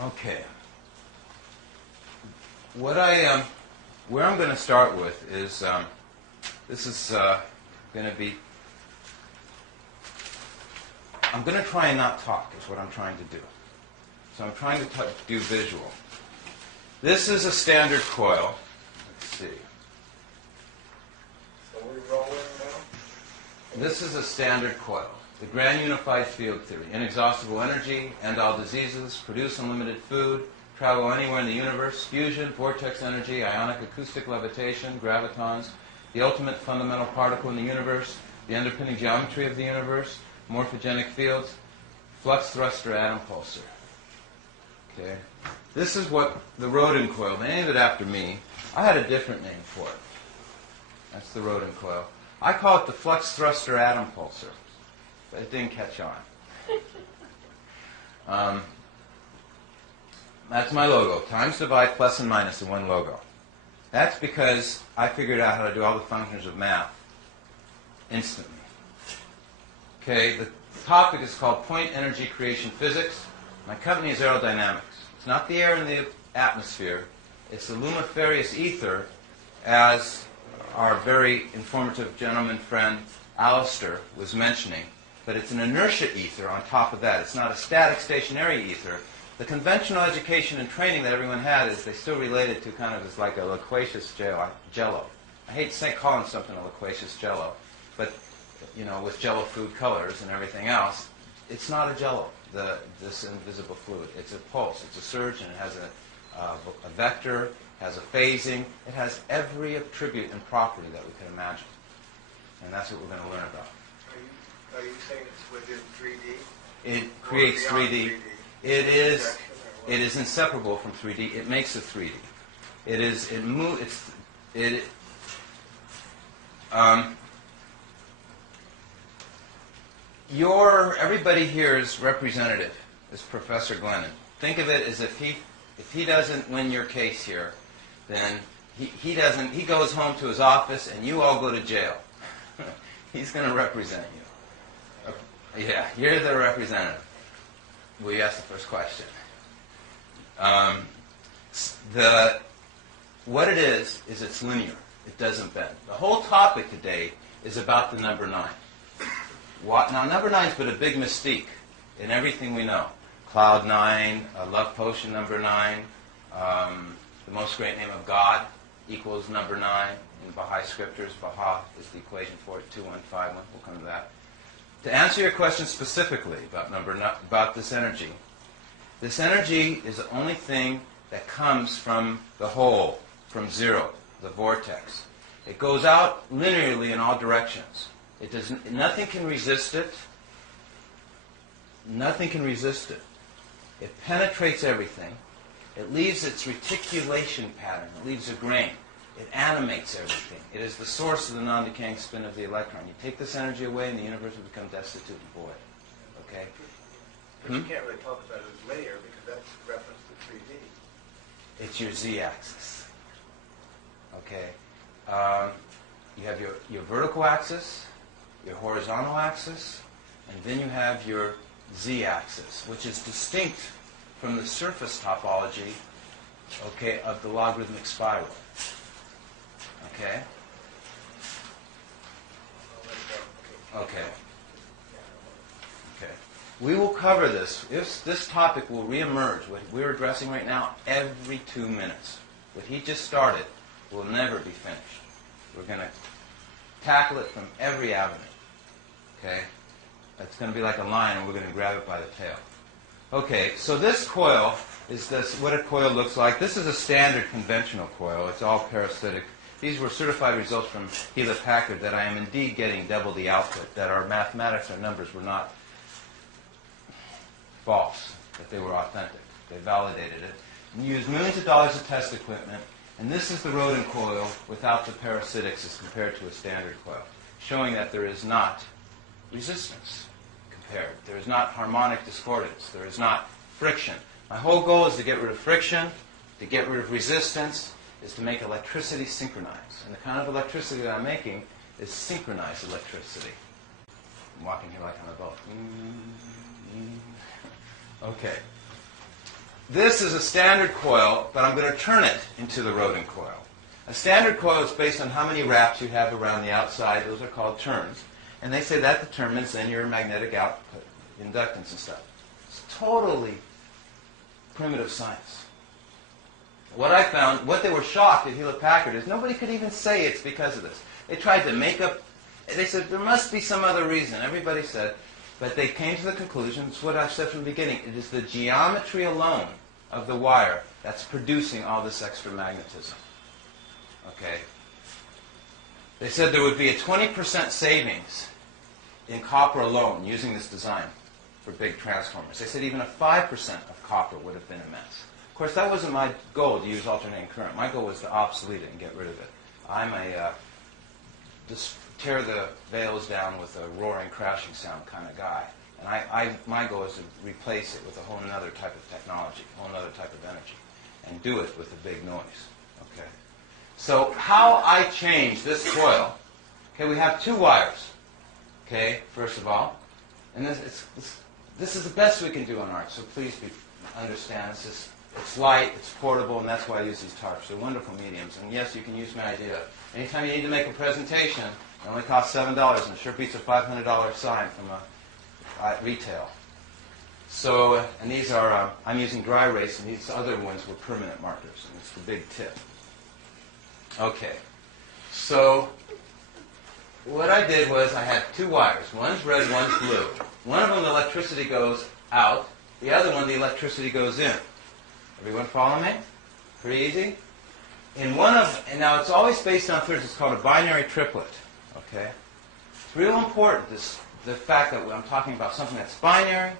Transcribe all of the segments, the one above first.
Okay. Where I'm going to start with is, this is going to be, I'm going to try and not talk is what I'm trying to do. So I'm trying to do visual. This is a standard coil. Let's see. So we're rolling now? This is a standard coil. The grand unified field theory. Inexhaustible energy, end all diseases, produce unlimited food, travel anywhere in the universe, fusion, vortex energy, ionic acoustic levitation, gravitons, the ultimate fundamental particle in the universe, the underpinning geometry of the universe, morphogenic fields, flux thruster atom pulsar. Okay. This is what the Rodin coil, they named it after me. I had a different name for it. That's the Rodin coil. I call it the flux thruster atom pulsar, but it didn't catch on. That's my logo. Times divide plus and minus in one logo. That's because I figured out how to do all the functions of math instantly. Okay, the topic is called point energy creation physics. My company is aerodynamics. It's not the air in the atmosphere. It's the lumiferious ether, as our very informative gentleman friend Alistair was mentioning. But it's an inertia ether on top of that. It's not a static stationary ether. The conventional education and training that everyone had is they still related to kind of as like a loquacious jello. I hate calling something a loquacious jello, but you know, with jello food colors and everything else, it's not a jello, this invisible fluid. It's a pulse, it's a surge, and it has a vector, has a phasing. It has every attribute and property that we can imagine. And that's what we're going to learn about. Are you saying it's within 3D? It creates 3D. It is inseparable from 3D. It makes it 3D. Everybody here is representative, is Professor Glennon. Think of it as if he doesn't win your case here, then he goes home to his office and you all go to jail. He's going to represent you. Yeah, you're the representative. Will you ask the first question? What it is it's linear. It doesn't bend. The whole topic today is about the number 9. Now, number 9's been a big mystique in everything we know. Cloud 9, love potion number 9, the most great name of God equals number 9. In Baha'i scriptures, Baha is the equation for it, 2151. We'll come to that. To answer your question specifically about this energy is the only thing that comes from the whole, from zero, the vortex. It goes out linearly in all directions. Nothing can resist it. Nothing can resist it. It penetrates everything. It leaves its reticulation pattern. It leaves a grain. It animates everything. It is the source of the non-decaying spin of the electron. You take this energy away and the universe will become destitute and void. Okay? But you can't really talk about it as linear because that's reference to 3D. It's your z-axis. Okay? You have your vertical axis, your horizontal axis, and then you have your z-axis, which is distinct from the surface topology, okay, of the logarithmic spiral. Okay? Okay. Okay. We will cover this. This topic will reemerge, what we're addressing right now, every 2 minutes. What he just started will never be finished. We're going to tackle it from every avenue. Okay? It's going to be like a lion, and we're going to grab it by the tail. Okay, so this coil is what a coil looks like. This is a standard conventional coil. It's all parasitic. These were certified results from Hewlett-Packard that I am indeed getting double the output, that our mathematics, our numbers were not false, that they were authentic. They validated it. We used millions of dollars of test equipment, and this is the Rodin coil without the parasitics as compared to a standard coil, showing that there is not resistance compared. There is not harmonic discordance. There is not friction. My whole goal is to get rid of friction, to get rid of resistance, is to make electricity synchronize. And the kind of electricity that I'm making is synchronized electricity. I'm walking here like I'm a boat. Okay. This is a standard coil, but I'm going to turn it into the Rodin coil. A standard coil is based on how many wraps you have around the outside. Those are called turns. And they say that determines then your magnetic output, inductance and stuff. It's totally primitive science. What I found, what they were shocked at Hewlett-Packard is nobody could even say it's because of this. They tried to make up, they said there must be some other reason. Everybody said, but they came to the conclusion, it's what I've said from the beginning, it is the geometry alone of the wire that's producing all this extra magnetism. Okay? They said there would be a 20% savings in copper alone using this design for big transformers. They said even a 5% of copper would have been immense. Of course, that wasn't my goal to use alternating current. My goal was to obsolete it and get rid of it. I'm a just tear the veils down with a roaring, crashing sound kind of guy. And my goal is to replace it with a whole other type of technology, a whole other type of energy, and do it with a big noise. Okay. So how I change this coil, okay, we have two wires, okay, first of all. And this is the best we can do on art, so please understand. It's light, it's portable, and that's why I use these tarps. They're wonderful mediums. And yes, you can use my idea. Anytime you need to make a presentation, it only costs $7, and it sure beats a $500 sign from retail. So, and these are, I'm using dry erase, and these other ones were permanent markers, and it's the big tip. Okay, so what I did was I had two wires. One's red, one's blue. One of them, the electricity goes out. The other one, the electricity goes in. Everyone follow me? Pretty easy? And now it's always based on thirds. It's called a binary triplet. Okay? It's real important, the fact that I'm talking about something that's binary,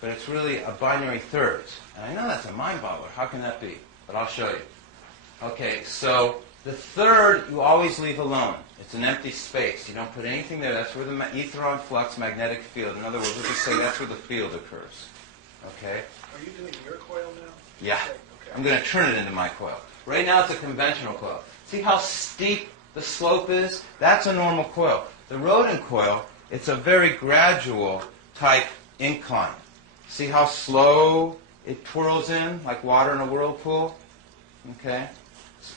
but it's really a binary thirds. And I know that's a mind boggler. How can that be? But I'll show you. Okay, so the third you always leave alone. It's an empty space. You don't put anything there. That's where the etheron flux magnetic field. In other words, we'll just say that's where the field occurs. Okay? Are you doing your coil now? Yeah. Okay. I'm going to turn it into my coil. Right now it's a conventional coil. See how steep the slope is? That's a normal coil. The Rodin coil, it's a very gradual type incline. See how slow it twirls in, like water in a whirlpool? Okay?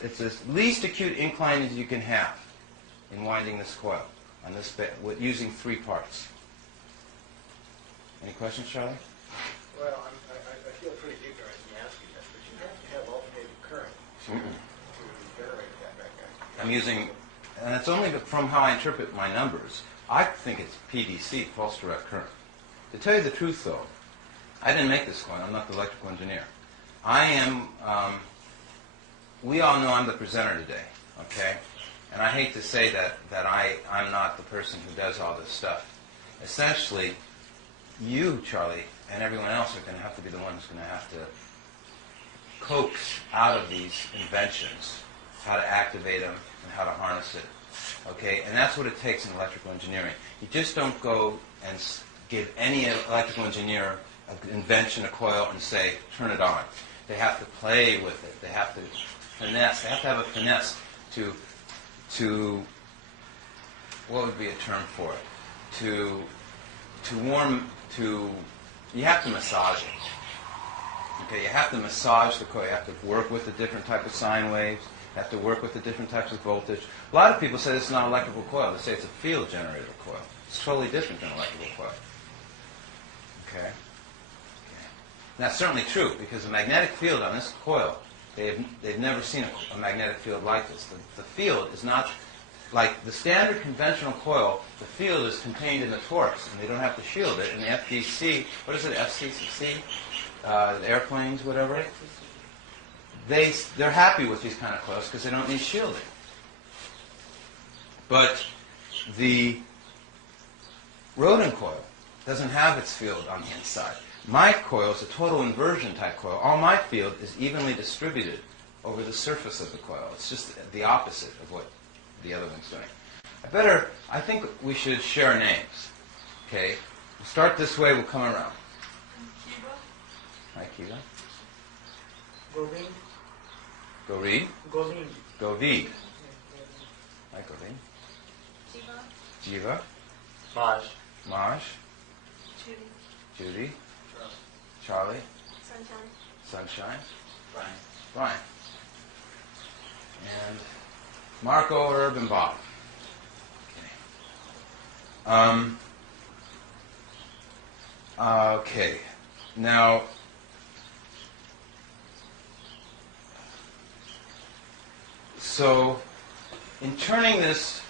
It's the least acute incline as you can have in winding this coil on this using 3 parts. Any questions, Charlie? Well, I feel pretty ignorant in asking this, but you have to have alternating current to generate that magnetic. I'm using, and it's only from how I interpret my numbers. I think it's PDC, pulse direct current. To tell you the truth, though, I didn't make this coil. I'm not the electrical engineer. I am, we all know I'm the presenter today, okay? And I hate to say that I'm not the person who does all this stuff. Essentially, you, Charlie, and everyone else are going to have to be the one who's going to have to coax out of these inventions how to activate them and how to harness it. Okay? And that's what it takes in electrical engineering. You just don't go and give any electrical engineer an invention, a coil, and say, turn it on. They have to play with it. They have to finesse. They have to have a finesse to what would be a term for it? You have to massage it. Okay, you have to massage the coil. You have to work with the different type of sine waves. You have to work with the different types of voltage. A lot of people say it's not an electrical coil. They say it's a field generator coil. It's totally different than an electrical coil. Okay? That's certainly true because the magnetic field on this coil, they've never seen a magnetic field like this. The field is not like the standard conventional coil. The field is contained in the torques, and they don't have to shield it. And the FDC, what is it, FCC, the airplanes, whatever. They're happy with these kind of coils because they don't need shielding. But the Rodin coil doesn't have its field on the inside. My coil is a total inversion type coil. All my field is evenly distributed over the surface of the coil. It's just the opposite of what the other one's doing. I think we should share names. Okay? We'll start this way, we'll come around. Hi, Kiva. Govind. Goreed. Govind. Govid. Hi, Govid. Jiva. Maj. Maj. Judy. Charlie? Sunshine. Sunshine? Brian. Brian. And Marko, Herb, and Bob. Okay. Now, so in turning this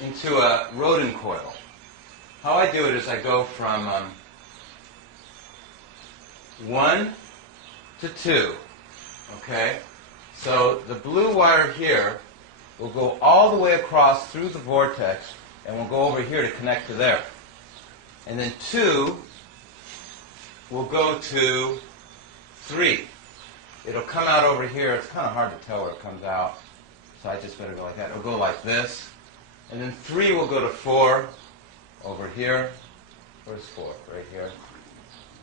into a Rodin coil, how I do it is I go from 1 to 2. Okay? So the blue wire here will go all the way across through the vortex and will go over here to connect to there. And then 2 will go to 3. It'll come out over here. It's kind of hard to tell where it comes out, so I just better go like that. It'll go like this. And then 3 will go to 4 over here. Where's 4? Right here.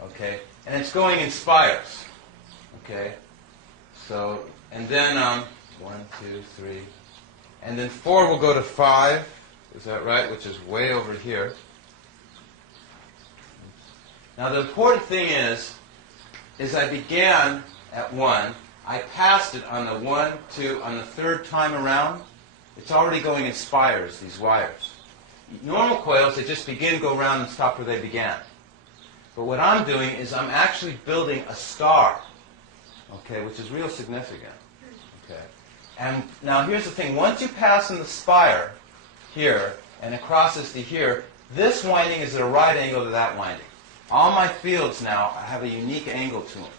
Okay? And it's going in spires. Okay? So, and then 1, 2, 3. And then 4 will go to 5. Is that right? Which is way over here. Now the important thing is I began at 1. I passed it on the 1, 2, on the third time around. It's already going in spires, these wires. Normal coils, they just begin, go around, and stop where they began. But what I'm doing is I'm actually building a star, okay, which is real significant. Okay. And now here's the thing. Once you pass in the spire here, and it crosses to here, this winding is at a right angle to that winding. All my fields now have a unique angle to them.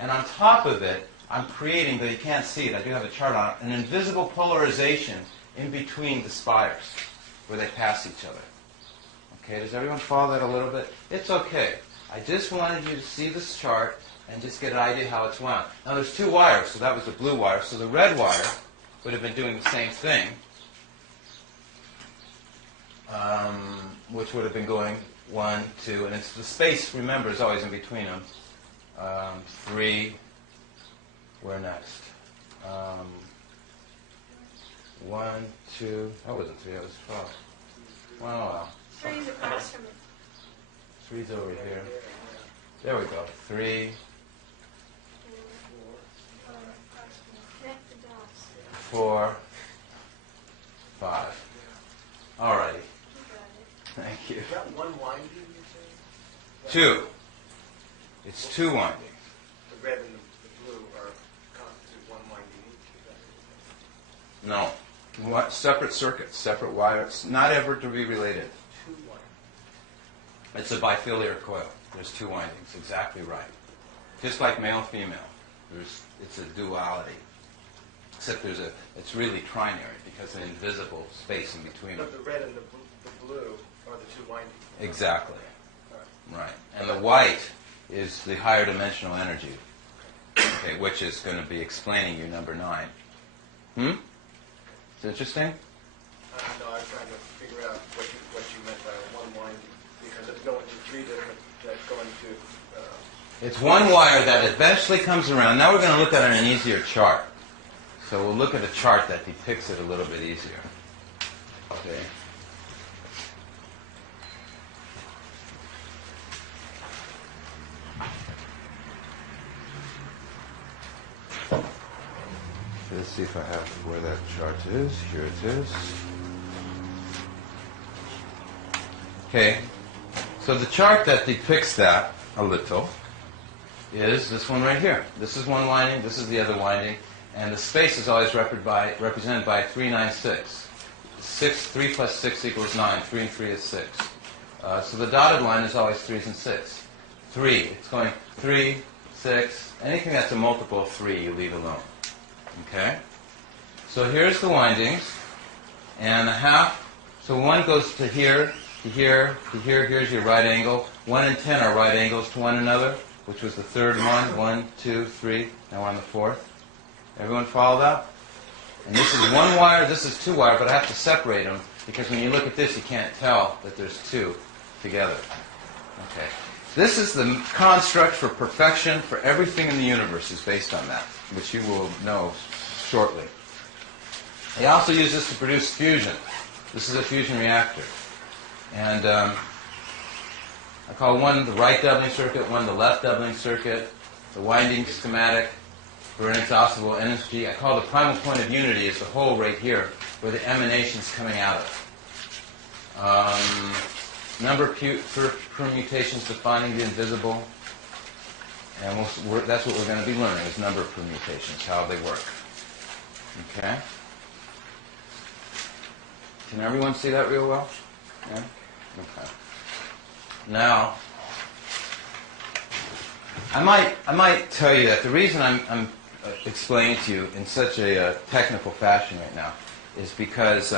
And on top of it, I'm creating, though you can't see it, I do have a chart on it, an invisible polarization in between the spires where they pass each other. Okay, does everyone follow that a little bit? It's okay. I just wanted you to see this chart and just get an idea how it's wound. Now there's 2 wires, so that was the blue wire. So the red wire would have been doing the same thing, which would have been going 1, 2, and it's the space, remember, is always in between them. 3, where next? 1, 2, that wasn't 3, that was 12. Well. 3's across from it. 3's over here. There we go. 3, Connect the dots. 4, 5. All righty. You got it. Thank you. Is that one winding, you say? 2. It's 2 windings. The red and the blue are constitute one winding each. No. Separate circuits, separate wires, not ever to be related. 2 windings. It's a bifiliar coil. There's 2 windings. Exactly right. Just like male-female. It's a duality. Except it's really trinary because an invisible space in between them. But the red and the blue are the 2 windings. Exactly. All right. Right. And the white is the higher dimensional energy, okay, which is going to be explaining you number 9. It's interesting? No, I was trying to figure out what you meant by one winding, because it's going to 3 different, going to... It's one wire that eventually comes around. Now we're going to look at an easier chart. So we'll look at a chart that depicts it a little bit easier. Okay. Let's see if I have where that chart is. Here it is. Okay. So the chart that depicts that a little is this one right here. This is one winding, this is the other winding, and the space is always represented by 396. 3 plus 6 equals 9. 3 and 3 is 6. So the dotted line is always 3s and 6. 3. It's going 3, 6. Anything that's a multiple of 3, you leave alone. Okay? So here's the windings, and a half. So 1 goes to here, to here, to here. Here's your right angle. 1 and 10 are right angles to one another, which was the third one. 1, 2, 3. Now we're on the 4th. Everyone follow that? And this is 1 wire, this is 2 wire, but I have to separate them because when you look at this, you can't tell that there's 2 together. Okay. This is the construct for perfection for everything in the universe is based on that, which you will know shortly. They also use this to produce fusion. This is a fusion reactor. And I call one the right doubling circuit, one the left doubling circuit, the winding schematic for inexhaustible energy. I call the primal point of unity is the hole right here where the emanation is coming out of. Number of permutations defining the invisible. And that's what we're going to be learning, is number of permutations, how they work. Okay? Can everyone see that real well? Yeah? Okay. Now, I might tell you that the reason I'm explaining to you in such a technical fashion right now is because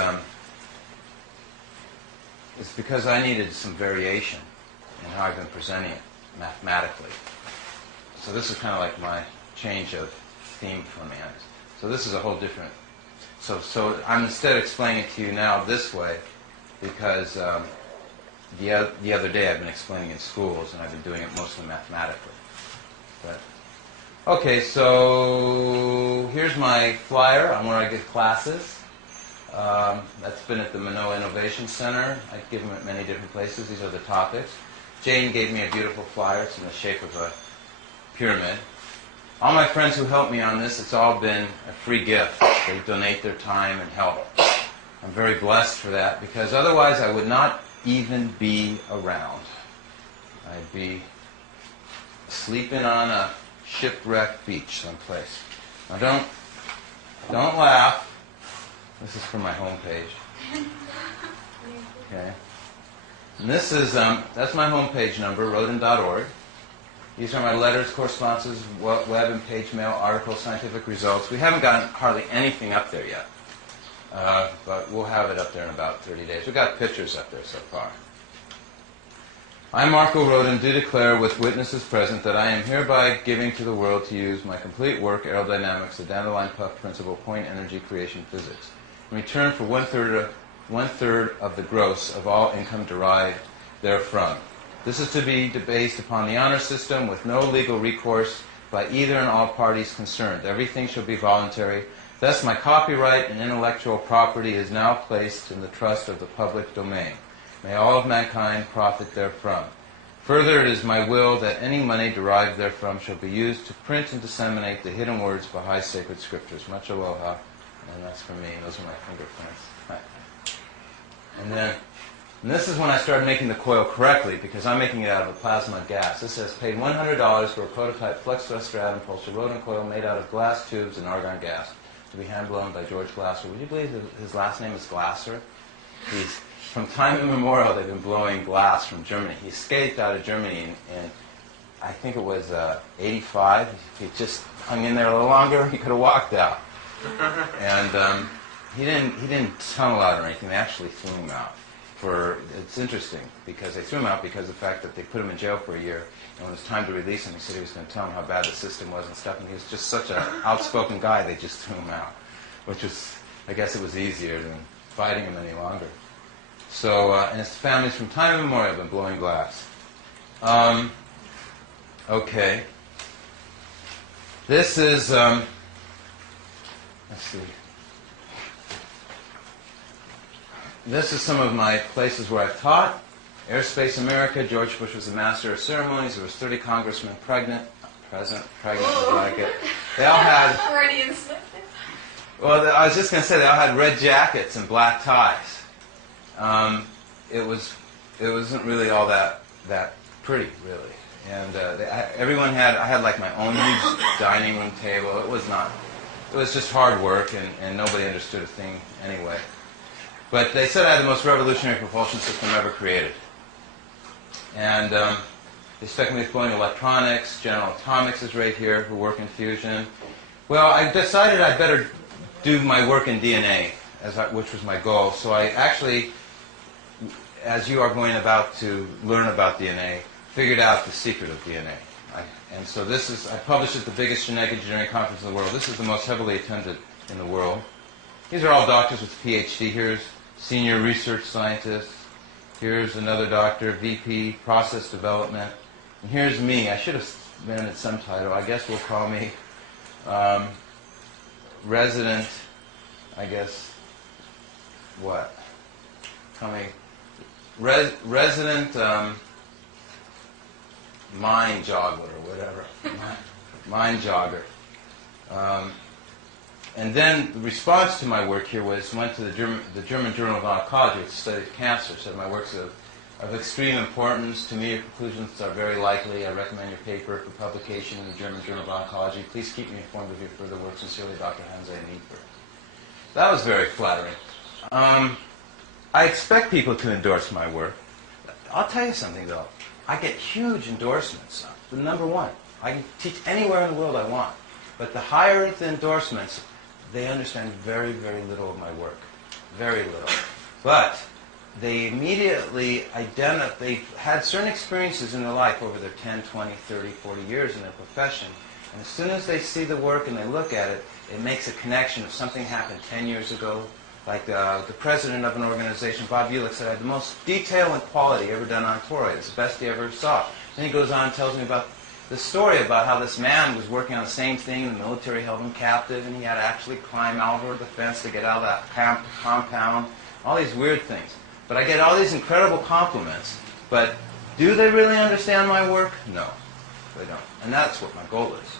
I needed some variation in how I've been presenting it mathematically. So this is kind of like my change of theme for me. So this is a whole different. So I'm instead explaining it to you now this way because the other day I've been explaining in schools and I've been doing it mostly mathematically. But okay, so here's my flyer on where I give classes. That's been at the Manoa Innovation Center. I give them at many different places. These are the topics. Jane gave me a beautiful flyer. It's in the shape of a pyramid. All my friends who helped me on this, it's all been a free gift. They donate their time and help. I'm very blessed for that because otherwise I would not even be around. I'd be sleeping on a shipwrecked beach someplace. Now don't laugh. This is from my homepage. Okay. And this is, that's my homepage number, rodin.org. These are my letters, correspondences, web and page mail, articles, scientific results. We haven't gotten hardly anything up there yet, but we'll have it up there in about 30 days. We've got pictures up there so far. I, Marko Rodin, do declare with witnesses present that I am hereby giving to the world to use my complete work, aerodynamics, the dandelion puff principle, point energy creation physics, in return for one-third of the gross of all income derived therefrom. This is to be based upon the honor system with no legal recourse by either and all parties concerned. Everything shall be voluntary. Thus my copyright and intellectual property is now placed in the trust of the public domain. May all of mankind profit therefrom. Further, it is my will that any money derived therefrom shall be used to print and disseminate the hidden words behind sacred scriptures. Much aloha. And that's for me. Those are my fingerprints. And this is when I started making the coil correctly, because I'm making it out of a plasma gas. This says, paid $100 for a prototype flux thruster atom pulsar Rodin coil made out of glass tubes and argon gas to be hand-blown by George Glasser. Would you believe that his last name is Glasser? From time immemorial, they've been blowing glass from Germany. He escaped out of Germany in I think it was 85. If he just hung in there a little longer, he could have walked out. And he didn't tunnel out or anything. They actually threw him out. It's interesting because they threw him out because of the fact that they put him in jail for a year, and when it was time to release him, he said he was going to tell them how bad the system was and stuff, and he was just such an outspoken guy, they just threw him out, which was, I guess it was easier than fighting him any longer. So, and his family's from time immemorial have been blowing glass. Okay. This is, let's see. This is some of my places where I've taught. Airspace America, George Bush was the master of ceremonies. There was 30 congressmen present, like it. They all had... Freudians. Well, I was just going to say, they all had red jackets and black ties. It wasn't really all that pretty, really. And everyone had, I had like my own huge dining room table. It was just hard work, and nobody understood a thing anyway. But they said I had the most revolutionary propulsion system ever created. And they stuck me with blowing electronics. General Atomics is right here, who work in fusion. Well, I decided I'd better do my work in DNA, which was my goal. So I actually, as you are going about to learn about DNA, figured out the secret of DNA. And so this is, I published at the biggest genetic engineering conference in the world. This is the most heavily attended in the world. These are all doctors with PhD. Here's senior research scientist. Here's another doctor, VP, process development. And here's me. I should have invented some title. I guess we'll call me resident, I guess, what? Resident mind jogger or whatever. Mind jogger. And then the response to my work here went to the German Journal of Oncology, which studied cancer. Said my work's of extreme importance. To me, your conclusions are very likely. I recommend your paper for publication in the German Journal of Oncology. Please keep me informed of your further work. Sincerely, Dr. Hanze Niedberg. That was very flattering. I expect people to endorse my work. I'll tell you something, though. I get huge endorsements. The number one. I can teach anywhere in the world I want. But the higher the endorsements, they understand very, very little of my work. Very little. But they immediately they've had certain experiences in their life over their 10, 20, 30, 40 years in their profession. And as soon as they see the work and they look at it, it makes a connection. If something happened 10 years ago, like the president of an organization, Bob Ulick, said, I had the most detail and quality ever done on Torah. It's the best he ever saw. Then he goes on and tells me about the story about how this man was working on the same thing, and the military held him captive, and he had to actually climb over the fence to get out of that compound, all these weird things. But I get all these incredible compliments, but do they really understand my work? No, they don't. And that's what my goal is.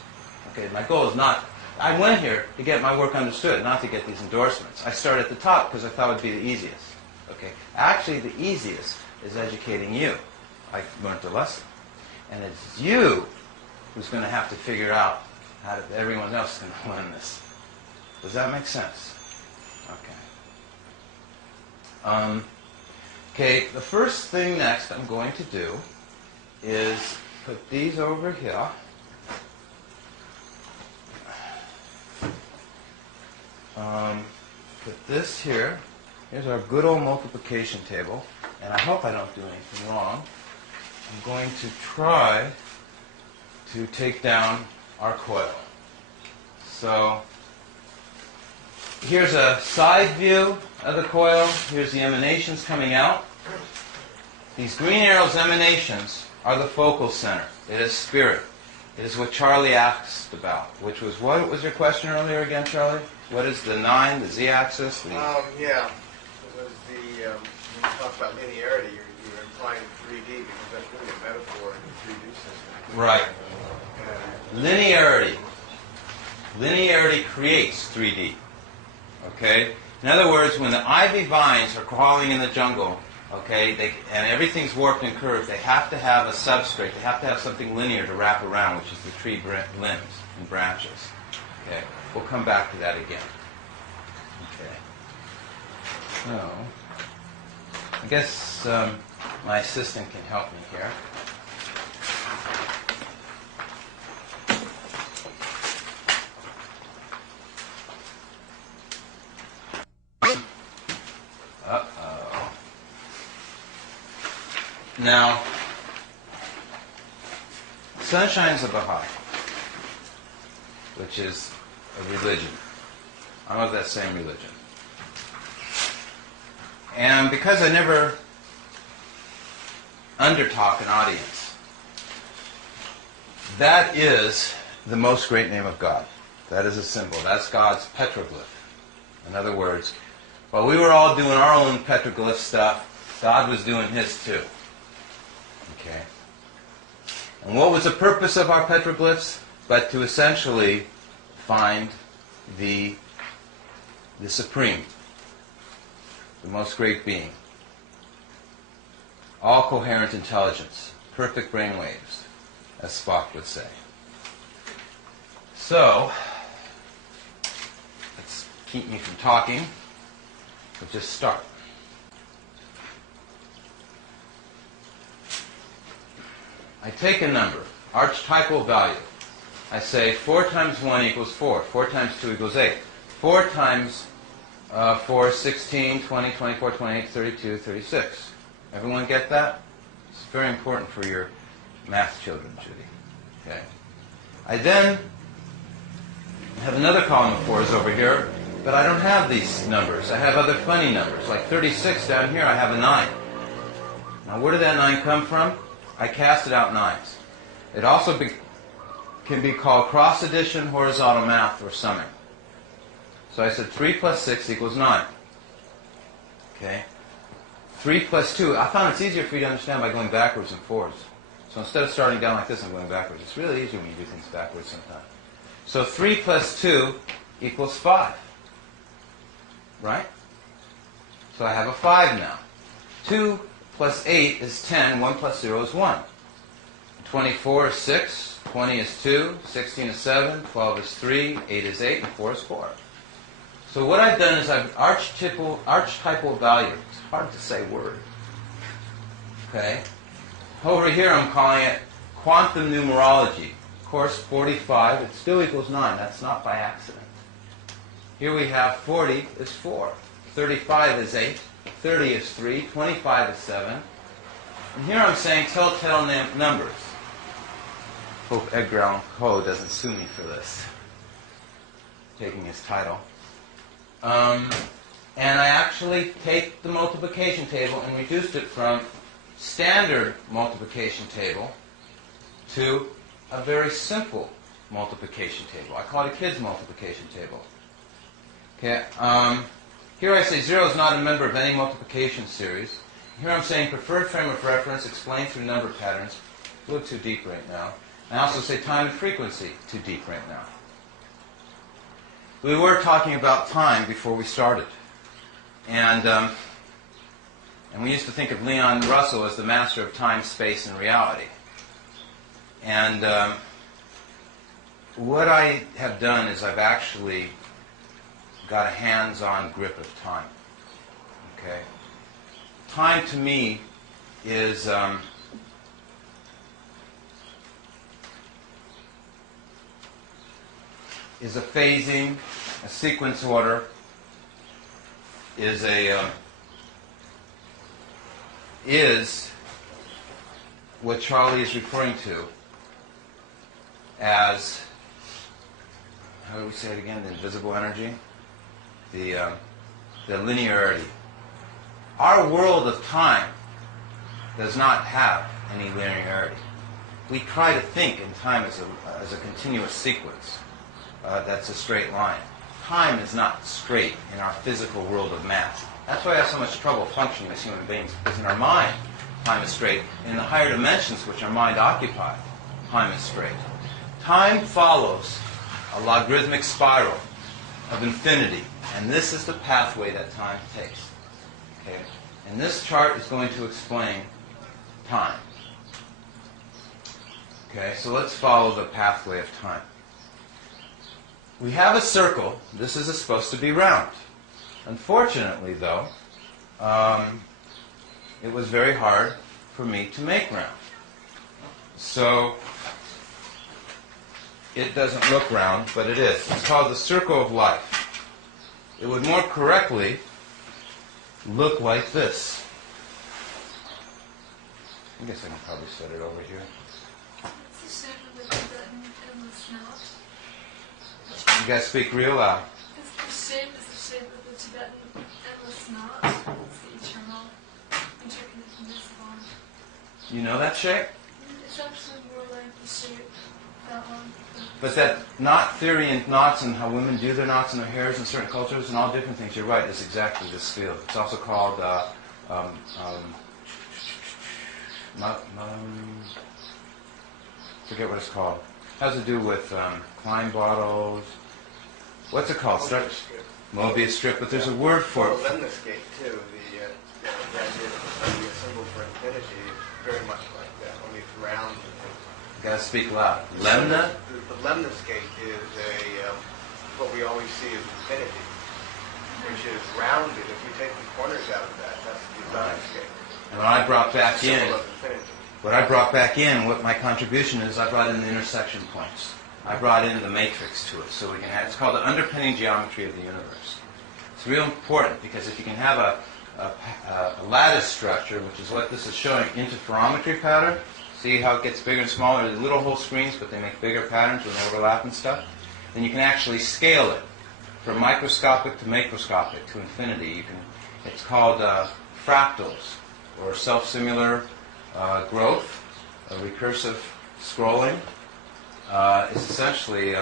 Okay, my goal is not, I went here to get my work understood, not to get these endorsements. I started at the top because I thought it would be the easiest. Okay, actually the easiest is educating you. I learned a lesson. And it's you who's going to have to figure out how everyone else is going to learn this. Does that make sense? Okay. Okay, the first thing next I'm going to do is put these over here. Put this here. Here's our good old multiplication table. And I hope I don't do anything wrong. I'm going to try to take down our coil. So here's a side view of the coil. Here's the emanations coming out. These green arrows, emanations, are the focal center. It is spirit. It is what Charlie asked about, which was, what was your question earlier again, Charlie? What is the 9, the z-axis? Yeah. It was the, when you talk about linearity, you're implying 3D because that's really a metaphor in the 3D system. Right. Linearity. Linearity creates 3D. Okay? In other words, when the ivy vines are crawling in the jungle, okay, and everything's warped and curved, they have to have a substrate. They have to have something linear to wrap around, which is the tree limbs and branches. Okay? We'll come back to that again. Okay. So, I guess my assistant can help me here. Uh-oh. Now, Sunshine's a Baha'i, which is a religion. I'm of that same religion. And because I never undertalk an audience, that is the most great name of God. That is a symbol. That's God's petroglyph. In other words, while we were all doing our own petroglyph stuff, God was doing his too. Okay? And what was the purpose of our petroglyphs? But to essentially find the supreme, the most great being. All coherent intelligence, perfect brain waves, as Spock would say. So, let's keep me from talking. We'll just start. I take a number, archetypal value. I say 4 times 1 equals 4. 4 times 2 equals 8. 4 times 4 is 16, 20, 24, 28, 32, 36. Everyone get that? It's very important for your math children, Judy. Okay. I then have another column of 4s over here, but I don't have these numbers. I have other funny numbers. Like 36 down here, I have a 9. Now where did that 9 come from? I casted out 9s. It also can be called cross addition, horizontal math, or summing. So I said 3 plus 6 equals 9. Okay? 3 plus 2, I found it's easier for you to understand by going backwards in 4s. So instead of starting down like this, I'm going backwards. It's really easy when you do things backwards sometimes. So 3 plus 2 equals 5. Right? So I have a 5 now. 2 plus 8 is 10. 1 plus 0 is 1. 24 is 6. 20 is 2. 16 is 7. 12 is 3. 8 is 8. And 4 is 4. So what I've done is I've archetypal value. It's hard to say word. Okay? Over here I'm calling it quantum numerology. Of course, 45, it still equals 9. That's not by accident. Here we have 40 is 4. 35 is 8. 30 is 3. 25 is 7. And here I'm saying telltale numbers. Hope Edgar Allan Poe doesn't sue me for this, taking his title. And I actually take the multiplication table and reduced it from standard multiplication table to a very simple multiplication table. I call it a kid's multiplication table. Okay. Here I say 0 is not a member of any multiplication series. Here I'm saying preferred frame of reference explained through number patterns. A little too deep right now. I also say time and frequency, too deep right now. We were talking about time before we started. And we used to think of Leon Russell as the master of time, space, and reality. And what I have done is I've actually got a hands-on grip of time. Okay? Time to me is a phasing, a sequence order, is what Charlie is referring to as, how do we say it again, the invisible energy? The linearity. Our world of time does not have any linearity. We try to think in time as a continuous sequence. That's a straight line. Time is not straight in our physical world of math. That's why I have so much trouble functioning as human beings, because in our mind, time is straight. In the higher dimensions which our mind occupies, time is straight. Time follows a logarithmic spiral of infinity, and this is the pathway that time takes. Okay? And this chart is going to explain time. Okay, so let's follow the pathway of time. We have a circle. This is supposed to be round. Unfortunately, though, it was very hard for me to make round. So it doesn't look round, but it is. It's called the circle of life. It would more correctly look like this. I guess I can probably set it over here. It's the shape of the Tibetan endless knot. You guys speak real loud. It's the shape of the Tibetan endless knot. It's the eternal, interconnectedness of all. You know that shape? It's actually more like the shape, that one. But that knot theory and knots and how women do their knots in their hairs in certain cultures and all different things, you're right, is exactly this field. It's also called forget what it's called. It has to do with Klein bottles. What's it called? Mobius strip, but there's a word for it. Well, lemniscate, too, the idea of the symbol for infinity is very much like that, only it's round. You gotta speak loud. Lemna? The lemniscate is what we always see as infinity, which is rounded. If you take the corners out of that, that's the lemniscate. And what I brought back in, Symbol of infinity. what my contribution is, I brought in the intersection points. I brought in the matrix to it, so we can have, it's called the underpinning geometry of the universe. It's real important, because if you can have a lattice structure, which is what this is showing, interferometry pattern, see how it gets bigger and smaller? They're little whole screens, but they make bigger patterns when they overlap and stuff. Then you can actually scale it from microscopic to macroscopic to infinity. It's called fractals, or self-similar growth, recursive scrolling. It's essentially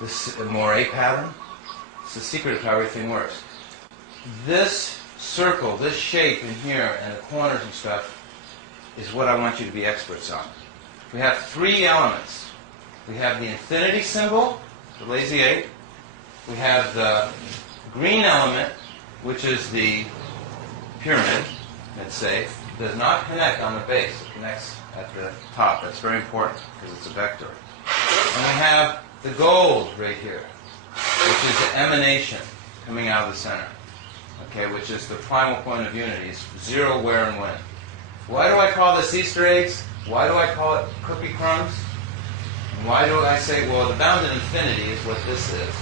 this Moiré pattern. It's the secret of how everything works. This circle, this shape in here, and the corners and stuff, is what I want you to be experts on. We have three elements. We have the infinity symbol, the lazy 8. We have the green element, which is the pyramid, let's say. It does not connect on the base. It connects at the top. That's very important because it's a vector. And we have the gold right here, which is the emanation coming out of the center, okay, which is the primal point of unity. It's 0, where, and when. Why do I call this Easter eggs? Why do I call it cookie crumbs? And why do I say, well, the bounded infinity is what this is?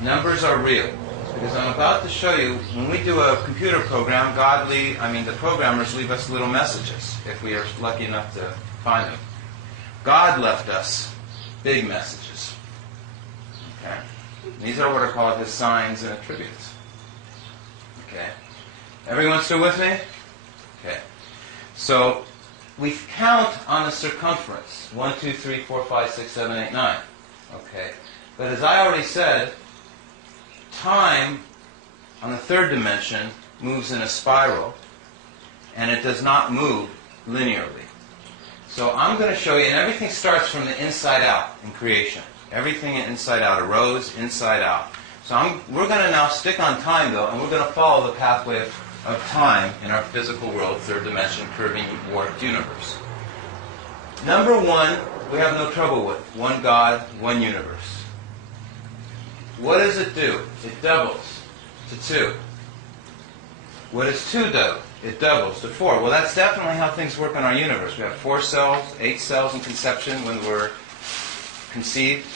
Numbers are real. Because I'm about to show you, when we do a computer program, the programmers leave us little messages, if we are lucky enough to find them. God left us big messages. Okay? These are what are called his signs and attributes. Okay? Everyone still with me? Okay. So, we count on the circumference. 1, 2, 3, 4, 5, 6, 7, 8, 9. Okay. But as I already said, time on the third dimension moves in a spiral, and it does not move linearly. So I'm going to show you, and everything starts from the inside out in creation. Everything inside out arose inside out. So we're going to now stick on time, though, and we're going to follow the pathway of time in our physical world, third dimension, curving, warped universe. Number one, we have no trouble with. One God, one universe. What does it do? It doubles to 2. What does 2 do? It doubles to 4. Well, that's definitely how things work in our universe. We have 4 cells, 8 cells in conception when we're conceived.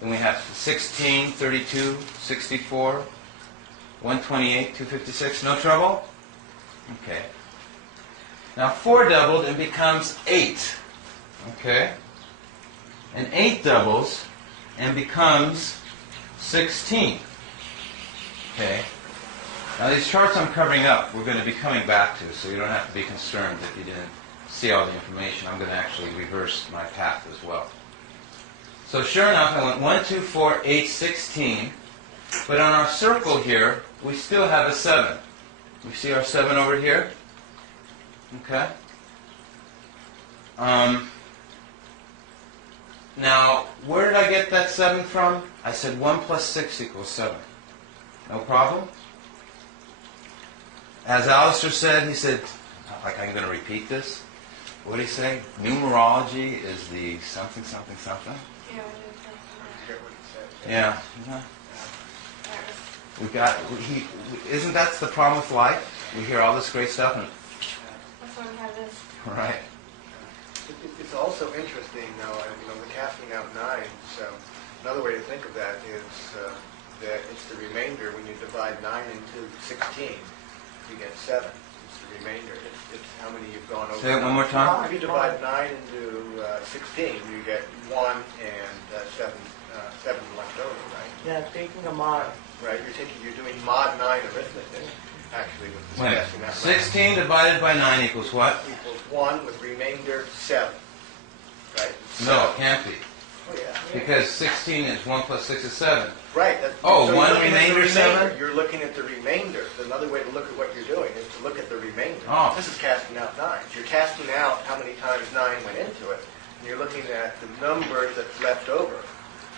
Then we have 16, 32, 64, 128, 256. No trouble? Okay. Now 4 doubled and becomes 8. Okay? And 8 doubles and becomes 16. Okay? Now these charts I'm covering up, we're going to be coming back to, so you don't have to be concerned if you didn't see all the information. I'm going to actually reverse my path as well. So sure enough, I went 1, 2, 4, 8, 16. But on our circle here, we still have a 7. You see our 7 over here? Okay? Now, where did I get that 7 from? I said 1 plus 6 equals 7. No problem? As Alistair said, he said, like I'm going to repeat this. What did he say? Numerology is the something, something, something. Yeah, we did something. Hear what he said. Yeah. Isn't that the problem with life? We hear all this great stuff and... That's why we have this. Right. It's also interesting, though, the casting out 9. So another way to think of that is that it's the remainder. When you divide 9 into 16, you get 7. It's the remainder. It's how many you've gone over. Say it one more time. If you divide 9 into 16, you get 1 and 7 left over, right? Yeah, taking a mod. Right. You're doing mod 9 arithmetic, actually, with the Wait, casting out 16 divided by 9 equals what? equals 1 with remainder 7. Right? No, it can't be. Oh, yeah. Because 16 is 1 plus 6 is 7. Right. Oh, you're one looking at the remainder 7? You're looking at the remainder. So another way to look at what you're doing is to look at the remainder. Oh. This is casting out 9s. You're casting out how many times 9 went into it, and you're looking at the number that's left over.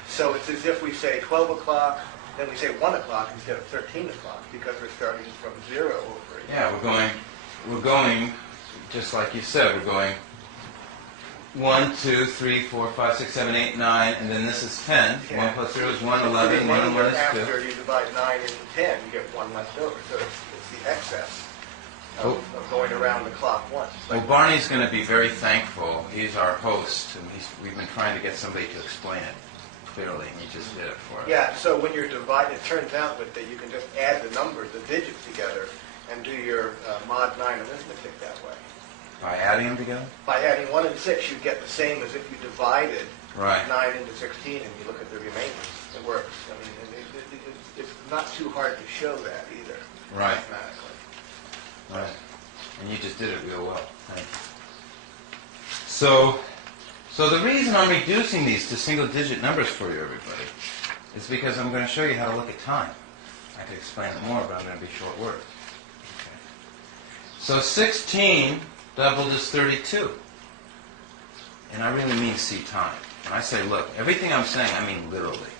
So it's as if we say 12 o'clock, then we say 1 o'clock instead of 13 o'clock, because we're starting from 0 over again. Yeah, we're going, just like you said, we're going 1, 2, 3, 4, 5, 6, 7, 8, 9, and then this is 10. Yeah. 1 plus 0 is 1, 11, 1 and 1 is 2. After you divide 9 into 10, you get 1 left over. So it's the excess of going around the clock once. Well, Barney's going to be very thankful. He's our host, and we've been trying to get somebody to explain it clearly, and he just did it for us. Yeah, so when you're dividing, it turns out that you can just add the numbers, the digits together, and do your mod 9 arithmetic that way. By adding them together? By adding 1 and 6, you get the same as if you divided Right. 9 into 16 and you look at the remainders. It works. I mean, it's not too hard to show that either. Right. Mathematically. Right. And you just did it real well. Thank you. So the reason I'm reducing these to single-digit numbers for you, everybody, is because I'm going to show you how to look at time. I could explain it more, but I'm going to be short word. Okay. So 16 doubled is 32. And I really mean see time. When I say look, everything I'm saying, I mean literally.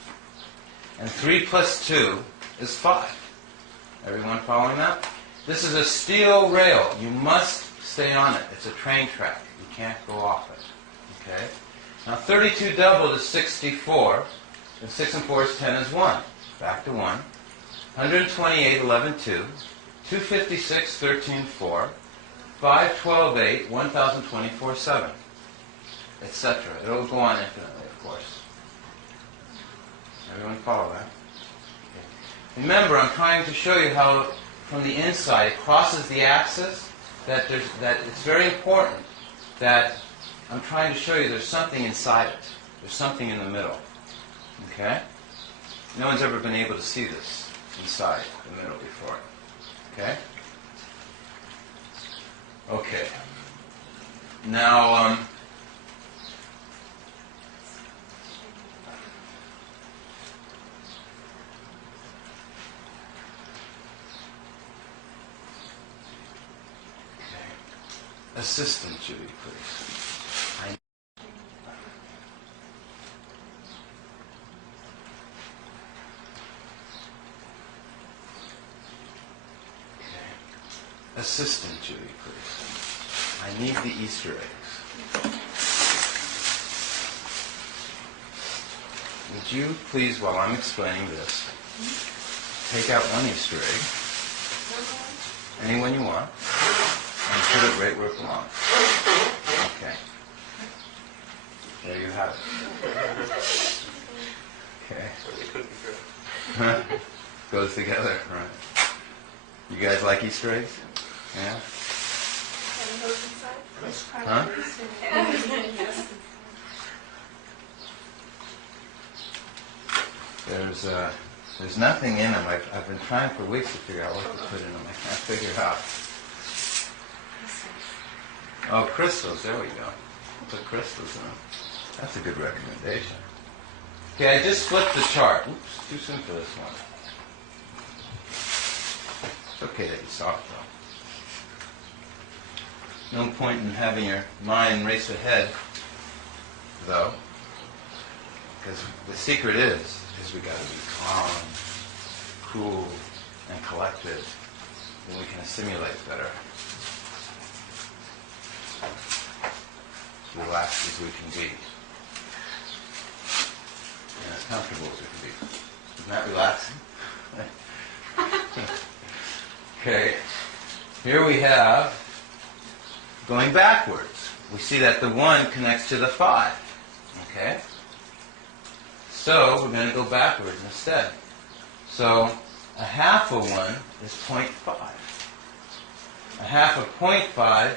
And 3 plus 2 is 5. Everyone following that? This is a steel rail. You must stay on it. It's a train track. You can't go off it. Okay? Now 32 doubled is 64. And 6 and 4 is 10 is 1. Back to 1. 128, 11, 2. 256, 13, 4. 5, 12, 8. 1024, 7. Etc. It'll go on infinitely, of course. Everyone follow that? Okay. Remember, I'm trying to show you how from the inside it crosses the axis, that it's very important that I'm trying to show you there's something inside it. There's something in the middle. Okay? No one's ever been able to see this inside the middle before. Okay? Okay. Now, assistant, Judy, please. Assistant, Judy, please. I need the Easter eggs. Would you please, while I'm explaining this, take out one Easter egg, any one you want, and put it right where it belongs. Okay. There you have it. Okay. Goes together, right. You guys like Easter eggs? Yeah? Huh? There's nothing in them. I've been trying for weeks to figure out what to put in them. I can't figure it out. Oh, crystals. There we go. Put crystals in them. That's a good recommendation. Okay, I just flipped the chart. Oops, too soon for this one. It's okay that you saw it, though. No point in having your mind race ahead, though, because the secret is we got to be calm, cool, and collected, then we can assimilate better. Relaxed as we can be, and as comfortable as we can be. Isn't that relaxing? Okay, here we have going backwards. We see that the 1 connects to the 5. Okay? So we're going to go backwards instead. So a half of 1 is 0.5. A half of 0.5,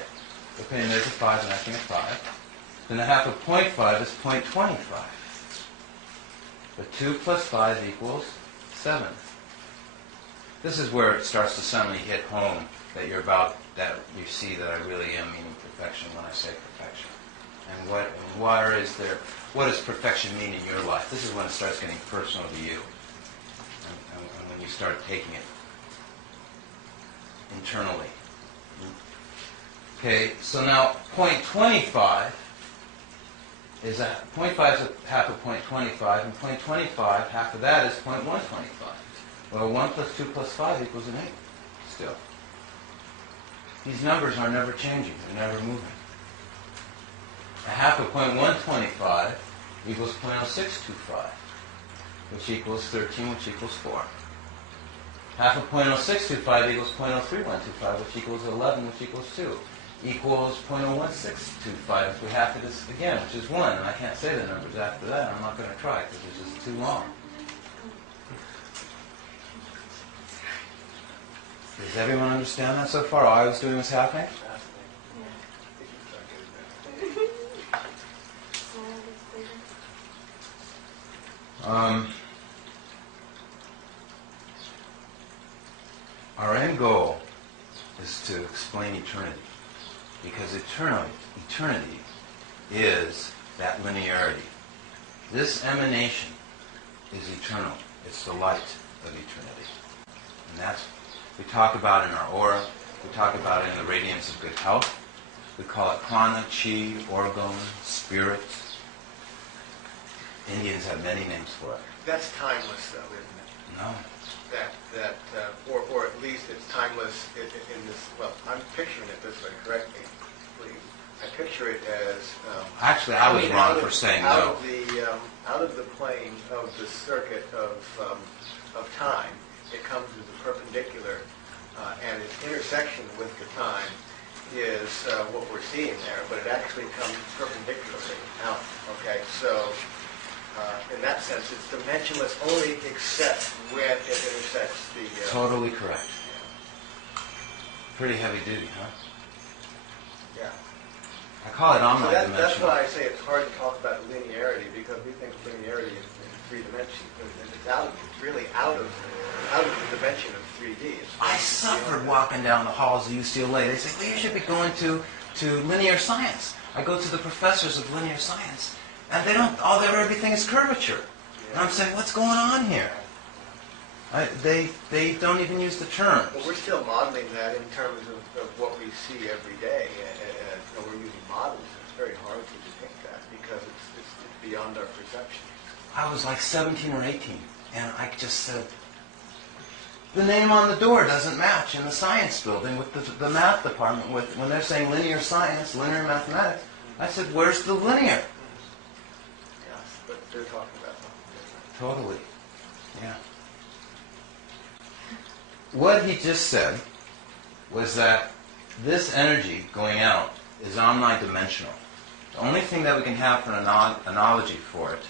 okay, and there's a 5 and acting a 5. Then a half of 0.5 is 0.25. But 2 plus 5 equals 7. This is where it starts to suddenly hit home that that you see that I really am meaning perfection when I say perfection. And what does perfection mean in your life? This is when it starts getting personal to you. And when you start taking it internally. Okay, so now 0.25 is a 0.5 is a half of 0.25, and 0.25, half of that is 0.125. Well, 1 plus 2 plus 5 equals an 8, still. These numbers are never changing, they're never moving. A half of 0.125 equals 0.0625, which equals 13, which equals 4. Half of 0.0625 equals 0.03125, which equals 11, which equals 2. Equals 0.01625 if we half it again, which is 1. And I can't say the numbers after that. I'm not going to try because it's just too long. Does everyone understand that so far? All I was doing was happening? Our end goal is to explain eternity. Because eternity is that linearity. This emanation is eternal. It's the light of eternity. And that's, we talk about in our aura, we talk about it in the radiance of good health. We call it prana, chi, orgone, spirit. Indians have many names for it. That's timeless, though, isn't it? No. Or at least it's timeless in this. Well, I'm picturing it this way. Correct me, please. I picture it as. Actually, I was wrong for saying no. Out of the plane of the circuit of time, it comes as a perpendicular, and its intersection with the time is what we're seeing there. But it actually comes perpendicularly out. Okay, so. In that sense, it's dimensionless only except when it intersects the... Totally correct. Yeah. Pretty heavy duty, huh? Yeah. I call it So omnidimensional. that's why I say it's hard to talk about linearity, because we think linearity is in three dimensions, and it's really out of the dimension of 3D. I suffered walking down the halls of UCLA. They say, well, you should be going to linear science. I go to the professors of linear science. And they don't, everything is curvature. And I'm saying, what's going on here? They don't even use the term. Well, we're still modeling that in terms of what we see every day. And we're using models. It's very hard to depict that because it's beyond our perception. I was like 17 or 18, and I just said, the name on the door doesn't match in the science building with the math department. When they're saying linear science, linear mathematics, I said, where's the linear? But they're talking about something different. Totally. Yeah. What he just said was that this energy going out is omnidimensional. The only thing that we can have for an analogy for it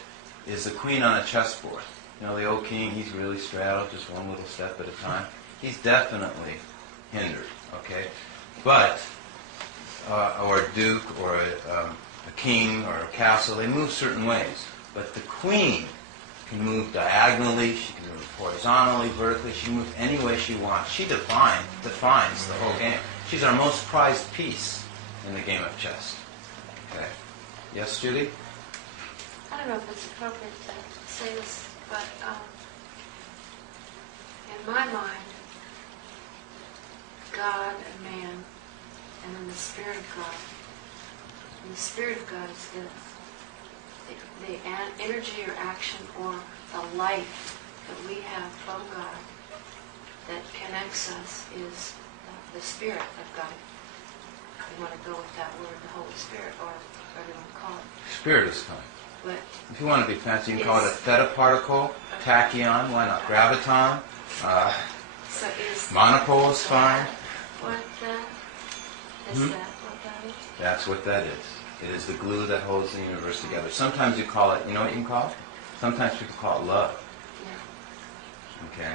is the queen on a chessboard. You know, the old king, he's really straddled, just one little step at a time. He's definitely hindered, okay? But, or a duke, or a king, or a castle, they move certain ways. But the queen can move diagonally, she can move horizontally, vertically, she can move any way she wants. She defines the whole game. She's our most prized piece in the game of chess. Okay. Yes, Judy? I don't know if it's appropriate to say this, but in my mind, God and man, and then the Spirit of God. And the Spirit of God is this. The energy or action or the life that we have from God that connects us is the Spirit of God. You want to go with that word, the Holy Spirit, or whatever you want to call it. Spirit is fine. But if you want to be fancy, you can call it a theta particle, tachyon, why not? Graviton, so is monopole is fine. What that? Is that what that is? That's what that is. It is the glue that holds the universe together. Sometimes you call it, you know what you can call it? Sometimes people call it love. Yeah. Okay?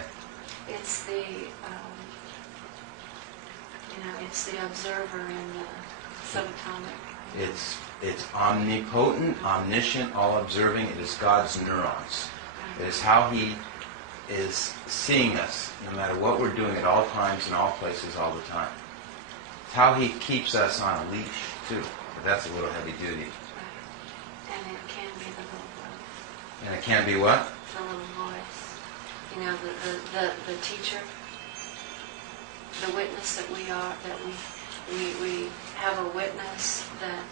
It's the, it's the observer in the subatomic. It's omnipotent, omniscient, all-observing. It is God's neurons. It is how He is seeing us, no matter what we're doing at all times, in all places, all the time. It's how He keeps us on a leash, too. But that's a little heavy duty. Right. And it can be the little voice. And it can be what? The little voice. You know, the teacher, the witness that we are, that we have a witness that...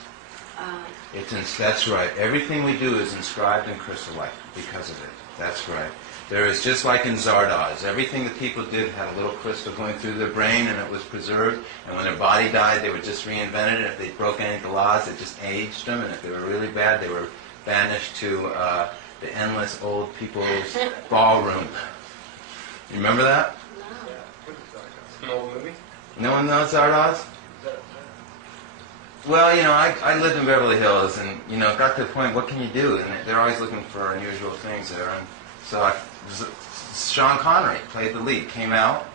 That's right. Everything we do is inscribed in crystallite because of it. That's right. There is, just like in Zardoz, everything that people did had a little crystal going through their brain and it was preserved. And when their body died, they were just reinvented. And if they broke any of the laws, it just aged them. And if they were really bad, they were banished to the endless old people's ballroom. You remember that? No. It's an old movie? No one knows Zardoz? Well, you know, I lived in Beverly Hills, and, you know, it got to the point, what can you do? And they're always looking for unusual things there. And so Sean Connery played the lead, came out.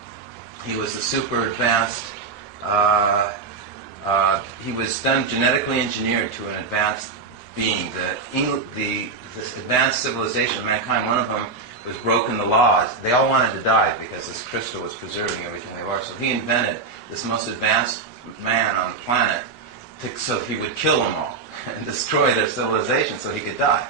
He was a super advanced, he was done genetically engineered to an advanced being. This advanced civilization of mankind, one of them was broken the laws. They all wanted to die because this crystal was preserving everything they were. So he invented this most advanced man on the planet so he would kill them all and destroy their civilization so he could die,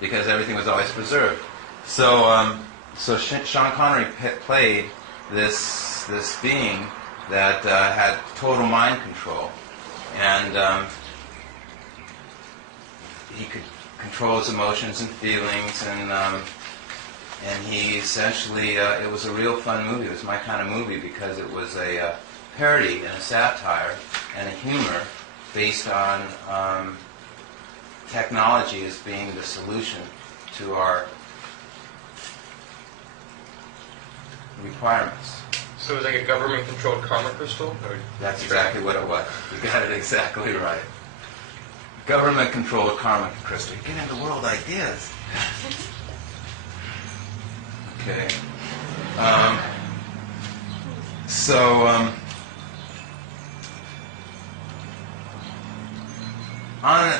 because everything was always preserved. So So Sean Connery played this being that had total mind control, and he could control his emotions and feelings, and he essentially, it was a real fun movie. It was my kind of movie because it was a parody and a satire and a humor based on technology as being the solution to our requirements. So it was like a government-controlled karma crystal? Or That's exactly what it was. You got it exactly right. Government-controlled karma crystal. You get into world ideas. Okay.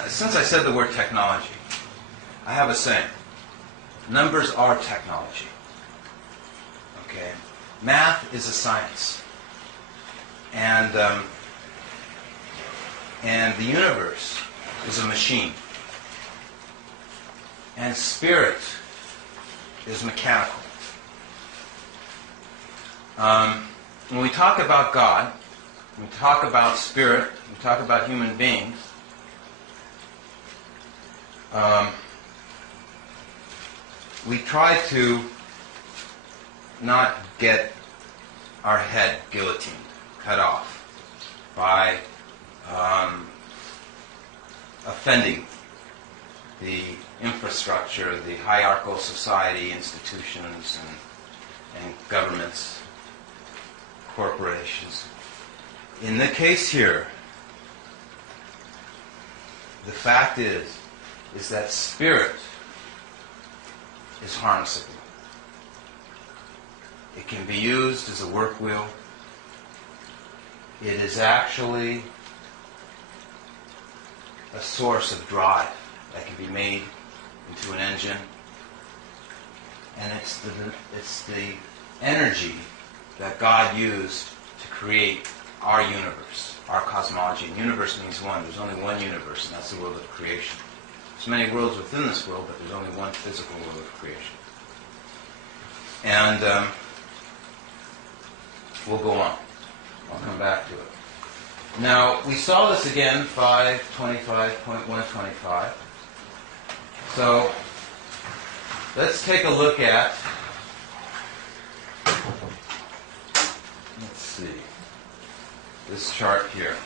Since I said the word technology, I have a saying. Numbers are technology. Okay. Math is a science. And the universe is a machine. And spirit is mechanical. When we talk about God, when we talk about spirit, when we talk about human beings, we try to not get our head guillotined, cut off by offending the infrastructure, the hierarchical society, institutions, and governments, corporations. In the case here, the fact is that spirit is harnessable. It can be used as a work wheel. It is actually a source of drive that can be made into an engine. And it's the energy that God used to create our universe, our cosmology. And universe means one. There's only one universe, and that's the world of creation. There's many worlds within this world, but there's only one physical world of creation. And we'll go on. I'll come back to it. Now, we saw this again, 5.25.125. So, let's take a look at, let's see, this chart here.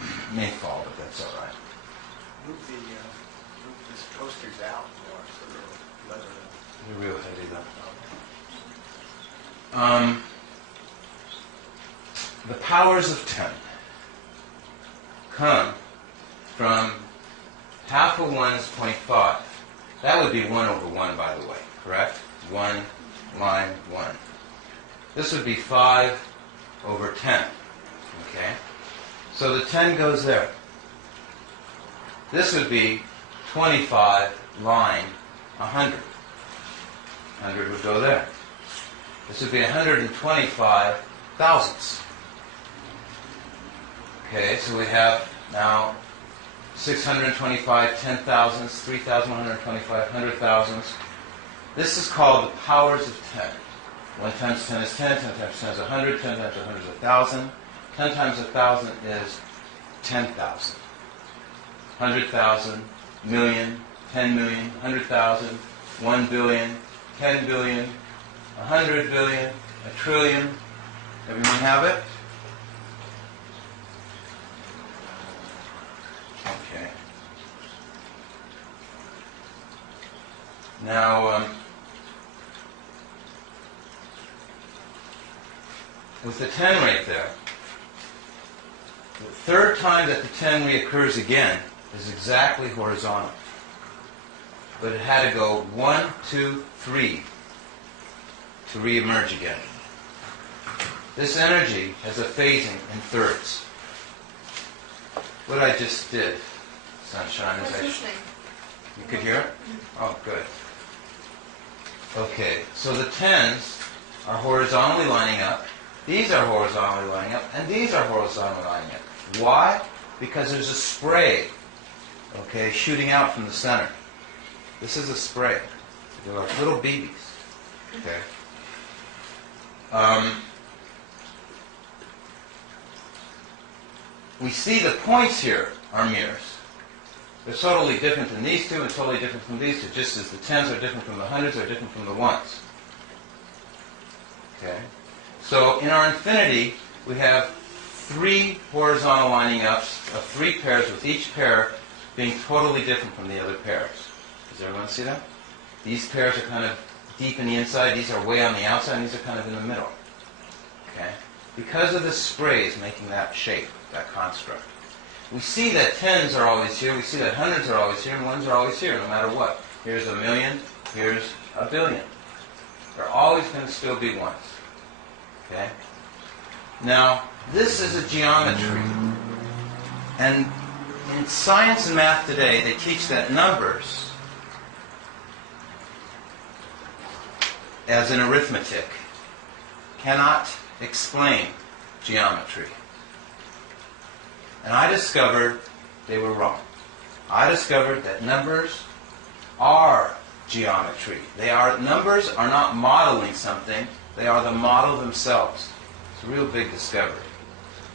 It may fall, but that's all right. Move this coasters out more so they'll leather them. You're real heavy though. The powers of 10 come from half of 1 is 0.5. That would be 1 over 1, by the way, correct? 1, line 1. This would be 5 over 10. Okay? So the 10 goes there. This would be 25, line 100. 100 would go there. This would be 125 thousandths. Okay, so we have now 625 ten thousandths, 3,125 hundred thousandths. This is called the powers of 10. 1 times 10 is 10, 10 times 10 is 100, 10 times 100 is 1,000. 10 times 1,000 is 10,000. 100,000, million, 10 million, 100,000, 1 billion, 10 billion, 100 billion, a trillion. Everyone have it? Okay. Now, with the 10 right there, the third time that the 10 reoccurs again is exactly horizontal. But it had to go 1, 2, 3 to re-emerge again. This energy has a phasing in thirds. What I just did, sunshine, is you could hear it? Oh, good. Okay, so the 10s are horizontally lining up, These are horizontally lining up, and these are horizontally lining up. Why? Because there's a spray, okay, shooting out from the center. This is a spray. They're like little BBs, okay? We see the points here are mirrors. They're totally different than these two and totally different from these two, just as the tens are different from the hundreds are different from the ones. Okay? So in our infinity, we have 3 horizontal lining ups of 3 pairs, with each pair being totally different from the other pairs. Does everyone see that? These pairs are kind of deep in the inside, these are way on the outside, and these are kind of in the middle. Okay? Because of the sprays making that shape, that construct. We see that tens are always here, we see that hundreds are always here, and ones are always here, no matter what. Here's a million, here's a billion. They're always going to still be ones. Okay? Now, this is a geometry. And in science and math today, they teach that numbers, as in arithmetic, cannot explain geometry. And I discovered they were wrong. I discovered that numbers are geometry. Numbers are not modeling something, they are the model themselves. It's a real big discovery.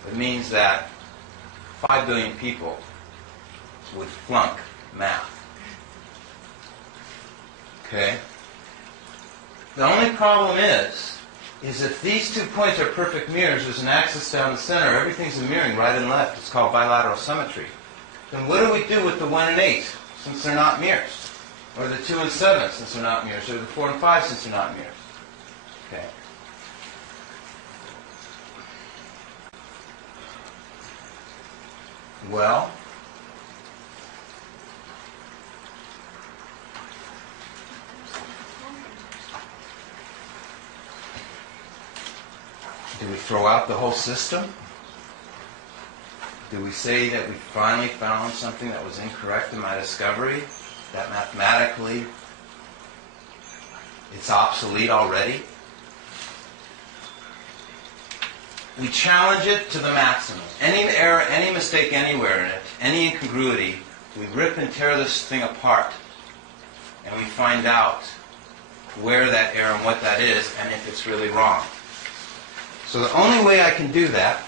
It means that 5 billion people would flunk math. Okay? The only problem is if these 2 points are perfect mirrors, there's an axis down the center, everything's a mirroring right and left. It's called bilateral symmetry. Then what do we do with the 1 and 8, since they're not mirrors? Or the 2 and 7, since they're not mirrors? Or the 4 and 5, since they're not mirrors? Okay. Well, do we throw out the whole system? Do we say that we finally found something that was incorrect in my discovery? That mathematically it's obsolete already? We challenge it to the maximum. Any error, any mistake anywhere in it, any incongruity, we rip and tear this thing apart. And we find out where that error and what that is, and if it's really wrong. So the only way I can do that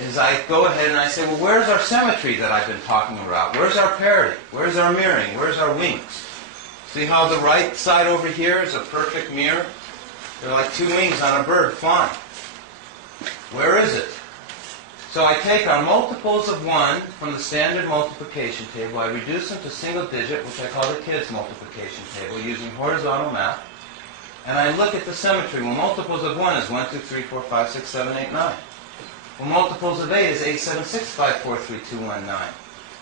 is I go ahead and I say, well, where's our symmetry that I've been talking about? Where's our parity? Where's our mirroring? Where's our wings? See how the right side over here is a perfect mirror? They're like 2 wings on a bird flying. Where is it? So I take our multiples of 1 from the standard multiplication table, I reduce them to single digit, which I call the kids' multiplication table, using horizontal math, and I look at the symmetry. Well, multiples of 1 is 1, 2, 3, 4, 5, 6, 7, 8, 9. Well, multiples of 8 is 8, 7, 6, 5, 4, 3, 2, 1, 9.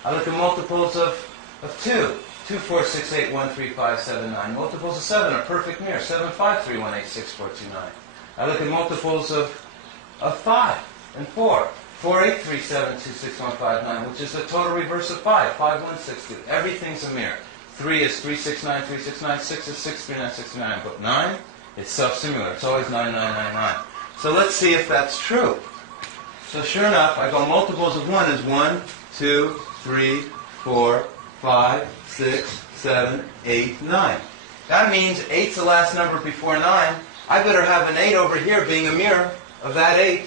I look at multiples of 2. 2, 4, 6, 8, 1, 3, 5, 7, 9. Multiples of 7 are perfect mirror. 7, 5, 3, 1, 8, 6, 4, 2, 9. I look at multiples of 5 and 4. 4, 8, 3, 7, 2, 6, 1, 5, 9, which is the total reverse of 5. 5, 1, 6, 2. Everything's a mirror. 3 is 3, 6, 9, 3, 6, 9. 6 is 6, 3, 9, 6, 3, 9. But 9, it's self-similar. It's always 9, 9, 9, 9. So let's see if that's true. So sure enough, I go multiples of 1 is 1, 2, 3, 4, 5, 6, 7, 8, 9. That means 8's the last number before 9. I better have an 8 over here being a mirror of that 8.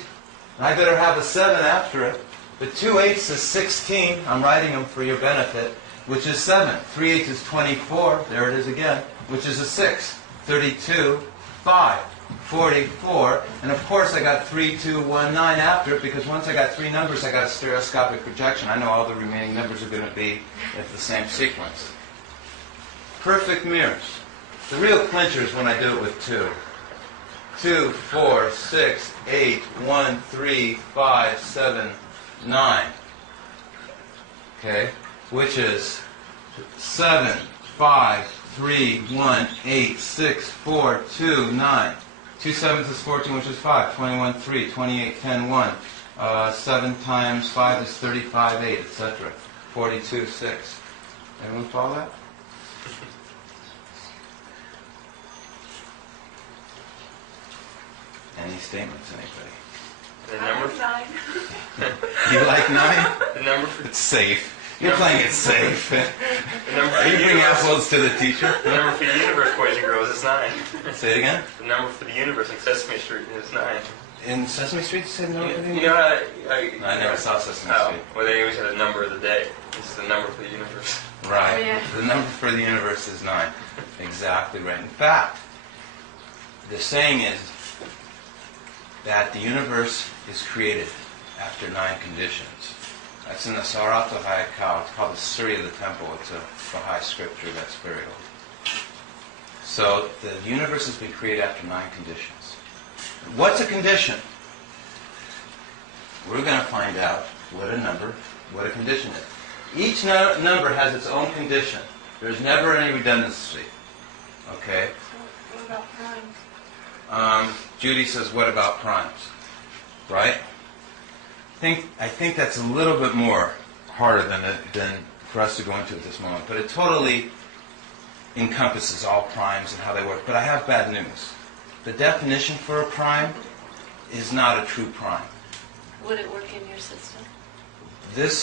And I better have a 7 after it. But 2 8s is 16. I'm writing them for your benefit, which is 7. 3 8s is 24. There it is again, which is a 6. 32, 5, 44. And of course I got 3, 2, 1, 9 after it, because once I got 3 numbers, I got a stereoscopic projection. I know all the remaining numbers are going to be in the same sequence. Perfect mirrors. The real clincher is when I do it with 2. 2, 4, 6, 8, 1, 3, 5, 7, 9. Okay? Which is 7, 5, 3, 1, 8, 6, 4, 2, 9. 2 7s is 14, which is 5. 21, 3. 28, 10, 1. 7 times 5 is 35, 8, etc. 42, 6. Everyone follow that? Any statements, anybody? The I number, like 9. You like 9? the number for It's safe. You're playing it safe. the number for Are you the bring universe. apples to the teacher? The number for the universe, boys and girls, is 9. Say it again. The number for the universe in Sesame Street is 9. In Sesame Street, you said no? You know, I never saw Sesame Oh, Street. well, they always had a number of the day. This is the number for the universe. Right. Yeah. The number for the universe is 9. Exactly right. In fact, the saying is that the universe is created after 9 conditions. That's in the Sarata Hayakao. It's called the Surya of the Temple. It's a Baha'i scripture that's very old. So the universe has been created after 9 conditions. What's a condition? We're going to find out what a condition is. Each number has its own condition. There's never any redundancy. Okay? What about primes? Judy says, what about primes? Right? I think that's a little bit more harder than for us to go into at this moment. But it totally encompasses all primes and how they work. But I have bad news. The definition for a prime is not a true prime. Would it work in your system? This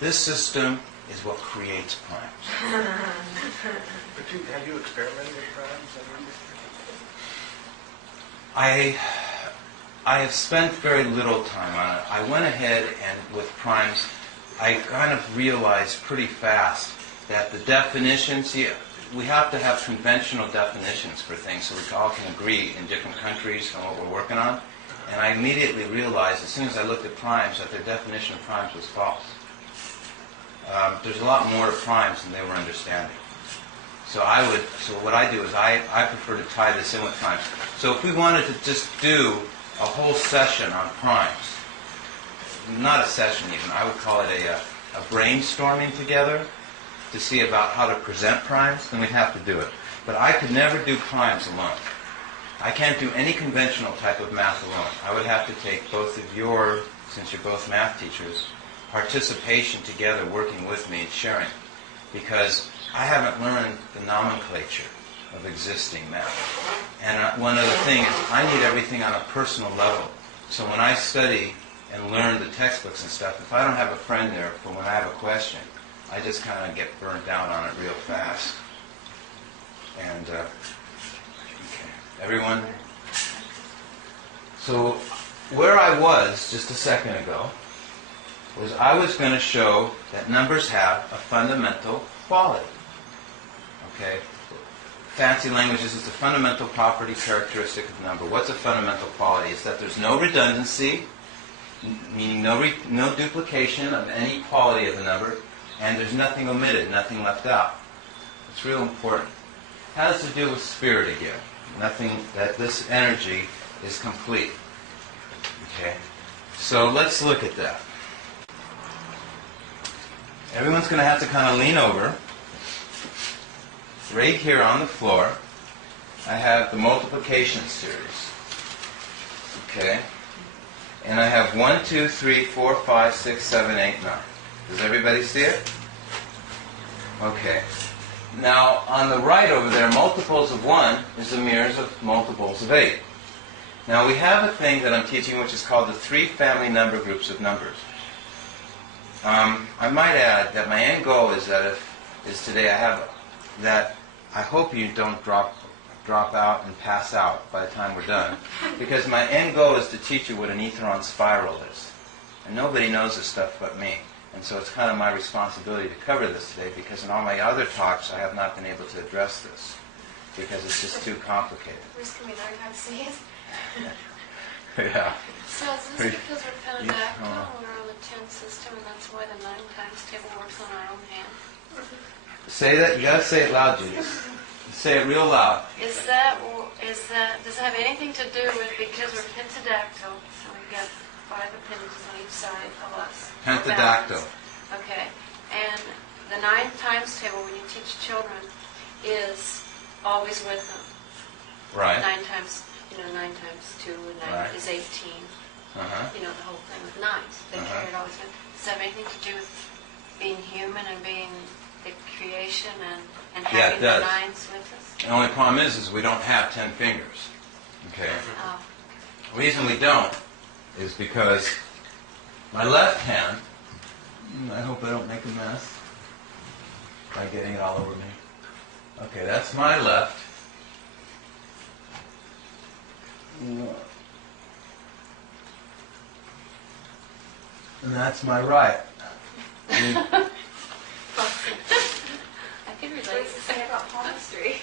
system is what creates primes. But have you experimented with primes? I have spent very little time on it. I went ahead and with primes, I kind of realized pretty fast that the definitions, we have to have conventional definitions for things so we all can agree in different countries on what we're working on. And I immediately realized, as soon as I looked at primes, that their definition of primes was false. There's a lot more to primes than they were understanding. So what I do is I prefer to tie this in with primes. So if we wanted to just do a whole session on primes, not a session even, I would call it a brainstorming together to see about how to present primes, then we'd have to do it. But I could never do primes alone. I can't do any conventional type of math alone. I would have to take both of your, since you're both math teachers, participation together, working with me and sharing. Because I haven't learned the nomenclature of existing math. And one other thing is I need everything on a personal level. So when I study and learn the textbooks and stuff, if I don't have a friend there for when I have a question, I just kind of get burnt out on it real fast. And, okay, everyone? So where I was just a second ago was I was going to show that numbers have a fundamental quality. Okay? Fancy languages is a fundamental property characteristic of number. What's a fundamental quality? It's that there's no redundancy, meaning no duplication of any quality of the number, and there's nothing omitted, nothing left out. It's real important. It has to do with spirit again. Nothing, that this energy is complete. Okay? So let's look at that. Everyone's going to have to kind of lean over. Right here on the floor, I have the multiplication series. Okay? And I have 1, 2, 3, 4, 5, 6, 7, 8, 9. Does everybody see it? Okay. Now, on the right over there, multiples of 1 is the mirrors of multiples of 8. Now, we have a thing that I'm teaching which is called the 3 family number groups of numbers. I might add that my end goal is that today I have that I hope you don't drop out and pass out by the time we're done, because my end goal is to teach you what an Etheron spiral is, and nobody knows this stuff but me, and so it's kind of my responsibility to cover this today, because in all my other talks I have not been able to address this because it's just too complicated. First, can we learn how to see it? Yeah. So is this because we're pentadactyl, we're on the 10 system, and that's why the 9 times table works on our own hand? Say that. You gotta say it loud, Judy. Say it real loud. Does it have anything to do with, because we're pentadactyl, so we've got 5 appendages on each side of us? Pentadactyl. Okay. And the 9 times table, when you teach children, is always with them. Right. 9 times 9 times 2 and 9 Right. is 18. Uh-huh. You know, the whole thing with 9s. They carry it always with. Does that have anything to do with being human and being the creation and Yeah, it having the does. 9s with us? The only problem is we don't have 10 fingers. Okay. Oh. The reason we don't is because my left hand, I hope I don't make a mess by getting it all over me. Okay, that's my left. And that's my right. I can What relate. does it say about palmistry?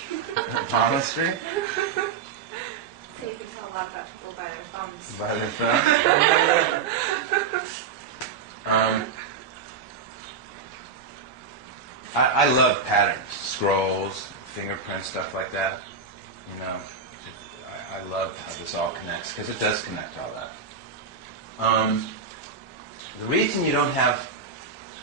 Palmistry? So you can tell a lot about people by their thumbs. By the thumb. I love patterns, scrolls, fingerprints, stuff like that. You know, I love how this all connects, because it does connect all that. The reason you don't have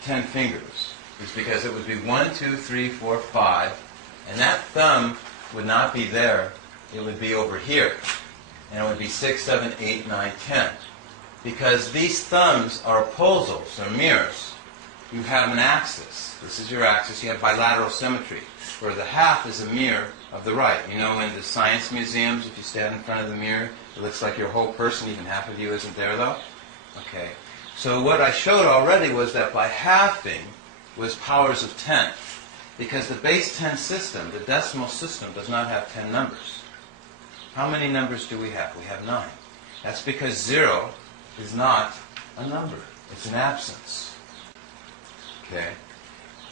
10 fingers is because it would be 1, 2, 3, 4, 5, and that thumb would not be there. It would be over here. And it would be 6, 7, 8, 9, 10. Because these thumbs are opposals, or mirrors. You have an axis. This is your axis. You have bilateral symmetry, where the half is a mirror of the right. You know, in the science museums, if you stand in front of the mirror, it looks like your whole person, even half of you isn't there, though. Okay. So what I showed already was that by halving was powers of 10. Because the base 10 system, the decimal system, does not have 10 numbers. How many numbers do we have? We have 9. That's because 0 is not a number. It's an absence. Okay?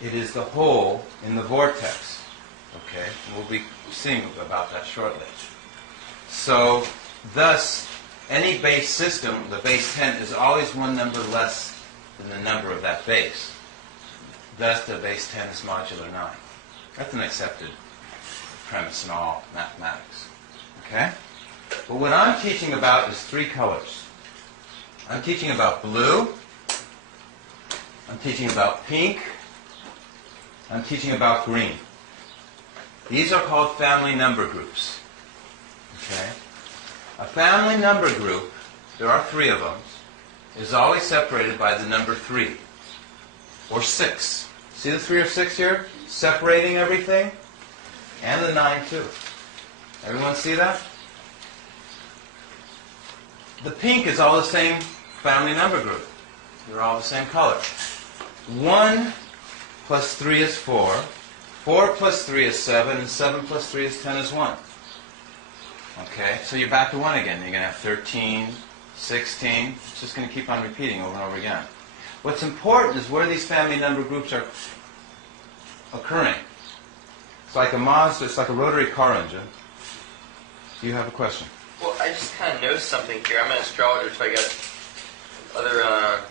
It is the hole in the vortex. Okay? And we'll be seeing about that shortly. So, thus, any base system, the base 10, is always one number less than the number of that base. Thus, the base 10 is modular 9. That's an accepted premise in all mathematics. Okay? But what I'm teaching about is 3 colors. I'm teaching about blue. I'm teaching about pink. I'm teaching about green. These are called family number groups. Okay? A family number group, there are 3 of them, is always separated by the number 3. Or 6. See the 3 or 6 here? Separating everything? And the 9 too. Everyone see that? The pink is all the same family number group. They're all the same color. 1 plus 3 is 4. 4 plus 3 is 7. And 7 plus 3 is 10 is 1. Okay, so you're back to 1 again. You're going to have 13, 16. It's just going to keep on repeating over and over again. What's important is where these family number groups are occurring. It's like a Mazda, it's like a rotary car engine. Do you have a question? Well, I just kind of noticed something here. I'm an astrologer, so I got other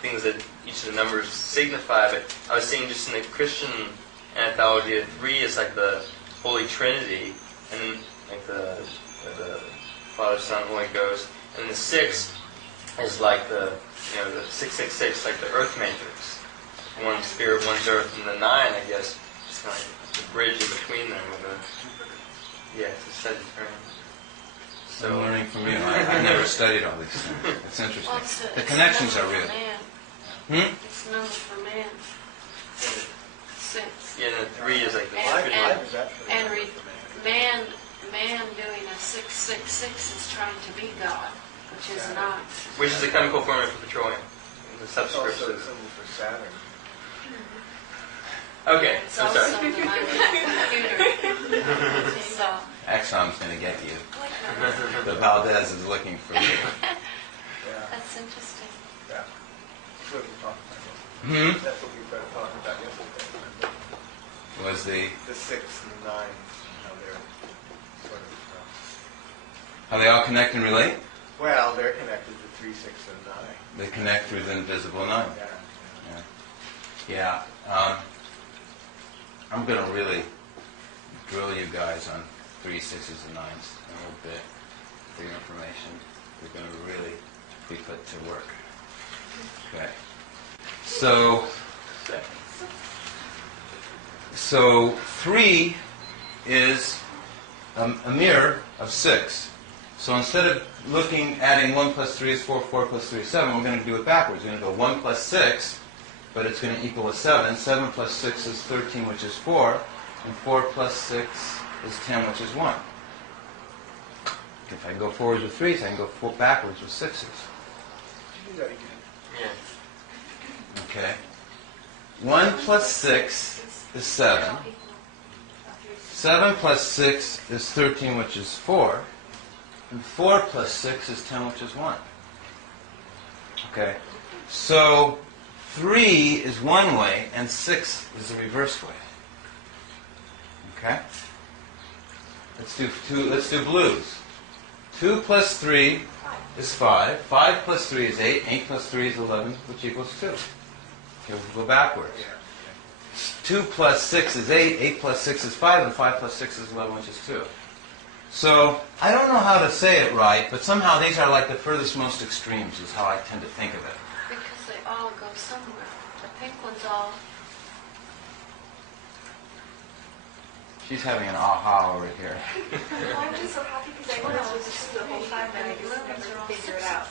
things that each of the numbers signify, but I was seeing just in the Christian anthology, 3 is like the Holy Trinity, and like the Father, Son, Holy Ghost, and the 6 is like the 666, like the Earth matrix. One spirit, one's Earth, and the 9, I guess, is kind of like the bridge in between them. It's a Sagittarian. So I'm learning from you. I've never studied all these things. It's interesting. Well, The connections are real. It's number for man. 6. Yeah, and the 3 is like the And- Trinity. Life is actually and another re- for man. Man doing a 666 is trying to be God, which is not. Which is a chemical formula for petroleum. The It's also subscript. a symbol for Saturn. Okay, It's I'm also sorry. the mind of the computer. So, Exxon's going to get you. like that. The Valdez is looking for you. Yeah, That's interesting. yeah. That's what we talked about yesterday. Hmm? That's what we started talking about yesterday. Was the The 6 and the 9, how they're sort of... how they all connect and relate? well, they're connected to 3, 6, and 9. They connect through the invisible 9. Yeah. Yeah. I'm going to really drill you guys on 3, 6s, and 9s a little bit for your information. You're going to really be put to work. Okay. So 3 is a mirror of 6. So instead of adding 1 plus 3 is 4, 4 plus 3 is 7, we're going to do it backwards. We're going to go 1 plus 6, but it's going to equal a 7. 7 plus 6 is 13, which is 4. And 4 plus 6 is 10, which is 1. If I can go forwards with 3s, I can go backwards with 6s. Do that again. Yeah. Okay. 1 plus 6 is 7. 7 plus 6 is 13, which is 4. And 4 plus 6 is 10, which is 1. Okay. So 3 is one way, and 6 is the reverse way. Okay? Let's do blues. 2 plus 3 is 5. 5 plus 3 is 8. 8 plus 3 is 11, which equals 2. Okay, we'll go backwards. 2 plus 6 is 8. 8 plus 6 is 5. And 5 plus 6 is 11, which is 2. So, I don't know how to say it right, but somehow these are like the furthest most extremes is how I tend to think of it. Because they all go somewhere. The pink one's all... She's having an aha over here. Well, I'm just so happy because I know this was just the whole time and I just never figure it out.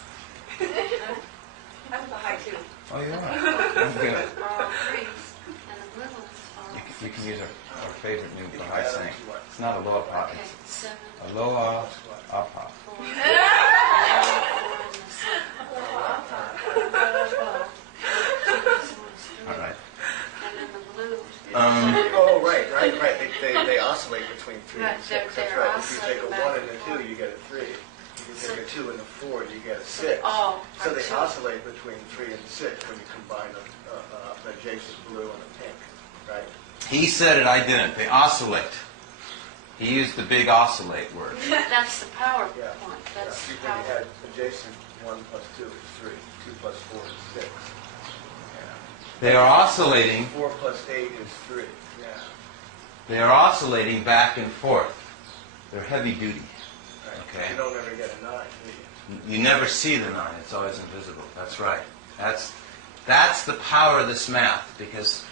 I'm the high too. Oh, you are? I'm good. are all threes, and the blue ones are... You can use our favorite new Baha'i saying. It's not a loa pa, Okay, it's 7, aloha apa. 4, 4, All right. and then the blue... Oh, right. They oscillate between 3 Right, and 6. That's they're right. If you take a oscillating 1 back and a and 2, you get a 3. If you take a 2 and a 4, you get a So they 6. all So are they 2. oscillate between 3 and 6 when you combine an adjacent blue and a pink, right? He said it, I didn't. They oscillate. He used the big oscillate word. That's the power Yeah. point. That's Yeah. the When you power. had adjacent 1 plus 2 is 3. 2 plus 4 is 6. They are oscillating. 4 plus 8 is 3. Yeah. They are oscillating back and forth. They're heavy duty. Right. Okay. You don't ever get a 9, do you? You never see the 9. It's always invisible. That's right. That's the power of this math, because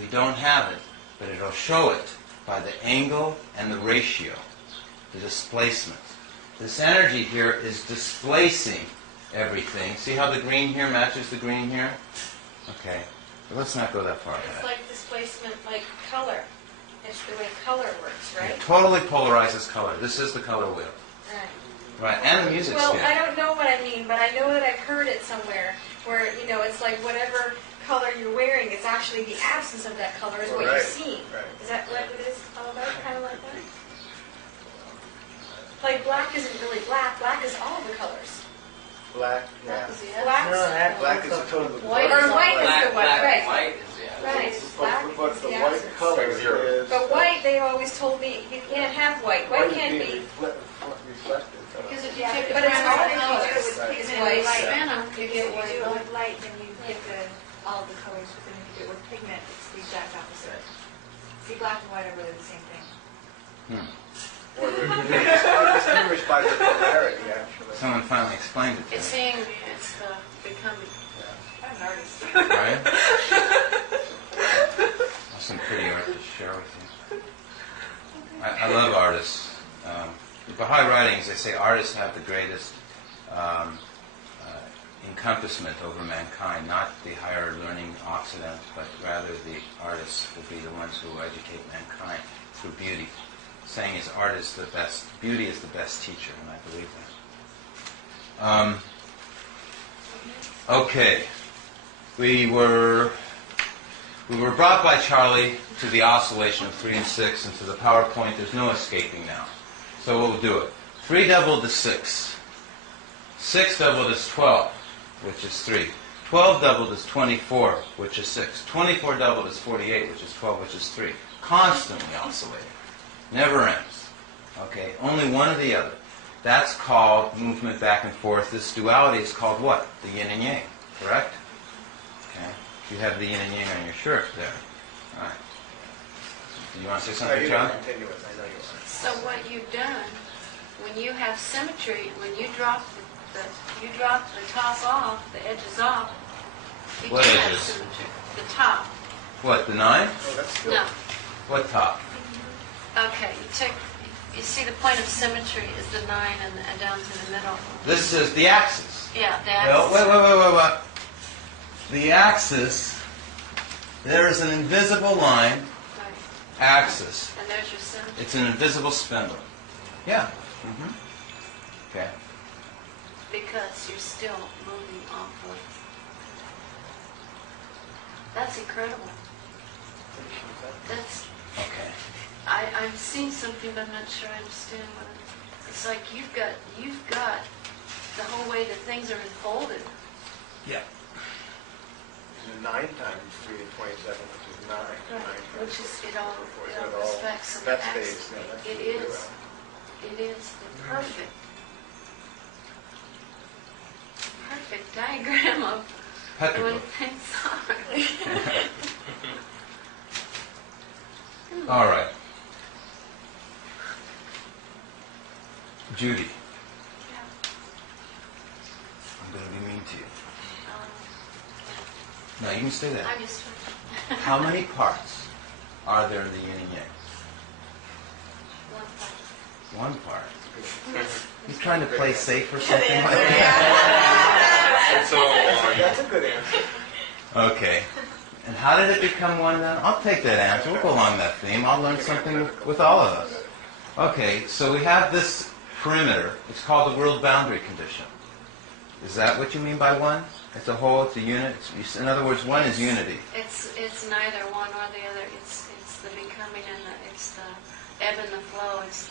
we don't have it, but it'll show it by the angle and the ratio, the displacement. This energy here is displacing everything. See how the green here matches the green here? Okay. But let's not go that far It's ahead. like displacement, like color. It's the way color works, right? It totally polarizes color. This is the color wheel. Right. Right, and the music Well, scale. I don't know what I mean, but I know that I've heard it somewhere where, it's like whatever color you're wearing, it's actually the absence of that color is what Right, you've seen. right. Is that what it is all about? Kind of like that? Like black isn't really black. Black is all the colors. Black, yeah. Black's Black is a total White or white is the white, right? White is the Right. Black But is the the white absence. color Zero. is... But white, they've always told me you can't have white. White is can't being be. reflected. Because if you Yeah, take But the it's brown all color, colors. It's It's in white. light. spin 'em, If you you get do white it light. with light, then you get all the colors, but then if you do it with pigment, it's the exact opposite. See, black and white are really the same thing. Or they're distinguished by their polarity, actually. Someone finally explained it to It's me. seeing, it's the becoming. I'm an artist. Right? That's some pretty art to share with you. I love artists. In Baha'i writings, they say artists have the greatest encompassment over mankind, not the higher learning Occident, but rather the artists will be the ones who will educate mankind through beauty. Saying is art is the best, beauty is the best teacher, and I believe that. Okay. We were brought by Charlie to the oscillation of 3 and 6, and to the power point. There's no escaping now. So we'll do it. 3 doubled is 6. 6 doubled is 12, which is 3. 12 doubled is 24, which is 6. 24 doubled is 48, which is 12, which is 3. Constantly oscillating. Never ends. Okay? Only one or the other. That's called movement back and forth. This duality is called what? The yin and yang. Correct? Okay. You have the yin and yang on your shirt there. All right. Do you want to say No, something, you John? can continue it. I know you are. So what you've done, when you have symmetry, when you drop the top off, the edges off, you What do have edges? symmetry. The top. What, the 9? Oh, that's good. No. What top? Okay, you see the point of symmetry is the 9 and down to the middle. This is the axis. Yeah, Well, that's... wait. The axis, there is an invisible line, Right. axis. And there's your symmetry. It's an invisible spindle. Yeah. Okay. because you're still moving off of. That's incredible. That's. Okay. I'm seeing something, but I'm not sure I understand what it's like. You've got the whole way that things are unfolded. Yeah. And 9 times 3 is 27, which is 9. 9 times Which is it all So it all- respects and that acts. stays, yeah, that's It really is. It is the perfect diagram of the way Petrichor. things are. All right. Judy, I'm going to be mean to you. No, you can stay there. I'm just. How many parts are there in the yin and yang? One part. He's trying to play safe or something like that. It's all one. That's a good answer. Okay. And how did it become one then? I'll take that answer. We'll go along that theme. I'll learn something with all of us. Okay, so we have this perimeter. It's called the world boundary condition. Is that what you mean by one? It's a whole, it's a unit? In other words, one is unity. It's neither one or the other. It's the becoming and it's the ebb and the flow. It's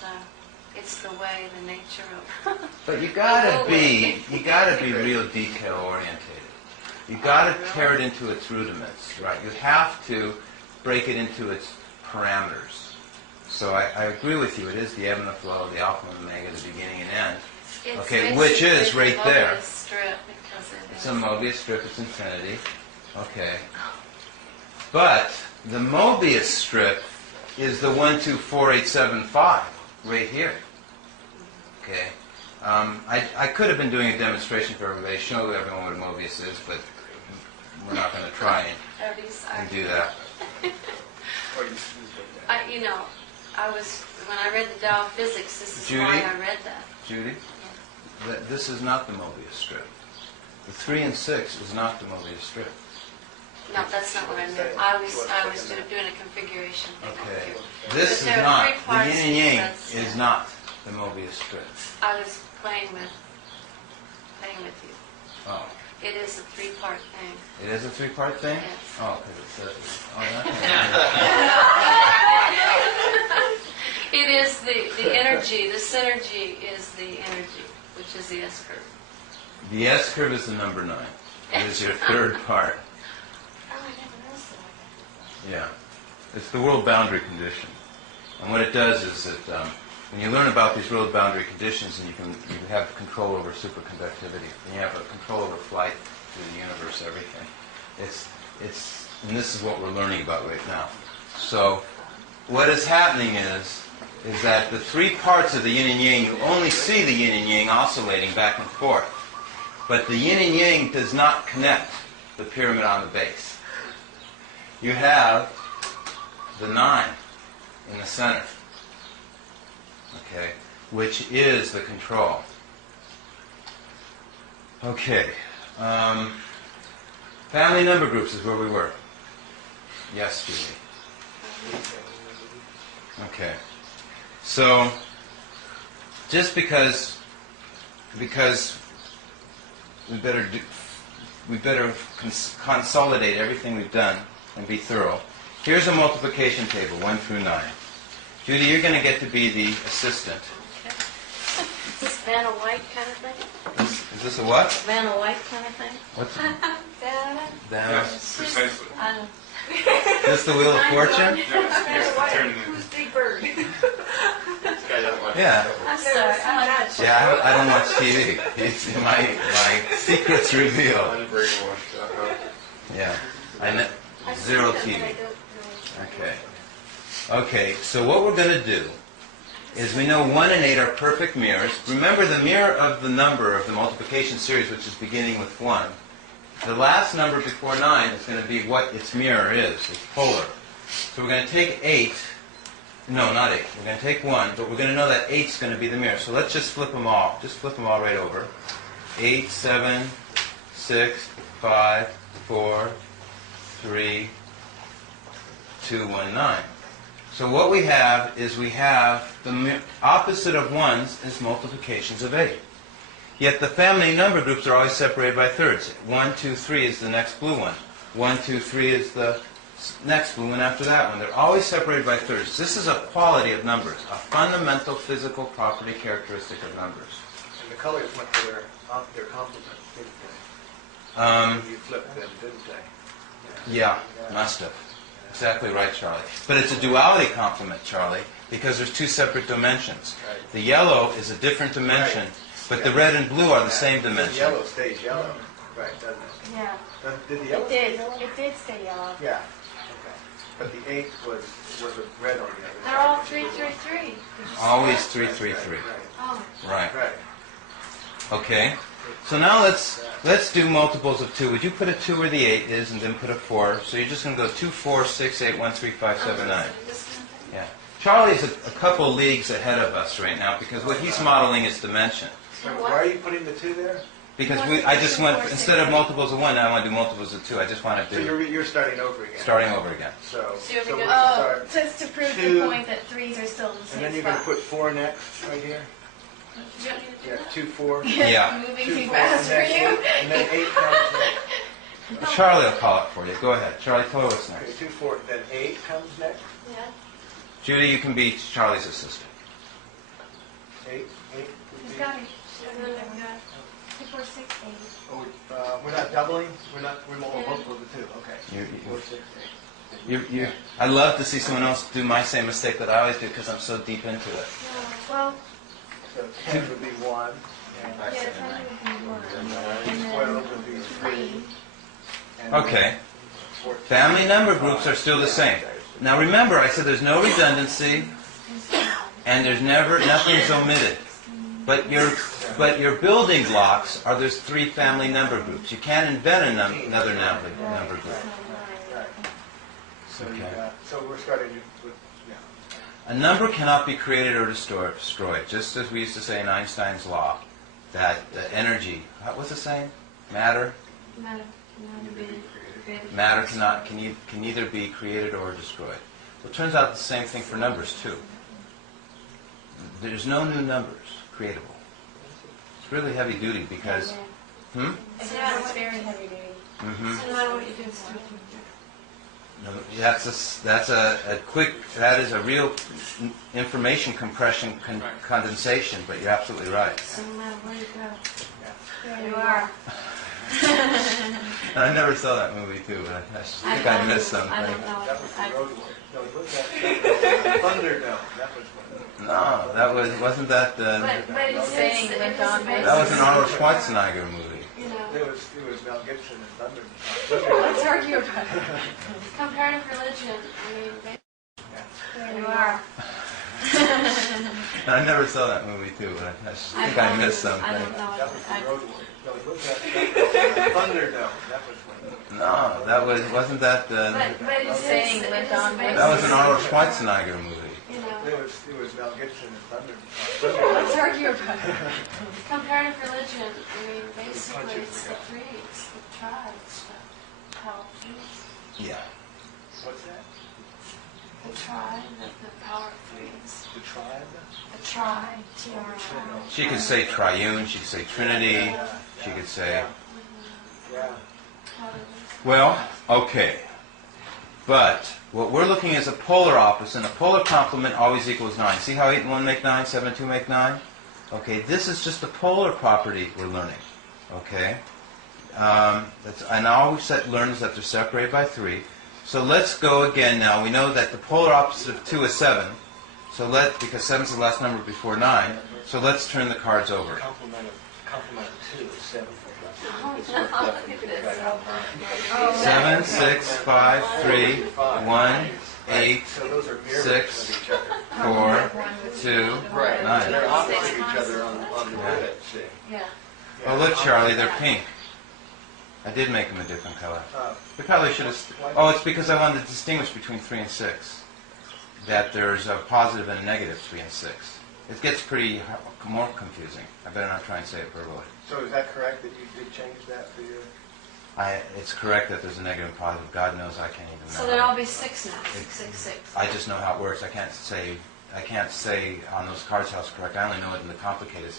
the way, the nature of. But you gotta be real detail orientated. You gotta tear it into its rudiments, right? You have to break it into its parameters. So I agree with you. It is the ebb and the flow, the alpha and omega, the beginning and end. Okay, which is basically right the there. Mobius strip because It's a Mobius strip. It's infinity. Okay. But the Mobius strip is the 1, 2, 4, 8, 7, 5 right here. Okay. I could have been doing a demonstration for everybody, show everyone what a Mobius is, but we're not going to try and do that. Or you like that. I was when I read the Tao of Physics. This is Judy? why I read that. Judy, this is not the Mobius strip. The 3 and 6 is not the Mobius strip. No, that's not what I meant. I was doing a configuration thing. Okay. Here. This But is there are not, three the parts yin and yang that's, is not the Mobius strip. I was playing with you. Oh. It is a 3-part thing. It is a 3-part thing? Yes. Oh, because it says it. Oh, It is the energy. The synergy is the energy, which is the S curve. the S curve is the number 9. It is your 3rd part. Oh, I never noticed that. Yeah. It's the world boundary condition. And what it does is that when you learn about these world boundary conditions, and you have control over superconductivity, and you have a control over flight through the universe, everything. And this is what we're learning about right now. So what is happening is that the 3 parts of the yin and yang, you only see the yin and yang oscillating back and forth. But the yin and yang does not connect the pyramid on the base. You have the 9 in the center, okay, which is the control. Okay. Family number groups is where we were. Yes, Julie. Okay. So, just because we better consolidate everything we've done and be thorough. Here's a multiplication table, 1 through 9. Judy, you're going to get to be the assistant. Okay. Is this Vanna White kind of thing? Is this a what? Vanna White kind of thing? What's Dada. that? Precisely. Is this the Wheel of Fortune? Who's Big Bird? This guy doesn't watch Yeah. I'm sorry. I like that. Yeah, I don't watch TV. It's my secrets revealed. Unbrainwashed. Yeah. I know. Zero TV. Okay. Okay, so what we're going to do is we know 1 and 8 are perfect mirrors. Remember the mirror of the number of the multiplication series, which is beginning with 1. The last number before 9 is going to be what its mirror is. It's polar. So we're going to take 8. No, not 8. We're going to take 1, but we're going to know that 8 is going to be the mirror. So let's just flip them all. Just flip them all right over. 8, 7, 6, 5, 4, 3, 2, 1, 9. So what we have is we have the opposite of 1s is multiplications of 8. Yet the family number groups are always separated by thirds. 1, 2, 3 is the next blue one. 1, 2, 3 is the next blue one after that one. They're always separated by thirds. This is a quality of numbers, a fundamental physical property characteristic of numbers. And the colors went to their complement, didn't they? You flipped them, didn't they? Yeah, must have. Exactly right, Charlie. But it's a duality complement, Charlie, because there's two separate dimensions. Right. The yellow is a different dimension, Right. but the red and blue are the same The dimension. yellow stays yellow, right, doesn't it? Yeah, Did the yellow it stay did. yellow? It did stay yellow. Yeah, okay. But the 8 was a red on the other side. They're all 3, 3, 3. Always 3, 3, 3. Oh, Right. Right. Okay. So now let's do multiples of 2. Would you put a 2 where the 8 is and then put a 4? So you're just going to go 2, 4, 6, 8, 1, 3, 5, 7, 9. Yeah. Charlie's a couple leagues ahead of us right now because what he's modeling is dimension. So why are you putting the 2 there? Because I just went, instead of multiples of 1, now I want to do multiples of 2. I just want to So do you're starting over again. starting over again. So you're we'll gonna- start. Just to prove Two. the point that threes are still in the And same then you're going to spot. put 4 next, right here? Do you want me to do Yeah, that? 2, 4. Yeah. Moving 2, too 4, fast for you. and then 8 comes next. Charlie will call it for you. Go ahead. Charlie, tell her what's Okay, next. 2, 4, then 8 comes next. yeah. Judy, you can be Charlie's assistant. 8 would He's be... got it. And then I've got 2, 4, 6, 8. Oh, we're not doubling? We're multiple of the 2, okay. You- 4, 6, 8. I love to see someone else do my same mistake that I always do because I'm so deep into it. Well, So 10 would be 1. yeah, 10 would be 1. And And 12 would be then 3. 3. Okay. 14. Family number groups are still the same. Now remember, I said there's no redundancy and there's nothing's omitted. But your building blocks are those 3 family number groups. You can't invent another number group. Right. So, Okay. so we're starting with, yeah. A number cannot be created or destroyed, just as we used to say in Einstein's law, that energy, what was the saying? Matter can neither be created or destroyed. Well, it turns out the same thing for numbers too. There's no new numbers creatable. It's really heavy duty because, It's very heavy duty. hmm So no matter what you do, it's still No, that is a real information compression condensation, but you're absolutely right. So no matter where you go. There you are. And I never saw that movie too, but I think I missed something. I don't know. That was the road one. No, what's that? Thunderdome. That was one. No, wasn't that But he's saying when Don makes that was an Arnold Schwarzenegger movie. You know. It was Mel Gibson and Thunderdome. Let's argue about it. Comparative religion. I mean, There you are. And I never saw that movie too, but I think I missed something. I don't know. That was I- the road one. No, what's that? Thunderdome. That was one. No, wasn't that But he's saying when Don makes that was an Arnold Schwarzenegger movie. You know. It was Mel Gibson and Thunderdome. Let's argue about it. comparative religion. I mean, basically, it's the creeds, the tribes that help you. Yeah. What's that? The tribe, the power of threes. The tribe? The tribe, T-R-I. She could say triune, she could say trinity, she could say... Yeah. Well, okay. But what we're looking at is a polar opposite, and a polar complement always equals 9. See how 8 and 1 make 9, 7 and 2 make 9? Okay, this is just a polar property we're learning. Okay? And all we've learned is that they're separated by 3. So let's go again now. We know that the polar opposite of 2 is 7. So because 7 is the last number before 9. So let's turn the cards over. Complement of 2 is 7. Look at this. 7, 6, 5, 3, 1, 8, So those are mirrors 6, of each other. 4, 2, Right. 9. They're opposite each other on the grid, see. Yeah. Oh, look, Charlie, they're pink. I did make them a different color. We probably should have... Oh, it's because I wanted to distinguish between 3 and 6. That there's a positive and a negative 3 and 6. It gets pretty more confusing. I better not try and say it verbally. So is that correct that you did change that for your... It's correct that there's a negative and positive. God knows I can't even know. So there'd all be 6 now. 6, 6, 6. I just know how it works. I can't say I can't say on those cards how it's correct. I only know it in the complicated.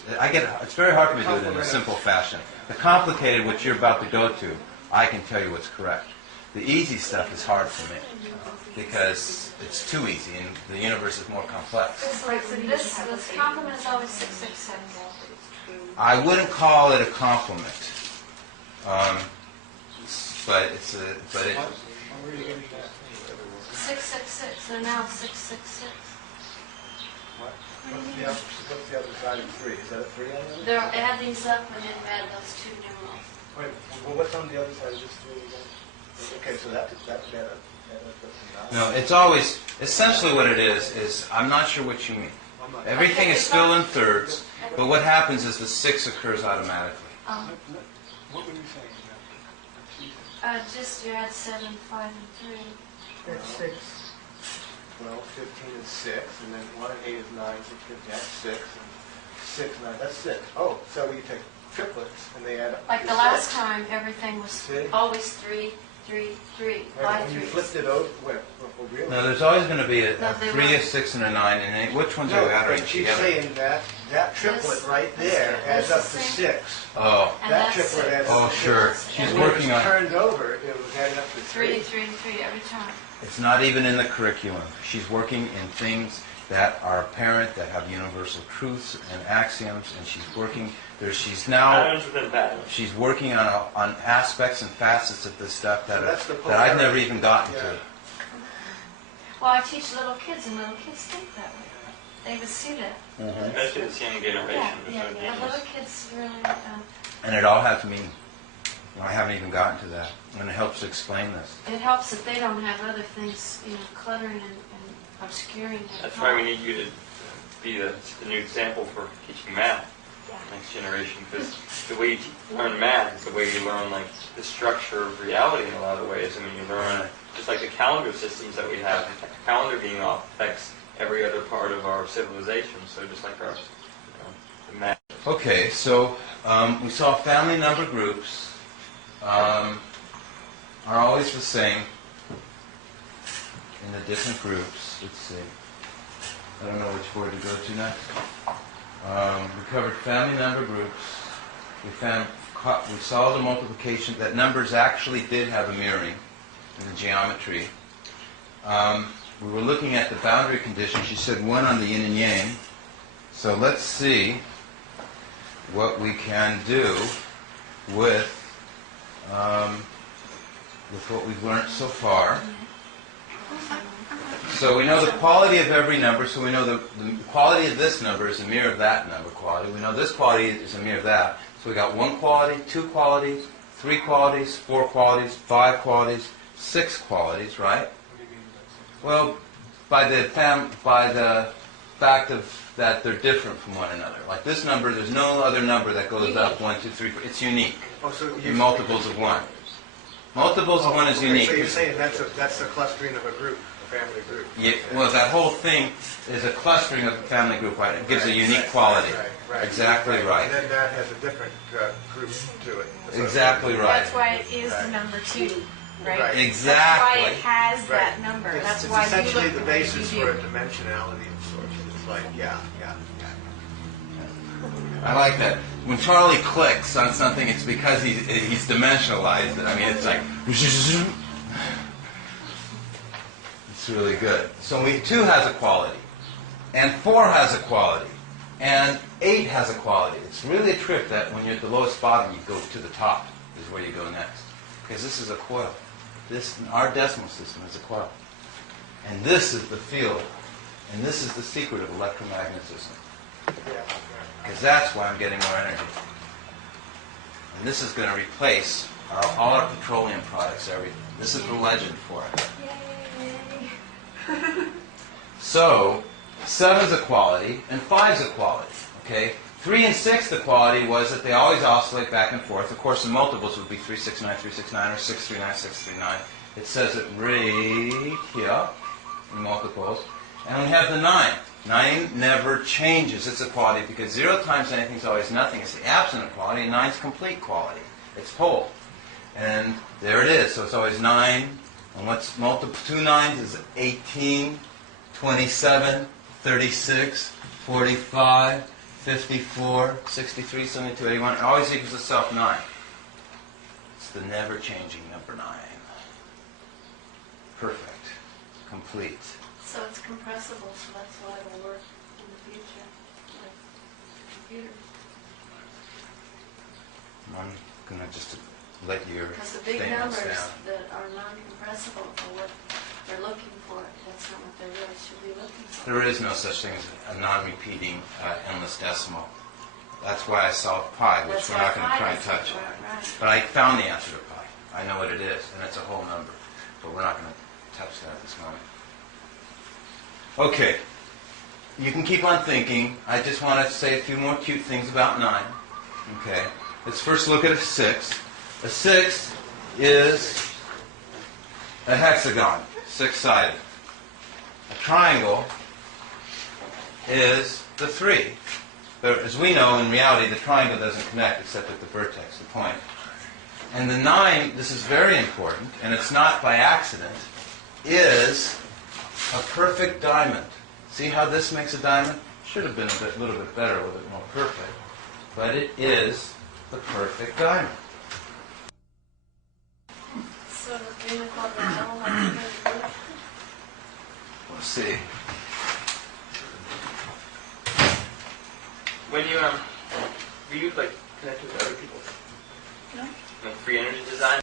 It's very hard for me to do it in a simple fashion. The complicated, which you're about to go to, I can tell you what's correct. The easy stuff is hard for me because it's too easy and the universe is more complex. This complement is always 666. I wouldn't call it a compliment, but it's a. But it. 666. They're now 666. What's the other side of 3? Is that a 3 on the other? They're add these up and then add those two numerals. Wait, well, what's on the other side of this 3 again? Okay, so that's better. No, it's always essentially what it is I'm not sure what you mean. Everything is still in thirds, but what happens is the 6 occurs automatically. What were you saying? Just you add 7, 5, and 3. That's 6. Well, 15 is 6, and then 1 and 8 is 9, so 15, that's 6, and 6, 9, that's 6. Oh, so you take triplets, and they add up. Like the last time, everything was See? always 3, 3, 3, Right, 5 when you threes. flipped it over, well, really? No, there's always going to be a No, they 3, a weren't. 6, and a 9, and which ones are No, adding but she's together? saying that triplet right there adds up to 6. Oh, And That that's triplet adds oh, up to sure. 6. She's And when it working was on. turned over, it was adding up to 3, 3. 3, 3 every time. It's not even in the curriculum. She's working in things that are apparent, that have universal truths and axioms, and she's working there. She's now. Patterns within patterns. She's working on aspects and facets of this stuff that, So that's the that I've never polarity. even gotten Yeah. to. Well, I teach little kids, and little kids think that way. They would see that. Especially this young generation. Yeah, They're yeah, so yeah. dangerous. Little kids really. And it all has meaning. I haven't even gotten to that. And it helps to explain this. It helps that they don't have other things, cluttering and obscuring their That's why we thought. need you to be the new example for teaching math, next generation. Because the way you learn math is the way you learn like the structure of reality in a lot of ways. I mean, you learn just like the calendar systems that we have. The calendar being off affects every other part of our civilization. So just like our the math. Okay, so we saw family number groups are always the same in the different groups. Let's see. I don't know which word to go to next. We covered family number groups. We saw the multiplication, that numbers actually did have a mirroring in the geometry. We were looking at the boundary condition. She said 1 on the yin and yang. So let's see what we can do with what we've learned so far. So we know the quality of every number, so we know the quality of this number is a mirror of that number quality. We know this quality is a mirror of that. So we got 1 quality, 2 qualities, 3 qualities, 4 qualities, 5 qualities, 6 qualities, right? Well, by the fact of that they're different from one another. Like this number, there's no other number that goes up 1, 2, 3, 4. It's unique. Oh, so In multiples of 1. Multiples of 1 is okay, unique. So you're saying that's a clustering of a group, a family group. Yeah, well, that whole thing is a clustering of a family group, right? It gives a unique quality. Right. Exactly right. And then that has a different group to it. Exactly right. That's why it is the number 2, right? Right. That's why Exactly. it has that Right. number. It's That's why you essentially look the the way you basis do. for a dimensionality of sorts. It's like, yeah. I like that. When Charlie clicks on something, it's because he's dimensionalized it. I mean, it's like... It's really good. So 2 has a quality, and 4 has a quality, and 8 has a quality. It's really a trick that when you're at the lowest bottom, you go to the top, is where you go next. Because this is a coil. Our decimal system is a coil. And this is the field, and this is the secret of electromagnetism. Because that's why I'm getting more energy. And this is going to replace all our petroleum products, everything. This is the legend for it. So, 7 is a quality, and 5 is a quality. Okay? 3 and 6, the quality was that they always oscillate back and forth. Of course, the multiples would be 369, 369, or 639, 639. It says it right here in multiples. And we have the 9. 9 never changes. It's a quality because 0 times anything is always nothing. It's the absent of quality, and 9 is complete quality. It's whole. And there it is. So it's always 9. And what's 2 9s is 18, 27, 36, 45, 54, 63, 72, 81. It always equals itself 9. It's the never-changing number 9. Perfect. Complete. So it's compressible, so that's why it'll work in the future with computers. I'm going to just let your Because the big statements numbers down. that are non-compressible are what they're looking for. That's not what they really should be looking for. There is no such thing as a non-repeating endless decimal. That's why I solved pi, which That's we're why not going to pi try and is touch. right. But I found the answer to pi. I know what it is, and it's a whole number. But we're not going to touch that at this moment. Okay. You can keep on thinking. I just want to say a few more cute things about 9. Okay. Let's first look at a 6. A 6 is a hexagon, 6-sided. A triangle is the 3. But as we know, in reality, the triangle doesn't connect except at the vertex, the point. And the 9, this is very important, and it's not by accident, is a perfect diamond. See how this makes a diamond? Should have been a little bit better, a little bit more perfect. But it is the perfect diamond. So the thing called the double like Let's see. When you were you like connected to other people? No. Like free energy design?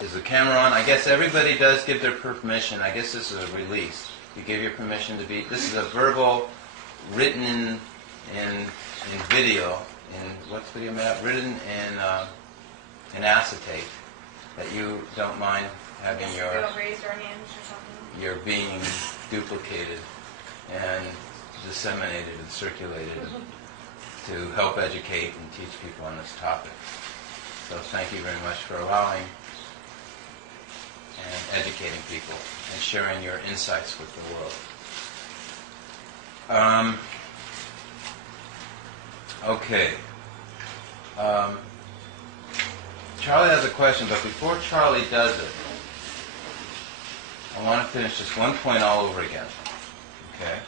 Is the camera on? I guess everybody does give their permission. I guess this is a release. You give your permission to be. This is a verbal, written in video. In what's video map? Written in acetate. That you don't mind having Yes, your they don't raise their hands or something. your being duplicated and disseminated and circulated to help educate and teach people on this topic. So thank you very much for allowing and educating people and sharing your insights with the world. Okay. Charlie has a question, but before Charlie does it, I want to finish this one point all over again. Okay?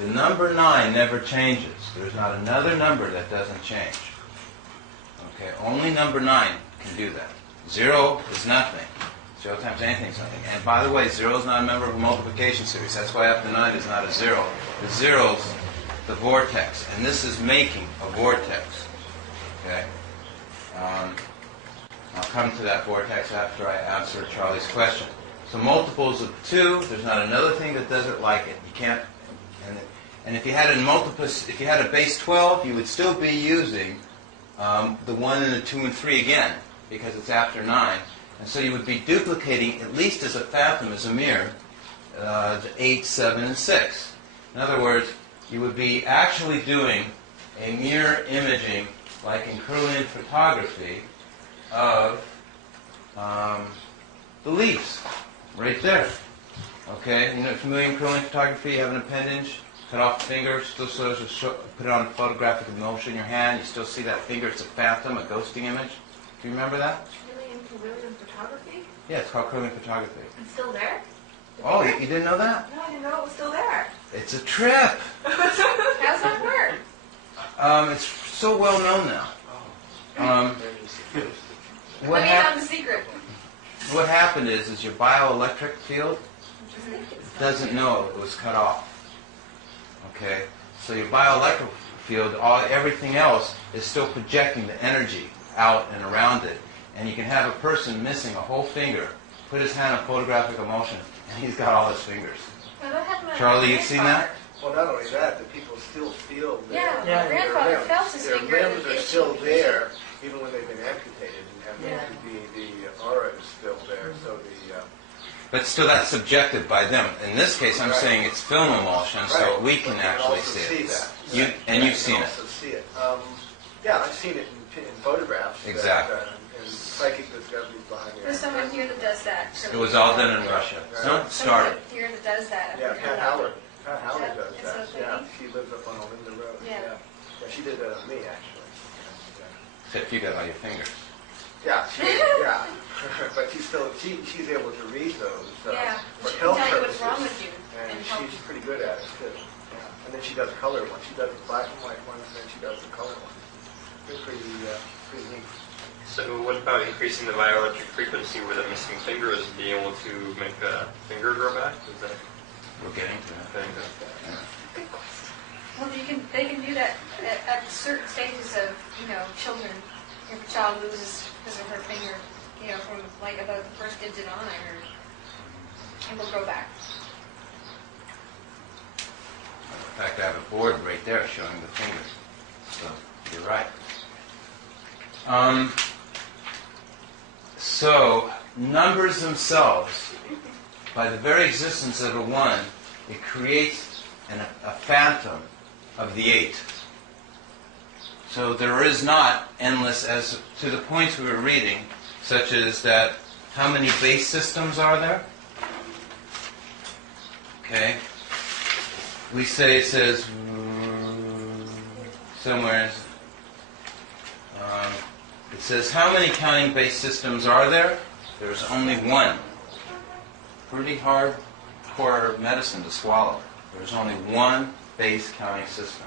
The number 9 never changes. There's not another number that doesn't change. Okay? Only number 9 can do that. 0 is nothing. 0 times anything is nothing. And by the way, 0 is not a member of a multiplication series. That's why after 9 is not a 0. The 0's the vortex. And this is making a vortex. Okay? I'll come to that vortex after I answer Charlie's question. So multiples of 2, there's not another thing that does it like it. You can't. And if you had a base 12, you would still be using the 1 and the 2 and 3 again, because it's after 9. And so you would be duplicating, at least as a phantom, as a mirror, the 8, 7, and 6. In other words, you would be actually doing a mirror imaging, like in Kirlian photography, of the leaves, right there. Okay, you know, familiar in Kirlian photography, you have an appendage, cut off the finger, still sort of put it on photographic emulsion in your hand, you still see that finger, it's a phantom, a ghosting image. Do you remember that? Really into William photography? Yeah, it's called Kirlian photography. It's still there? Oh, you didn't know that? No, I didn't know it was still there. It's a trip. How's that work? It's so well known now. What, Let me hap- know the secret. what happened is your bioelectric field doesn't know it was cut off. Okay? So your bioelectric field, everything else is still projecting the energy out and around it. And you can have a person missing a whole finger, put his hand on photographic emulsion, and he's got all his fingers. Now, that happened to my Charlie, you've seen that? Well, not only that, the people still feel Yeah, their, my grandfather their felt his their finger. limbs are still there, even when they've been amputated, and the aura is still there. So But still, that's subjective by them. In this case, I'm Right. saying it's film emulsion, so Right. we can But you actually also see it. that. And you've seen You it. can also see it. Yeah, I've seen it in photographs. Exactly. And psychic discoveries behind the There's someone here that does that. It was all done in Russia. No, it started. Someone here that does that. Yeah, Pat Howard. Pat Howard Yeah, does it's that. so Yeah, creepy. she lives up on Olinda Road. Yeah. Yeah, she did that on me, actually. Except you got all your fingers. Yeah, yeah. But she's able to read those. Yeah, for she can health tell you what's purposes. wrong with you. And pretty good at it, too. Yeah. And then she does color ones. She does the black and white ones, and then she does the color ones. They're pretty neat. So what about increasing the bioelectric frequency where the missing finger is being able to make a finger grow back? Is that We're getting to that. thing? Well, they can do that at certain stages of, children. If a child loses his or her finger, from like about the first digit on, I heard, it will grow back. In fact, I have a board right there showing the finger. So you're right. So numbers themselves, by the very existence of a 1, it creates a phantom of the 8. So there is not endless, as to the points we were reading, such as that, how many base systems are there? Okay. We say, it says, somewhere, it says, how many counting base systems are there? There's only 1. Pretty hardcore medicine to swallow. There's only 1 base counting system.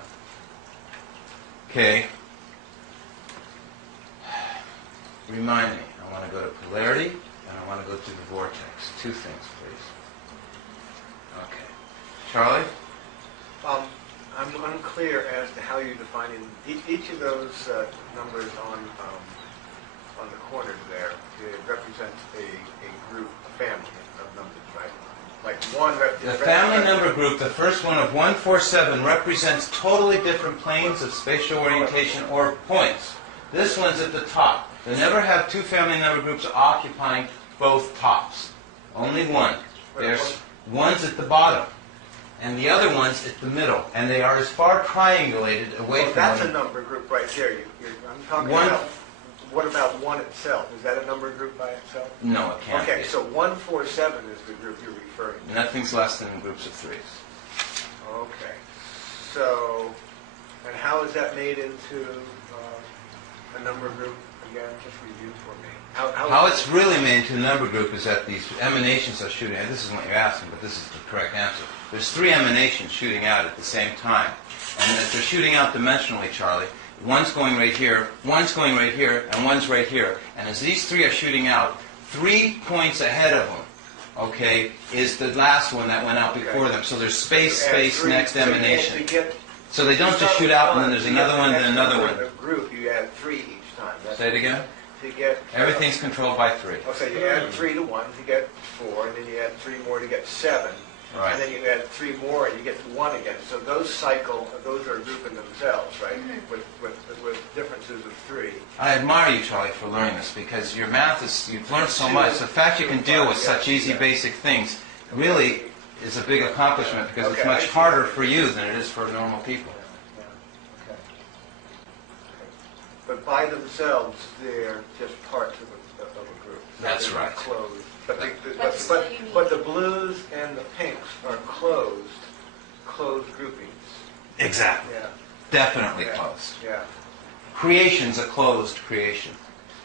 Okay. Remind me, I want to go to polarity, and I want to go to the vortex. 2 things, please. Okay. Charlie? I'm unclear as to how you're defining each of those numbers on the corners there. It represents a group, a family of numbers, right? Like 1 The family number group, the first one of 147, represents totally different planes of spatial orientation or points. This one's at the top. They never have 2 family number groups occupying both tops. Only 1. There's one's at the bottom, and the other one's at the middle, and they are as far triangulated away from that's one a number group right there. I'm talking One- about, what about 1 itself? Is that a number group by itself? No, it can't Okay, be. so 147 is the group you're referring to. Nothing's less than groups of 3s. Okay. So, and how is that made into a number group? Again, just review for me. How it's really made into a number group is that these emanations are shooting out. This is what you're asking, but this is the correct answer. There's 3 emanations shooting out at the same time. And if they're shooting out dimensionally, Charlie, one's going right here, one's going right here, and one's right here. And as these 3 are shooting out, 3 points ahead of them, okay, is the last one that went out before them. So there's space, space, next emanation. So they don't just shoot out and then there's another one, then another one. In a group, you add 3 each time. Say it again? To get, Everything's controlled by 3. so you add 3 to 1 to get 4, and then you add 3 more to get 7. Right. And then you add 3 more and you get to 1 again. So those cycle, those are a group in themselves, right? With differences of 3. I admire you, Charlie, for learning this because your math is, you've learned so much. The fact you can deal with such easy, basic things really is a big accomplishment because it's much harder for you than it is for normal people. Okay. But by themselves, they're just parts of a group. That's They're right. Closed. But But the blues and the pinks are closed groupings. Exactly. Yeah. Definitely Yeah. closed. Yeah. Creation's a closed creation.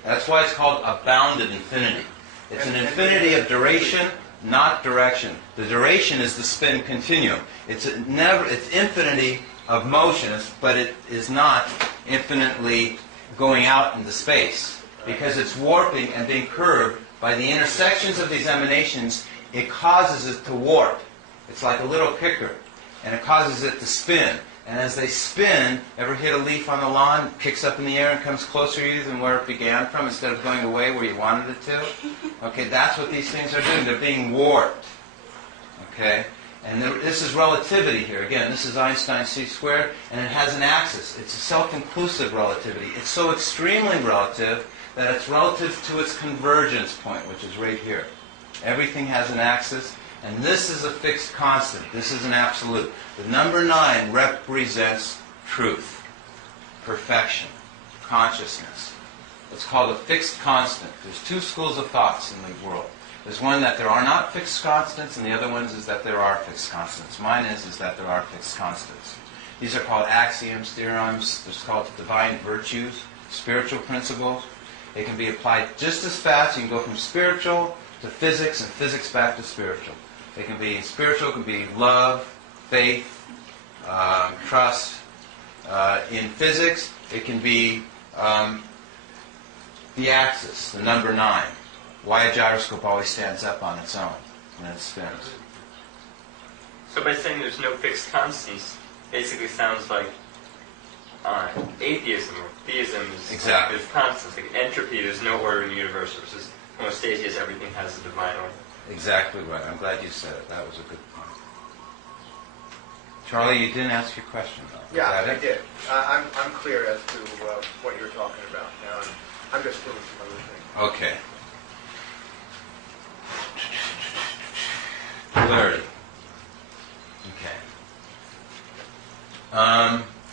That's why it's called a bounded infinity. It's an infinity of duration, not direction. The duration is the spin continuum. It's infinity of motions, but it is not infinitely going out into space because it's warping and being curved by the intersections of these emanations. It causes it to warp. It's like a little kicker, and it causes it to spin. And as they spin, ever hit a leaf on the lawn, kicks up in the air and comes closer to you than where it began from instead of going away where you wanted it to? Okay, that's what these things are doing. They're being warped. Okay? And this is relativity here. Again, this is Einstein's c², and it has an axis. It's a self-inclusive relativity. It's so extremely relative that it's relative to its convergence point, which is right here. Everything has an axis. And this is a fixed constant. This is an absolute. The number 9 represents truth, perfection, consciousness. It's called a fixed constant. There's 2 schools of thoughts in the world. There's one that there are not fixed constants, and the other one is that there are fixed constants. Mine is that there are fixed constants. These are called axioms, theorems. They're called divine virtues, spiritual principles. They can be applied just as fast. You can go from spiritual to physics, and physics back to spiritual. They can be spiritual, can be love, faith, trust. In physics, it can be the axis, the number 9. Why a gyroscope always stands up on its own when it spins. So by saying there's no fixed constants, basically sounds like atheism or theism is Exactly. there's constants. Like entropy, there's no order in the universe, versus homostasis, everything has a divine order. Exactly right. I'm glad you said it. That was a good point. Charlie, you didn't ask your question, though. Yeah, Is that I it? did. I'm clear as to what you're talking about now. I'm just doing some other things. Okay. Polarity. Okay.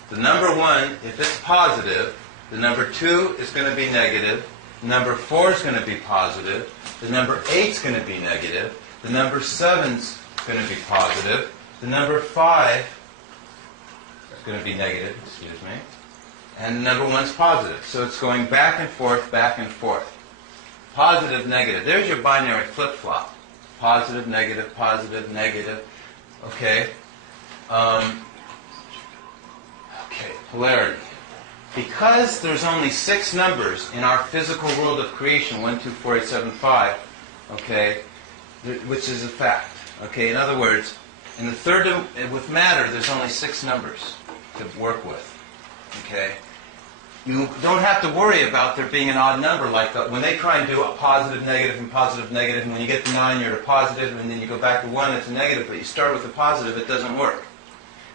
The number 1, if it's positive, the number 2 is going to be negative, the number 4 is going to be positive, the number 8 is going to be negative, the number 7 is going to be positive, the number 5 is going to be negative, excuse me, and the number 1 is positive. So it's going back and forth, back and forth. Positive, negative. There's your binary flip-flop. Positive, negative, positive, negative. Okay. Okay, polarity. Because there's only 6 numbers in our physical world of creation, 1, 2, 4, 8, 7, 5, okay, which is a fact. Okay, in other words, in the third, with matter, there's only 6 numbers to work with. Okay. You don't have to worry about there being an odd number like that. When they try and do a positive, negative, and when you get to 9, you're at a positive, and then you go back to 1, it's a negative, but you start with a positive, it doesn't work.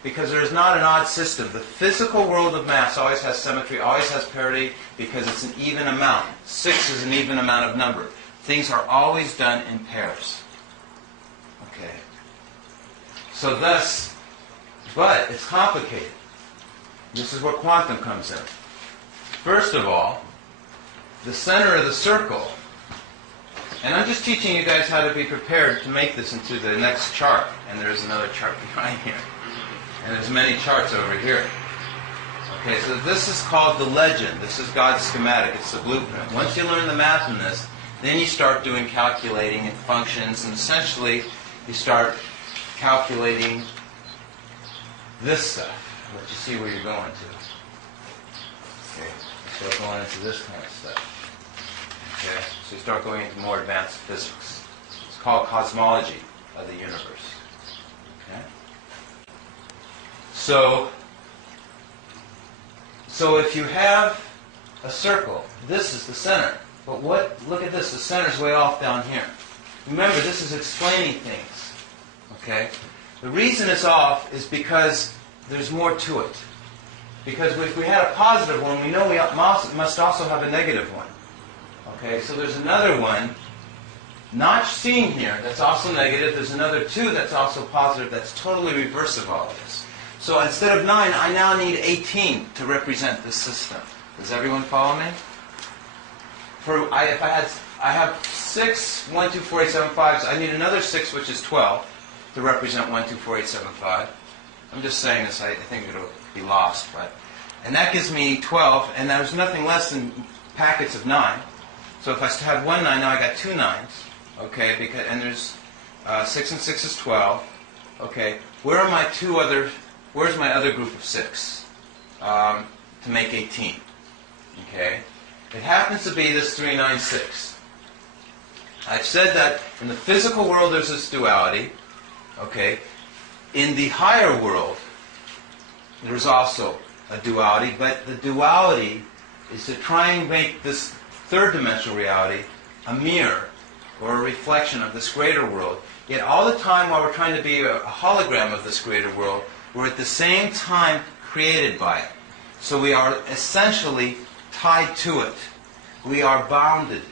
Because there is not an odd system. The physical world of mass always has symmetry, always has parity, because it's an even amount. 6 is an even amount of number. Things are always done in pairs. Okay. So thus, but it's complicated. This is where quantum comes in. First of all, the center of the circle, and I'm just teaching you guys how to be prepared to make this into the next chart, and there's another chart behind here, and there's many charts over here. Okay, so this is called the legend. This is God's schematic. It's the blueprint. Once you learn the math in this, then you start doing calculating and functions, and essentially you start calculating this stuff, what you see where you're going to. Okay, you start going into this kind of stuff. Okay, so you start going into more advanced physics. It's called cosmology of the universe. Okay? So if you have a circle, this is the center. But look at this, the center's way off down here. Remember, this is explaining things. Okay? The reason it's off is because there's more to it. Because if we had a positive one, we know we must also have a negative one. Okay, so there's another one, not seen here, that's also negative. There's another 2 that's also positive, that's totally reverse of all of this. So instead of 9, I now need 18 to represent this system. Does everyone follow me? I have 6, 1, 2, 4, 8, 7, 5s. I need another 6, which is 12, to represent 1, 2, 4, 8, 7, 5. I'm just saying this, I think it'll be lost, and that gives me 12, and there's nothing less than packets of 9. So if I had 1 9, now I got 2 9s, okay, and there's 6 and 6 is 12, okay. Where's my other group of 6 to make 18, okay? It happens to be this 3, 9, 6. I've said that in the physical world there's this duality, okay. In the higher world, there's also a duality, but the duality is to try and make this third-dimensional reality a mirror or a reflection of this greater world. Yet all the time while we're trying to be a hologram of this greater world, we're at the same time created by it. So we are essentially tied to it. We are binded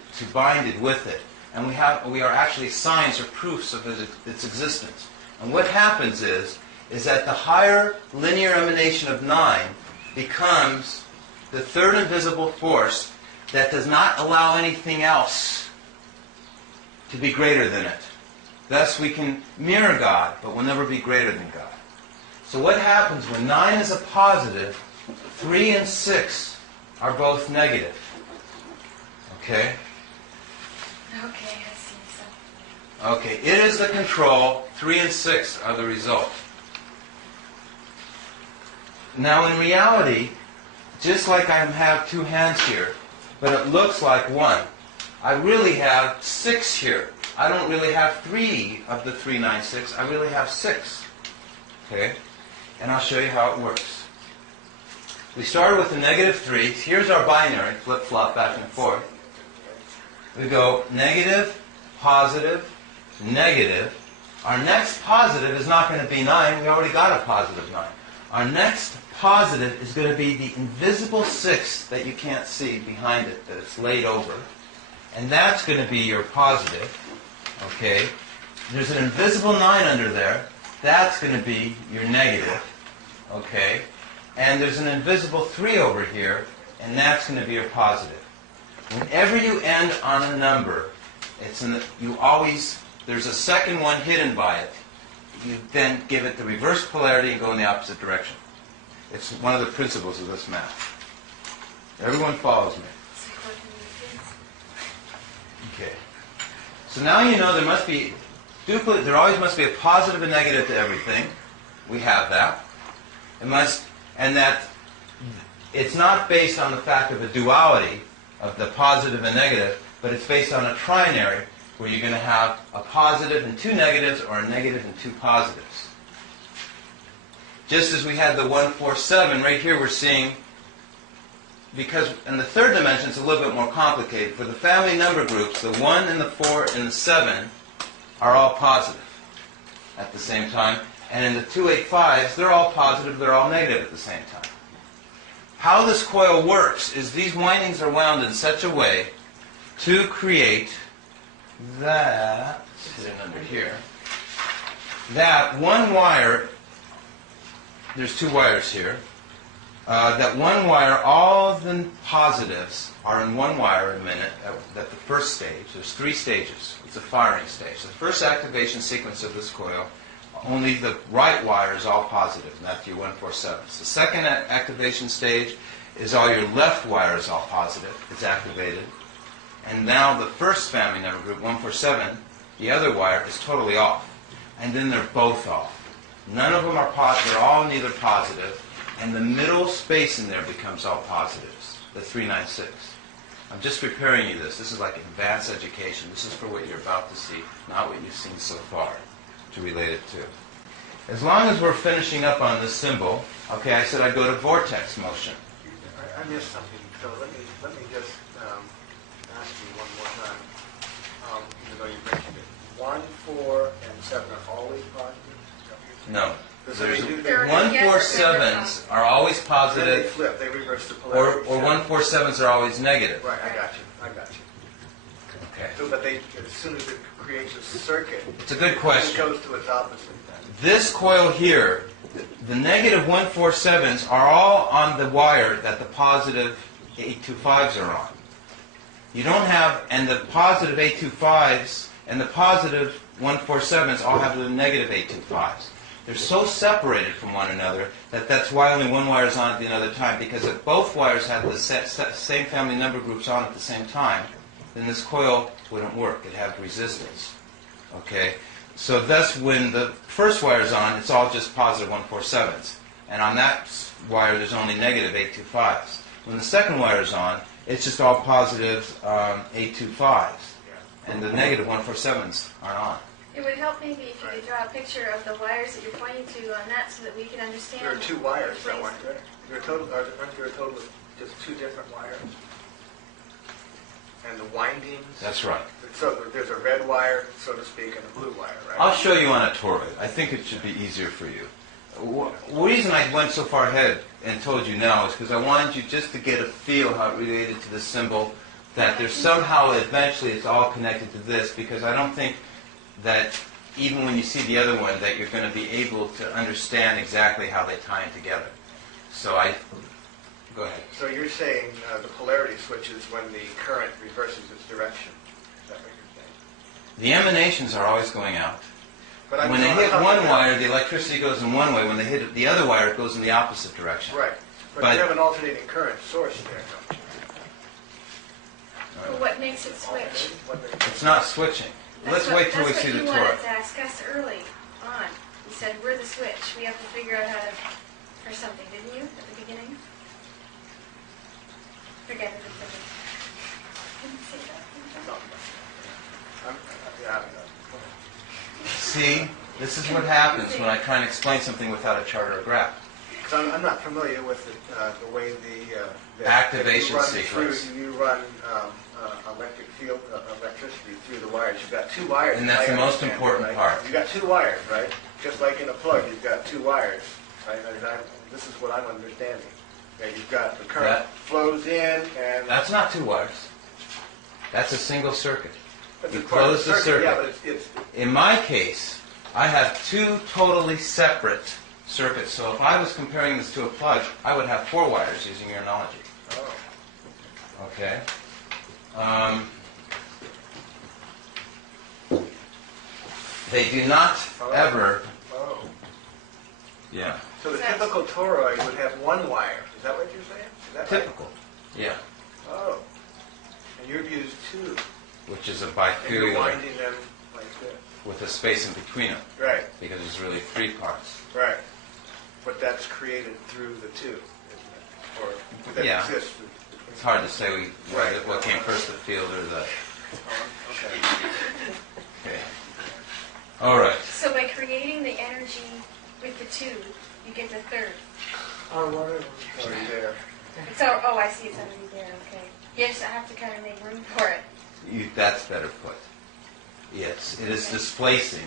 with it. And we are actually signs or proofs of its existence. And what happens is that the higher linear emanation of 9 becomes the third invisible force that does not allow anything else to be greater than it. Thus we can mirror God, but we'll never be greater than God. So what happens when 9 is a positive, 3 and 6 are both negative? Okay? Okay, I see. So Okay, it is the control, 3 and 6 are the result. Now in reality, just like I have 2 hands here, but it looks like 1, I really have 6 here. I don't really have 3 of the 3, 9, 6. I really have 6. Okay? And I'll show you how it works. We started with the negative 3. Here's our binary, flip-flop back and forth. We go negative, positive, negative. Our next positive is not going to be 9. We already got a positive 9. Our next positive is going to be the invisible 6 that you can't see behind it, that it's laid over. And that's going to be your positive. Okay? There's an invisible 9 under there. That's going to be your negative. Okay? And there's an invisible 3 over here, and that's going to be your positive. Whenever you end on a number, there's a second one hidden by it. You then give it the reverse polarity and go in the opposite direction. It's one of the principles of this math. Everyone follows me. Okay. So now you know there always must be a positive and negative to everything. We have that. And that it's not based on the fact of a duality of the positive and negative, but it's based on a trinary where you're going to have a positive and 2 negatives or a negative and 2 positives. Just as we had the 1, 4, 7, right here we're seeing, because in the third dimension it's a little bit more complicated. For the family number groups, the 1 and the 4 and the 7 are all positive at the same time. And in the 2, 8, 5s, they're all positive, they're all negative at the same time. How this coil works is these windings are wound in such a way to create that, sitting under here, that one wire, there's 2 wires here, that one wire, all the positives are in one wire in a minute at the first stage. There's 3 stages. It's a firing stage. The first activation sequence of this coil, only the right wire is all positive, and that's your 147s. The second activation stage is all your left wire is all positive. It's activated. And now the first family number group, 147, the other wire is totally off. And then they're both off. None of them are positive. They're all neither positive. And the middle space in there becomes all positives, the 396. I'm just preparing you this. This is like advanced education. This is for what you're about to see, not what you've seen so far, to relate it to. As long as we're finishing up on this symbol, okay, I said I'd go to vortex motion. I missed something, so let me just ask you one more time, even though you mentioned it. 1, 4, and 7 are always positive? No. There's 147s are always They positive, flip, they reverse the or polarity. 147s are always negative. Right, I got you. Okay. So, but as soon as it creates a circuit, It's a good it question. goes to its opposite then. This coil here, the negative 147s are all on the wire that the positive 825s are on. You don't have, and the positive 825s and the positive 147s all have the negative 825s. They're so separated from one another that that's why only one wire is on at the other time, because if both wires had the same family number groups on at the same time, then this coil wouldn't work. It'd have resistance. Okay? So thus, when the first wire is on, it's all just positive 147s. And on that wire, there's only negative 825s. When the second wire is on, it's just all positive 825s. And the negative 147s aren't on. It would help maybe if you could draw a picture of the wires that you're pointing to on that so that we can understand. There are 2 wires, the though, aren't there? Aren't there a total of just 2 different wires? And the windings? That's right. So there's a red wire, so to speak, and a blue wire, right? I'll show you on a tour. I think it should be easier for you. The reason I went so far ahead and told you now is because I wanted you just to get a feel how it related to the symbol, that there's somehow eventually it's all connected to this, because I don't think that even when you see the other one that you're going to be able to understand exactly how they tie in together. So go ahead. So you're saying the polarity switches when the current reverses its direction. Is that what you're saying? The emanations are always going out. But When they hit one wire, the electricity goes in one way. When they hit the other wire, it goes in the opposite direction. Right. But you have an alternating current source there, don't you? But what makes it switch? It's not switching. Let's wait till we see the That's what you tour. wanted to ask us early on. You said, we're the switch. We have to figure out how to or something, didn't you, at the beginning? Forget it. Didn't you say that? Yeah. See, this is what happens when I try and explain something without a chart or a graph. So I'm not familiar with the way the Activation you run sequence. You run electricity through the wires. You've got two wires. And that's I the most understand, important right? part. You've got two wires, right? Just like in a plug, you've got two wires. Right? This is what I'm understanding. Okay, you've got the current That- flows in, and That's not two wires. That's a single circuit. it's you a part of close the circuit. Yeah, but it's In my case, I have two totally separate circuits. So if I was comparing this to a plug, I would have four wires using your analogy. oh. Okay? They do not ever... Oh. Yeah. So the typical toroid would have one wire. Is that what you're saying? Is that right? Typical. Yeah. Oh. And you've used two. Which is a And you're bicular winding them like this. with a space in between them. Right, Because there's really three parts. right. But that's created through the two, isn't it? Or that Yeah. exists. It's hard to say what came first, the field or the... Oh, okay. Okay. All right. So by creating the energy with the two, you get the third. Or whatever. Already there. It's oh, I see, it's already there, okay. Yes, I have to kind of make room for it. That's better put. Yes, it is displacing.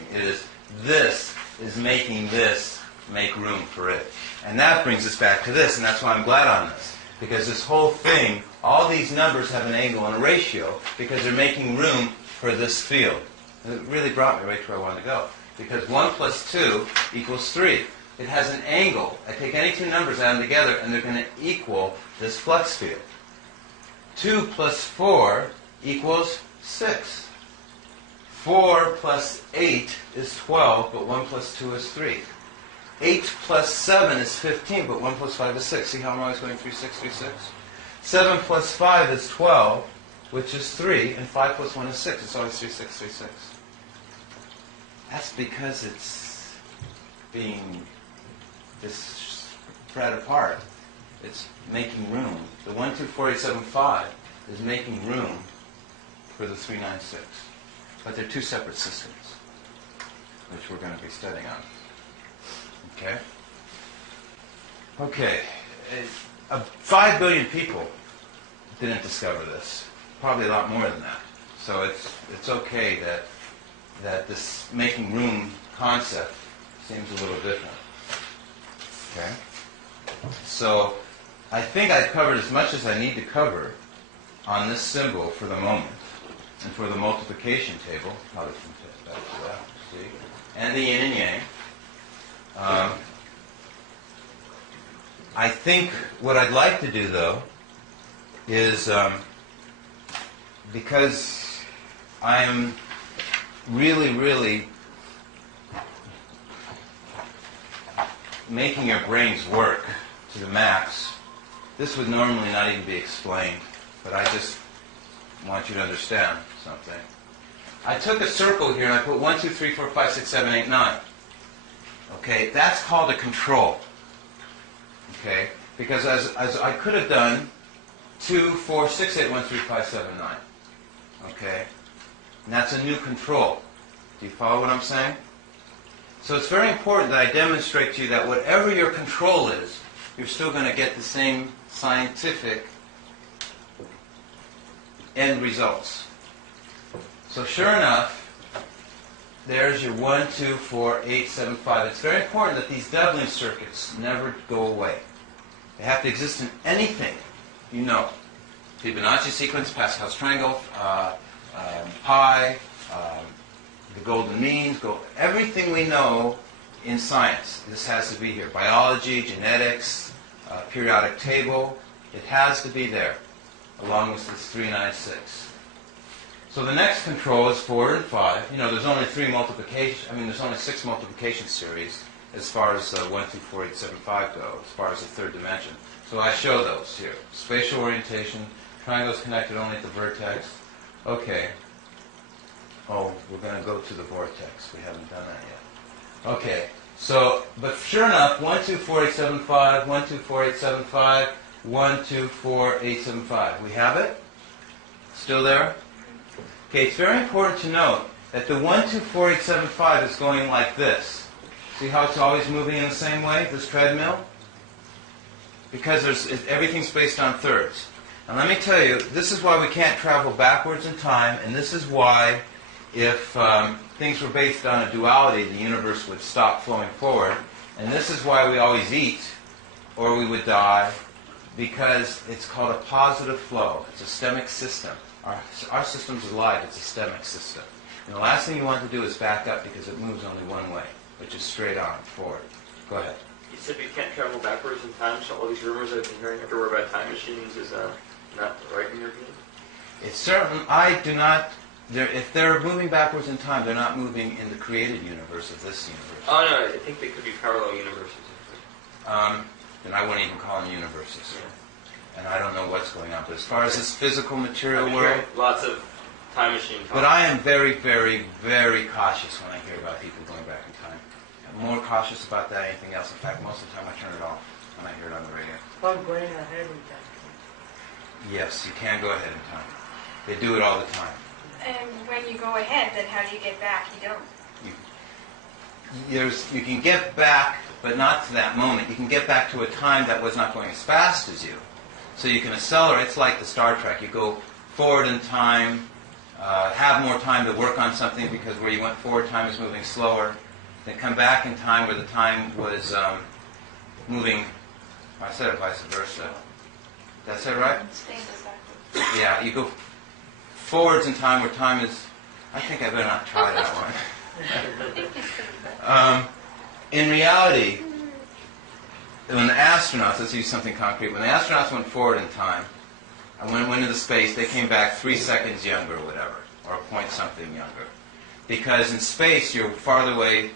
This is making this make room for it. And that brings us back to this, and that's why I'm glad on this. Because this whole thing, all these numbers have an angle and a ratio because they're making room for this field. And it really brought me right to where I wanted to go. Because 1 plus 2 equals 3. It has an angle. I take any two numbers, add them together, and they're going to equal this flux field. 2 plus 4 equals 6. 4 plus 8 is 12, but 1 plus 2 is 3. 8 plus 7 is 15, but 1 plus 5 is 6. See how I'm always going 3, 6, 3, 6? 7 plus 5 is 12, which is 3, and 5 plus 1 is 6. It's always 3, 6, 3, 6. That's because it's being spread apart. It's making room. The 1, 2, 4, 8, 7, 5 is making room for the 3, 9, 6. But they're two separate systems, which we're going to be studying on. Okay? Okay. 5 billion people didn't discover this. Probably a lot more than that. So it's okay that this making room concept seems a little different. Okay? So I think I've covered as much as I need to cover on this symbol for the moment. And for the multiplication table, probably can fit back to that, see? And the yin and yang. I think what I'd like to do, though, is because I am really, really making your brains work to the max, this would normally not even be explained, but I just want you to understand something. I took a circle here and I put 1, 2, 3, 4, 5, 6, 7, 8, 9. Okay, that's called a control. Okay, because as I could have done 2, 4, 6, 8, 1, 3, 5, 7, 9. Okay, and that's a new control. Do you follow what I'm saying? So it's very important that I demonstrate to you that whatever your control is, you're still going to get the same scientific end results. So sure enough, there's your 1, 2, 4, 8, 7, 5. It's very important that these doubling circuits never go away. They have to exist in anything you know. Fibonacci sequence, Pascal's triangle, pi, the golden means, everything we know in science. This has to be here. Biology, genetics, periodic table. It has to be there, along with this 3, 9, 6. So the next control is 4 and 5. You know, there's only 6 multiplication series as far as 1, 2, 4, 8, 7, 5 go, as far as the third dimension. So I show those here. Spatial orientation, triangles connected only at the vertex. Okay. Oh, we're going to go to the vortex. We haven't done that yet. Okay. So, but sure enough, 124875, 124875, 124875. We have it? Still there? Okay, it's very important to note that the 124875 is going like this. See how it's always moving in the same way, this treadmill? Because everything's based on thirds. And let me tell you, this is why we can't travel backwards in time, and this is why if things were based on a duality, the universe would stop flowing forward. And this is why we always eat, or we would die, because it's called a positive flow. It's a systemic system. Our system's alive. It's a systemic system. And the last thing you want to do is back up because it moves only one way, which is straight on, forward. Go ahead. You said we can't travel backwards in time, so all these rumors I've been hearing everywhere about time machines is not right in your view? It's certain. I do not. If they're moving backwards in time, they're not moving in the created universe of this universe. Oh no, I think they could be parallel universes. Then I wouldn't even call them universes. And I don't know what's going on. But as far as this physical material I've been world, hearing lots of time machine talk. but I am very, very, very cautious when I hear about people going back in time. I'm more cautious about that than anything else. In fact, most of the time I turn it off when I hear it on the radio. I'm going ahead with that. Yes, you can go ahead in time. They do it all the time. And when you go ahead, then how do you get back? You don't. You can get back, but not to that moment. You can get back to a time that was not going as fast as you. So you can accelerate. It's like the Star Trek. You go forward in time, have more time to work on something because where you went forward, time is moving slower. Then come back in time where the time was moving. I said it vice versa. Did I say it right? Yeah, you go forwards in time where time is... I think I better not try that one. In reality, when the astronauts, let's use something concrete, when the astronauts went forward in time, and went into space, they came back 3 seconds younger or whatever, or a point something younger. Because in space, you're farther away,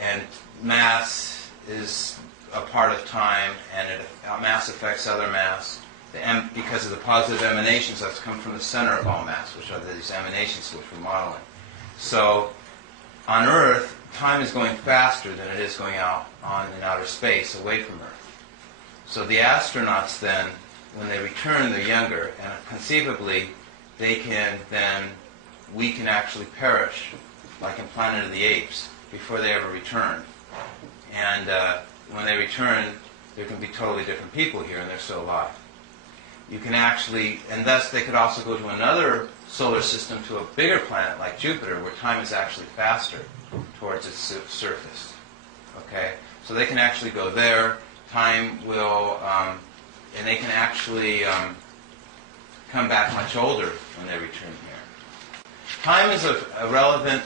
and mass is a part of time, and mass affects other mass. Because of the positive emanations that's come from the center of all mass, which are these emanations which we're modeling. So, on Earth, time is going faster than it is going out on in outer space, away from Earth. So the astronauts then, when they return, they're younger, and conceivably, we can actually perish, like in Planet of the Apes, before they ever return. And when they return, there can be totally different people here, and they're still alive. You can actually, and thus they could also go to another solar system, to a bigger planet like Jupiter, where time is actually faster towards its surface. Okay? So they can actually go there, time will, and they can actually come back much older when they return here. Time is a relevant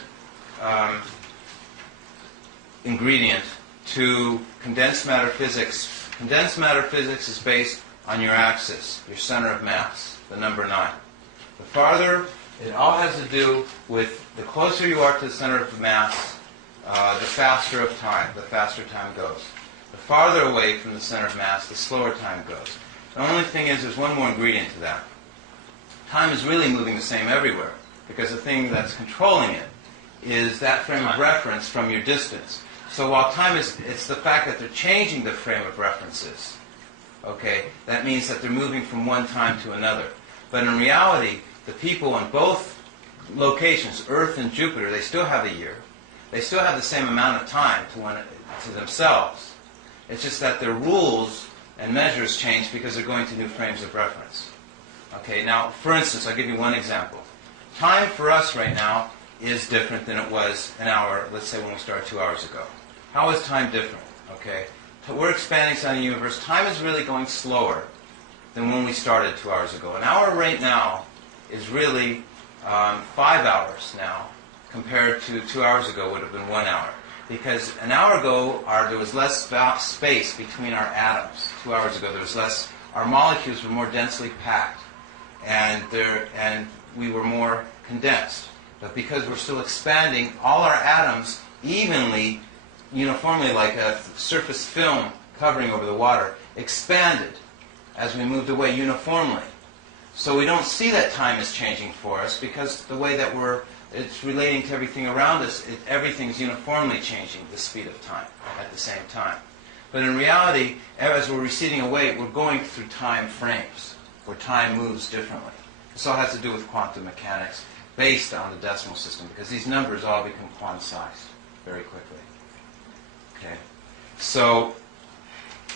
ingredient to condensed matter physics. Condensed matter physics is based on your axis, your center of mass, the number 9. The farther, it all has to do with the closer you are to the center of mass, the faster time goes. The farther away from the center of mass, the slower time goes. The only thing is, there's one more ingredient to that. Time is really moving the same everywhere, because the thing that's controlling it is that frame of reference from your distance. So while time is, it's the fact that they're changing the frame of references. Okay, that means that they're moving from one time to another. But in reality, the people on both locations, Earth and Jupiter, they still have a year. They still have the same amount of time to themselves. It's just that their rules and measures change because they're going to new frames of reference. Okay, now, for instance, I'll give you one example. Time for us right now is different than it was an hour, let's say when we started 2 hours ago. How is time different? Okay. We're expanding inside the universe. Time is really going slower than when we started 2 hours ago. An hour right now is really 5 hours now, compared to 2 hours ago would have been 1 hour. Because an hour ago, there was less space between our atoms. 2 hours ago, there was less. Our molecules were more densely packed, and we were more condensed. But because we're still expanding, all our atoms evenly, uniformly, like a surface film covering over the water, expanded as we moved away uniformly. So we don't see that time is changing for us because the way that we're it's relating to everything around us. Everything's uniformly changing the speed of time at the same time. But in reality, as we're receding away, we're going through time frames where time moves differently. This all has to do with quantum mechanics based on the decimal system, because these numbers all become quantized very quickly. Okay? So,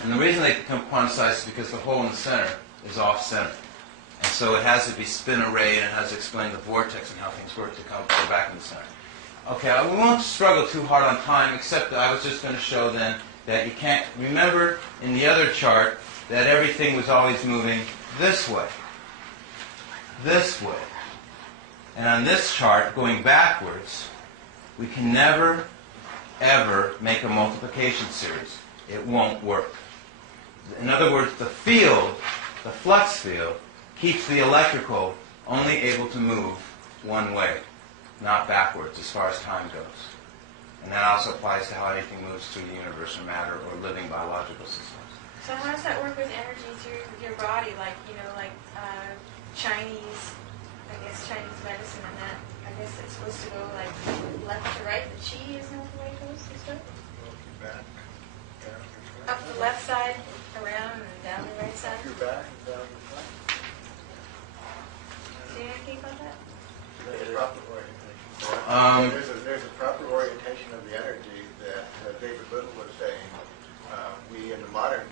and the reason they become quantized is because the hole in the center is off-center. And so it has to be spin array, and it has to explain the vortex and how things work to go back in the center. Okay, we won't struggle too hard on time, except that I was just going to show then that you can't remember in the other chart that everything was always moving this way. This way. And on this chart, going backwards, we can never, ever make a multiplication series. It won't work. In other words, the field, the flux field, keeps the electrical only able to move one way, not backwards as far as time goes. And that also applies to how anything moves through the universe or matter or living biological systems. So how does that work with energy through your body? Like, like Chinese, I guess Chinese medicine and that, I guess it's supposed to go like left to right. The chi isn't that the way it goes and stuff? Back, down, Up the left side, around, and down the right side. your back, and down your front. See anything about that? There's a proper orientation. Um, There's a proper orientation of the energy that David Little was saying. We in the modern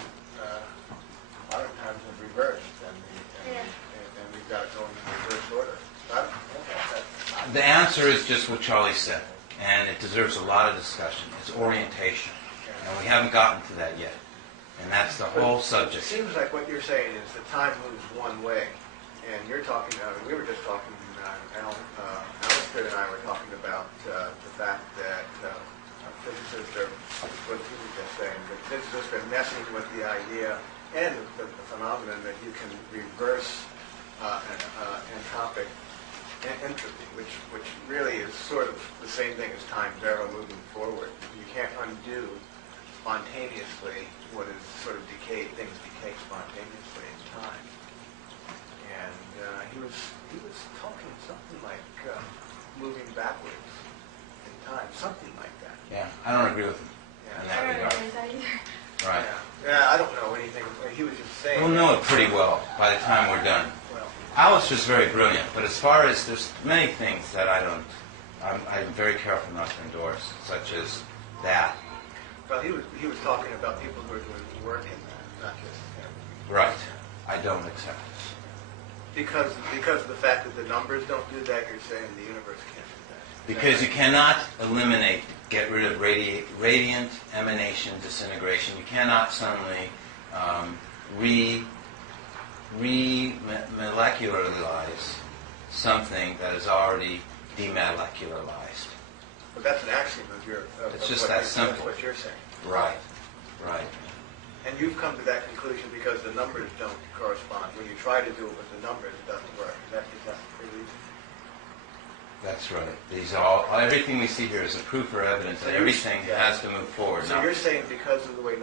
times have reversed, and we've got it going in reverse order. The answer is just what Charlie said, and it deserves a lot of discussion. It's orientation, and we haven't gotten to that yet, and that's the whole It subject. seems like what you're saying is that time moves one way, and you're talking. We were just talking. Alistair and I were talking about the fact that physicists are, what he was just saying, that physicists are messing with the idea and the phenomenon that you can reverse entropic entropy, which really is sort of the same thing as time zero moving forward. You can't undo spontaneously what is sort of decayed. Things decay spontaneously in time. And he was talking something like moving backwards in time, something like that. Yeah, I don't agree with him in I that don't know regard. that either. Right. Yeah, I don't know anything. He was just saying. We'll know it pretty well by the time we're done. Well, Alistair's very brilliant, but as far as there's many things that I'm very careful not to endorse, such as that. well, he was talking about people who are doing work in that, not just him. Right. I don't accept this. Because of the fact that the numbers don't do that, you're saying the universe can't do that. Because you cannot get rid of radiant emanation, disintegration. You cannot suddenly re-molecularize something that is already demolecularized. But that's an axiom of your. It's just that simple. That's what you're saying. Right. Right. And you've come to that conclusion because the numbers don't correspond. When you try to do it with the numbers, it doesn't work. Is that the reason? That's right. Everything we see here is a proof or evidence that everything has to move forward. So Now, you're saying because of the way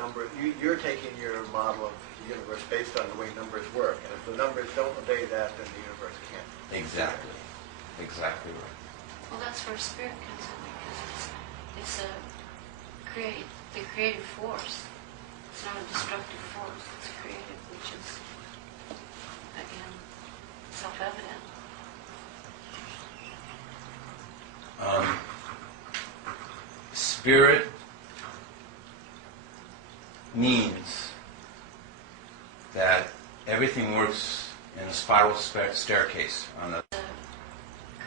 you're taking your model of the universe based on the way numbers work, and if the numbers don't obey that, then the universe can't. exactly. Exactly right. Well, that's where spirit comes in, because it's the creative force. It's not a destructive force. It's creative, which is, again, self-evident. Spirit means that everything works in a spiral staircase on the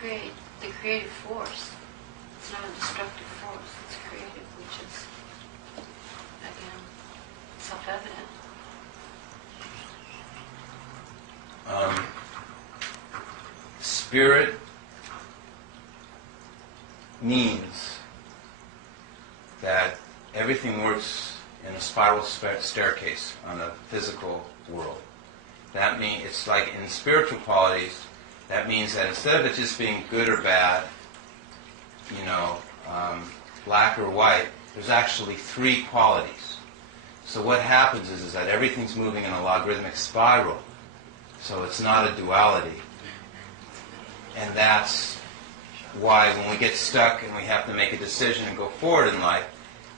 The creative force. It's not a destructive force. It's creative, which is, again, self-evident. Spirit means that everything works in a spiral staircase on the physical world. That means it's like in spiritual qualities. That means that instead of it just being good or bad, black or white, there's actually three qualities. So what happens is that everything's moving in a logarithmic spiral. So it's not a duality. And that's why when we get stuck and we have to make a decision and go forward in life,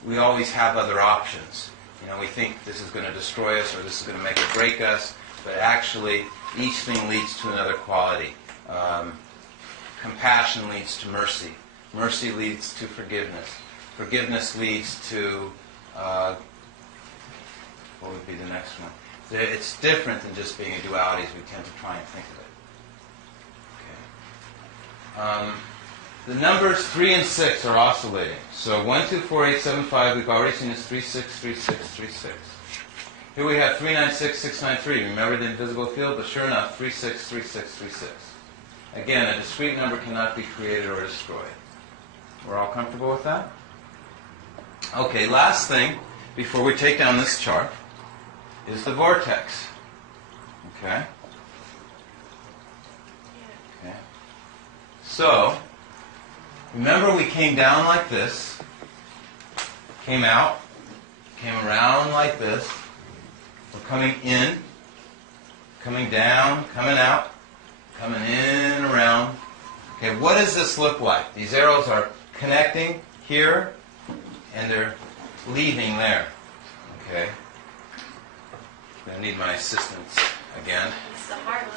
we always have other options. You know, we think this is going to destroy us or this is going to make or break us, but actually each thing leads to another quality. Compassion leads to mercy. Mercy leads to forgiveness. Forgiveness leads to, what would be the next one? It's different than just being a duality as we tend to try and think of it. Okay. The numbers 3 and 6 are oscillating. So 1, 2, 4, 8, 7, 5, we've already seen is 3, 6, 3, 6, 3, 6. Here we have 3, 9, 6, 6, 9, 3. Remember the invisible field? But sure enough, 3, 6, 3, 6, 3, 6. Again, a discrete number cannot be created or destroyed. We're all comfortable with that? Okay, last thing before we take down this chart is the vortex. Okay? Okay. So, remember we came down like this, came out, came around like this. We're coming in, coming down, coming out, coming in, around. Okay, what does this look like? These arrows are connecting here, and they're leaving there. Okay? I need my assistance again. It's the heart.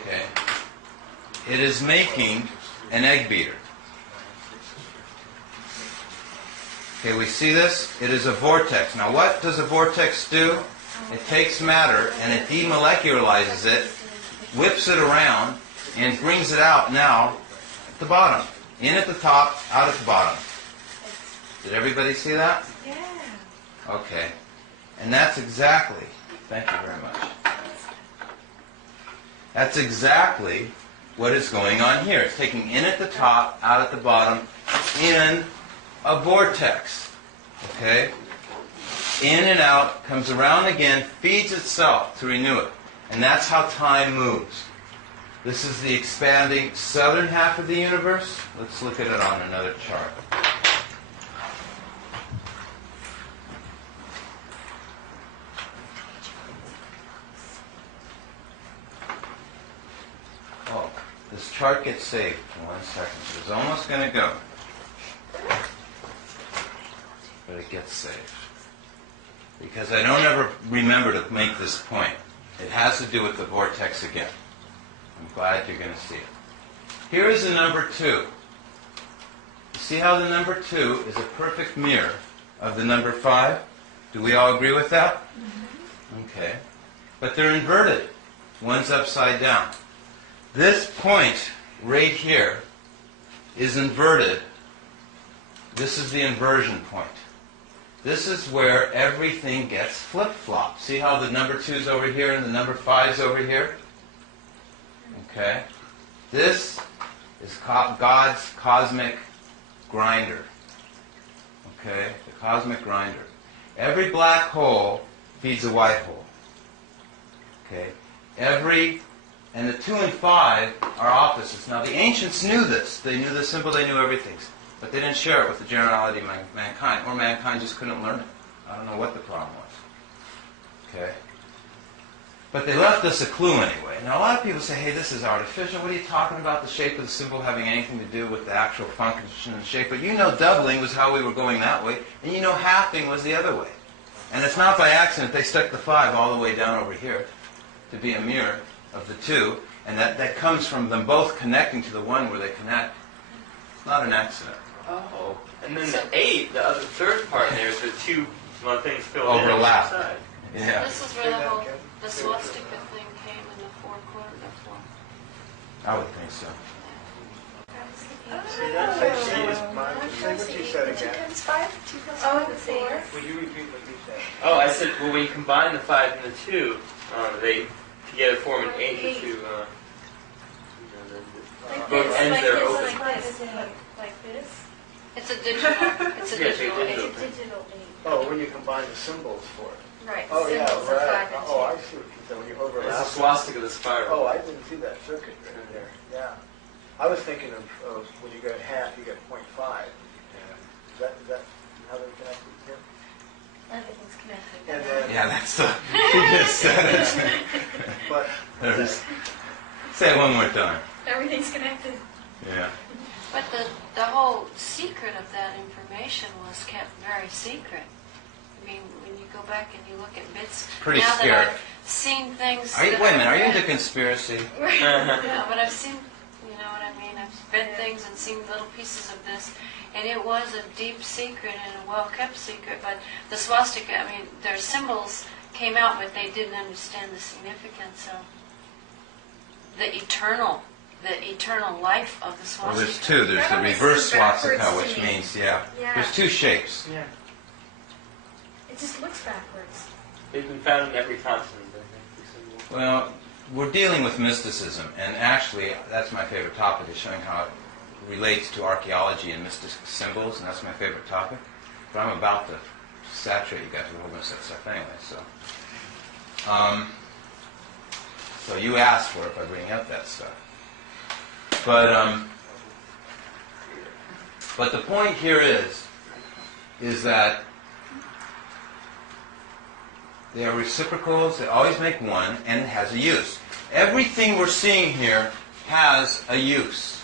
Okay. It is making an egg beater. Okay, we see this? It is a vortex. Now what does a vortex do? It takes matter and it demolecularizes it, whips it around, and brings it out now at the bottom. In at the top, out at the bottom. Did everybody see that? Yeah. Okay. And that's exactly, thank you very much. That's exactly what is going on here. It's taking in at the top, out at the bottom, in a vortex. Okay? In and out, comes around again, feeds itself to renew it. And that's how time moves. This is the expanding southern half of the universe. Let's look at it on another chart. Oh, this chart gets saved in 1 second. It was almost going to go. But it gets saved. Because I don't ever remember to make this point. It has to do with the vortex again. I'm glad you're going to see it. Here is the number 2. You see how the number 2 is a perfect mirror of the number 5? Do we all agree with that? Mm-hmm. Okay. But they're inverted. One's upside down. This point right here is inverted. This is the inversion point. This is where everything gets flip-flopped. See how the number 2 is over here and the number 5 is over here? Okay? This is God's cosmic grinder. Okay? The cosmic grinder. Every black hole feeds a white hole. Okay? And the 2 and 5 are opposites. Now the ancients knew this. They knew the symbol, they knew everything. But they didn't share it with the generality of mankind. Or mankind just couldn't learn it. I don't know what the problem was. Okay? But they left us a clue anyway. Now a lot of people say, hey, this is artificial. What are you talking about? The shape of the symbol having anything to do with the actual function and shape. But you know doubling was how we were going that way. And you know halving was the other way. And it's not by accident they stuck the 5 all the way down over here to be a mirror of the 2. And that comes from them both connecting to the 1 where they connect. It's not an accident. Oh. And then the 8, the other third part there is the 2 things filled overlap. in on the side. Yeah. This is where the swastika thing came in the 4 quarter. I would think so. See that? Say what you said again. 2 times 5, 2 plus 4, Oh, the same. Will you repeat what you said? Oh, I said, well, when you combine the 5 and the 2, they together form an 8 with 2. Both ends there are open. Like this. It's a digital. It's a Yeah, digital it's age. digital. Digital eight. Oh, when you combine the symbols for it. Right. Oh, yeah, symbols of right. 5 and 2. Oh, I see what you said. When you overlap. It's a swastika, the spiral. Oh, I didn't see that circuit right there. Yeah. I was thinking of when you go at half, you get 0.5. And is that how they're connected here? Everything's connected. And then, Yeah, that's the... He just said it. but There's Say it one more time. Everything's connected. Yeah. But the whole secret of that information was kept very secret. I mean, when you go back and you look at bits, Pretty now scary. that I've seen things. Wait a that minute, I've are you read- into conspiracy? Yeah, but I've seen, you know what I mean? I've read things and seen little pieces of this, and it was a deep secret and a well-kept secret. But the swastika, I mean, their symbols came out, but they didn't understand the significance of the eternal life of the swastika. Well, there's two. There's That the always reverse seems backwards swastika, to which me. means, yeah. Yeah. There's two shapes. Yeah. It just looks backwards. They've been found in every continent, I think. the symbol. Well, we're dealing with mysticism, and actually, that's my favorite topic, is showing how it relates to archaeology and mystic symbols, and that's my favorite topic. But I'm about to saturate you guys with a whole bunch of that stuff anyway, so. So you asked for it by bringing up that stuff. But the point here is that they are reciprocals, they always make one, and it has a use. Everything we're seeing here has a use.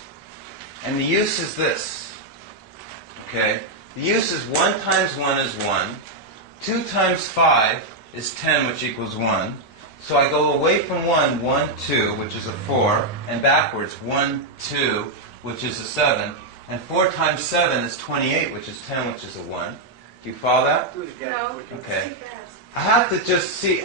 And the use is this. Okay? The use is 1 times 1 is 1. 2 times 5 is 10, which equals 1. So I go away from 1, 1, 2, which is a 4, and backwards, 1, 2, which is a 7. And 4 times 7 is 28, which is 10, which is a 1. Do you follow that? Do it again. No. Would you- Okay. Too fast. I have to just see.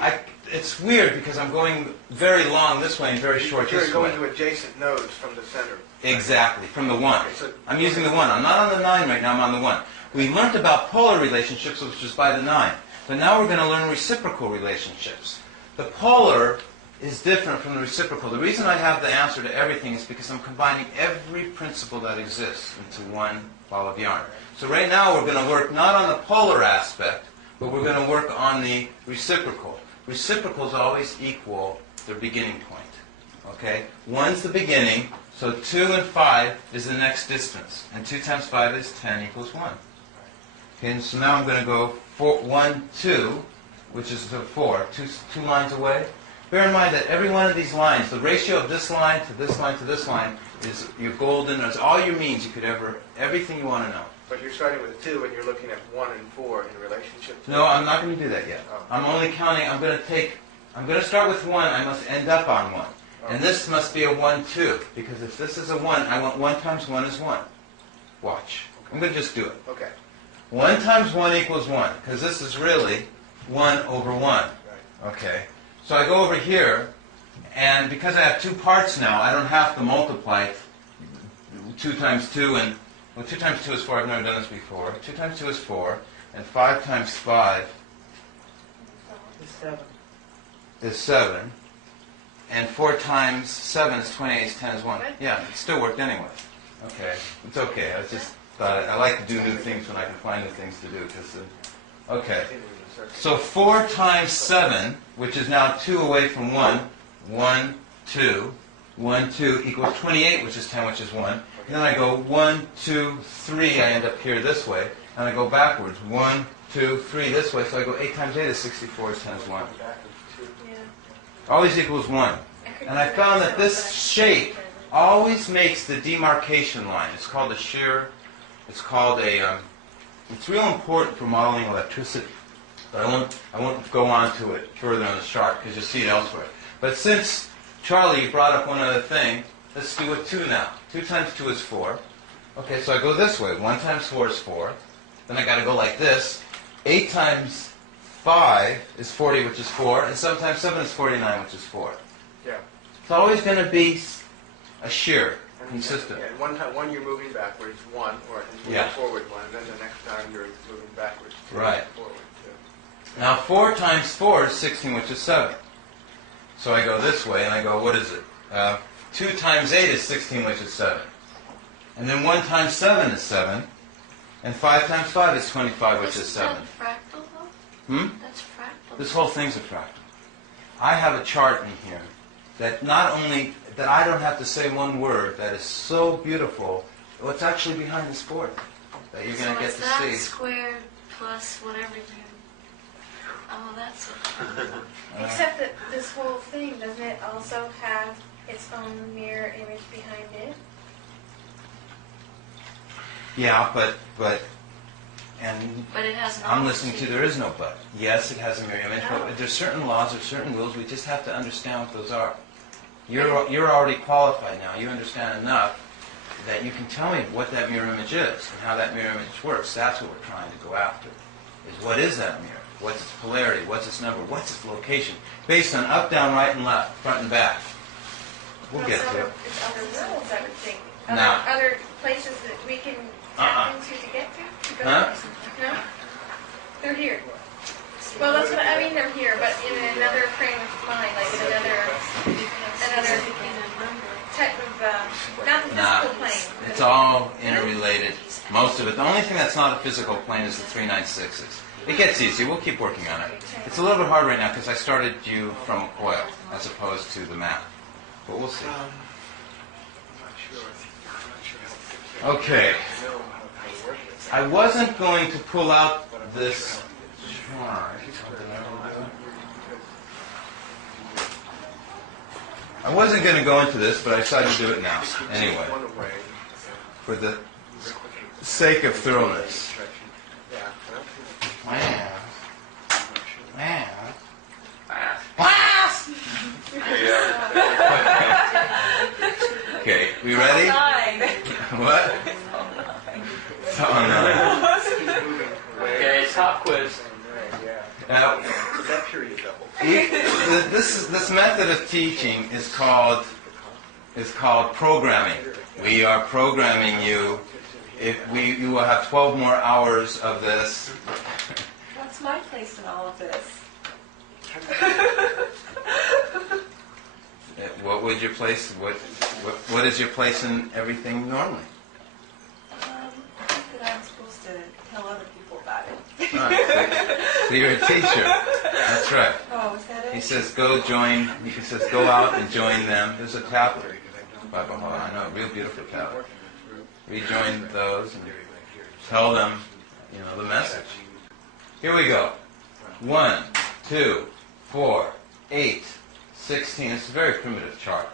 It's weird because I'm going very long this way and very short You're this going way. to adjacent nodes from the center. Exactly, from the 1. Okay, so- I'm using the 1. I'm not on the 9 right now, I'm on the 1. We learned about polar relationships, which is by the 9. But now we're going to learn reciprocal relationships. The polar is different from the reciprocal. The reason I have the answer to everything is because I'm combining every principle that exists into one ball of yarn. So right now we're going to work not on the polar aspect, but we're going to work on the reciprocal. Reciprocals always equal their beginning point. Okay? 1's the beginning, so 2 and 5 is the next distance. And 2 times 5 is 10 equals 1. Okay, and so now I'm going to go 1, 2, which is the 4, two lines away. Bear in mind that every one of these lines, the ratio of this line to this line to this line, is your golden, it's all your means you could ever, everything you want to know. But you're starting with 2 and you're looking at 1 and 4 in relationship to... No, I'm not going to do that yet. Oh. I'm only counting, I'm going to start with 1, I must end up on 1. And this must be a 1, 2, because if this is a 1, I want 1 times 1 is 1. Watch. I'm going to just do it. Okay. 1 times 1 equals 1, because this is really 1 over 1. Right. Okay. So I go over here, and because I have 2 parts now, I don't have to multiply 2 times 2, and, well, 2 times 2 is 4, I've never done this before. 2 times 2 is 4, and 5 times 5 It's 7. is 7, and 4 times 7 is 28, is 10 is 1. What? Yeah, it still worked anyway. Okay, it's okay. I just thought I like to do new things when I can find new things to do. Okay, so 4 times 7, which is now 2 away from 1, 1, 2, 1, 2 equals 28, which is 10, which is 1. And then I go 1, 2, 3, I end up here this way, and I go backwards. 1, 2, 3 this way, so I go 8 times 8 is 64, is 10 is 1. Yeah. Always equals 1. couldn't And I remember found that myself, this but- shape always makes the demarcation line. It's called a shear. It's called a. It's real important for modeling electricity. But I won't go on to it further on the chart because you'll see it elsewhere. But since Charlie brought up one other thing, let's do it 2 now. 2 times 2 is 4. Okay, so I go this way. 1 times 4 is 4. Then I got to go like this. 8 times 5 is 40, which is 4. And sometimes 7 is 49, which is 4. Yeah. It's always going to be a shear, consistent. Yeah, and one you're moving backwards, 1, or moving Yeah. forward 1, and then the next time you're moving backwards 2, Right. forward 2. Now 4 times 4 is 16, which is 7. So I go this way, and I go, what is it? 2 times 8 is 16, which is 7. And then 1 times 7 is 7. And 5 times 5 is 25, which is 7. Isn't that fractal, though? Hmm? That's fractal. This whole thing's a fractal. I have a chart in here that not only, that I don't have to say one word, that is so beautiful, what's actually behind this board that you're going to get So to it's that see. squared plus whatever you... Oh, that's it. Except that this whole thing, doesn't it also have its own mirror image behind it. Yeah, and But it has an I'm listening to opposite. there is no but. Yes, it has a mirror image, but there's certain laws, there's certain rules, we just have to understand what those are. You're already qualified now. You understand enough that you can tell me what that mirror image is and how that mirror image works. That's what we're trying to go after. Is what is that mirror? What's its polarity? What's its number? What's its location? Based on up, down, right, and left, front and back. We'll get to it. It's other worlds, I would think. Now. Other places that we can tap into to get to go. Huh? No? They're here. Well, that's what I mean. They're here, but in another frame of mind, like in another type of not the Nah, physical plane. it's all interrelated. Most of it. The only thing that's not a physical plane is the 396s. It gets easier. We'll keep working on it. It's a little bit hard right now because I started you from a coil as opposed to the map. But we'll see. I'm not sure how Okay. to know how to work with I wasn't going to pull out this chart. I wasn't going to go into this, but I decided to do it now. Anyway, one way. for the sake of thoroughness. Yeah. Man. Man. Okay, we ready? What? It's all nine. Okay, top quiz. Now, Is that period double? this method of teaching is called programming. We are programming you. You will have 12 more hours of this. What's my place in all of this? What would your place? What is your place in everything normally? I think that I'm supposed to tell other people about it. So you're a teacher. That's right. Oh, is that it? He says go join. He says go out and join them. There's a tablet. I know, a real beautiful tablet. Rejoin those and tell them, the message. Here we go. 1, 2, 4, 8, 16. It's a very primitive chart.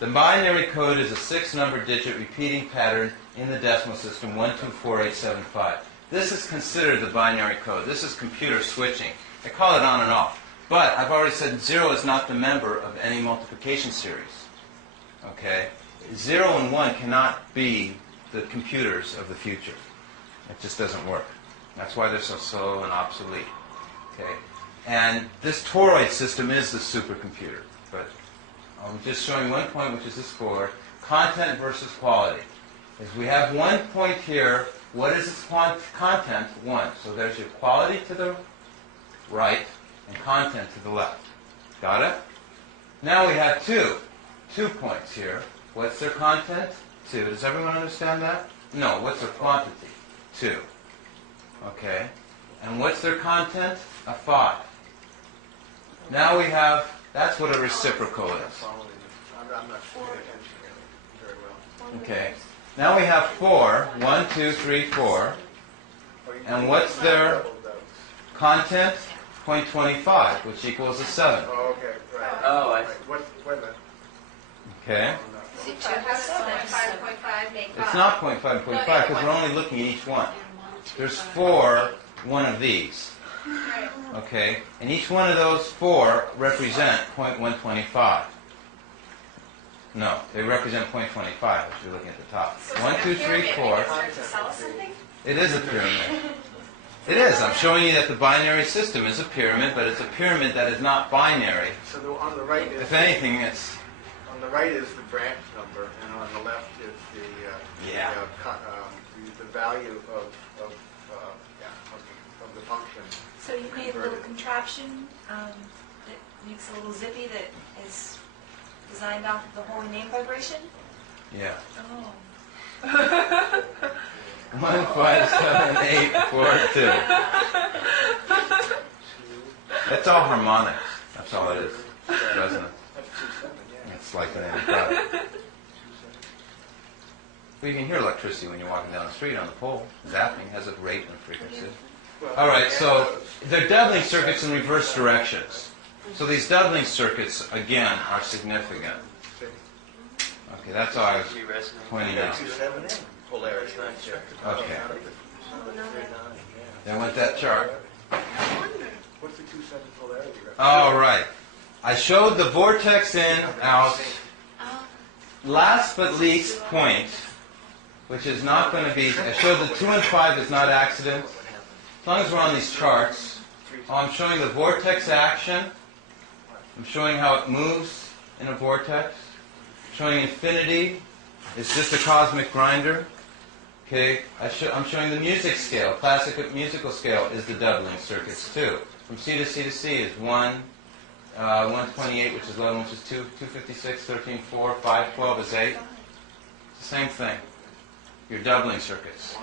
The binary code is a 6-number digit repeating pattern in the decimal system 124875. This is considered the binary code. This is computer switching. They call it on and off. But I've already said 0 is not the member of any multiplication series. Okay? 0 and 1 cannot be the computers of the future. It just doesn't work. That's why they're so slow and obsolete. Okay? And this toroid system is the supercomputer. But I'm just showing one point, which is the score. Content versus quality. As we have one point here, what is its content? 1. So there's your quality to the right and content to the left. Got it? Now we have 2. 2 points here. What's their content? 2. Does everyone understand that? No. What's their quantity? 2. Okay. And what's their content? A 5. Now we have, that's what a reciprocal is. I'm not paying attention very well. Okay. Now we have 4. 1, 2, 3, 4. And what's their content? 0.25, which equals a 7. Oh, okay, right. Oh, Right. Wait a minute. Okay. See, So how does that 5.5 make 5? It's not 0.5 and 0.5 because we're only looking at each one. There's 4, one of these. Right. Okay? And each one of those 4 represent 0.125. No, they represent 0.25 if you're looking at the top. So 1, 2, 3, 4. Start to sell something? It is a pyramid. It is. I'm showing you that the binary system is a pyramid, but it's a pyramid that is not binary. So on the right is If anything, it's... on the right is the branch number, and on the left is Yeah. the value of the function. So you made a little contraption that makes a little zippy that is designed off of the holy name vibration? Yeah. Oh. 1, 5, 7, 8, 4, 2. That's all harmonics. That's all it is. Resonance. That's 2/7, yeah. It's like an antiproduct. Well, you can hear electricity when you're walking down the street on the pole. Zapping has a rate and frequency. Well, All right, so they're doubling circuits in reverse directions. So these doubling circuits, again, are significant. Okay, that's all I was Be resonant. pointing You got out. 2-7 in polarity right there. Okay. Out of it. Oh, no. Then with that chart. I wonder. What's the 2-7 polarity? All right. I showed the vortex in, out. Oh, Last but least point, which is not going to be, I showed the 2 and 5 is not accident. As long as we're on these charts, I'm showing the vortex action. I'm showing how it moves in a vortex. Showing infinity is just a cosmic grinder. Okay, I'm showing the music scale. Classic musical scale is the doubling circuits too. From C to C to C is 128, which is 11, which is 2, 256, 13, 4, 5, 12 is 8. It's the same thing. Your doubling circuits.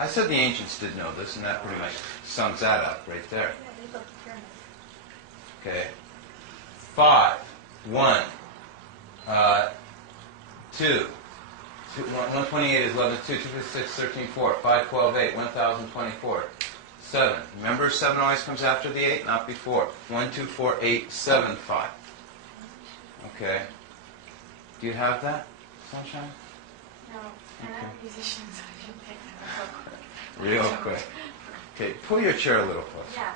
I said the ancients did know this, and that pretty much sums that up right there. Yeah, they built the pyramid. Okay. 5, 1, 2. 128 is 11, 2, 256, 13, 4, 5, 12, 8, 1024. 7. Remember, 7 always comes after the 8, not before. 1, 2, 4, 8, 7, 5. Okay. Do you have that, Sunshine? No, and I'm a musician, so I didn't pick that up. Real quick. Okay, pull your chair a little closer. Yeah.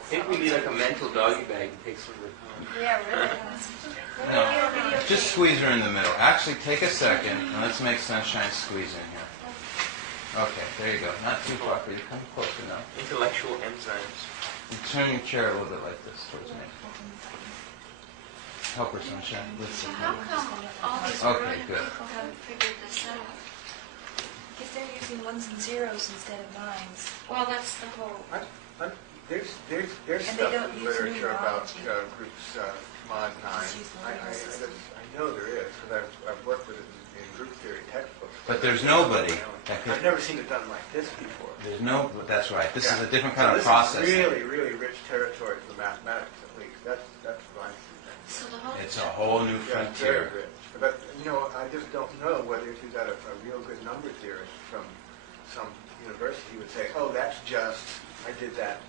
I think we need like a mental doggy bag to take some of the time. Yeah, really. No, just squeeze her in the middle. Actually, take a second, and let's make Sunshine squeeze in here. Okay, there you go. Not too far for you. Come closer now. Intellectual enzymes. You turn your chair a little bit like this towards me. Help her, Sunshine. Let's so see. how come all these Okay, brilliant good. people haven't figured this out? Because they're using ones and zeros instead of nines. Well, that's the whole. There's And they stuff don't in use literature about numerology. groups mod 9. Just use the I numeral system. know there is, because I've worked with it in group theory textbooks. But there's nobody that I've could... never seen it done like this before. There's no... That's right. This is a different So kind of process. This is really, really rich territory for mathematics, at least. That's what I see. So the whole. It's a whole new Yeah, it's very frontier. rich. But, I just don't know whether if you got a real good number theorist from some university would say, oh, that's just, I did that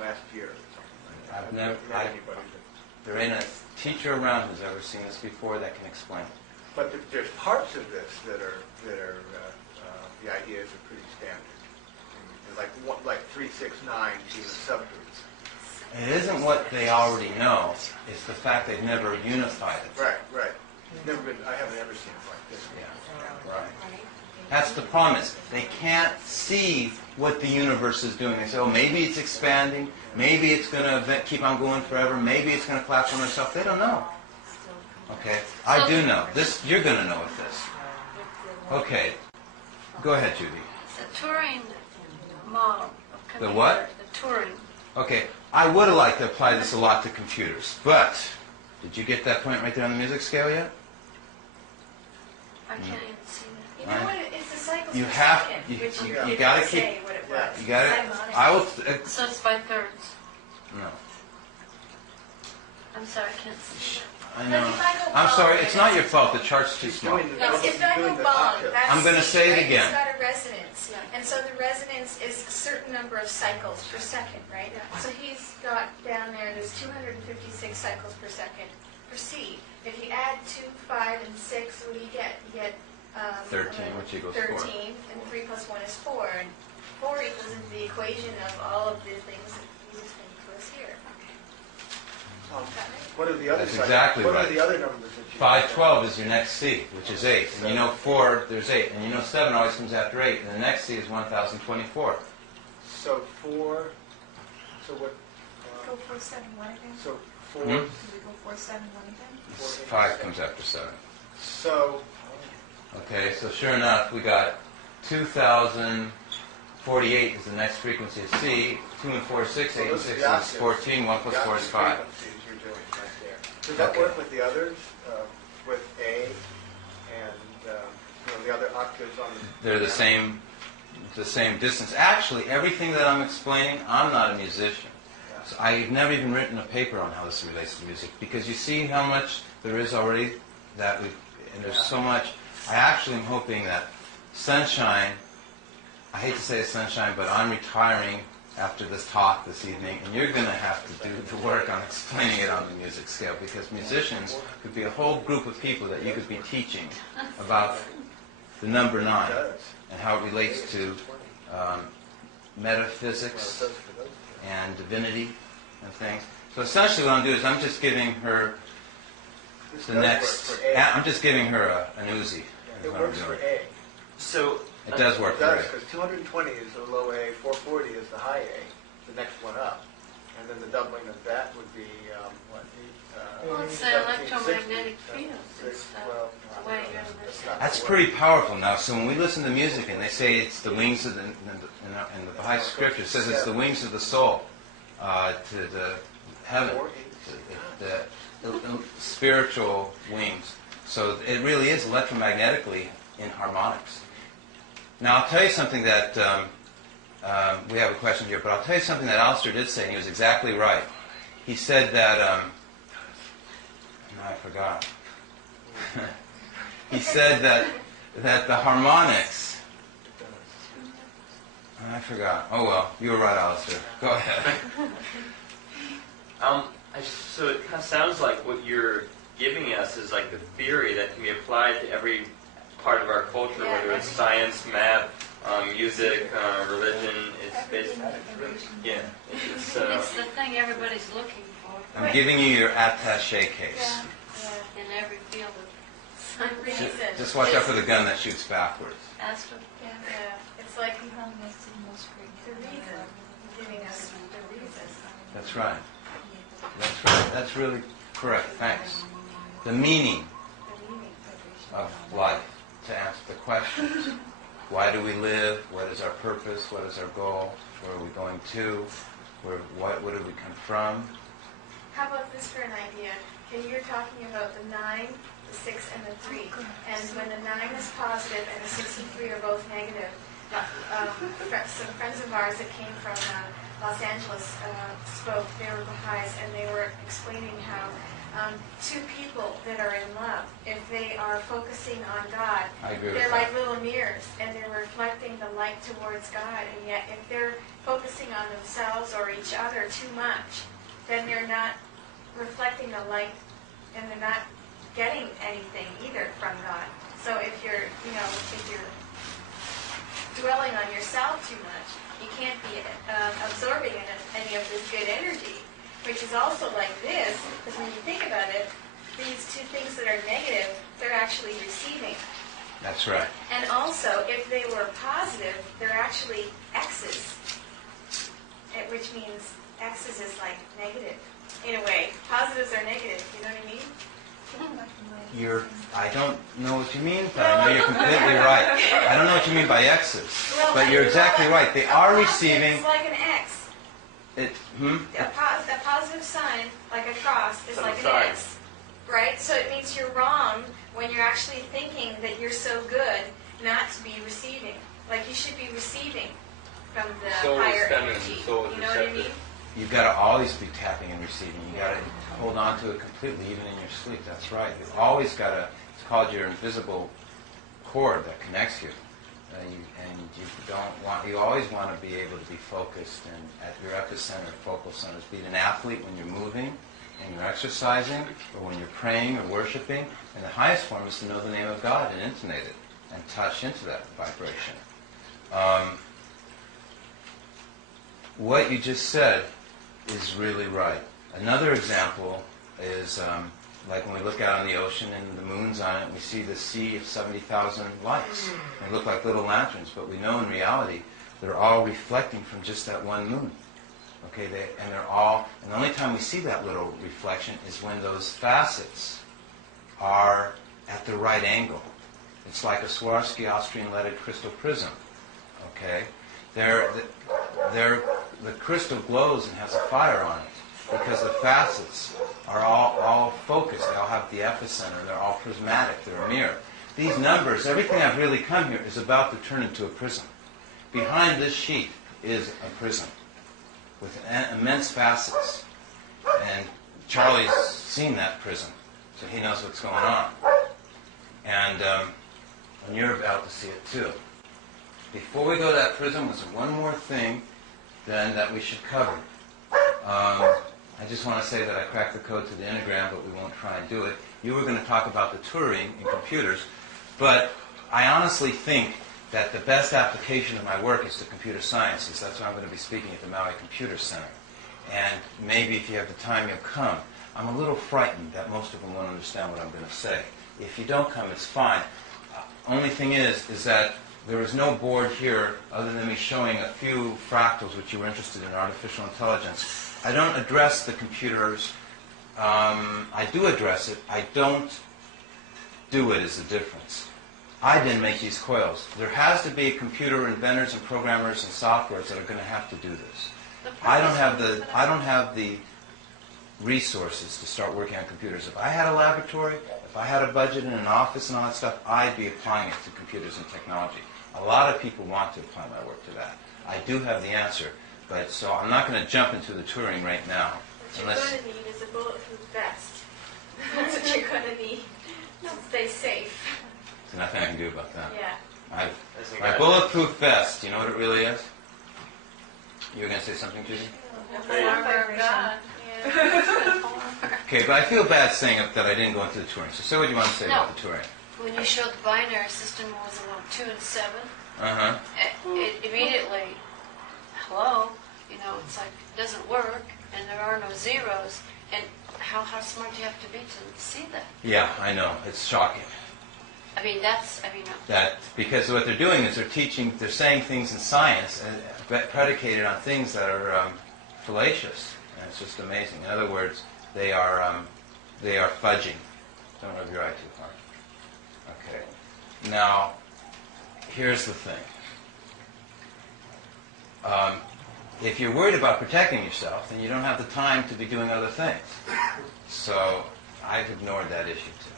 last year or something like that. I've never- met anybody that. There ain't a teacher around who's ever seen this before that can explain it. But there's parts of this that are the ideas are pretty standard. And like 3, 6, 9 being a subgroup. It isn't what they already know. It's the fact they've never unified it. Right. I haven't ever seen it like this. Yeah, right. That's the problem is they can't see what the universe is doing. They say, oh, maybe it's expanding. Maybe it's going to keep on going forever. Maybe it's going to collapse on itself. They don't know. Okay, I do know. This you're going to know with this. Okay, go ahead, Judy. The Turing model of The computer. what? The Turing. Okay, I would have liked to apply this a lot to computers, but did you get that point right there on the music scale yet? I can't even see that. You know what? It's the cycles You per have- second, you- which you didn't gotta say keep- what it was. You got it. Cycles. I will. So it's by thirds. No, I'm sorry, I can't see that. I Like know. if I go I'm sorry. bald, It's not your fault. The chart's too small. Doing the- No, if I go doing the bald, octave. that's I'm gonna C, say it right? again. It's got a resonance, and so the resonance is a certain number of cycles per second, right? So he's got down there's 256 cycles per second for C. If you add 2, 5, and 6, what do you get? You get 13, which equals 4. 13, and 3 plus 1 is 4, and 4 equals into the equation of all of the things that he's explained to us here. What are the other That's cycles? exactly What right. are the other numbers that you... 512 is your next C, which is 8. And you know 4, there's 8. And you know 7 always comes after 8. And the next C is 1024. So 4... So what... Go 4, 7, 1 again. So 4... Hmm? Did we go 4, 7, 1 again? 5 comes after 7. So... Okay, so sure enough, we got 2048 is the next frequency of C. 2 and 4 is 6, 8 and 6 is 14, 1 plus 4 is 5. frequencies you're doing right there. Does that Okay. work with the others? With A and the other octaves on the... They're the same distance. Actually, everything that I'm explaining, I'm not a musician. So I've never even written a paper on how this relates to music because you see how much there is already that we and there's so much. I actually am hoping that Sunshine, I hate to say it's Sunshine, but I'm retiring after this talk this evening, and you're going to have to do the work on explaining it on the music scale, because musicians could be a whole group of people that you could be teaching about the number 9 and how it relates to metaphysics and divinity and things. So essentially what I'm doing is I'm just giving her the next... I'm just giving her an Uzi. It works for A. So It does work It for does, A. because 220 is the low A, 440 is the high A, the next one up. And then the doubling of that would be, Well, it's the 1760. electromagnetic field. It's Well, the way you understand. That's pretty powerful now. So when we listen to music and they say it's the wings of in the Baha'i scripture, it says it's the wings of the soul to the heaven, the spiritual wings. So it really is electromagnetically in harmonics. Now I'll tell you something that we have a question here, but I'll tell you something that Alistair did say, and he was exactly right. He said that no, I forgot. He said that the harmonics. I forgot. Oh well, you were right, Alistair. Go ahead. So it kind of sounds like what you're giving us is like the theory that can be applied to every part of our culture, Yeah, whether it's science, math, music, religion. It's basically, yeah. It's the thing everybody's looking for I'm giving you your attaché case. Yeah. in every field of Reason. science. Just watch out for the gun that shoots backwards. Astro. Yeah. It's like He held us to the most great. the reason, giving us the reason. That's right. That's right. That's really correct. Thanks. The meaning The meaning. of life, to answer the questions. Why do we live? What is our purpose? What is our goal? Where are we going to? What do we come from? How about this for an idea? Okay, you're talking about the 9, the 6, and the 3. And when the 9 is positive and the 6 and 3 are both negative, some friends of ours that came from Los Angeles spoke. They were Baha'is, and they were explaining how two people that are in love, if they are focusing on God, I agree with they're that. like little mirrors, and they're reflecting the light towards God. And yet, if they're focusing on themselves or each other too much, then they're not reflecting the light, and they're not getting anything either from God. So if you're dwelling on yourself too much, you can't be absorbing any of this good energy, which is also like this, because when you think about it, these two things that are negative, they're actually receiving. That's right. And also, if they were positive, they're actually X's, which means X's is like negative, in a way. Positives are negative, you know what I mean? I don't know what you mean, but I know you're completely right. I don't know what you mean by X's, but you're exactly right. They are receiving. It's like an X. A positive sign, like a cross, is like an X, right? So it means you're wrong when you're actually thinking that you're so good not to be receiving. Like you should be receiving from the Soul is higher feminine, energy. soul is You know what I mean? receptive. You've got to always be tapping and receiving. You've got to hold on to it completely, even in your sleep. That's right. You've always got to, it's called your invisible cord that connects you. You always want to be able to be focused and at your epicenter, focal centers. Be it an athlete when you're moving and you're exercising, or when you're praying or worshiping. And the highest form is to know the name of God and intonate it and touch into that vibration. What you just said is really right. Another example is like when we look out on the ocean and the moon's on it, we see the sea of 70,000 lights. They look like little lanterns, but we know in reality they're all reflecting from just that one moon. Okay, and the only time we see that little reflection is when those facets are at the right angle. It's like a Swarovski Austrian leaded crystal prism. Okay, the crystal glows and has a fire on it because the facets are all focused. They all have the epicenter. They're all prismatic. They're a mirror. These numbers, everything I've really come here is about to turn into a prism. Behind this sheet is a prism with immense facets. And Charlie's seen that prism, so he knows what's going on. And you're about to see it too. Before we go to that prism, there's one more thing then that we should cover. I just want to say that I cracked the code to the Enneagram, but we won't try and do it. You were going to talk about the Turing in computers, but I honestly think that the best application of my work is to computer sciences. That's why I'm going to be speaking at the Maui Computer Center. And maybe if you have the time, you'll come. I'm a little frightened that most of them won't understand what I'm going to say. If you don't come, it's fine. Only thing is that there is no board here other than me showing a few fractals which you were interested in, artificial intelligence. I don't address the computers. I do address it. I don't do it is the difference. I didn't make these coils. There has to be computer inventors and programmers and softwares that are going to have to do this. I don't have the resources to start working on computers. If I had a laboratory, if I had a budget and an office and all that stuff, I'd be applying it to computers and technology. A lot of people want to apply my work to that. I do have the answer, but so I'm not going to jump into the Turing right now. What you're going to need is a bulletproof vest. That's what you're going to need to stay safe. There's nothing I can do about that. Yeah. My bulletproof vest, you know what it really is? You were going to say something, Judy? Oh, God. Yeah. Okay, but I feel bad saying that I didn't go into the Turing. So say what you want to say about the Turing. When you showed the binary system was about 2 and 7, Uh-huh. it immediately, hello, it's like, it doesn't work, and there are no zeros, and how smart do you have to be to see that? Yeah, I know. It's shocking. That because what they're doing is they're saying things in science predicated on things that are fallacious, and it's just amazing. In other words, they are fudging. Don't rub your eye too hard. Okay. Now, here's the thing. If you're worried about protecting yourself, then you don't have the time to be doing other things. So I've ignored that issue too.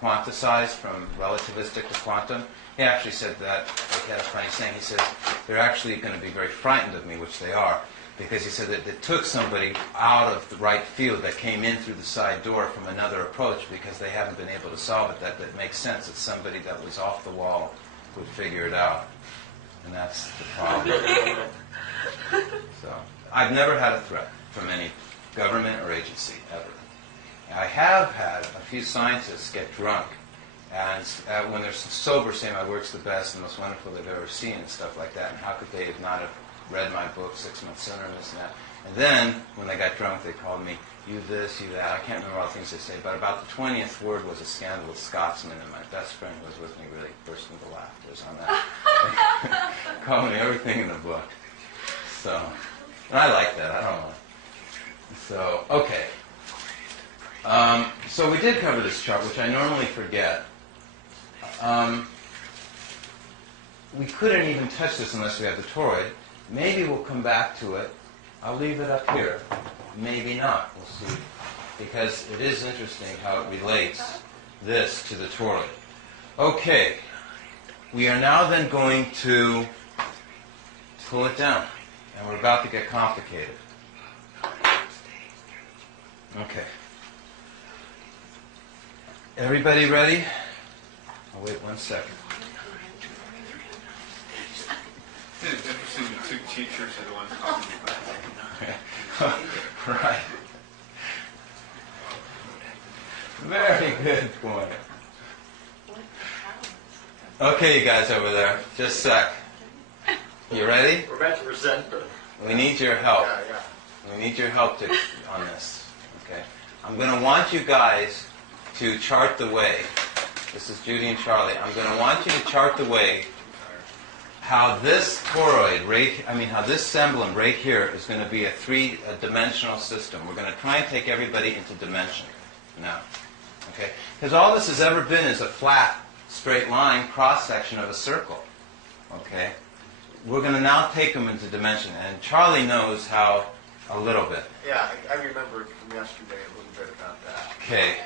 Quantized from relativistic to quantum. He actually said that, he had a funny saying, he says, they're actually going to be very frightened of me, which they are, because he said that it took somebody out of the right field that came in through the side door from another approach because they haven't been able to solve it. That makes sense. It's somebody that was off the wall would figure it out. And that's the problem. So I've never had a threat from any government or agency, ever. I have had a few scientists get drunk and when they're sober say my work's the best and most wonderful they've ever seen and stuff like that, and how could they have not have read my book 6 months sooner and this and that. And then, when they got drunk, they called me, you this, you that. I can't remember all the things they say, but about the 20th word was a scandalous Scotsman, and my best friend who was with me really burst into laughter on that. Called me everything in the book. So, and I like that. I don't know. So, okay. So we did cover this chart, which I normally forget. We couldn't even touch this unless we had the toroid. Maybe we'll come back to it. I'll leave it up here. Maybe not. We'll see. Because it is interesting how it relates this to the toroid. Okay. We are now then going to pull it down. And we're about to get complicated. Okay. Everybody ready? I'll wait 1 second. It's interesting the two teachers are the ones talking about Right. Very good point. Okay, you guys over there, just a sec. You ready? We're about to present the... We need your help. Yeah. We need your help on this. Okay. I'm going to want you guys to chart the way. This is Judy and Charlie. I'm going to want you to chart the way how this toroid, how this semblum right here is going to be a three-dimensional system. We're going to try and take everybody into dimension now. Okay? Because all this has ever been is a flat, straight line cross-section of a circle. Okay? We're going to now take them into dimension. And Charlie knows how a little bit. Yeah, I remember from yesterday a little bit about that. Okay.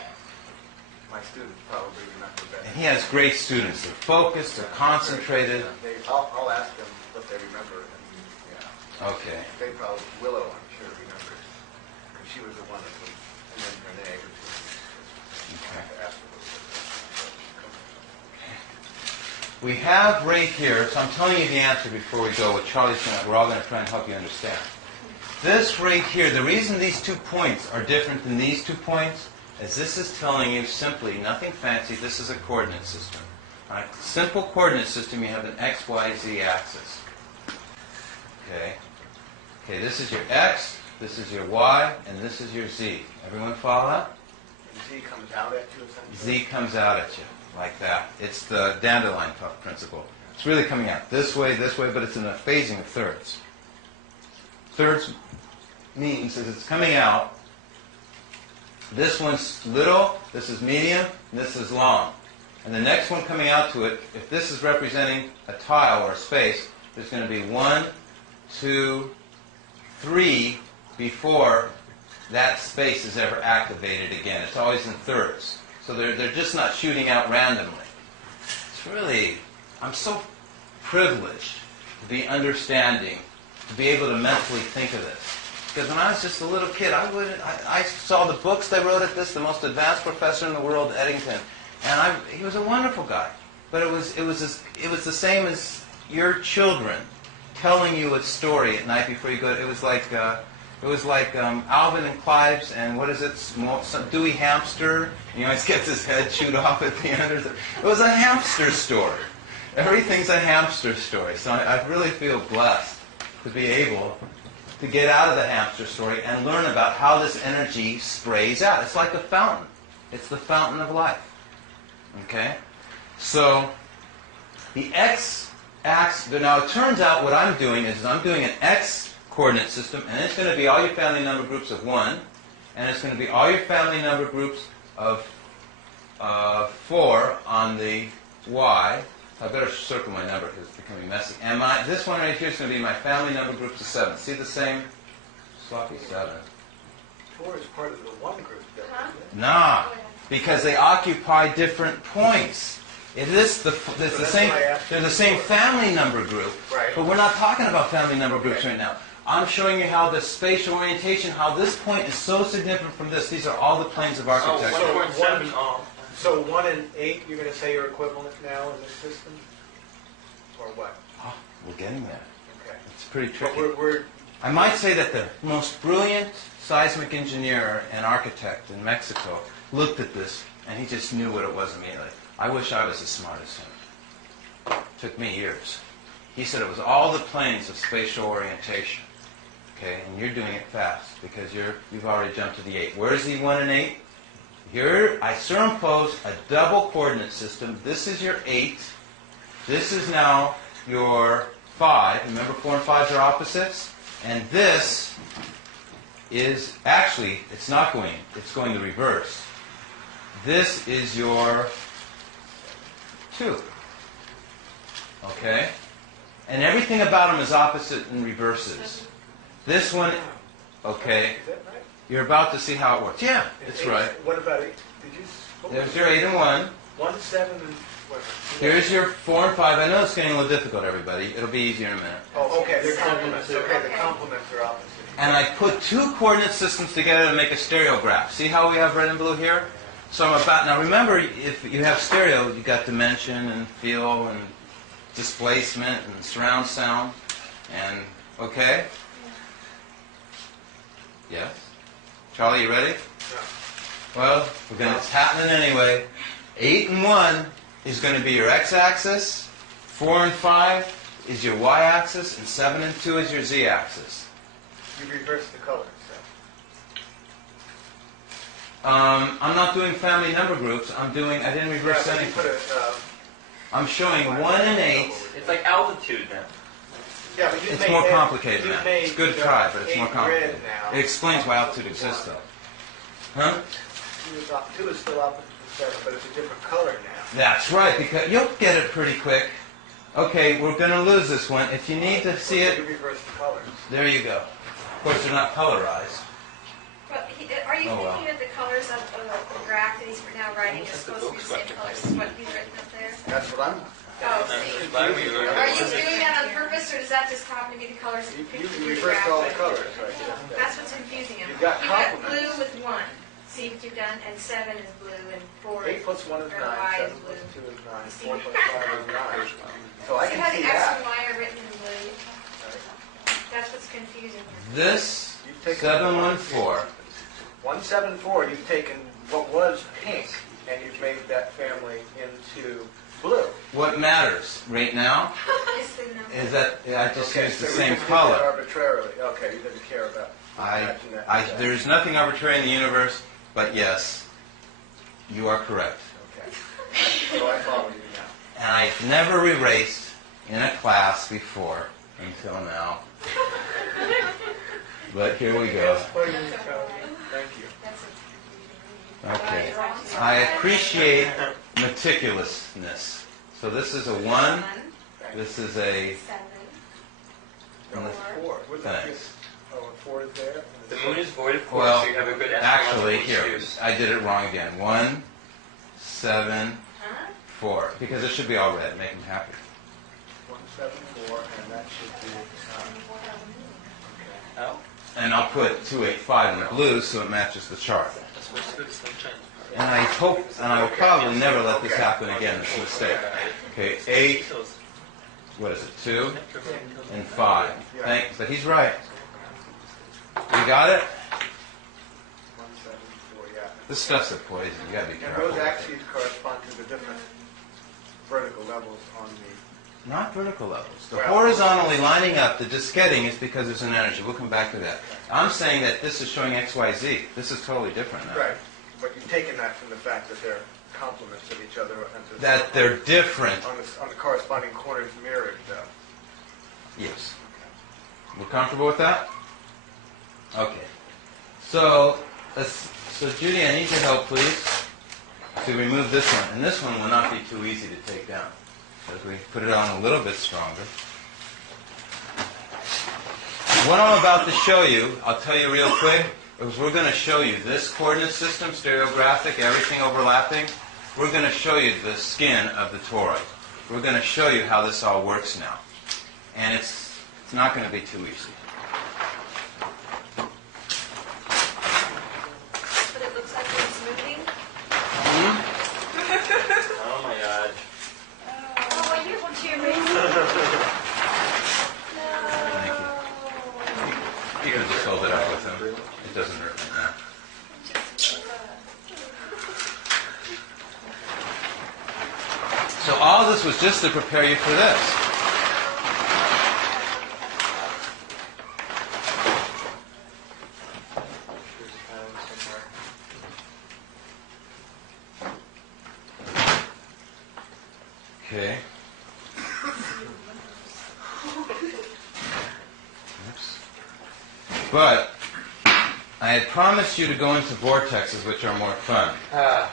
My students probably remember better. And he has great students. They're focused, they're concentrated. I'll ask them what they remember. And, Okay. they probably, Willow, I'm sure, remembers. Because she was the one that was, and then Renee or two. Okay. Asked her what we have right here, so I'm telling you the answer before we go, what Charlie's going to, we're all going to try and help you understand. This right here, the reason these 2 points are different than these 2 points is this is telling you simply, nothing fancy, this is a coordinate system. All right? Simple coordinate system, you have an x, y, z axis. Okay? Okay, this is your x, this is your y, and this is your z. Everyone follow that? And Z comes out at you essentially? Z comes out at you, like that. It's the dandelion principle. It's really coming out this way, but it's in a phasing of thirds. Thirds means as it's coming out, this one's little, this is medium, and this is long. And the next one coming out to it, if this is representing a tile or a space, there's going to be 1, 2, 3 before that space is ever activated again. It's always in thirds. So they're just not shooting out randomly. It's really, I'm so privileged to be understanding, to be able to mentally think of this. Because when I was just a little kid, I saw the books they wrote at this, the most advanced professor in the world, Eddington, and he was a wonderful guy. But it was the same as your children telling you a story at night before you go. It was like Alvin and Clive's, and what is it? Some Dewey Hamster. And he always gets his head chewed off at the end. It was a hamster story. Everything's a hamster story. So I really feel blessed to be able to get out of the hamster story and learn about how this energy sprays out. It's like a fountain. It's the fountain of life. Okay? So, the x-axis, now it turns out what I'm doing is I'm doing an x-coordinate system, and it's going to be all your family number groups of 1, and it's going to be all your family number groups of 4 on the y. I better circle my number because it's becoming messy. And this one right here is going to be my family number groups of 7. See the same? Sloppy 7. 4 is part of the 1 group, though, isn't it? Nah, because they occupy different points. It is the same. They're the same family number group, Right. but we're not talking about family number groups right now. I'm showing you how the spatial orientation, how this point is so significant from this. These are all the planes of architecture. 1.7. So 1 and 8, you're going to say are equivalent now in this system? Or what? Oh, we're getting there. Okay. It's pretty But tricky. I might say that the most brilliant seismic engineer and architect in Mexico looked at this, and he just knew what it was immediately. I wish I was as smart as him. It took me years. He said it was all the planes of spatial orientation. Okay, and you're doing it fast because you've already jumped to the 8. Where's the 1 and 8? Here, I superimpose a double coordinate system. This is your 8. This is now your 5. Remember 4 and 5 are opposites? And this is, actually, it's not going, it's going the reverse. This is your 2. Okay? And everything about them is opposite and reverses. This one, okay, Is that right? you're about to see how it works. Yeah, it's Eight- right. What about 8? Did you... what was There's it? your 8 and 1. 1, 7, and what? Here's your 4 and 5. I know it's getting a little difficult, everybody. It'll be easier in a minute. Oh, okay, they're complements. Okay, the Okay. complements are opposite. And I put 2 coordinate systems together to make a stereograph. See how we have red and blue here? So I'm about, now remember, if you have stereo, you got dimension and feel and displacement and surround sound. And, okay? Yes? Charlie, you ready? Yeah. Well, it's happening anyway. 8 and 1 is going to be your x-axis. 4 and 5 is your y-axis. And 7 and 2 is your z-axis. You reverse the colors, so. I'm not doing family number groups. I didn't reverse Yeah, but you anything. put a... I'm showing 1 and 8. It's like altitude now. Yeah, but It's more complicated now. It's good to try, but it's more complicated. Now. It explains why altitude exists, though. Huh? 2 is still opposite to 7, but it's a different color now. That's right, because you'll get it pretty quick. Okay, we're going to lose this one. If you need to see You it, reverse the colors. there you go. Of course, they're not colorized. But are you Oh, well. thinking that the colors of the graph that he's now writing is supposed to be the same colors as what he's written up there? That's what I'm... Oh, see. Are you doing that on purpose, or does that just happen to be the colors that you picked to You do the reversed graph all the with? colors right there. That's what's confusing him. You've got You've got complements. blue with 1, see what you've done, and 7 is blue, and 4 8 plus 1 is or 9, Y 7 is plus blue. 2 is 9, See? 4 plus 5 is 9. So I See can how see the X that. and Y are written in blue? That's what's confusing here. This You've taken 714. 174, you've taken what was pink, and you've made that family into blue. What matters right now It's the number. is that I just Okay, used the so same you did that color. arbitrarily. Okay, you didn't care about matching that. There's nothing arbitrary in the universe, but yes, you are correct. Okay. So I follow you now. And I've never erased in a class before until now. But here we go. Thank you. That's a confusing reading. Okay. I appreciate meticulousness. So this is a 1. This is a... 7. No, it's 4. What's that? Thanks. Oh, and 4 is there? The moon is void of course, Well, so you have a good actually, astrological here, excuse. I did it wrong again. 1, 7, Huh? 4. Because it should be all red. Make them happy. 174, and that should be... Oh? And I'll put 285 in the blue so it matches the chart. That's supposed to go to some Chinese. And I hope, and I will probably never let this happen again, this mistake. Okay, 8, what is it, 2, and 5. Thanks, but he's right. You got it? 174, yeah. This stuff's a poison, you gotta be And careful. those axes correspond to the different vertical levels on the... Not vertical levels. The Well- horizontally lining up, the disketting is because there's an energy. We'll come back to that. I'm saying that this is showing XYZ. This is totally different now. Right, but you've taken that from the fact that they're complements of each other and That they're different. on the corresponding corners mirrored, though. Yes. We're comfortable with that? Okay. So, Judy, I need your help, please, to remove this one. And this one will not be too easy to take down, because we put it on a little bit stronger. What I'm about to show you, I'll tell you real quick, is we're going to show you this coordinate system, stereographic, everything overlapping. We're going to show you the skin of the toroid. We're going to show you how this all works now. And it's not going to be too easy. But it looks like it's moving. Oh my god. Oh, well, you want to erase Thank you. You can just hold it up with him. It doesn't hurt right now. So all this was just to prepare you for this. Okay. Oops. But I had promised you to go into vortexes, which are more fun.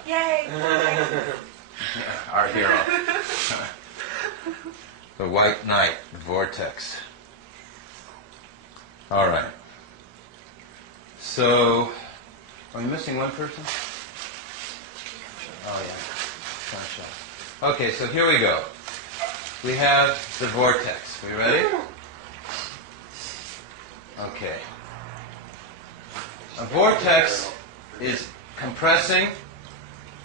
Yay! Yeah, our hero. The White Knight Vortex. All right. So, are we missing one person? Oh, yeah. Kind of shy. Okay, so here we go. We have the vortex. We ready? Okay. A vortex is compressing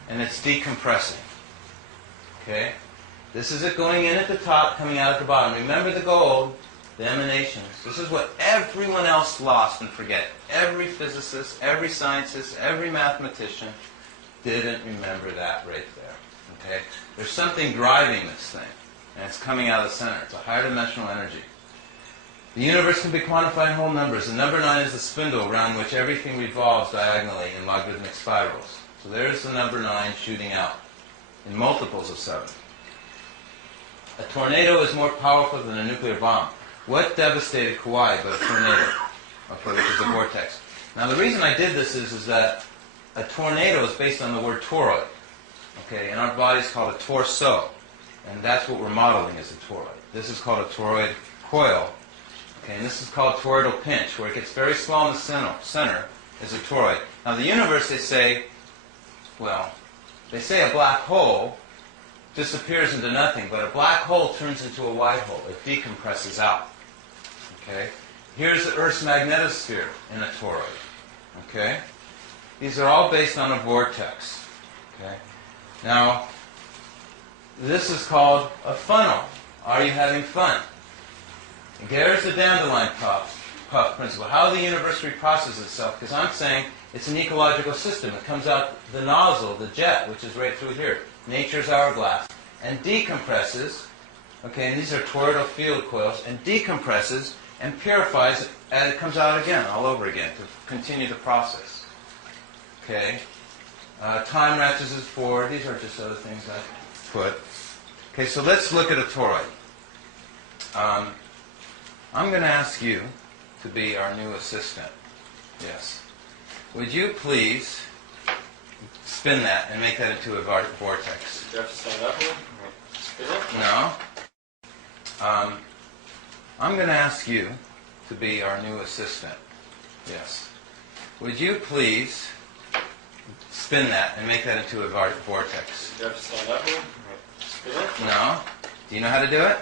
and it's decompressing. Okay? This is it going in at the top, coming out at the bottom. Remember the gold, the emanations. This is what everyone else lost and forget. Every physicist, every scientist, every mathematician didn't remember that right there. Okay? There's something driving this thing, and it's coming out of the center. It's a higher dimensional energy. The universe can be quantified in whole numbers. The number 9 is the spindle around which everything revolves diagonally in logarithmic spirals. So there's the number 9 shooting out in multiples of 7. A tornado is more powerful than a nuclear bomb. What devastated Kauai but a tornado? Which is a vortex. Now the reason I did this is that a tornado is based on the word toroid. Okay, and our body's called a torso. And that's what we're modeling as a toroid. This is called a toroid coil. Okay, and this is called toroidal pinch, where it gets very small in the center is a toroid. Now the universe, they say a black hole disappears into nothing, but a black hole turns into a white hole. It decompresses out. Okay? Here's the Earth's magnetosphere in a toroid. Okay? These are all based on a vortex. Okay? Now, this is called a funnel. Are you having fun? And there's the dandelion puff principle. How the universe reprocesses itself, because I'm saying it's an ecological system. It comes out the nozzle, the jet, which is right through here. Nature's hourglass. And decompresses, okay, and these are toroidal field coils, and decompresses and purifies, and it comes out again, all over again, to continue the process. Okay? Time ratchets forward. These are just other things I put. Okay, so let's look at a toroid. I'm going to ask you to be our new assistant. Yes. Would you please spin that and make that into a vortex? Do you have to stand up here? Spin it? No. I'm going to ask you to be our new assistant. Yes. Would you please spin that and make that into a vortex? Do you have to stand up here? Spin it? No. Do you know how to do it?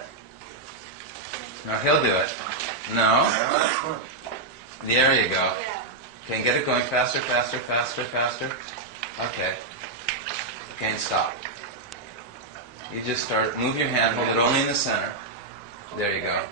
No, he'll do it. No. There you go. Okay, get it going faster, faster, faster, faster. Okay. Okay, and stop. You just start, move your hand, hold it only in the center. There you go.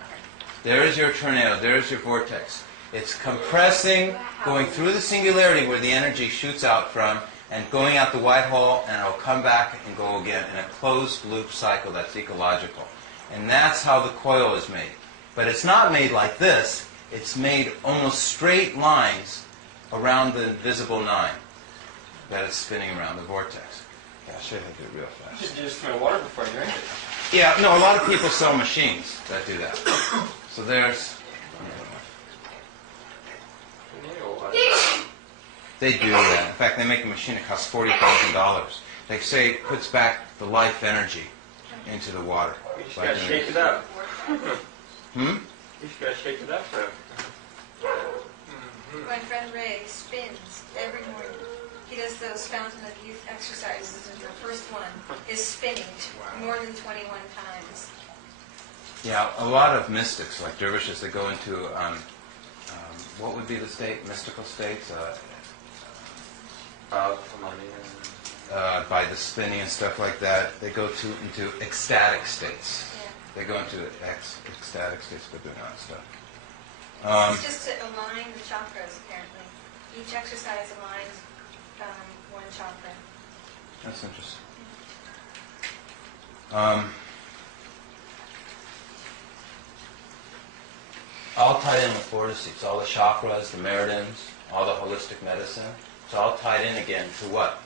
There is your tornado, there is your vortex. It's compressing, going through the singularity where the energy shoots out from, and going out the white hole, and it'll come back and go again in a closed loop cycle that's ecological. And that's how the coil is made. But it's not made like this. It's made almost straight lines around the invisible 9 that it's spinning around the vortex. Yeah, I'll show you how to do it real You fast. should just throw water before you drink it. Yeah, no, a lot of people sell machines that do that. So there's... They do that. In fact, they make a machine that costs $40,000. They say it puts back the life energy into the water. You just gotta shake it up. Hmm? You just gotta shake it up, bro. My friend Ray spins every morning. He does those fountain of youth exercises, and the first one is spinning more than 21 times. Yeah, a lot of mystics, like dervishes, that go into, what would be the state? Mystical states? By the spinning and stuff like that, they go into ecstatic states. Yeah. They go into ecstatic states by doing that stuff. It's just to align the chakras, apparently. Each exercise aligns one chakra. That's interesting. All tied in with vortices, all the chakras, the meridians, all the holistic medicine. It's all tied in again to what?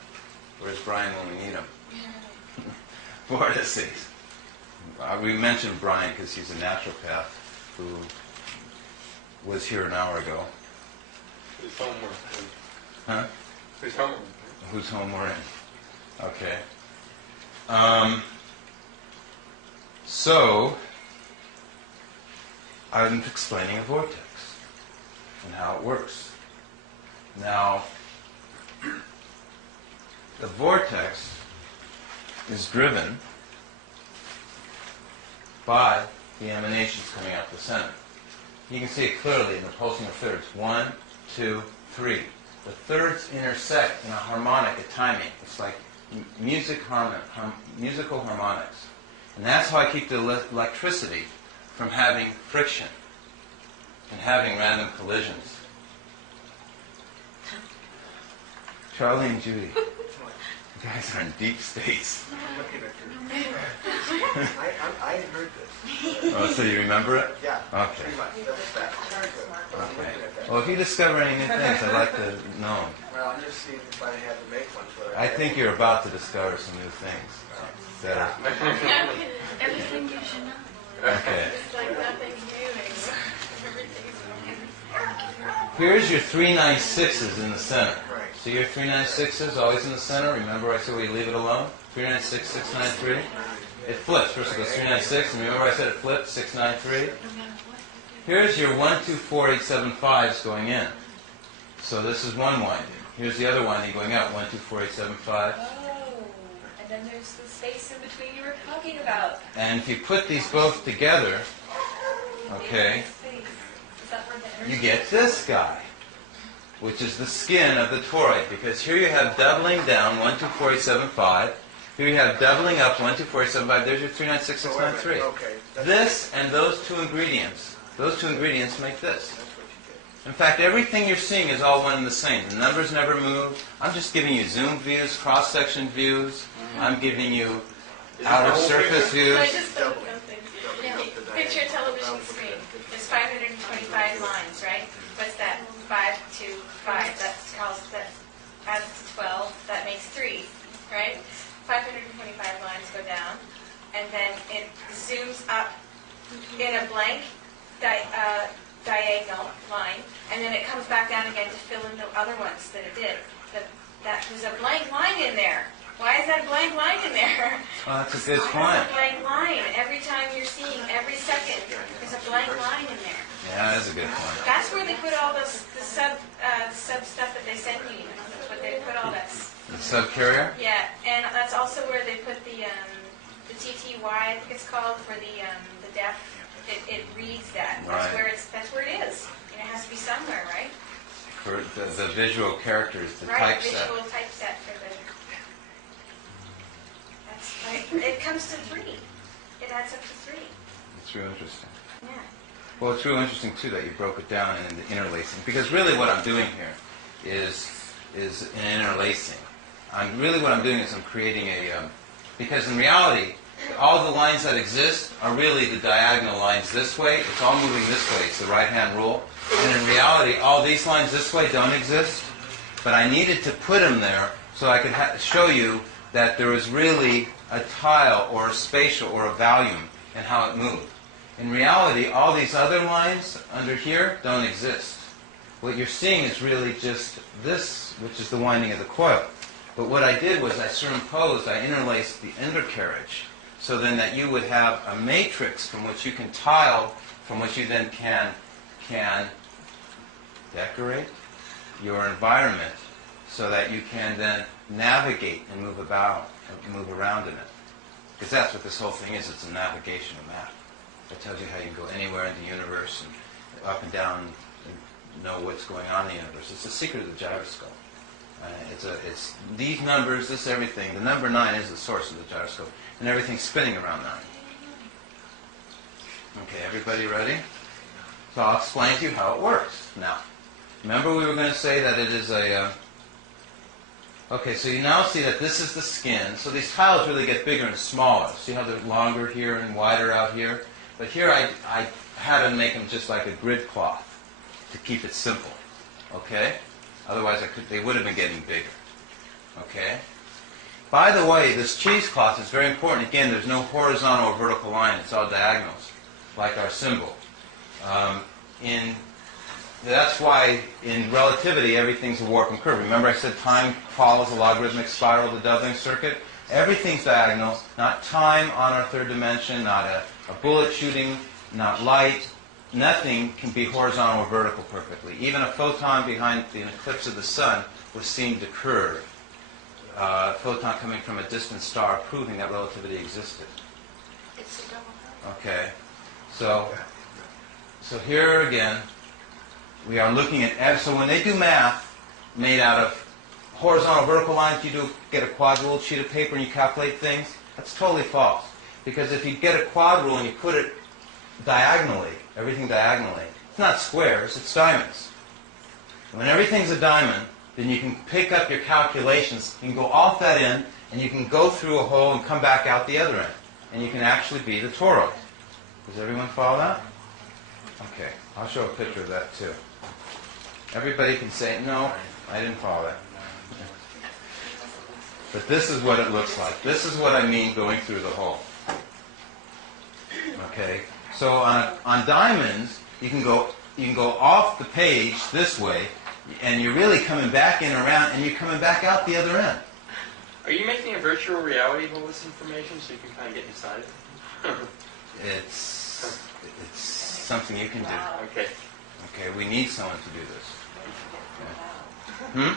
Where's Brian when we need him? Vortices. We mentioned Brian because he's a naturopath who was here an hour ago. Whose homework? Huh? Whose homework? Whose home we're in. Okay. So, I'm explaining a vortex and how it works. Now, the vortex is driven by the emanations coming out the center. You can see it clearly in the pulsing of thirds. 1, 2, 3. The thirds intersect in a harmonic, a timing. It's like musical harmonics. And that's how I keep the electricity from having friction and having random collisions. Charlie and Judy, you guys are in deep states. I'm looking at your... I heard this. Oh, so you remember it? Yeah. Okay. Pretty much. That's very good. But I'm Okay. looking at that. Well, if you discover any new things, I'd like to know. Well, I'm just seeing if I had to make one. So I think you're about to discover some new things that are... Everything you should know. Okay. It's like nothing's new anymore. Everything's new. Here's your 396s in the center. Right. See your 396s always in the center? Remember I said we leave it alone? 396, 693? It flips. First it goes 396, and remember I said it flips, 693? Here's your 1, 2, 4, 8, 7, 5s going in. So this is one winding. Here's the other winding going out, 1, 2, 4, 8, 7, 5. Oh, and then there's the space in between you were talking about. And if you put these both together, okay, Space. Is that where the energy you get this guy. which is the skin of the toroid. Because here you have doubling down, 1, 2, 4, 8, 7, 5. Here you have doubling up, 1, 2, 4, 8, 7, 5. There's your 3, 9, 6, 6, 9, 3. Okay. This and those two ingredients make this. That's what you did. In fact, everything you're seeing is all one and the same. The numbers never move. I'm just giving you zoom views, cross-section views. I'm giving you outer surface views. I just thought of things. Picture a television screen. There's 525 lines, right? What's that? 5 to 5. That adds to 12. That makes 3, right? 525 lines go down, and then it zooms up in a blank diagonal line, and then it comes back down again to fill in the other ones that it did. There's a blank line in there. Why is that a blank line in there? Oh, that's a good Why point. is a blank line? Every time you're seeing, every second, there's a blank line in there. Yeah, that's a good point. That's where they put all the sub stuff that they send you. That's what they put all that. The subcarrier? Yeah, and that's also where they put the TTY, I think it's called, for the deaf. It reads that. Right. That's where it is. And it has to be somewhere, right? For the visual characters, the Right, typeset. visual typeset for the. That's right. It comes to 3. It adds up to 3. It's real interesting. Yeah. Well, it's real interesting, too, that you broke it down in the interlacing. Because really what I'm doing here is an interlacing. What I'm doing is I'm creating a... because in reality, all the lines that exist are really the diagonal lines this way. It's all moving this way. It's the right-hand rule. And in reality, all these lines this way don't exist. But I needed to put them there so I could show you that there is really a tile or a spatial or a volume in how it moved. In reality, all these other lines under here don't exist. What you're seeing is really just this, which is the winding of the coil. But what I did was I interlaced the undercarriage, so then that you would have a matrix from which you can tile, from which you then can decorate your environment, so that you can then navigate and move around in it. Because that's what this whole thing is. It's a navigational map. It tells you how you can go anywhere in the universe and up and down and know what's going on in the universe. It's the secret of the gyroscope. It's these numbers, this everything. The number 9 is the source of the gyroscope, and everything's spinning around 9. Okay, everybody ready? So I'll explain to you how it works. Now, remember we were going to say that it is a... Okay, so you now see that this is the skin. So these tiles really get bigger and smaller. See how they're longer here and wider out here? But here I had to make them just like a grid cloth to keep it simple. Okay? Otherwise they would have been getting bigger. Okay? By the way, this cheesecloth is very important. Again, there's no horizontal or vertical line. It's all diagonals, like our symbol. That's why in relativity everything's a warp and curve. Remember I said time follows a logarithmic spiral of the doubling circuit? Everything's diagonal, not time on our third dimension, not a bullet shooting, not light. Nothing can be horizontal or vertical perfectly. Even a photon behind the eclipse of the sun was seen to curve. A photon coming from a distant star proving that relativity existed. It's a double help. Okay, so here again, we are looking at, so when they do math made out of horizontal, vertical lines, you get a quad ruled sheet of paper and you calculate things, that's totally false. Because if you get a quad rule and you put it diagonally, everything diagonally, it's not squares, it's diamonds. When everything's a diamond, then you can pick up your calculations, you can go off that end, and you can go through a hole and come back out the other end. And you can actually be the toroid. Does everyone follow that? Okay, I'll show a picture of that too. Everybody can say, no, I didn't follow that. But this is what it looks like. This is what I mean going through the hole. Okay, so on diamonds, you can go off the page this way, and you're really coming back in around, and you're coming back out the other end. Are you making a virtual reality of all this information so you can kind of get inside it? It's something you can do. Okay. Okay, we need someone to do this. You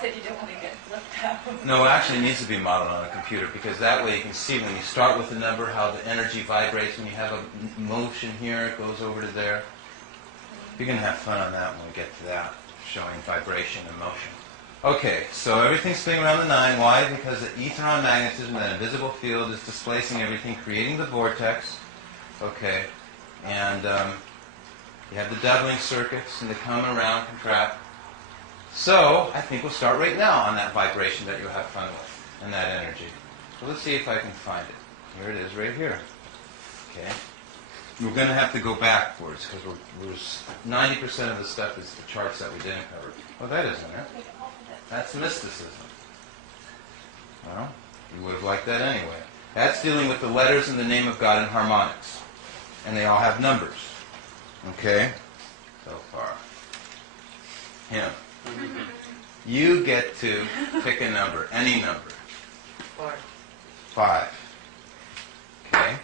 said you don't want to get left out. No, actually it needs to be modeled on a computer, because that way you can see when you start with the number how the energy vibrates. When you have a motion here, it goes over to there. You're going to have fun on that when we get to that. showing vibration and motion. Okay, so everything's spinning around the 9. Why? Because the ether-on magnetism, that invisible field, is displacing everything, creating the vortex. Okay, and you have the doubling circuits, and they come around, contract. So, I think we'll start right now on that vibration that you'll have fun with, and that energy. So let's see if I can find it. Here it is, right here. Okay. We're going to have to go backwards, because we're 90% of the stuff is the charts that we didn't cover. Well, that isn't it. That's mysticism. Well, you would have liked that anyway. That's dealing with the letters in the name of God in harmonics. And they all have numbers. Okay? So far. Him. You get to pick a number, any number. 5. Okay?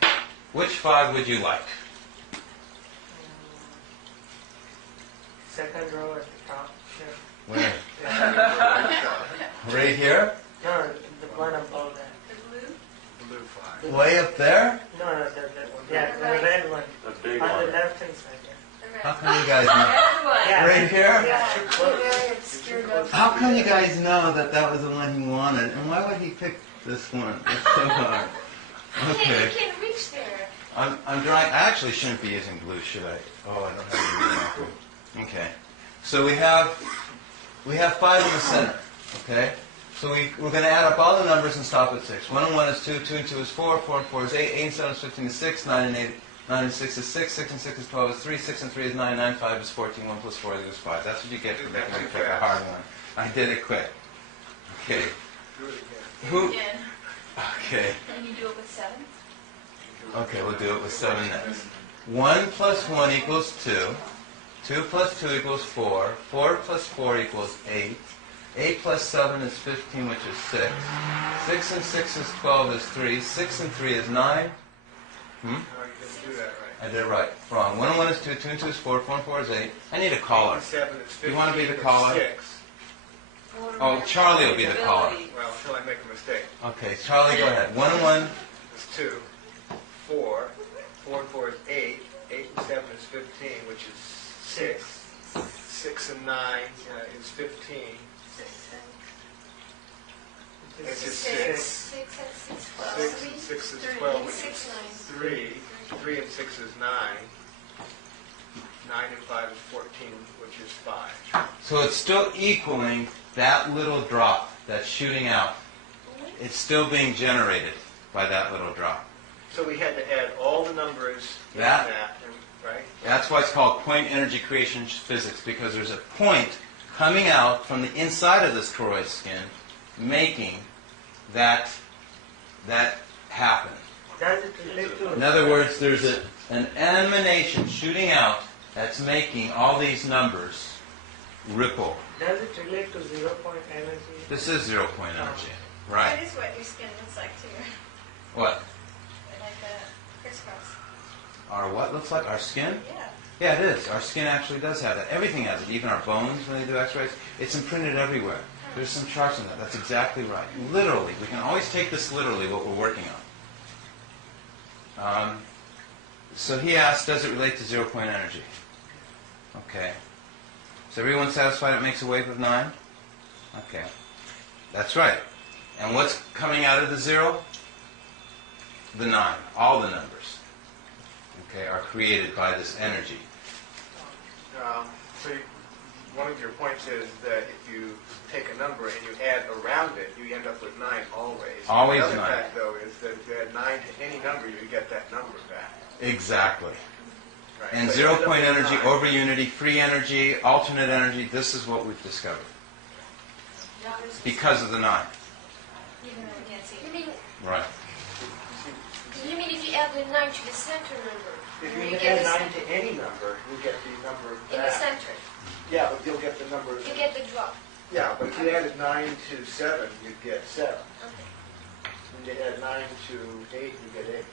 Which 5 would you like? Second row at the top. Sure. Where? Right here? No, the one above that. The blue? Blue 5. Way up there? No, the yeah, the red one. The big On one. the left hand side. The red. How come you guys know? Yeah. Right here? Yeah, Too close. very obscure notes. How come you guys know that that was the one he wanted? And why would he pick this one? It's so hard. Okay. You can't reach there. I'm drawing. I actually shouldn't be using blue, should I? Oh, I don't have blue. Okay. So we have 5 in the center. Okay. So we're going to add up all the numbers and stop at 6. 1 and 1 is 2. 2 and 2 is 4. 4 and 4 is 8. 8 and 7 is 15 is 6. 9 and 8. 9 and 6 is 6. 6 and 6 is 12 is 3. 6 and 3 is 9. 9 and 5 is 14. 1 plus 4 is 5. That's what you get for making me pick a hard one. I did it quick. Okay. Do it again. Who? Again. Okay. And you do it with 7? Okay, we'll do it with 7 next. 1 plus 1 equals 2. 2 plus 2 equals 4. 4 plus 4 equals 8. 8 plus 7 is 15, which is 6. 6 and 6 is 12 is 3. 6 and 3 is 9. No, you didn't do that right. I did it right. Wrong. 1 and 1 is 2. 2 and 2 is 4. 4 and 4 is 8. I need a 8 caller. and 7 is 15. You wanna be the which is caller? 6. Oh, Charlie will be the caller. Well, until I make a mistake. Okay, Charlie, go ahead. 1 and 1. It's 2. 4. 4 and 4 is 8. 8 and 7 is 15, which is 6. 6 and 9 is 15. It's just 6. 6 and 6, 12. 6 and 6 is 12, which is 3. 3 and 6 is 9. 9 and 5 is 14, which is 5. So it's still equaling that little drop that's shooting out. It's still being generated by that little drop. So we had to add all the numbers in That- that, right? That's why it's called point energy creation physics, because there's a point coming out from the inside of this toroid skin, making that happen. Does it relate to? In other words, there's an emanation shooting out that's making all these numbers ripple. Does it relate to 0 point energy? This is 0 point energy. That Right. is what your skin looks like too. What? Like a crisscross. Our what looks like? Our skin? Yeah. Yeah, it is. Our skin actually does have that. Everything has it. Even our bones, when they do x-rays, it's imprinted everywhere. There's some charts on that. That's exactly right. Literally. We can always take this literally, what we're working on. So he asked, does it relate to 0 point energy? Okay. Is everyone satisfied it makes a wave of 9? Okay. That's right. And what's coming out of the 0? The 9. All the numbers. Okay, are created by this energy. So one of your points is that if you take a number and you add around it, you end up with 9 always. Always Another 9. fact, though, is that if you add 9 to any number, you get that number back. Exactly. Right? And So 0 you end up point with energy, 9. over unity, free energy, alternate energy, this is what we've discovered. Because of the 9. Even though we can't see You it. mean, Right. if you add the 9 to the center number, If you you get add the 9 to any number, you get the number in the back. center. Yeah, but you'll get the number. You get the drop. Yeah, but if you added 9 to 7, you'd get 7. Okay. When you add 9 to 8, you get 8.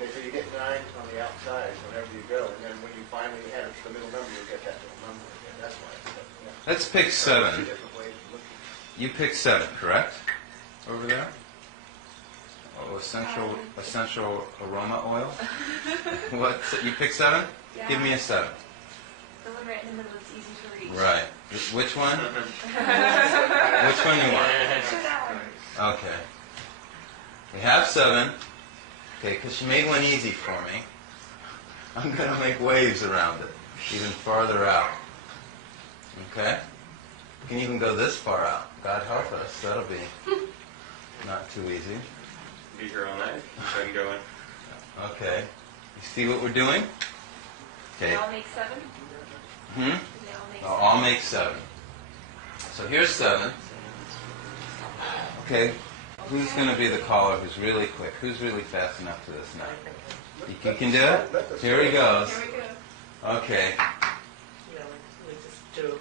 Okay, so you get 9 on the outside whenever you go, and then when you finally add it to the middle number, you get that little number again. That's why it's yeah. Let's pick Two 7. different ways of looking. You picked 7, correct? Over there? Oh, essential aroma oil? What? You picked 7? Yeah. Give me a 7. The one right in the the middle that's easy to reach. Right. Which one? Which one you want? So that one. Okay. We have 7. Okay, because she made one easy for me. I'm going to make waves around it, even farther out. Okay? You can even go this far out. God help us. That'll be not too easy. Be here all night, so I can go in. Okay. You see what we're doing? They Okay. all make 7? Hmm? They all make They'll 7? all make 7. So here's 7. Okay. Who's going to be the caller who's really quick? Who's really fast enough to this now? You can do it? Here he goes. Here we go. Okay. Yeah, we just do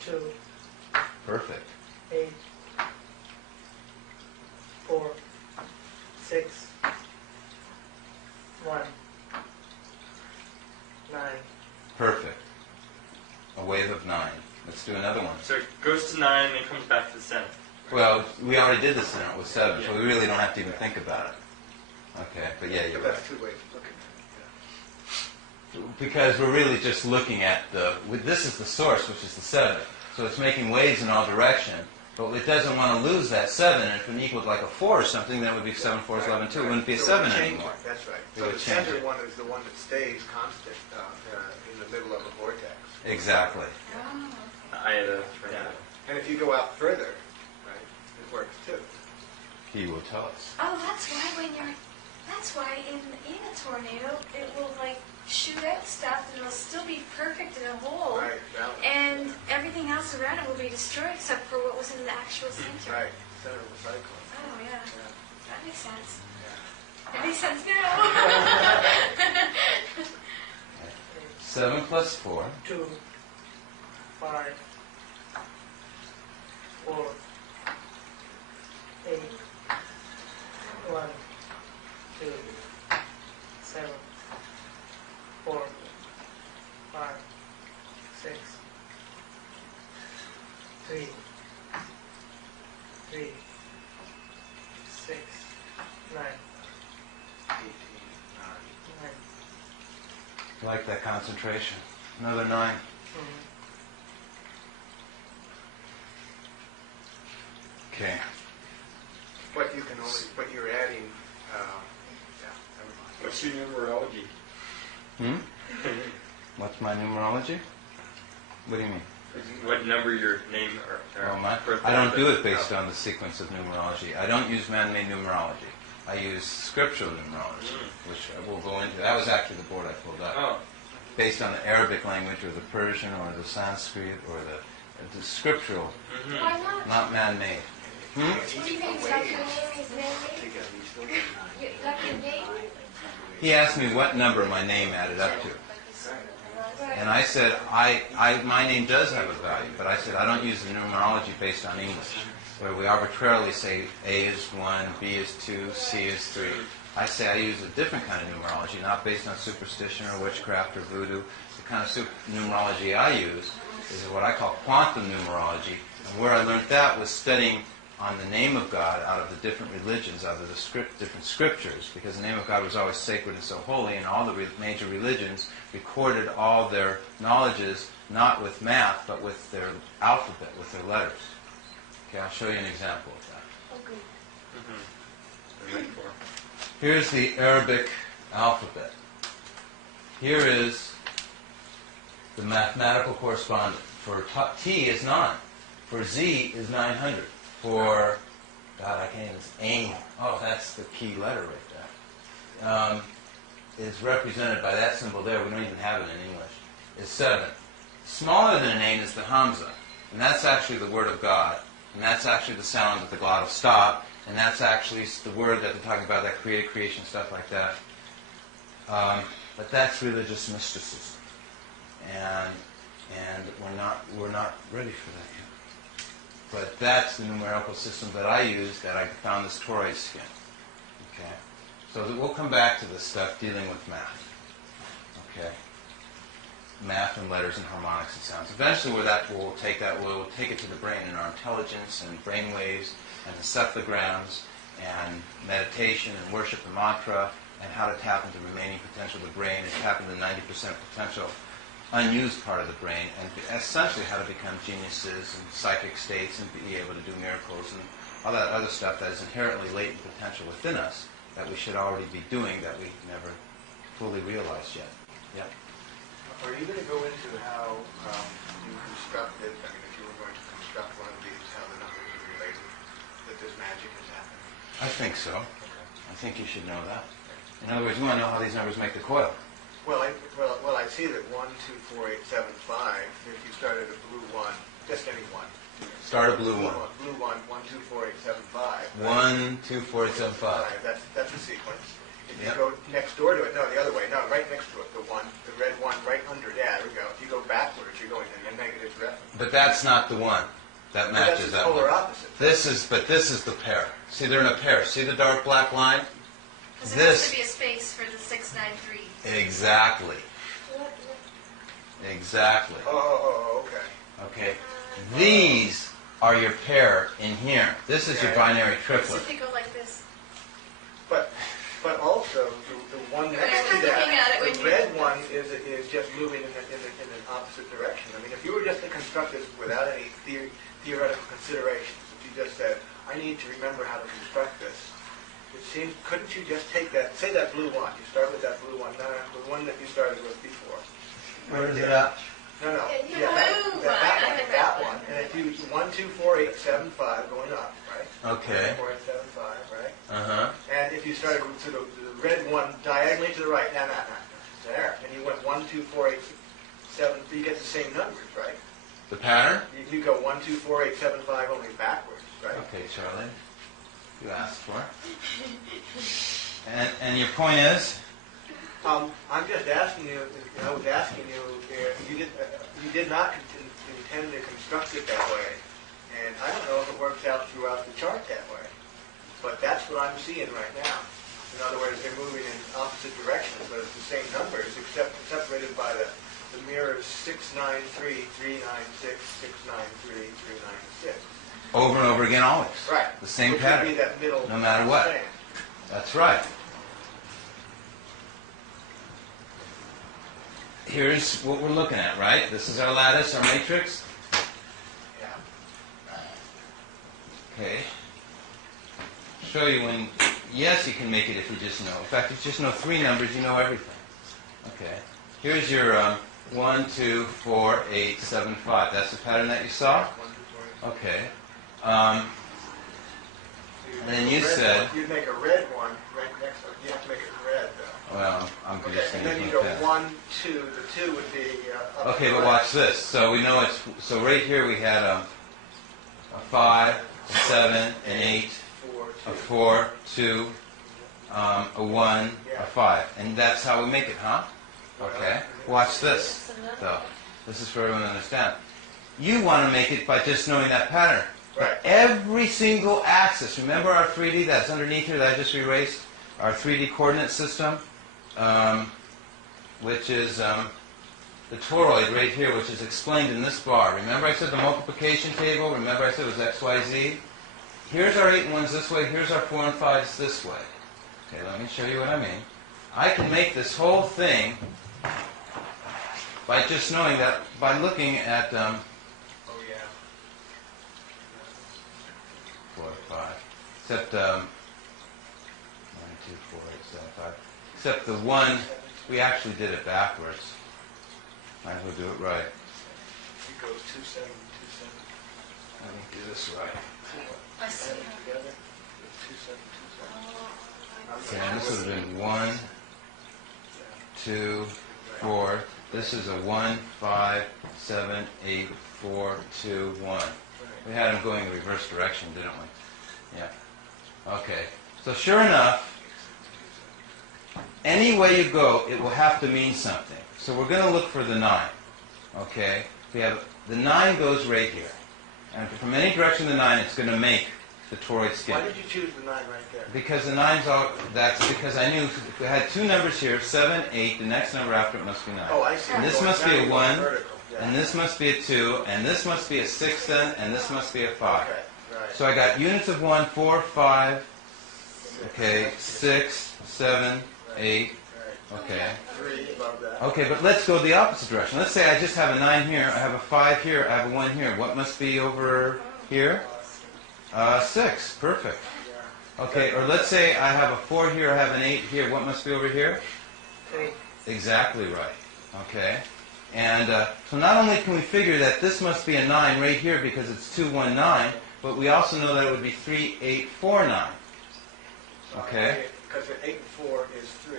2, Perfect. 8, 4, 6, 1, 9. Perfect. A wave of 9. Let's do another one. So it goes to 9 and then comes back to the center. Well, we already did this center with 7, so we really don't have to even think about it. Okay, but yeah, you're But right. that's 2 ways of looking at it. Because we're really just looking at this is the source, which is the 7. So it's making waves in all direction, but it doesn't want to lose that 7. And if it equaled like a 4 or something, then it would be 7 4 is 11 2. It wouldn't be a So 7 we change anymore. it, that's right. We So would the change center it. one is the one that stays constant in the middle of a vortex. Exactly. I had a And if you go out further, right, it works too. He will tell us. Oh, that's why in a tornado, it will like shoot out stuff and it'll still be perfect in a hole. Right, balance. And everything else around it will be destroyed except for what was in the actual center. Right, center of the cyclone. Oh, yeah. Yeah. That makes sense. Yeah. That makes sense now. 7 plus 4. 2, 5, 4, 8, 1, 2, 7, 4, 5, 6, 3, 3, 6, 9, 18, 9. I like that concentration. Another 9. Okay. But you can only, but you're adding, yeah, never mind. What's your numerology? Hmm? What's my numerology? What do you mean? What number your name or Oh, I don't do it based on the sequence of numerology. I don't use man-made numerology. I use scriptural numerology, which we'll go into. That was actually the board I pulled up. Oh, Based on the Arabic language or the Persian or the Sanskrit or the scriptural, Why not? not man-made. Hmm? What do you think? Like your name is man-made? Like your name? He asked me what number my name added up to. And I said, my name does have a value, but I said I don't use the numerology based on English, where we arbitrarily say A is 1, B is 2, C is 3. I say I use a different kind of numerology, not based on superstition or witchcraft or voodoo. The kind of numerology I use is what I call quantum numerology, and where I learned that was studying on the name of God out of the different religions, out of the different scriptures, because the name of God was always sacred and so holy, and all the major religions recorded all their knowledges not with math, but with their alphabet, with their letters. Okay, I'll show you an example of that. Okay. Here's the Arabic alphabet. Here is the mathematical correspondent. For T is 9. For Z is 900. For, God, I can't even, AIM, oh, that's the key letter right there, is represented by that symbol there. We don't even have it in English. Is 7. Smaller than an AIM is the Hamza, and that's actually the word of God, and that's actually the sound that the glot will stop, and that's actually the word that they're talking about, that created creation, stuff like that. But that's religious mysticism, and we're not ready for that yet. But that's the numerical system that I use, that I found this toroid skin. Okay, so we'll come back to this stuff dealing with math. Okay, math and letters and harmonics and sounds. Eventually, we'll take it to the brain and our intelligence and brain waves and the cephalograms and meditation and worship and mantra and how to tap into the remaining potential of the brain and tap into 90% potential unused part of the brain, and essentially how to become geniuses and psychic states and be able to do miracles and all that other stuff that is inherently latent potential within us that we should already be doing that we never fully realized yet. Yeah. Are you going to go into how you constructed, I mean, if you were going to construct one of these, how the numbers are related, that this magic is happening? I think so. Okay. I think you should know that. In other words, you want to know how these numbers make the coil. Well, I see that 1, 2, 4, 8, 7, 5, if you started a blue 1, just any one. Start a blue one. Blue 1, 1, 2, 4, 8, 7, 5. 1, 2, 4, 8, 7, 5. That's the sequence. If you Yep. go next door to it, no, the other way, no, right next to it, the red one right under, yeah, there we go. If you go backwards, you're going in the negative direction. But that's not the one that matches That's that the polar one. opposite. This is the pair. See, they're in a pair. See the dark black line? Because there has This. to be a space for the 693. Exactly. Exactly. Oh, okay. Okay. These are your pair in here. This is your binary So triplet. if they go like this, But also, the one next to You're looking at it that, when the you- red one is just moving in an opposite direction. I mean, if you were just to construct this without any theoretical considerations, if you just said, I need to remember how to construct this, it seems, couldn't you just take that, say that blue one, you start with that blue one, no, the one that you started with before. Where is it at? No, And you yeah, move that one, and if you, 1, 2, 4, 8, 7, 5, going up, right? Okay. 4, 8, 7, 5, right? Uh-huh. And if you started with the red one diagonally to the right, there, and you went 1, 2, 4, 8, 7, you get the same numbers, right? The pattern? You go 1, 2, 4, 8, 7, 5, only backwards, right? Okay, Charlie. You asked for it. And your point is? I'm just asking you, I was asking you, you did not intend to construct it that way, and I don't know if it works out throughout the chart that way, but that's what I'm seeing right now. In other words, they're moving in opposite directions, but it's the same numbers, except separated by the mirrors 693, 396, 693, 396. Over and over again, always. Right. The same Which pattern. would be that middle No matter what. span. That's right. Here's what we're looking at, right? This is our lattice, our matrix. Yeah. Okay. Show you when, yes, you can make it if you just know. In fact, if you just know 3 numbers, you know everything. Okay. Here's your 1, 2, 4, 8, 7, 5. That's the pattern that you saw? 1, 2, 4, 8. Okay. So Then make you a red said- one. You'd make a red one right next to it. You have to make it red, though. Well, I'm Okay, just and saying then you like go that. 1, 2. The 2 would be up Okay, to but the watch left. this. So we know it's, so right here we had a 5, a 7, an 8, 4, a 2. 4, 2, a 1, a 5. And that's how we make it, huh? Okay. Watch this, though. This is for everyone to understand. You want to make it by just knowing that pattern. Right. But every single axis, remember our 3D that's underneath here that I just erased? Our 3D coordinate system, which is the toroid right here, which is explained in this bar. Remember I said the multiplication table? Remember I said it was X, Y, Z? Here's our 8 and 1s this way. Here's our 4 and 5s this way. Okay, let me show you what I mean. I can make this whole thing by just knowing that, by looking at Oh, yeah. 4, 5. Except 1, 2, 4, 8, 7, 5. Except the 1, we actually did it backwards. Might as well do it right. It goes 2, 7, 2, 7. Let me do this right. I see. Together. 2, 7, 2, 7. Okay, and this would have been 1, 2, 4. This is a 1, 5, 7, 8, 4, 2, 1. We had them going in the reverse direction, didn't we? Yeah. Okay. So sure enough, any way you go, it will have to mean something. So we're going to look for the 9. Okay? We have the 9 goes right here. And from any direction the 9, it's going to make the toroid skin. Why did you choose the 9 right there? Because the 9's all, that's because I knew if we had 2 numbers here, 7, 8, the next number after it must be 9. Oh, I see. And this Going must be down, a going 1, vertical. Yeah. and this must be a 2, and this must be a 6 then, and this must be a 5. Okay, right. So I got units of 1, 4, 5, okay, 6, 7, 8, Okay. 3 above that. Okay, but let's go the opposite direction. Let's say I just have a 9 here, I have a 5 here, I have a 1 here. What must be over here? 6. Perfect. Okay, or let's say I have a 4 here, I have an 8 here. What must be over here? 3. Exactly right. Okay. And so not only can we figure that this must be a 9 right here because it's 2, 1, 9, but we also know that it would be 3, 8, 4, 9. Okay? Because 8 and 4 is 3.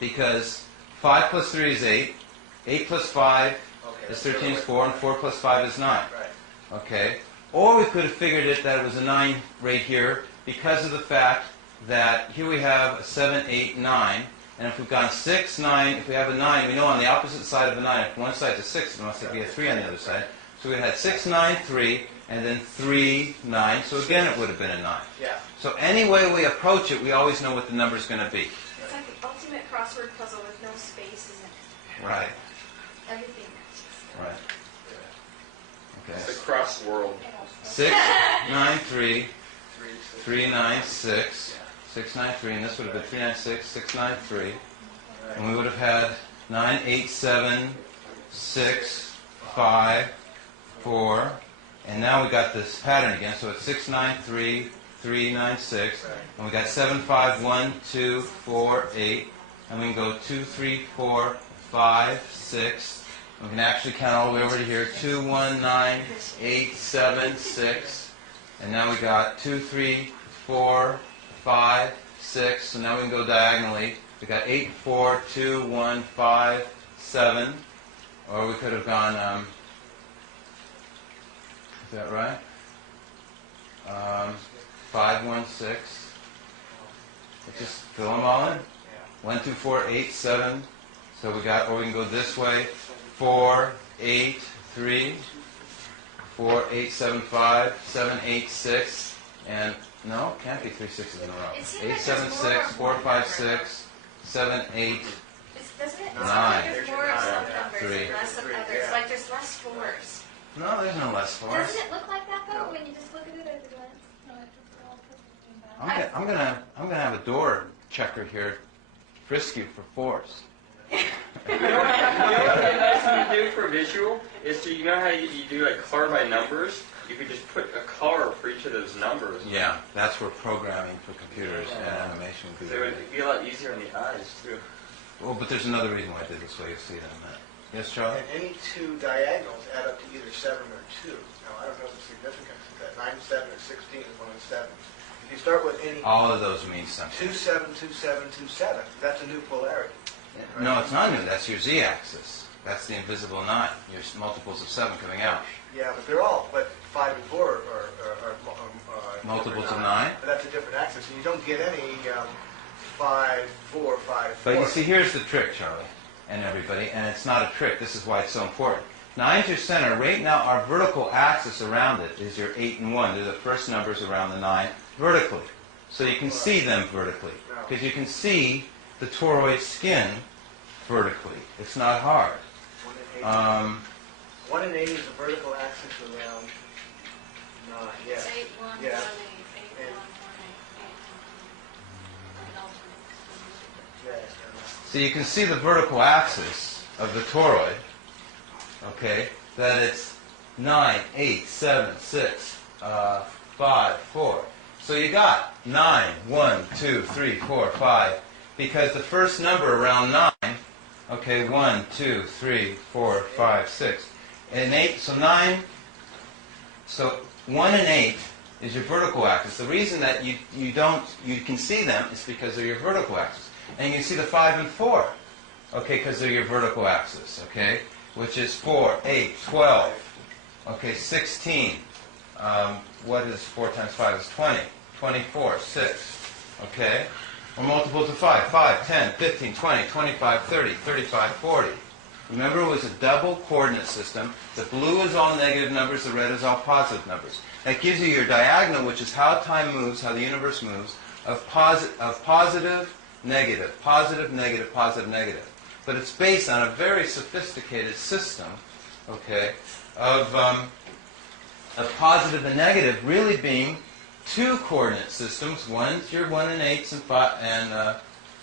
Because 5 plus 3 is 8, 8 plus 5 Okay. is 13 is 4, and 4 plus 5 is 9. Right. Okay? Or we could have figured it that it was a 9 right here because of the fact that here we have a 7, 8, 9, and if we've gone 6, 9, if we have a 9, we know on the opposite side of a 9, if one side's a 6, there must be a 3 on the other side. So we had 6, 9, 3, and then 3, 9, so again it would have been a 9. Yeah. So any way we approach it, we always know what the number's going to be. It's like the ultimate crossword puzzle with no spaces in it. Right. Everything matches. Right. It's Okay. a cross world. 6, 9, 3, 3, 3, 9, 6, 6, 9, 3, and this would have been 3, 9, 6, 6, 9, 3. And we would have had 9, 8, 7, 6, 5, 4. And now we got this pattern again. So it's 6, 9, 3, 3, 9, 6. And we got 7, 5, 1, 2, 4, 8. And we can go 2, 3, 4, 5, 6. We can actually count all the way over to here. 2, 1, 9, 8, 7, 6. And now we got 2, 3, 4, 5, 6. So now we can go diagonally. We got 8, 4, 2, 1, 5, 7. Or we could have gone, is that right? 5, 1, 6. Let's just fill them all in. 1, 2, 4, 8, 7. So we got, or we can go this way. 4, 8, 3. 4, 8, 7, 5. 7, 8, 6. And no, can't be 3 6s in a row. It seems 8, like 7, there's more 6, of 4, one 5, number. 6. 7, 8. Doesn't it? 9. There's more of some numbers 3. and less of others. Like there's less fours. No, there's no less force. Doesn't it look like that though when you just look at it at a glance? I'm gonna have a door checker here frisk you for force. You know what would be a nice thing to do for visual is to, you know how you do like color by numbers? You could just put a color for each of those numbers. Yeah, that's where programming for computers and animation would be. Because it would be a lot easier on the eyes too. Well, but there's another reason why I did this way. You'll see it in a minute. Yes, Charlie? And any two diagonals add up to either 7 or 2. Now, I don't know the significance of that. 9 and 7 or 16 is 1 and 7. If you start with any All of those mean something. 2, 7, 2, 7, 2, 7, that's a new polarity. No, it's not new. That's your z-axis. That's the invisible 9. Your multiples of 7 coming out. Yeah, but they're all, but 5 and 4 are Multiples of different 9? But that's a different axis, and you don't get any 5, 4, 5, 4. But you see, here's the trick, Charlie, and everybody, and it's not a trick. This is why it's so important. 9's your center. Right now, our vertical axis around it is your 8 and 1. They're the first numbers around the 9 vertically. So you can see them vertically. Because you can see the toroid skin vertically. It's not hard. 1 and 8 is a vertical axis around 9, yes. 8, 1, 1, 8, Yeah. 8, 1, 1, 8, 8, 1, 1. Yes. So you can see the vertical axis of the toroid, okay, that it's 9, 8, 7, 6, 5, 4. So you got 9, 1, 2, 3, 4, 5, because the first number around 9, okay, 1, 2, 3, 4, 5, 6, and 8, so 9, so 1 and 8 is your vertical axis. The reason that you can see them is because they're your vertical axis. And you can see the 5 and 4, okay, because they're your vertical axis, okay, which is 4, 8, 12, okay, 16. What is 4 times 5 is 20, 24, 6, okay? Or multiples of 5, 5, 10, 15, 20, 25, 30, 35, 40. Remember, it was a double coordinate system. The blue is all negative numbers, the red is all positive numbers. That gives you your diagonal, which is how time moves, how the universe moves, of positive, negative, positive, negative, positive, negative. But it's based on a very sophisticated system, okay, of positive and negative really being two coordinate systems. One's your 1 and 8s and 5 and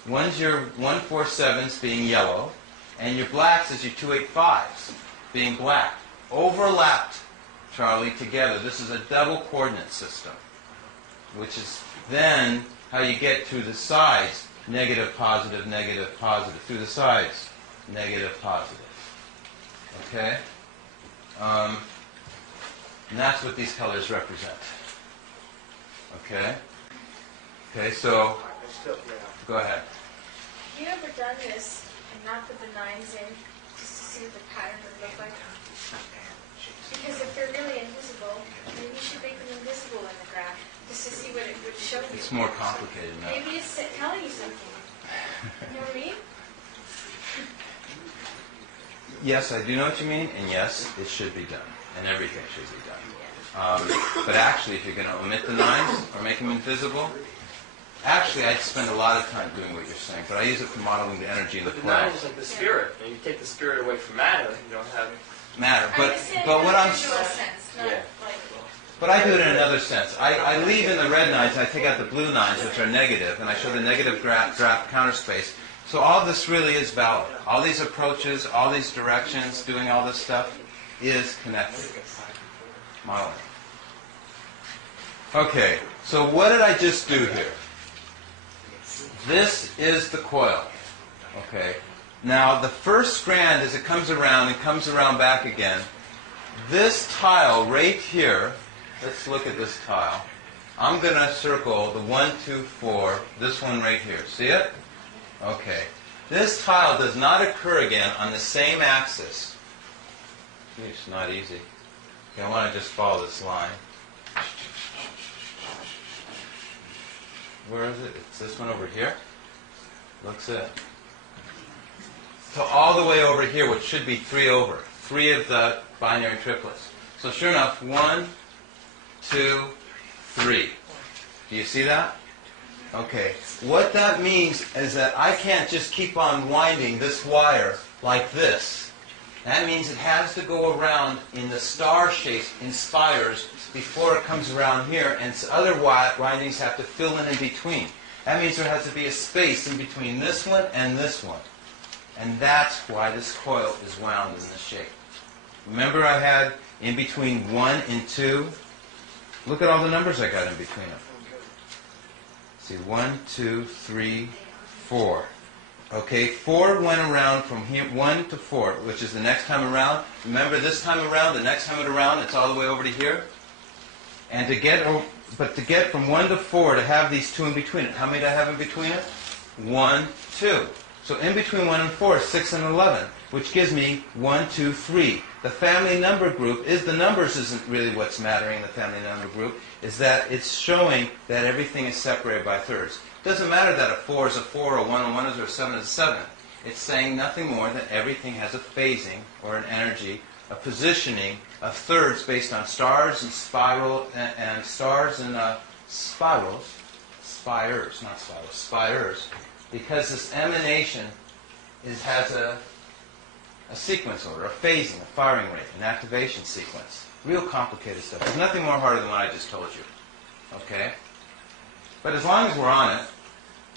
One's your 147s being yellow, and your blacks is your 285s being black. Overlapped, Charlie, together. This is a double coordinate system, which is then how you get to the sides, negative, positive, through the sides, negative, positive. Okay? And that's what these colors represent. Okay? Okay, so, go ahead. Have you ever done this and not put the 9s in just to see what the pattern would look like? Because if they're really invisible, maybe you should make them invisible in the graph just to see what it would show you. It's more complicated now. Maybe it's telling you something. You know what I mean? Yes, I do know what you mean, and yes, it should be done, and everything should be done. But actually, if you're going to omit the 9s or make them invisible, actually, I'd spend a lot of time doing what you're saying, but I use it for modeling the energy in the But the play. 9 is like the spirit. And you take the spirit away from matter, you don't have... Matter, I understand but what I'm... visual sense, not Yeah. like... But I do it in another sense. I leave in the red 9s, and I take out the blue 9s, which are negative, and I show the negative draft counter space. So all this really is valid. All these approaches, all these directions, doing all this stuff is connected. Modeling. Okay, so what did I just do here? This is the coil. Okay. Now the first strand, as it comes around and comes around back again, this tile right here, let's look at this tile. I'm going to circle the 1, 2, 4, this one right here. See it? Okay. This tile does not occur again on the same axis. It's not easy. Okay, I want to just follow this line. Where is it? It's this one over here. Looks it. So all the way over here, which should be 3 over. 3 of the binary triplets. So sure enough, 1, 2, 3. Do you see that? Okay. What that means is that I can't just keep on winding this wire like this. That means it has to go around in the star shape, in spires, before it comes around here, and other windings have to fill in between. That means there has to be a space in between this one and this one. And that's why this coil is wound in this shape. Remember I had in between 1 and 2? Look at all the numbers I got in between them. See, 1, 2, 3, 4. Okay, 4 went around from here, 1 to 4, which is the next time around. Remember this time around, the next time around, it's all the way over to here. And to get from 1 to 4 to have these 2 in between it, how many do I have in between it? 1, 2. So in between 1 and 4 is 6 and 11, which gives me 1, 2, 3. The family number group is, the numbers isn't really what's mattering in the family number group, is that it's showing that everything is separated by thirds. It doesn't matter that a 4 is a 4, or 1 and 1 is, or a 7 is a 7. It's saying nothing more than everything has a phasing, or an energy, a positioning of thirds based on stars and spiral, and stars and spirals, spires, not spirals, spires, because this emanation has a sequence order, a phasing, a firing rate, an activation sequence. Real complicated stuff. There's nothing more harder than what I just told you. Okay? But as long as we're on it,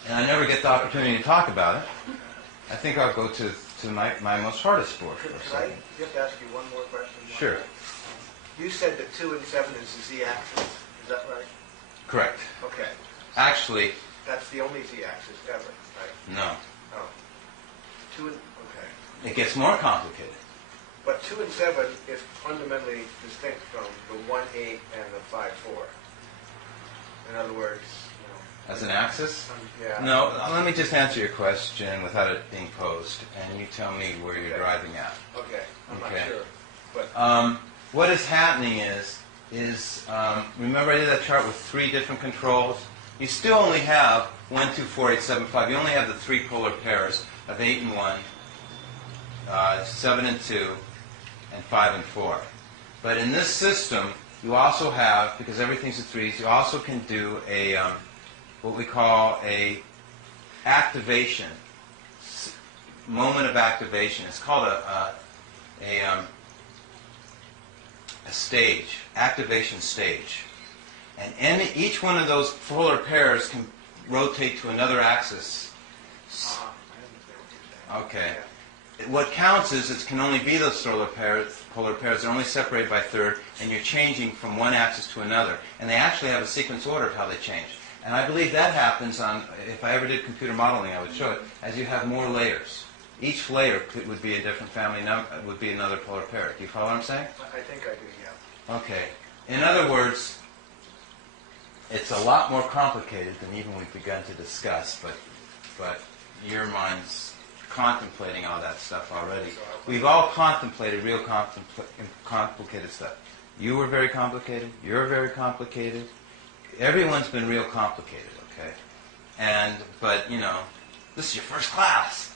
and I never get the opportunity to talk about it, I think I'll go to my most hardest sport for a Could I second. just ask you one more question? Sure. You said that 2 and 7 is the z-axis. Is that right? Correct. Okay. Actually, That's the only z-axis ever, right? no. Oh. 2 and... Okay. It gets more complicated. But 2 and 7 is fundamentally distinct from the 1, 8 and the 5, 4. In other words, As an axis? yeah. No, let me just answer your question without it being posed, and you tell me where you're driving at. Okay, I'm Okay. not sure. But What is happening is remember I did that chart with 3 different controls? You still only have 1, 2, 4, 8, 7, 5. You only have the 3 polar pairs of 8 and 1, 7 and 2, and 5 and 4. But in this system, you also have, because everything's in 3s, you also can do a what we call a activation, moment of activation. It's called a stage, activation stage. And each one of those polar pairs can rotate to another axis. I understand what you're saying. Okay. What counts is it can only be those polar pairs. They're only separated by third, and you're changing from one axis to another. And they actually have a sequence order of how they change. And I believe that happens on, if I ever did computer modeling, I would show it, as you have more layers. Each layer would be a different family number, would be another polar pair. Do you follow what I'm saying? I think I do, yeah. Okay. In other words, it's a lot more complicated than even we've begun to discuss, but your mind's contemplating all that stuff already. We've all contemplated real complicated stuff. You were very complicated. You're very complicated. Everyone's been real complicated, okay? But you know, this is your first class.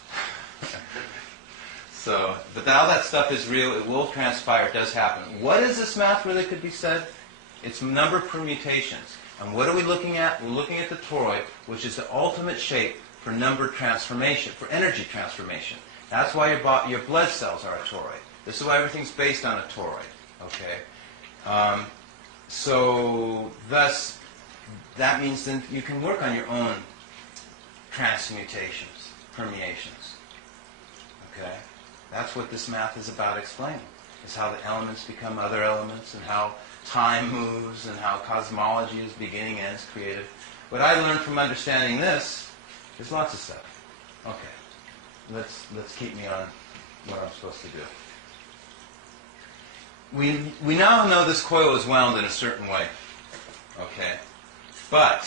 So, but all that stuff is real. It will transpire. It does happen. What is this math really could be said? It's number permutations. And what are we looking at? We're looking at the toroid, which is the ultimate shape for number transformation, for energy transformation. That's why your blood cells are a toroid. This is why everything's based on a toroid. Okay. So thus, that means then you can work on your own transmutations, permeations. Okay. That's what this math is about explaining. Is how the elements become other elements, and how time moves, and how cosmology is beginning, ends, created. What I learned from understanding this, there's lots of stuff. Okay, let's keep me on what I'm supposed to do. We now know this coil is wound in a certain way. Okay, but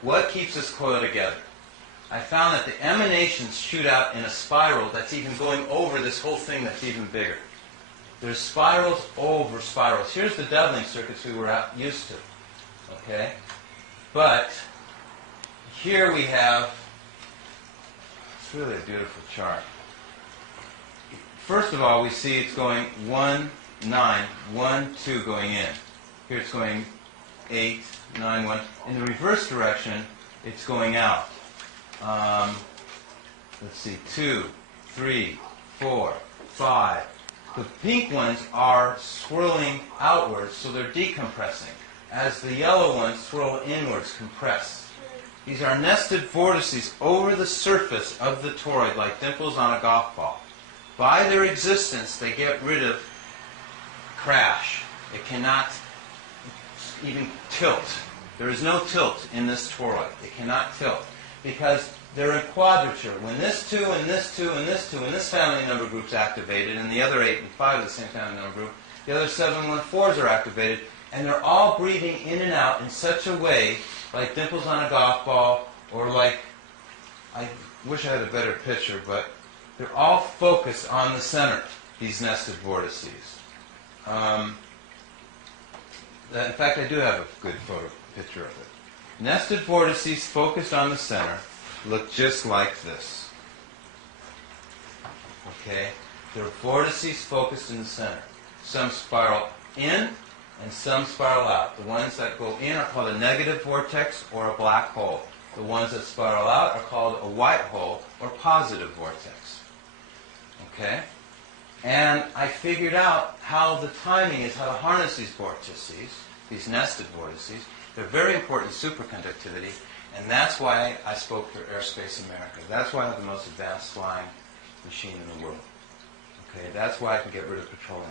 what keeps this coil together? I found that the emanations shoot out in a spiral that's even going over this whole thing that's even bigger. There's spirals over spirals. Here's the doubling circuits we were used to. Okay, but here we have, it's really a beautiful chart. First of all, we see it's going 1, 9, 1, 2 going in. Here it's going 8, 9, 1. In the reverse direction, it's going out. Let's see, 2, 3, 4, 5. The pink ones are swirling outwards, so they're decompressing, as the yellow ones swirl inwards, compress. These are nested vortices over the surface of the toroid, like dimples on a golf ball. By their existence, they get rid of crash. It cannot even tilt. There is no tilt in this toroid. It cannot tilt, because they're in quadrature. When this 2 and this 2 and this 2 and this family number group's activated, and the other 8 and 5 of the same family number group, the other 7 and 1 4s are activated, and they're all breathing in and out in such a way, like dimples on a golf ball, or like, I wish I had a better picture, but they're all focused on the center, these nested vortices. In fact, I do have a good picture of it. Nested vortices focused on the center look just like this. Okay? There are vortices focused in the center. Some spiral in and some spiral out. The ones that go in are called a negative vortex or a black hole. The ones that spiral out are called a white hole or positive vortex. Okay? And I figured out how the timing is, how to harness these vortices, these nested vortices. They're very important in superconductivity, and that's why I spoke for Airspace America. That's why I have the most advanced flying machine in the world. Okay, that's why I can get rid of petroleum.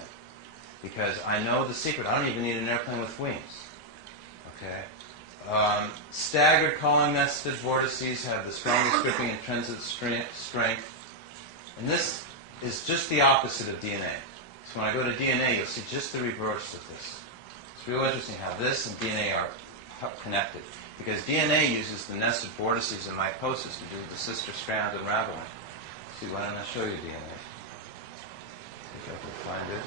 Because I know the secret. I don't even need an airplane with wings. Okay? Staggered calling nested vortices have the strongest gripping intrinsic strength. And this is just the opposite of DNA. So when I go to DNA, you'll see just the reverse of this. It's real interesting how this and DNA are connected. Because DNA uses the nested vortices and mitosis to do the sister strand unraveling. See, why don't I show you DNA? See if I can find it.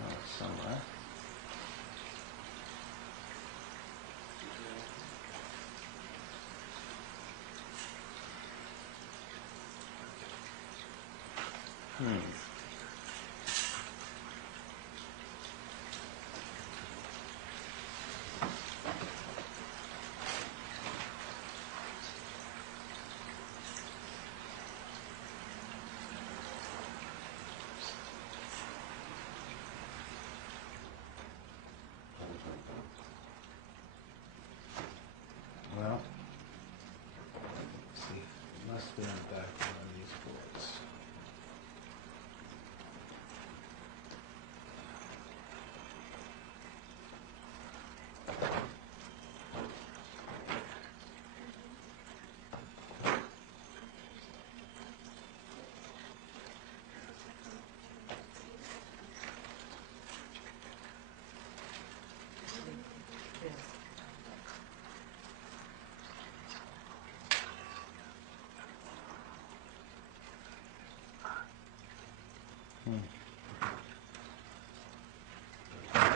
No, it's somewhere.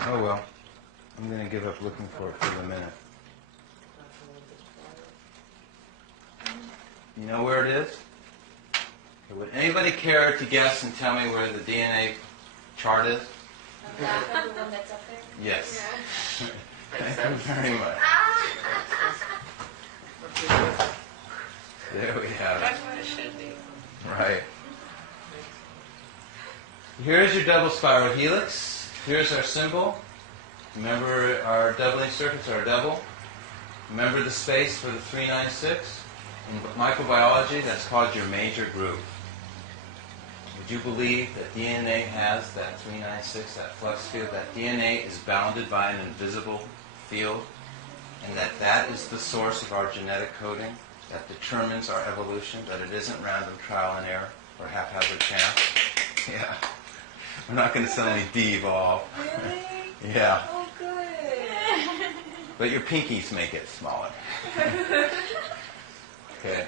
Oh well. I'm going to give up looking for it for the minute. You know where it is? Okay, would anybody care to guess and tell me where the DNA chart is? The one that's up there. Yes. Makes Thank you sense. very much. There we have it. That's what it should be. Right. Here's your double spiral helix. Here's our symbol. Remember our doubling circuits are double. Remember the space for the 396? In microbiology, that's called your major groove. Would you believe that DNA has that 396, that flux field? That DNA is bounded by an invisible field, and that is the source of our genetic coding that determines our evolution, that it isn't random trial and error or haphazard chance. Yeah. We're not going to suddenly de-evolve. Really? Yeah. Oh, good. But your pinkies may get smaller. Okay.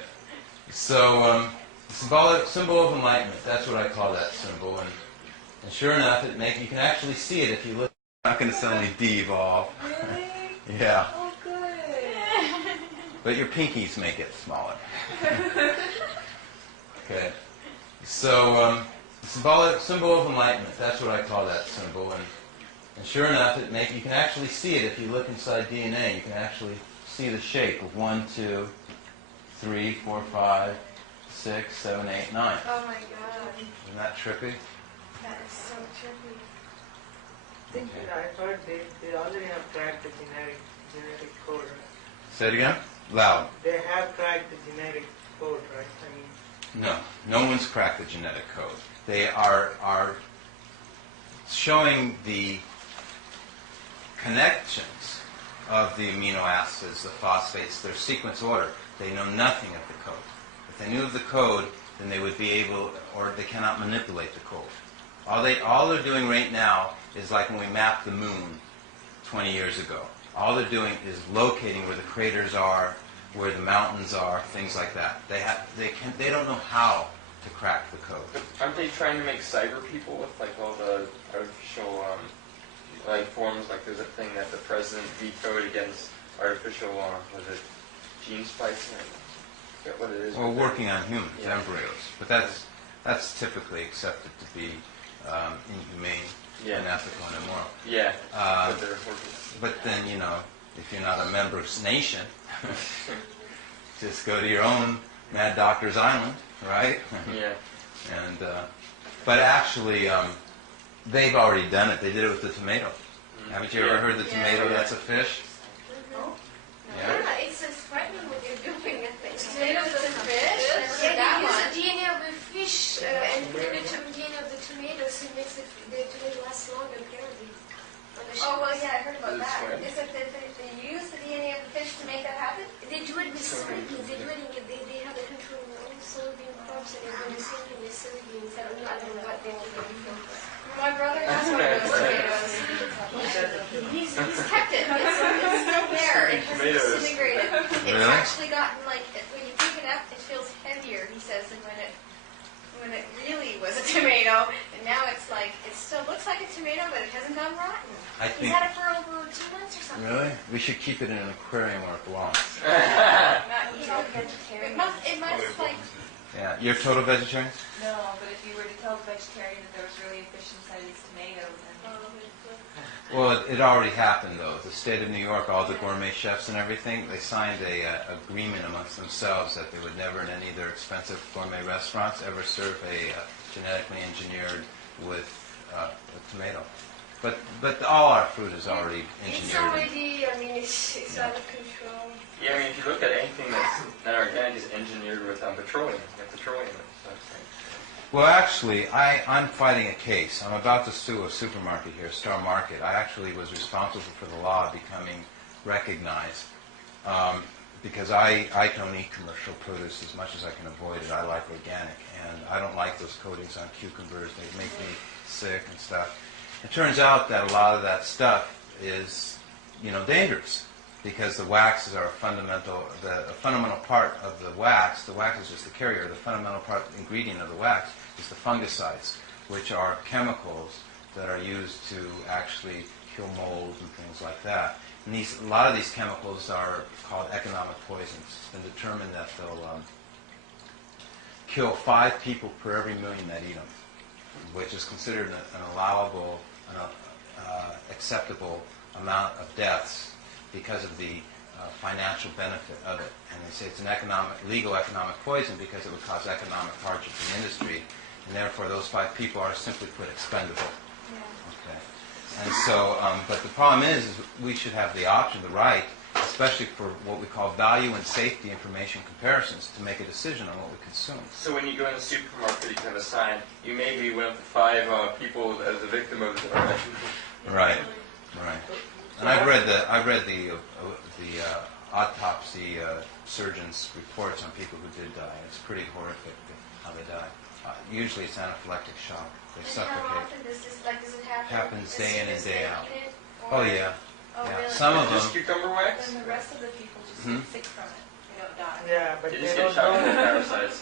So, symbol of enlightenment, that's what I call that symbol. And sure enough, you can actually see it if you look. We're not going to suddenly de-evolve. Really? Yeah. Oh, good. But your pinkies may get smaller. Okay. So, symbol of enlightenment, that's what I call that symbol. And sure enough, you can actually see it if you look inside DNA. You can actually see the shape of 1, 2, 3, 4, 5, 6, 7, 8, 9. Oh my god, Isn't that trippy? that is so trippy. I think I heard they already have cracked the genetic code. Right? Say it again? Loud. They have cracked the genetic code, right? I mean, No one's cracked the genetic code. They are showing the connections of the amino acids, the phosphates, their sequence order. They know nothing of the code. If they knew of the code, then they would be able, or they cannot manipulate the code. All they're doing right now is like when we mapped the moon 20 years ago. All they're doing is locating where the craters are, where the mountains are, things like that. They don't know how to crack the code. But aren't they trying to make cyber people with like all the artificial like forms? Like there's a thing that the president vetoed against artificial was it gene splicing? I forget what it is. We're working on humans, Yeah. embryos, but that's typically accepted to be inhumane, Yeah. unethical, and immoral. Yeah. Uh, But they're working. But then, if you're not a member of nation, just go to your own Mad Doctor's Island, right? Yeah. And but actually, they've already done it. They did it with the tomato. Haven't you ever Yeah. heard the tomato? Yeah. That's a fish. Yeah. Yeah, it's frightening what they're doing, I think. Tomatoes Tomatoes are and fish. fish. Yeah, That they use one. the DNA of the fish and put it into the DNA of the tomatoes and makes the tomato last longer, apparently. Oh, well, yeah, I heard about that. That's right. Is it that they use the DNA of the fish to make that happen? They do it with soybeans. They do it in, they have it control their own soybean crops and they're doing the same thing with soybeans. I don't know what they will get from. My brother has one of those tomatoes. He's kept it. It's still there. It hasn't Tomatoes. disintegrated. It's Really? actually gotten like, when you pick it up, it feels heavier, he says, than when it really was a tomato. And now it's like, it still looks like a tomato, but it hasn't gone rotten. I He's think. had it for over 2 months or something. Really? We should keep it in an aquarium where it belongs. Not He's eating. all vegetarian. It must like, Yeah. You're total vegetarian? No, but if you were to tell the vegetarian that there was really a fish inside his tomato, then... Well, it already happened, though. The state of New York, all the gourmet chefs and everything, they signed a agreement amongst themselves that they would never, in any of their expensive gourmet restaurants, ever serve a genetically engineered with a tomato. But all our fruit is already It's engineered. already, I mean, it's out of control. Yeah, I mean, if you look at anything that's not organic, it's engineered with petroleum, like petroleum. So it's like, Well, actually, I'm fighting a case. I'm about to sue a supermarket here, Star Market. I actually was responsible for the law becoming recognized because I don't eat commercial produce as much as I can avoid it. I like organic, and I don't like those coatings on cucumbers. They make me sick and stuff. It turns out that a lot of that stuff is, dangerous because the waxes are a fundamental part of the wax. The wax is just the carrier. The fundamental ingredient of the wax is the fungicides, which are chemicals that are used to actually kill mold and things like that. And a lot of these chemicals are called economic poisons. It's been determined that they'll kill 5 people per every million that eat them, which is considered an allowable, acceptable amount of deaths because of the financial benefit of it. And they say it's an legal economic poison because it would cause economic hardship in the industry, and therefore those 5 people are simply put expendable. Okay. And so, but the problem is we should have the option, the right, especially for what we call value and safety information comparisons, to make a decision on what we consume. So when you go in the supermarket, you can have a sign, you may be one of the 5 people as a victim of this. Right, right. And I've read the autopsy surgeons' reports on people who did die. It's pretty horrific how they die. Usually it's anaphylactic shock. They And suffocate. how often does this, like, does it happen? Happens as day soon in and as day they out. eat it, Oh or- yeah. Oh, Yeah. really? Some of Just them. cucumber wax? Then the rest of the people just Hmm? get sick from it. They don't die. Yeah, but They they just get don't shot with know. parasites.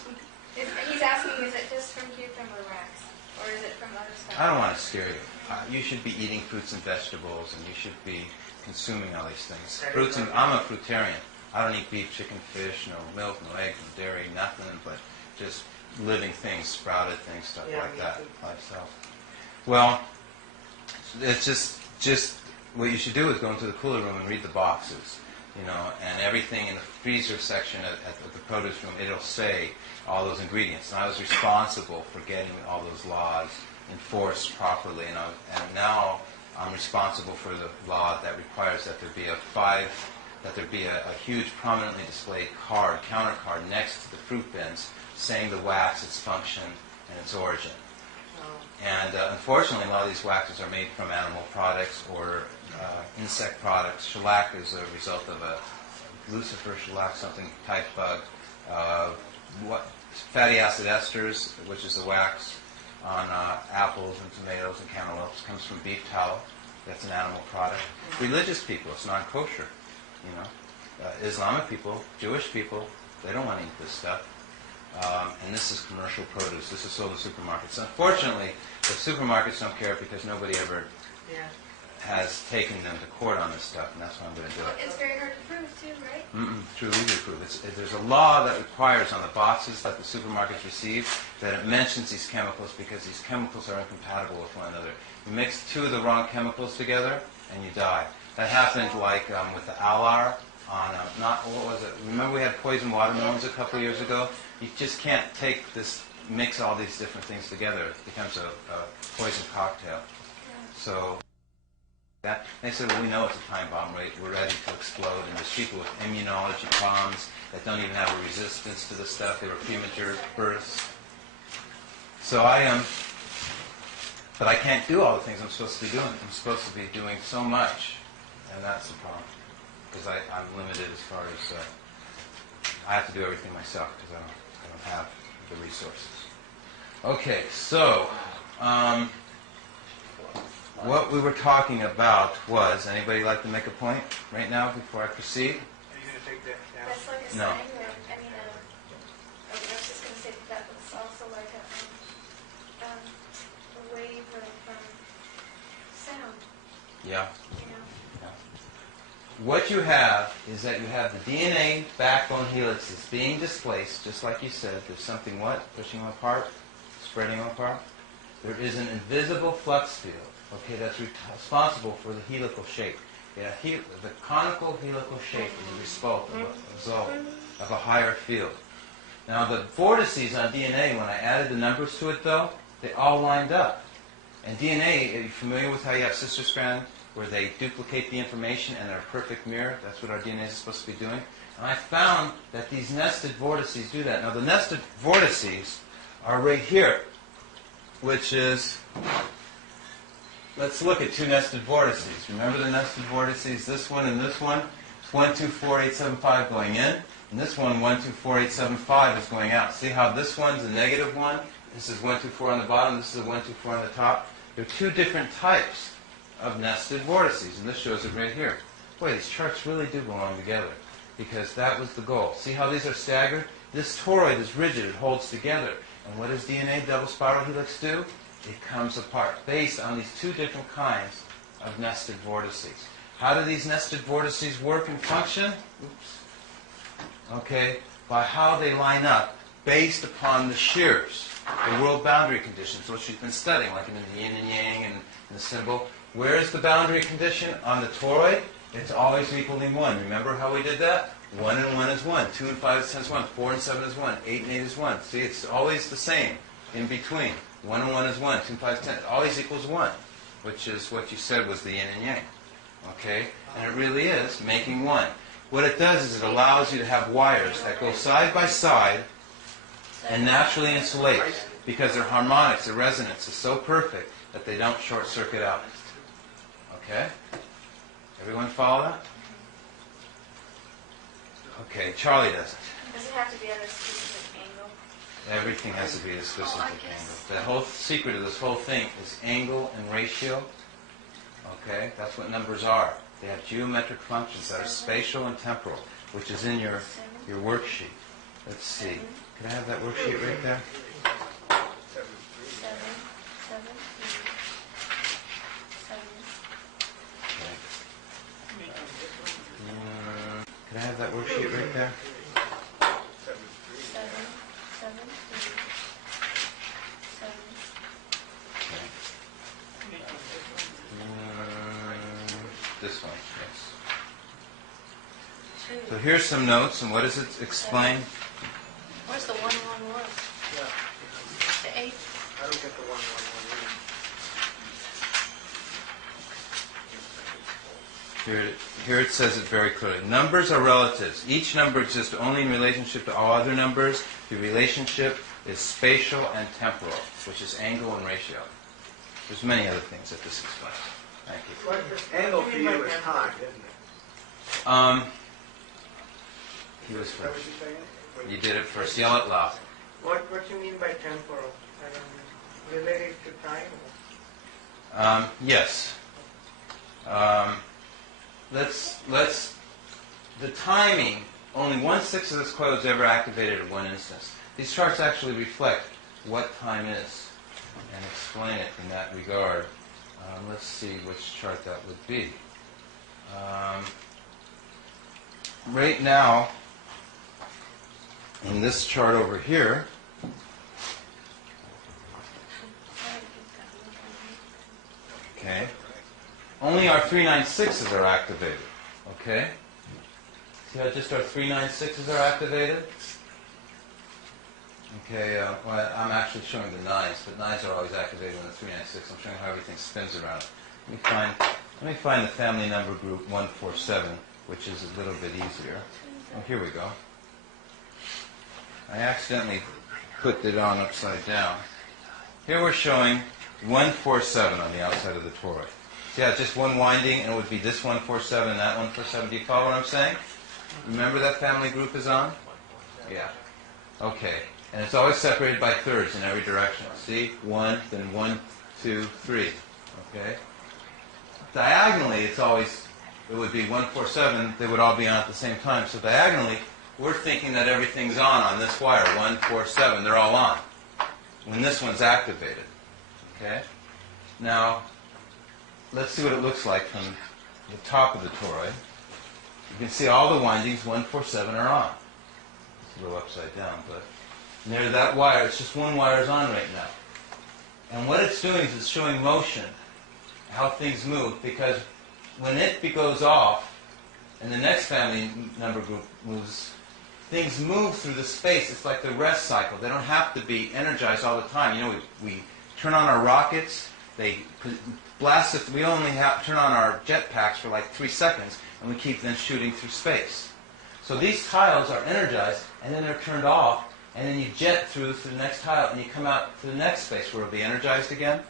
He's asking, is it just from cucumber wax, or is it from other stuff? I don't want to scare you. You should be eating fruits and vegetables, and you should be consuming all these things. Fruits and I'm a fruitarian. I don't eat beef, chicken, fish, no milk, no eggs, no dairy, nothing but just living things, sprouted things, stuff Yeah, like me that too. myself. Well, it's just what you should do is go into the cooler room and read the boxes, and everything in the freezer section at the produce room, it'll say all those ingredients. And I was responsible for getting all those laws enforced properly, and now I'm responsible for the law that requires that there be a huge prominently displayed counter card next to the fruit bins saying the wax, its function, and its origin. And unfortunately, a lot of these waxes are made from animal products or insect products. Shellac is a result of a lucifer shellac, something type bug. Fatty acid esters, which is the wax on apples and tomatoes and cantaloupes, comes from beef tallow. That's an animal product. Religious people, it's non-kosher. Islamic people, Jewish people, they don't want to eat this stuff. And this is commercial produce. This is sold in supermarkets. Unfortunately, the supermarkets don't care because nobody ever Yeah. has taken them to court on this stuff, and that's why I'm going to do it. It's very hard to prove, too, right? Through legal proof. There's a law that requires on the boxes that the supermarkets receive that it mentions these chemicals because these chemicals are incompatible with one another. You mix 2 of the wrong chemicals together, and you die. That happened like with the alar on, what was it? Remember we had poison watermelons a couple of years ago? You just can't mix all these different things together. It becomes a poison cocktail. So they said, well, we know it's a time bomb, right? We're ready to explode. And there's people with immunology problems that don't even have a resistance to this stuff. They were premature births. So but I can't do all the things I'm supposed to be doing. I'm supposed to be doing so much, and that's the problem. Because I'm limited as far as I have to do everything myself because I don't have the resources. Okay, so what we were talking about was, anybody like to make a point right now before I proceed? Are you going to take that down? That's like a No. sign, I was just going to say that was also like a wave of sound, Yeah. you know. What you have is that you have the DNA backbone helixes being displaced, just like you said. There's something pushing them apart, spreading them apart. There is an invisible flux field, that's responsible for the helical shape. The conical helical shape is a result of a higher field. Now the vortices on DNA, when I added the numbers to it though, they all lined up. And DNA, are you familiar with how you have sister strand where they duplicate the information and they're a perfect mirror? That's what our DNA is supposed to be doing. And I found that these nested vortices do that. Now the nested vortices are right here, which is, let's look at 2 nested vortices. Remember the nested vortices? This one and this one. It's 1, 2, 4, 8, 7, 5 going in. And this one, 1, 2, 4, 8, 7, 5 is going out. See how this one's a negative 1? This is 1, 2, 4 on the bottom. This is a 1, 2, 4 on the top. There are 2 different types of nested vortices, and this shows it right here. Boy, these charts really do belong together, because that was the goal. See how these are staggered? This toroid is rigid, it holds together. And what does DNA double spiral helix do? it comes apart based on these two different kinds of nested vortices. How do these nested vortices work and function? Oops. Okay, by how they line up based upon the shears, the world boundary conditions, which you've been studying, like in the yin and yang and the symbol. Where is the boundary condition on the toroid? It's always equaling 1. Remember how we did that? 1 and 1 is 1. 2 and 5 is 10 is 1. 4 and 7 is 1. 8 and 8 is 1. See, it's always the same in between. 1 and 1 is 1. 2 and 5 is 10. It always equals 1, which is what you said was the yin and yang. Okay? And it really is making 1. What it does is it allows you to have wires that go side by side and naturally insulate, because their harmonics, their resonance is so perfect that they don't short circuit out. Okay? Everyone follow that? Okay, Charlie doesn't. Does it have to be at a specific angle? Everything has to be at a specific angle. The whole secret of this whole thing is angle and ratio. Okay? That's what numbers are. They have geometric functions that are spatial and temporal, which is in your worksheet. Let's see. Can I have that worksheet right there? 7, 7, 3, 7. Can I have that worksheet right there? 7, 7, 3, 7. This one, yes. So here's some notes, and what does it explain? Where's the 1, 1, 1? Yeah. The 8? I don't get the 1, 1, 1 Here it says it very clearly. Numbers are relatives. Each number exists only in relationship to all other numbers. The relationship is spatial and temporal, which is angle and ratio. There's many other things that this explains. Thank you. What angle for you is time, isn't it? He was Is that what first. you're saying? You did it first. Yell it loud. What you mean by temporal? I don't know. Related to time? Yes. The timing, only 1/6 of this coil is ever activated at one instance. These charts actually reflect what time is and explain it in that regard. Let's see which chart that would be. Right now, in this chart over here, okay, only our 396s are activated, okay? See how just our 396s are activated? Okay, well, I'm actually showing the 9s, but 9s are always activated when the 396. I'm showing how everything spins around. Let me find the family number group 147, which is a little bit easier. Oh, here we go. I accidentally put it on upside down. Here we're showing 147 on the outside of the toroid. See how it's just one winding, and it would be this 147 and that 147. Do you follow what I'm saying? Remember that family group is on? Yeah. Okay. And it's always separated by thirds in every direction. See? 1, then 1, 2, 3. Okay? Diagonally, it would be 147. They would all be on at the same time. So diagonally, we're thinking that everything's on this wire. 147. They're all on. When this one's activated. Okay? Now, let's see what it looks like from the top of the toroid. You can see all the windings, 147, are on. It's a little upside down, but near that wire, it's just one wire is on right now. And what it's doing is it's showing motion, how things move, because when it goes off, and the next family number group moves, things move through the space. It's like the rest cycle. They don't have to be energized all the time. You know, we turn on our rockets, they blast us. We only turn on our jet packs for like 3 seconds, and we keep then shooting through space. So these tiles are energized, and then they're turned off, and then you jet through to the next tile, and you come out to the next space where it'll be energized again.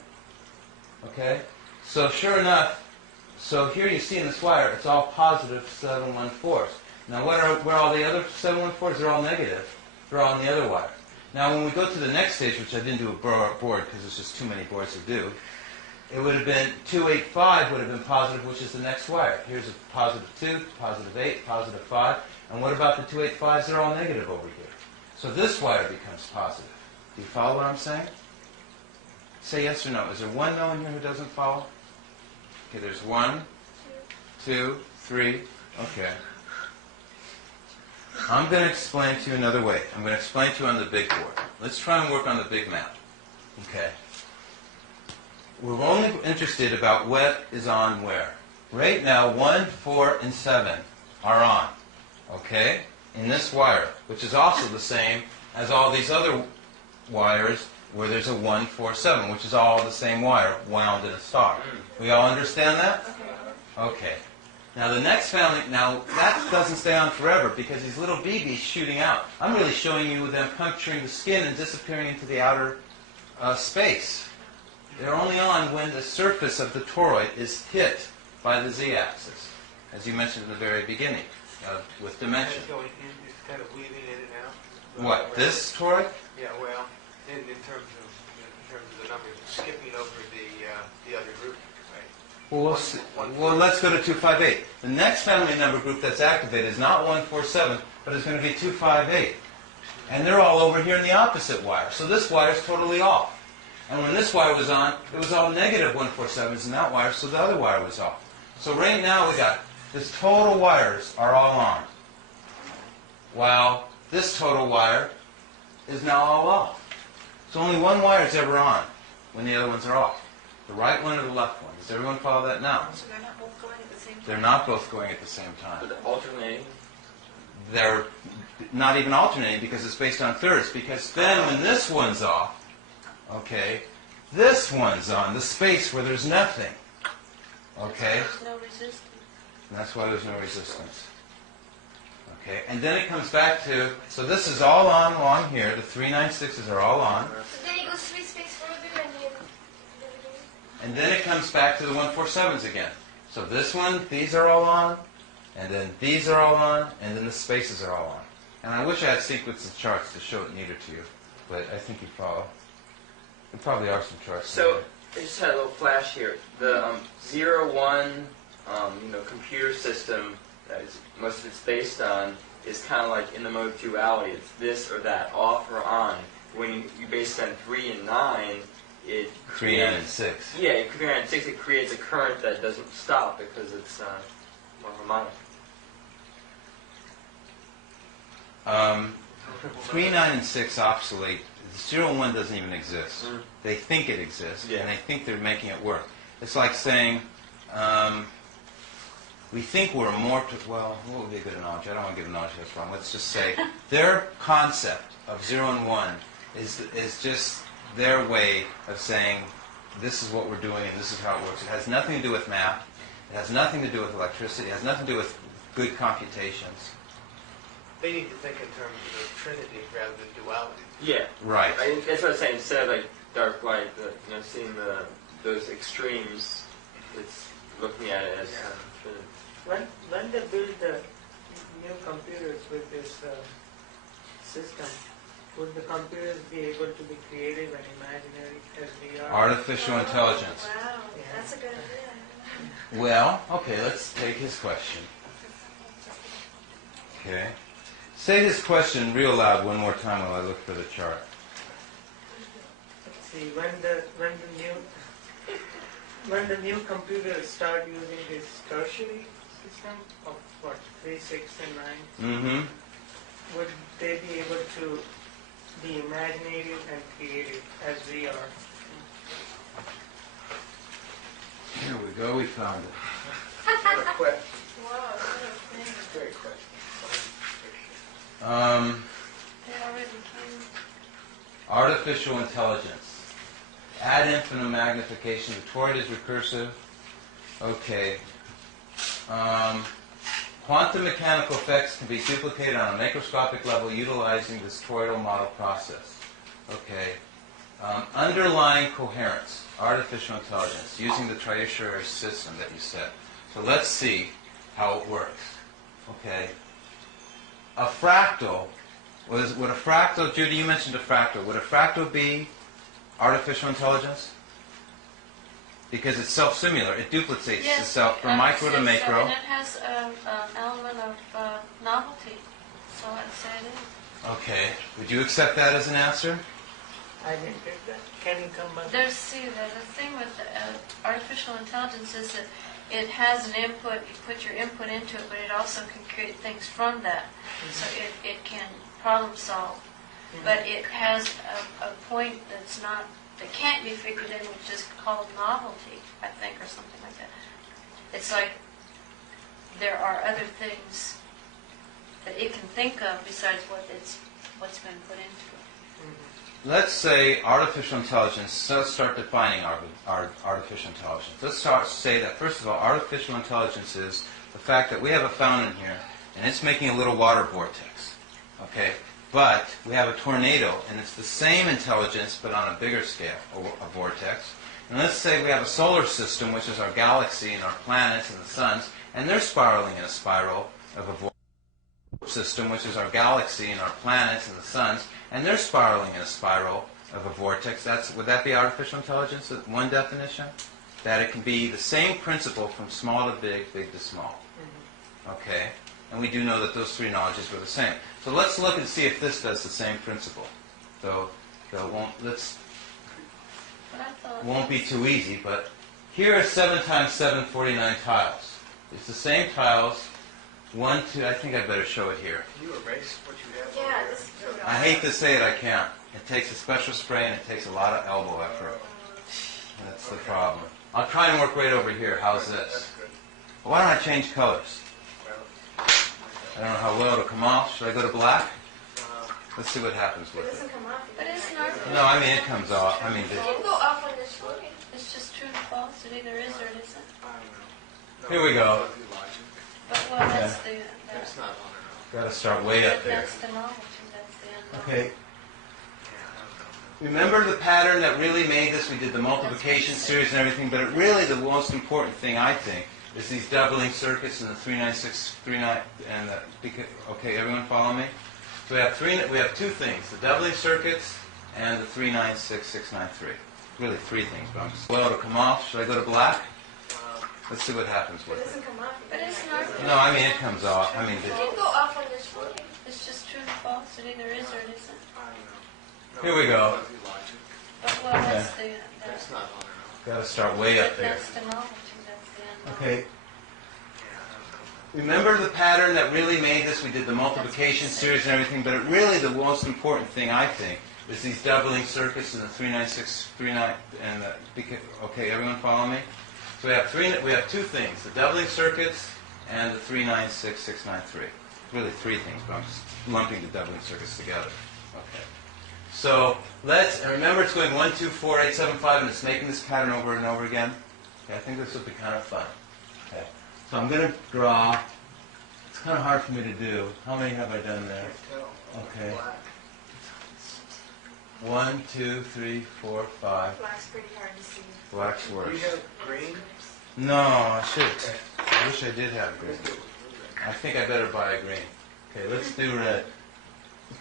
Okay? So sure enough, so here you see in this wire, it's all positive 714s. Now where are all the other 714s? They're all negative. They're all on the other wire. Now when we go to the next stage, which I didn't do a board because there's just too many boards to do, it would have been 285 would have been positive, which is the next wire. Here's a positive 2, positive 8, positive 5. And what about the 285s? They're all negative over here. So this wire becomes positive. Do you follow what I'm saying? Say yes or no. Is there one no in here who doesn't follow? Okay, there's 1, 2, 3. Okay. I'm going to explain to you another way. I'm going to explain to you on the big board. Let's try and work on the big map. Okay. We're only interested about what is on where. Right now, 1, 4, and 7 are on. Okay? In this wire, which is also the same as all these other wires where there's a 1, 4, 7, which is all the same wire wound in a star. We all understand that? Okay. Now the next family, now that doesn't stay on forever because these little BBs shooting out. I'm really showing you them puncturing the skin and disappearing into the outer space. They're only on when the surface of the toroid is hit by the z-axis, as you mentioned in the very beginning, with dimension. It's going in, it's kind of weaving in and out. What, this toroid? Yeah, well, in terms of the numbers, skipping over the other group, right? Well, let's go to 258. The next family number group that's activated is not 147, but it's going to be 258. And they're all over here in the opposite wire. So this wire is totally off. And when this wire was on, it was all negative 147s in that wire, so the other wire was off. So right now we got this total wires are all on, while this total wire is now all off. So only one wire is ever on when the other ones are off. The right one or the left one. Does everyone follow that now? So they're not both going at the same time? They're not both going at the same time. But alternating. They're not even alternating because it's based on thirds. Because then when this one's off, okay, this one's on, the space where there's nothing. Okay? There's no resistance. And that's why there's no resistance. Okay, and then it comes back to, so this is all on along here, the 396s are all on, So then he goes 3 space further and you... and then it comes back to the 147s again. So this one, these are all on, and then these are all on, and then the spaces are all on. And I wish I had sequence of charts to show it neater to you, but I think you follow. There probably are some charts. So I just had a little flash here. The 0-1 computer system that is, most of it's based on is kind of like in the mode duality. It's this or that, off or on. When you base it on 3 and 9, it 3, 9, and 6. Yeah, 3, 9, and 6, it creates a current that doesn't stop because it's more harmonic. 3, 9, and 6 obsolete. 0 and 1 doesn't even exist. They think it exists, Yeah. and they think they're making it work. It's like saying, we think we're more, well, what would be a good analogy? I don't want to give an analogy that's wrong. Let's just say their concept of 0 and 1 is just their way of saying, this is what we're doing and this is how it works. It has nothing to do with math. It has nothing to do with electricity. It has nothing to do with good computations. They need to think in terms of trinity rather than duality. Yeah. Right. That's what I'm saying. Instead of like dark light, seeing those extremes, it's looking at it as trinity. When they build the new computers with this system, would the computers be able to be creative and imaginary as we are? Artificial intelligence. Wow, Yeah. that's a good idea. Well, okay, let's take his question. Okay. Say his question real loud one more time while I look for the chart. See, when the new computers start using this tertiary system of what 3, 6, and 9, Mm-hmm. would they be able to be imaginative and creative as we are? Here we go, we found it. What a question. Whoa, what a thing. Great question. They already came. Artificial intelligence. Ad infinitum magnification. The toroid is recursive. Okay. Quantum mechanical effects can be duplicated on a macroscopic level utilizing this toroidal model process. Okay. Underlying coherence. Artificial intelligence. Using the triusury system that you said. So let's see how it works. Okay. A fractal, would a fractal, Judy, you mentioned a fractal. Would a fractal be artificial intelligence? Because it's self-similar. It duplicates Yes, itself from micro to macro. And it has an element of novelty, so I'd say it is. Okay. Would you accept that as an answer? I didn't get that. Can you come back? There's the thing with the artificial intelligence is that it has an input, you put your input into it, but it also can create things from that. So it can problem solve. But it has a point that can't be figured in, which is called novelty, I think, or something like that. It's like there are other things that it can think of besides what's been put into it. Let's say artificial intelligence, let's start defining our artificial intelligence. Let's say that, first of all, artificial intelligence is the fact that we have a fountain here, and it's making a little water vortex. Okay? But we have a tornado, and it's the same intelligence, but on a bigger scale, a vortex. And let's say we have a solar system, which is our galaxy and our planets and the suns, and they're spiraling in a spiral of a vortex. System, which is our galaxy and our planets and the suns, and they're spiraling in a spiral of a vortex. Would that be artificial intelligence? One definition? That it can be the same principle from small to big, big to small. Okay? And we do know that those three knowledges were the same. So let's look and see if this does the same principle. Though it won't be too easy, but here are 7 times 7, 49 tiles. It's the same tiles. 1, 2, I think I better show it here. Can you erase what you have? Yeah, this is I hate to say it, I can't. It takes a special spray and it takes a lot of elbow effort. That's the problem. I'll try and work right over here. How's this? That's good. Why don't I change colors? Well, I don't know how well it'll come off. Should I go to black? Let's see what happens It with doesn't it. come off. But it's not. No, I mean it comes off. I mean, It can go off on this one. It's just true and false. It either is or it isn't. I don't know. Here we go. But well, that's It's not on and off. Got to start way up there. That's the novelty. That's the unknown. Okay. Remember the pattern that really made this? We did the multiplication series and everything, but really the most important thing, I think, is these doubling circuits and the 396, 39, and okay, everyone follow me? So we have two things, the doubling circuits and the 396, 693. Really three things, but I'm just, well, it'll come off. Should I go to black? Let's see what happens It with it. doesn't come off. But it's not. No, I mean it comes off. I mean, It can go off on this one. It's just true and false. It either is or it isn't. I don't know. Here we go. But well, that's the It's not on and off. Got to start way up there. That's the novelty. That's the unknown. Okay. Remember the pattern that really made this? We did the multiplication series and everything, but really the most important thing, I think, is these doubling circuits and the 396, 39, and okay, everyone follow me? So we have two things, the doubling circuits and the 396, 693. Really three things, but I'm just lumping the doubling circuits together. Okay. So and remember it's going 1, 2, 4, 8, 7, 5, and it's making this pattern over and over again. Okay, I think this will be kind of fun. Okay. So I'm going to draw. It's kind of hard for me to do. How many have I done there? Okay. 1, 2, 3, 4, 5. Black's pretty hard to see. Black's Do worse. you have green? No, I should. I wish I did have green. I think I better buy a green. Okay, let's do red.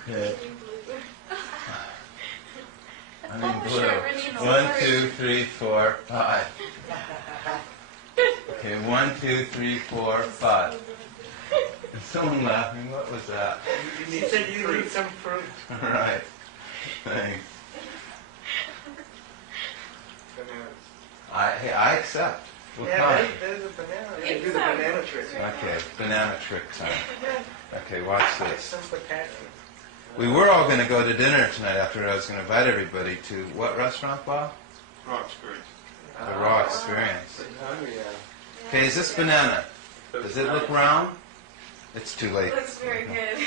Okay. I mean blue. 1, 2, 3, 4, 5. Okay, 1, 2, 3, 4, 5. Is someone laughing? What was that? You said you need some fruit. All right. Thanks. Bananas. I accept. What Yeah, kind? there's a banana. You can do the banana trick. Okay, banana trick time. Okay, watch Get this. some potato. We were all going to go to dinner tonight after I was going to invite everybody to what restaurant, Bob? Raw experience. The Raw Experience. Hungry, Okay, is this banana? Does it look round? It's too late. It looks very good.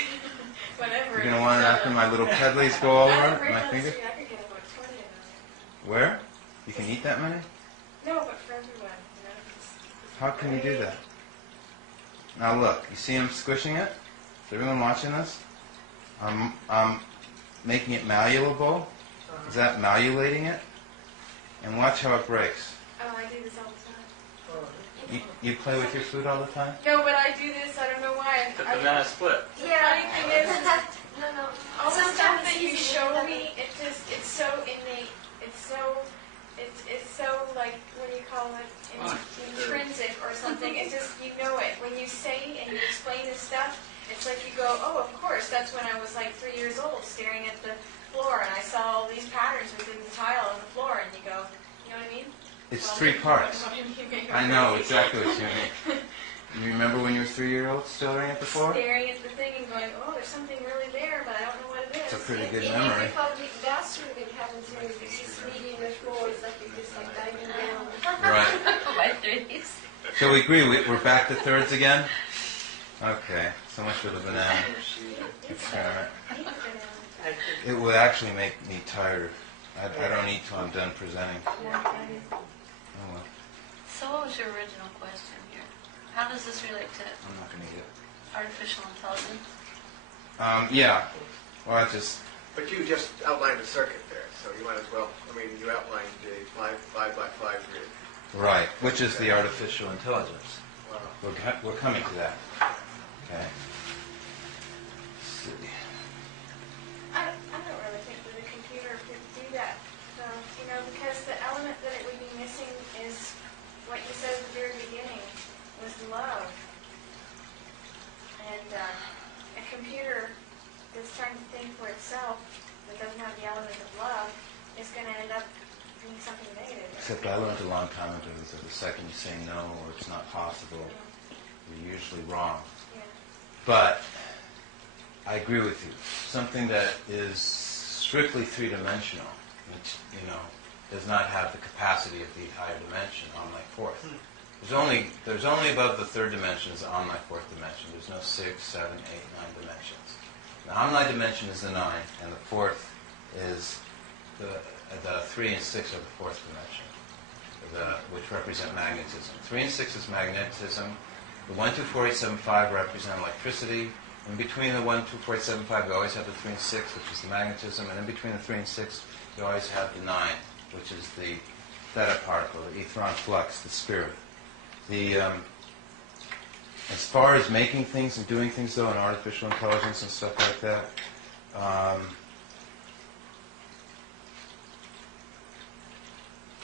Whenever. You're going to want it after my little pedlies go over Right my down the finger? street, I could get about 20 of them. Where? You can eat that many? No, but for everyone, you know. it's How can you do that? Now look, you see him squishing it? Is everyone watching this? I'm making it malleable. Is that malleolating it? And watch how it breaks. Oh, I do this all the time. You play with your food all the time? No, but I do this, I don't know why. The banana split. Yeah, funny thing is, No. all the stuff Sometimes that you it's easy show to- me, it's so innate. It's so like, what do you call it, intrinsic or something. It's just, you know it. When you say and you explain this stuff, it's like you go, oh, of course, that's when I was like 3 years old, staring at the floor and I saw all these patterns within the tile on the floor, and you go, you know what I mean? It's Well, 3 parts. you make me I know crazy. exactly what you mean. You remember when you were 3-year-old staring at the floor? Staring at the thing and going, oh, there's something really there, but I don't know what it is. It's a pretty good You memory. probably, that's what it happens here, it's just reading the floor, it's like you're just like diving down. Right. My threes. So we agree, we're back to thirds again? Okay, so much for the banana experiment. I think It would actually make me tired. I don't eat till I'm done presenting. Oh well, So what was your original question here? How does this relate to I'm not going to eat it. artificial intelligence? Yeah, well I just, But you just outlined a circuit there, so you might as well, I mean, you outlined a 5 by 5 grid. right, which is the artificial intelligence. Wow. We're coming to that. Okay. Let's see. I don't really think that a computer could do that, though, because the element that it would be missing is what you said at the very beginning, was love. And a computer that's trying to think for itself, that doesn't have the element of love, is going to end up being something negative. Except I learned a long time ago that the second you say no or it's not possible, you're usually wrong. Yeah. But I agree with you. Something that is strictly three-dimensional, which, does not have the capacity of the higher dimension on my fourth. There's only above the third dimension is on my fourth dimension. There's no 6, 7, 8, 9 dimensions. The on my dimension is the 9, and the fourth is the 3 and 6 are the fourth dimension, which represent magnetism. 3 and 6 is magnetism. The 1, 2, 4, 8, 7, 5 represent electricity. In between the 1, 2, 4, 8, 7, 5, you always have the 3 and 6, which is the magnetism. And in between the 3 and 6, you always have the 9, which is the theta particle, the ethron flux, the spirit. As far as making things and doing things, though, in artificial intelligence and stuff like that,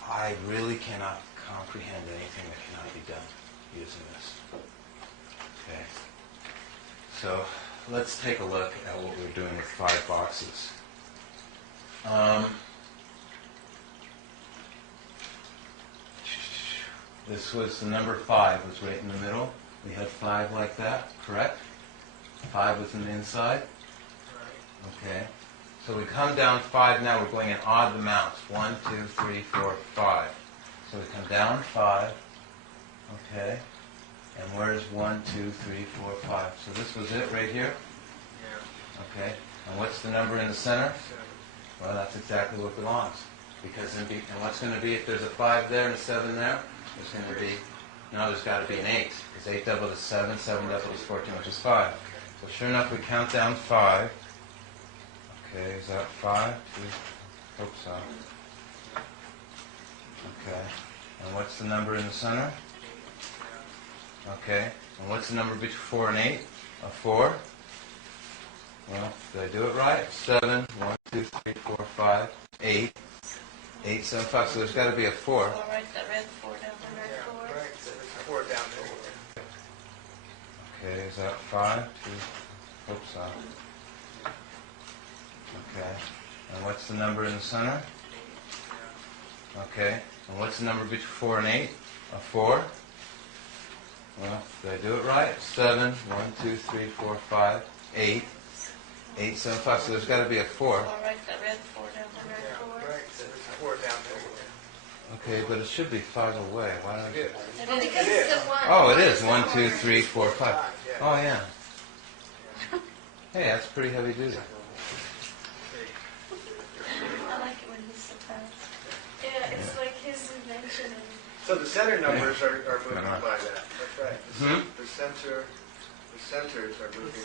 I really cannot comprehend anything that cannot be done using this. Okay. So let's take a look at what we're doing with 5 boxes. This was the number 5, was right in the middle. We had 5 like that, correct? 5 was in the inside. Okay. So we come down 5 now, we're going in odd amounts. 1, 2, 3, 4, 5. So we come down 5. Okay. And where's 1, 2, 3, 4, 5? So this was it right here? Yeah. Okay. And what's the number in the center? Well, that's exactly what belongs. Because and what's going to be if there's a 5 there and a 7 there? There's going to be, there's got to be an 8. Because 8 doubled is 7, 7 doubled is 14, which is 5. So sure enough, we count down 5. Okay, is that 5? Hope so. Okay. And what's the number in the center? Okay. And what's the number between 4 and 8? A 4? Well, did I do it right? 7, 1, 2, 3, 4, 5, 8. 8, 7, 5. So there's got to be a 4. I'll write that red 4 down. The red 4. Right, so there's 4 down there. Okay, is that 5? Hope so. Okay. And what's the number in the center? Okay. And what's the number between 4 and 8? A 4? Well, did I do it right? 7, 1, 2, 3, 4, 5, 8. 8, 7, 5. So there's got to be a 4. I'll write that red 4 down. The red 4. Right, so there's 4 down there. Okay, but it should be 5 away. Why don't It I... is. Well, because it's the one. Oh, it it's is. the 1, one 2, where 3, 4, 5. Yeah. Oh, yeah. Hey, that's pretty heavy duty. I like it when he's surprised. Yeah, it's like his invention. And So the center numbers are moving Uh-huh. by that. That's right. The centers are moving.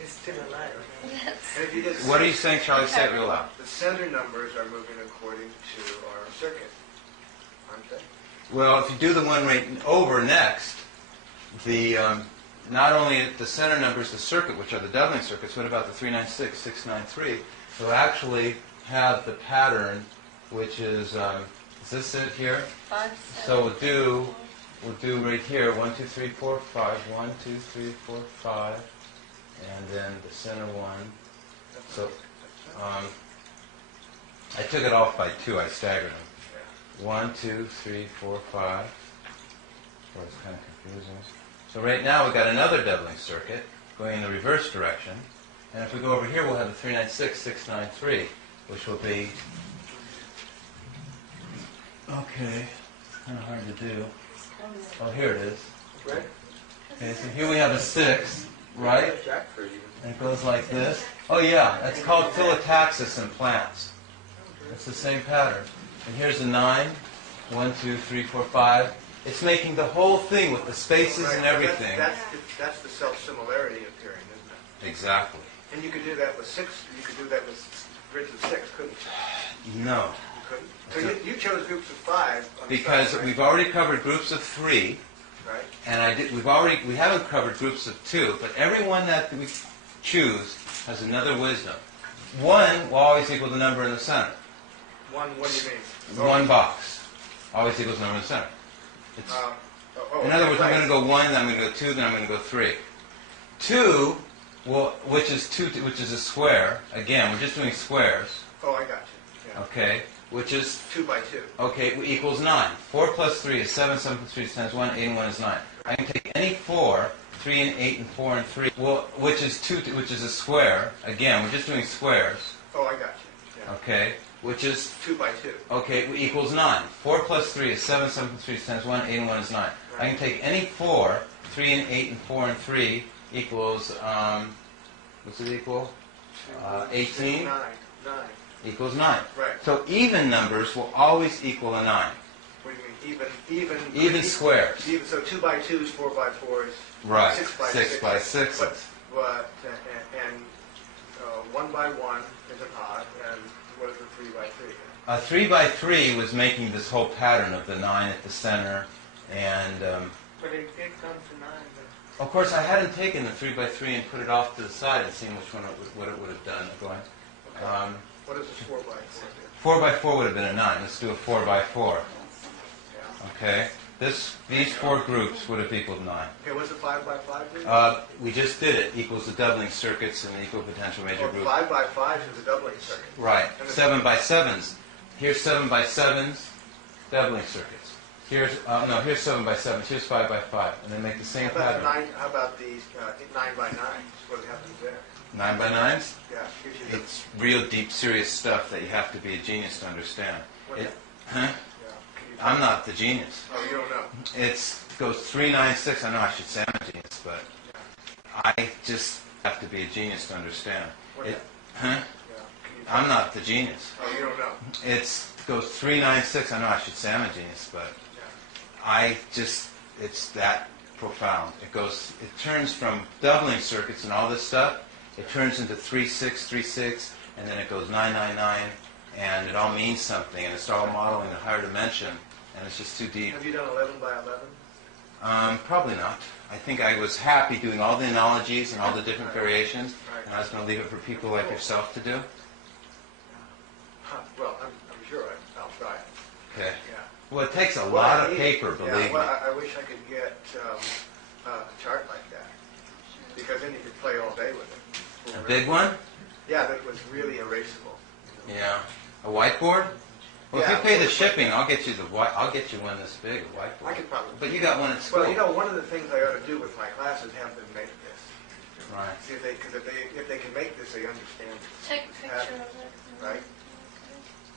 it's still alive. Yes. And if you did What are you saying, Charlie? Say it real loud. the center numbers are moving according to our circuit, aren't they? Well, if you do the one right over next, the not only the center numbers, the circuit, which are the doubling circuits, what about the 396, 693? So actually have the pattern, which is this it here? 5, 7. So we'll do right here 1, 2, 3, 4, 5, 1, 2, 3, 4, 5, and then the center one. So I took it off by 2. I staggered them. 1, 2, 3, 4, 5. Well, it's kind of confusing. So right now we've got another doubling circuit going in the reverse direction. And if we go over here, we'll have a 396, 693, which will be... Okay, it's kind of hard to do. Oh, here it is. Right? Okay, so here we have a 6, right? And it goes like this. Oh yeah, that's called phyllotaxis in plants. It's the same pattern. And here's a 9. 1, 2, 3, 4, 5. It's making the whole thing with the spaces Right, and so everything. That's the self-similarity appearing, isn't it? Exactly. And you could do that with 6. You could do that with grids of 6, couldn't you? No. You couldn't. So you chose groups of 5 on the Because side, right? we've already covered groups of 3, Right. and we haven't covered groups of 2, but every one that we choose has another wisdom. 1 will always equal the number in the center. 1, what do you mean? One box always equals the number in the center. It's, in other words, I'm going to go 1, then I'm going to go 2, then I'm going to go 3. 2, which is a square. Again, we're just doing squares. Oh, I got you. Yeah. Okay, which is 2 by 2. okay equals 9. 4 plus 3 is 7. 7 plus 3 is 10 is 1. 8 and 1 is 9. I can take any 4, 3 and 8 and 4 and 3, which is a square. Again, we're just doing squares. Oh, I got you. Yeah. Okay, which is 2 by 2. okay equals 9. 4 plus 3 is 7. 7 plus 3 is 10 is 1. 8 and 1 is 9. I can take any 4, 3 and 8 and 4 and 3 equals what's it equal? 18 9. 9. equals 9. Right. So even numbers will always equal a 9. What do you mean? Even squares. So 2 by 2s, 4 by 4s. Right. 6 by 6 by 6. But 1 by 1 is an odd, and what is a 3 by 3? A 3 by 3 was making this whole pattern of the 9 at the center, and But it did come to 9. But of course I hadn't taken the 3 by 3 and put it off to the side and seen which one what it would have done. Going. What is a 4 by 4 do? 4 by 4 would have been a 9. Let's do a 4 by 4. Yeah. Okay. These 4 groups would have equaled 9. Okay, what's a 5 by 5 do? We just did it. Equals the doubling circuits and the equal potential major Well, group. 5 by 5 is a doubling circuit. Right. And the- 7 by 7s. Here's 7 by 7s, doubling circuits. Here's here's 7 by 7s. Here's 5 by 5, and they make the same pattern. How about these 9 by 9s? What happens there? 9 by 9s. Yeah, gives you the... It's real deep, serious stuff that you have to be a genius to understand. Huh? Yeah. Can you- I'm not the genius. Oh, you don't know. It goes 3, 9, 6. I know I should say I'm a genius, but I just have to be a genius to understand. What It, that? huh? Yeah. Can you- I'm not the genius. Oh, you don't know. It goes 3, 9, 6. I know I should say I'm a genius, but it's that profound. It turns from doubling circuits and all this stuff, it turns into 3, 6, 3, 6, and then it goes 9, 9, 9, and it all means something, and it's all modeling a higher dimension, and it's just too deep. Have you done 11 by 11? Probably not. I think I was happy doing all the analogies and all the different variations, Right. and I was going to leave it for people like yourself to do. Huh. Well, I'm sure I'll try it. Okay. Yeah. Well, it takes a Well, lot I of need- paper, yeah, believe me. well, I wish I could get a chart like that, because then you could play all day with it. A big one? Yeah, that was really erasable. Yeah. A whiteboard? Well, if Yeah, you pay the well, shipping, I'll get you I'll get you one this big, a whiteboard. I could probably... But you got one at school. Well, you know, one of the things I ought to do with my class is have them make this. Right. See if they can make this, they understand it, Take a picture of it. right?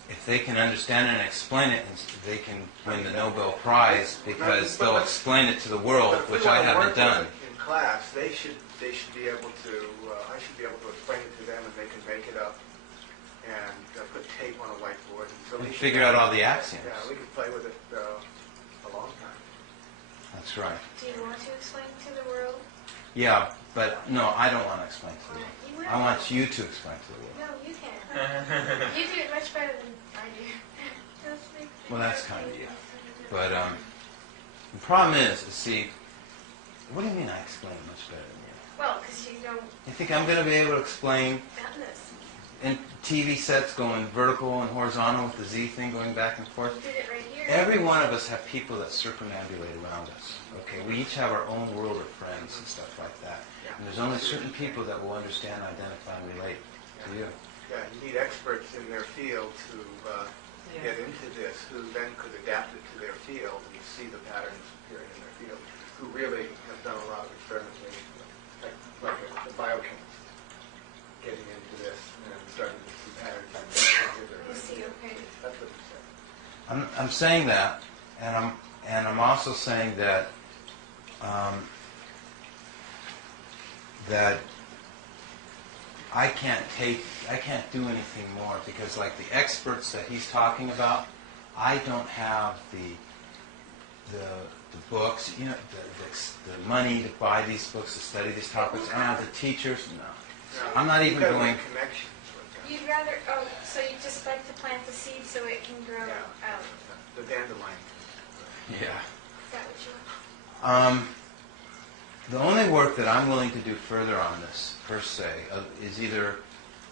If they can understand it and explain it, they can win the Nobel Prize because they'll explain it to the world, But if we which I wanna haven't work done. with it in class, they should be able to. I should be able to explain it to them, and they can make it up and put tape on a whiteboard. And so We should figure be out able- all the axioms. Yeah, we could play with it a long time. That's right. Do you want to explain to the world? Yeah, but no, I don't want to explain to you. You will. I want you to explain to the world. No, you can. You do it much better than I do. Just make- Well, that's kind of you. But the problem is, see, what do you mean I explain it much better than you? Well, because you don't You think I'm going to be able to explain done this. in TV sets going vertical and horizontal with the Z thing going back and forth? You did it right here. Every one of us have people that circumambulate around us. Okay, we each have our own world of friends and stuff like that. And there's only certain people that will understand, identify, and relate to you. Yeah, you need experts in their field to get into this, who then could adapt it to their field and see the patterns appearing in their field, who really have done a lot of experimentation, like a biochemist, getting into this and starting to see patterns in You see, okay. That's what he said. I'm saying that, and I'm also saying that that I can't do anything more, because like the experts that he's talking about, I don't have the books, you know, the money to buy these books to study these topics. I don't have the teachers. No, I'm not even going. Connections with them. You'd rather, oh, so you just like to plant the seed so it can grow Yeah. out. The dandelion. Yeah. Is that what you want? The only work that I'm willing to do further on this, per se, is either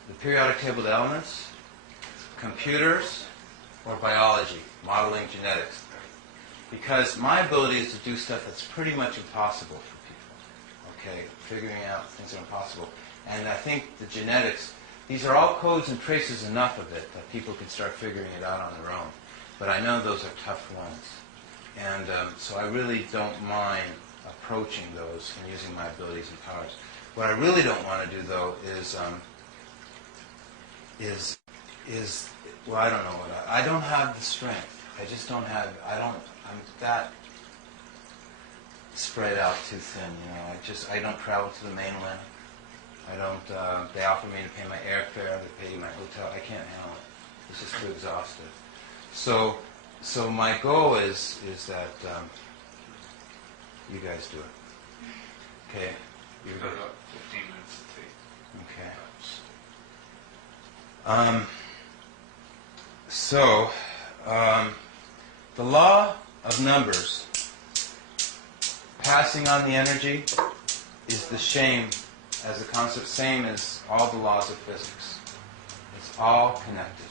the periodic table of elements, computers, or biology, modeling genetics. Because my ability is to do stuff that's pretty much impossible for people. Okay, figuring out things that are impossible. And I think the genetics, these are all codes and traces enough of it that people can start figuring it out on their own. But I know those are tough ones. And so I really don't mind approaching those and using my abilities and powers. What I really don't want to do, though, is well, I don't know what I don't have the strength. I just don't have. I'm that spread out too thin. You know, I don't travel to the mainland. I don't. They offer me to pay my airfare. They pay my hotel. I can't handle it. It's just too exhausted. So my goal is that you guys do it. Okay. You We've got about 15 minutes to take. Okay. The law of numbers, passing on the energy, is the same as a concept, same as all the laws of physics. It's all connected.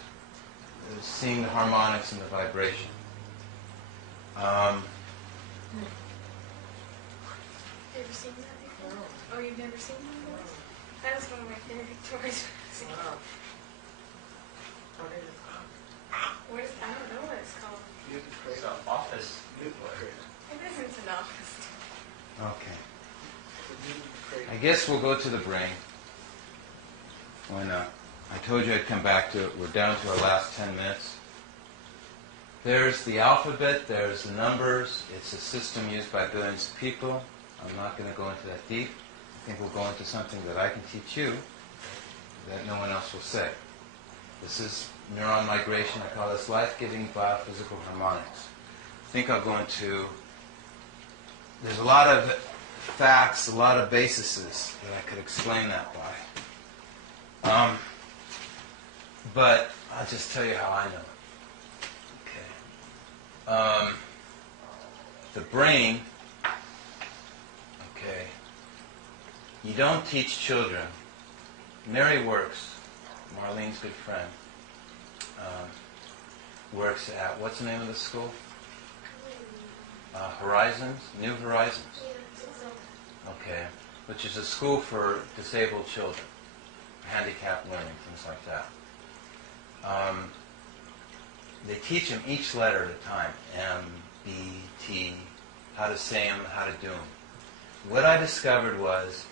It's seeing the harmonics and the vibration. Have you ever seen that before? Oh, you've never seen one of those? That was one of my favorite toys. Wow. What is it called? What is, I don't know what it's called. It's an office. It isn't an office. Okay. I guess we'll go to the brain. Why not? I told you I'd come back to it. We're down to our last 10 minutes. There's the alphabet, there's the numbers. It's a system used by billions of people. I'm not going to go into that deep. I think we'll go into something that I can teach you that no one else will say. This is neuron migration. I call this life-giving biophysical harmonics. I think I'll go into... There's a lot of facts, a lot of bases that I could explain that by. But I'll just tell you how I know it. Okay. The brain, okay, you don't teach children. Mary Works, Marlene's good friend, works at, what's the name of the school? Horizons? New Horizons. Okay. Which is a school for disabled children, handicapped learning, things like that. They teach them each letter at a time, M, B, T, how to say them, how to do them. What I discovered is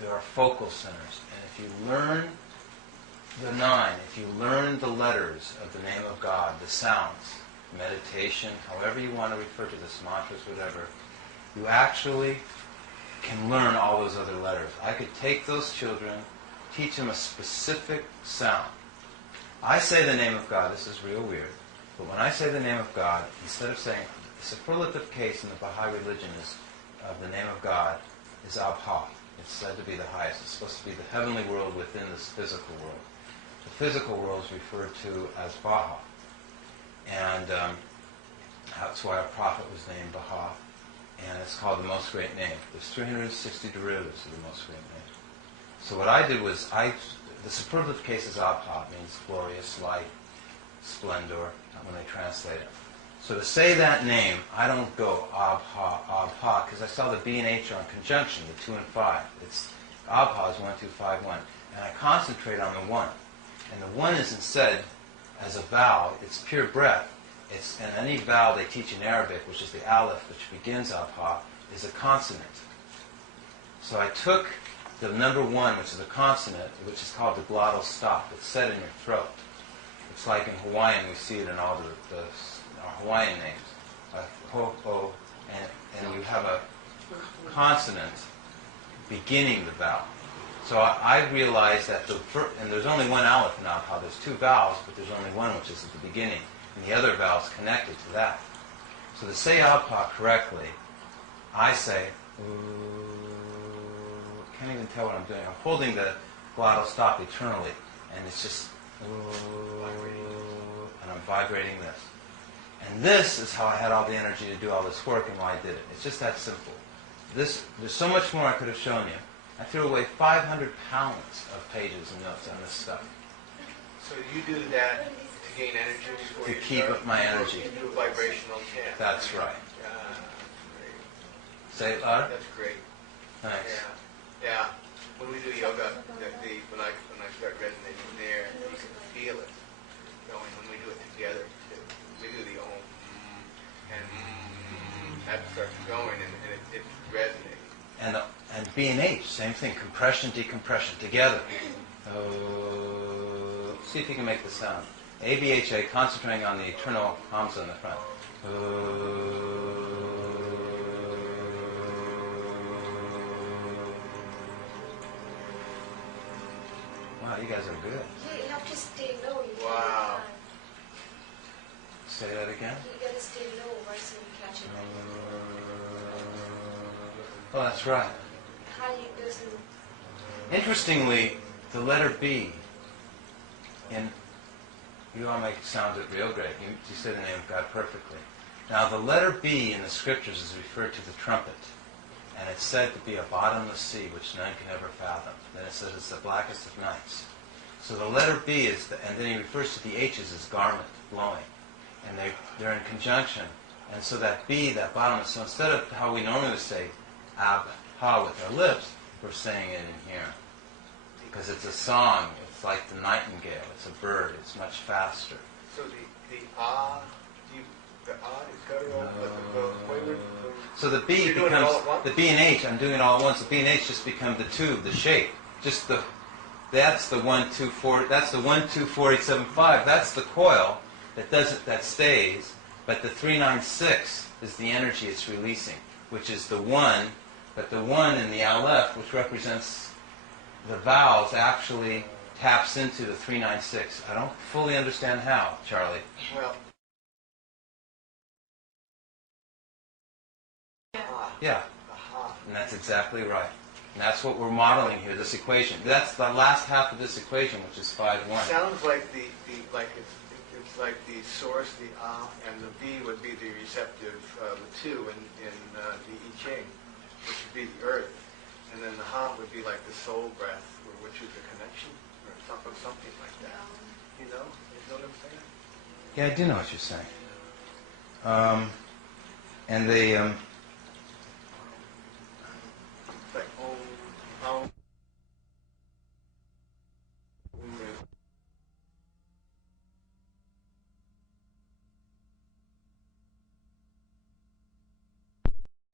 there are focal centers, and if you learn the 9, if you learn the letters of the name of God, the sounds, meditation, however you want to refer to this, mantras, whatever, you actually can learn all those other letters. I could take those children, teach them a specific sound. I say the name of God, this is real weird, but when I say the name of God, instead of saying, the superlative case in the Baha'i religion is of the name of God is Abha. It's said to be the highest. It's supposed to be the heavenly world within this physical world. The physical world is referred to as Baha. And that's why a prophet was named Baha. And it's called the Most Great Name. There's 360 derivatives of the Most Great Name. So what I did was, the superlative case is Abha, means glorious, light, splendor, when they translate it. So to say that name, I don't go Abha, because I saw the B and H are in conjunction, the 2 and 5. It's Abha is 1, 2, 5, 1. And I concentrate on the 1. And the 1 isn't said as a vowel. It's pure breath. And any vowel they teach in Arabic, which is the aleph, which begins abha, is a consonant. So I took the number 1, which is a consonant, which is called the glottal stop. It's set in your throat. It's like in Hawaiian, we see it in all the Hawaiian names. Ho, ho, and you have a consonant beginning the vowel. So I realized that and there's only one aleph in abha. There's 2 vowels, but there's only one which is at the beginning. And the other vowel's connected to that. So to say abha correctly, I say, can't even tell what I'm doing. I'm holding the glottal stop eternally, and it's just, and I'm vibrating this. And this is how I had all the energy to do all this work and why I did it. It's just that simple. There's so much more I could have shown you. I threw away 500 pounds of pages and notes on this stuff. So you do that to gain energy before To you keep start? up my energy. You do a vibrational chant. That's right. Great. Say it louder. That's great. Thanks. Yeah. When we do yoga, when I start resonating there, you can feel it going. When we do it together, too. We do the om, and that starts going, and it resonates. And B and H, same thing. Compression, decompression, together. See if you can make the sound. A-B-H-A, concentrating on the eternal hamza in the front. Wow, you guys are good. Yeah, you have to stay low. You Wow. can't, Say that again. you gotta stay low, right, so you catch it. Oh, that's right. How do you doesn't? Interestingly, the letter B in, you all make it sound it real great. You say the name of God perfectly. Now, the letter B in the scriptures is referred to the trumpet. And it's said to be a bottomless sea, which none can ever fathom. Then it says it's the blackest of nights. So the letter B is, and then he refers to the H's as garment, blowing. And they're in conjunction. And so that B, that bottomless, so instead of how we normally would say ab, ha with our lips, we're saying it in here. Because it's a song. It's like the nightingale. It's a bird. It's much faster. So the ah is guttural, but the way we're... So the B You're doing it all becomes, at once? the B and H, I'm doing it all at once. The B and H just become the tube, the shape. Just that's the 1, 2, 4, that's the 1, 2, 4, 8, 7, 5. That's the coil that stays. But the 3, 9, 6 is the energy it's releasing, which is the 1. But the 1 in the aleph, which represents the vowels, actually taps into the 3, 9, 6. I don't fully understand how, Charlie. Well, Yeah, aha. and that's exactly right. And that's what we're modeling here, this equation. That's the last half of this equation, which is 5, 1. Sounds like it's like the source, the ah, and the B would be the receptive, the 2 in the I Ching, which would be the earth, and then the ha would be like the soul breath, which is the connection, or something like that. You know what I'm saying? Yeah, I do know what you're saying. And they, It's like om.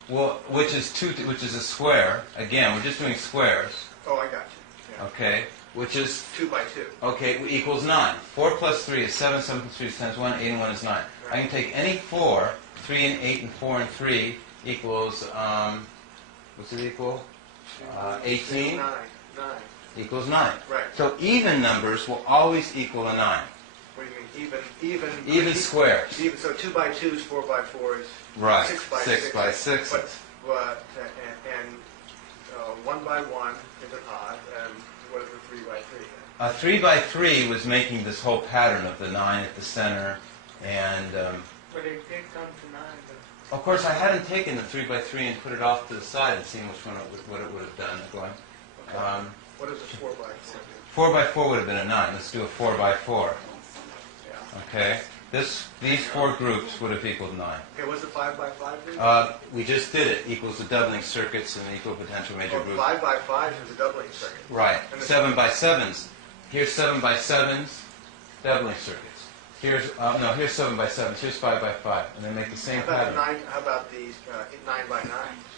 well, which is a square. Again, we're just doing squares. Oh, I got you. Yeah. Okay, which is 2 by 2. okay equals 9. 4 plus 3 is 7. 7 plus 3 is 10 is 1. 8 and 1 is 9. I can take any 4. 3 and 8 and 4 and 3 equals what's it equal? 18 9. equals 9. Right. So even numbers will always equal a 9. What do you mean? Even squares. Even, so 2 by 2s, 4 by 4s, Right. 6 by 6 by 6. And 1 by 1 is an odd, and what is a 3 by 3? A 3 by 3 was making this whole pattern of the 9 at the center, and But it did come to 9. But of course I hadn't taken the 3 by 3 and put it off to the side and seen what it would have done. Going, What is a 4 by 4 do? 4 by 4 would have been a 9. Let's do a 4 by 4. Yeah. Okay. These 4 groups would have equaled 9. Okay, what's a 5 by 5 do? We just did it. Equals the doubling circuits and the equal potential major group. 5 by 5 is a doubling circuit. Right. And the 7 by 7s Here's 7 by 7s, doubling circuits. Here's here's 7 by 7s. Here's 5 by 5, and they make the same How about pattern. the nine? How about these 9 by 9s?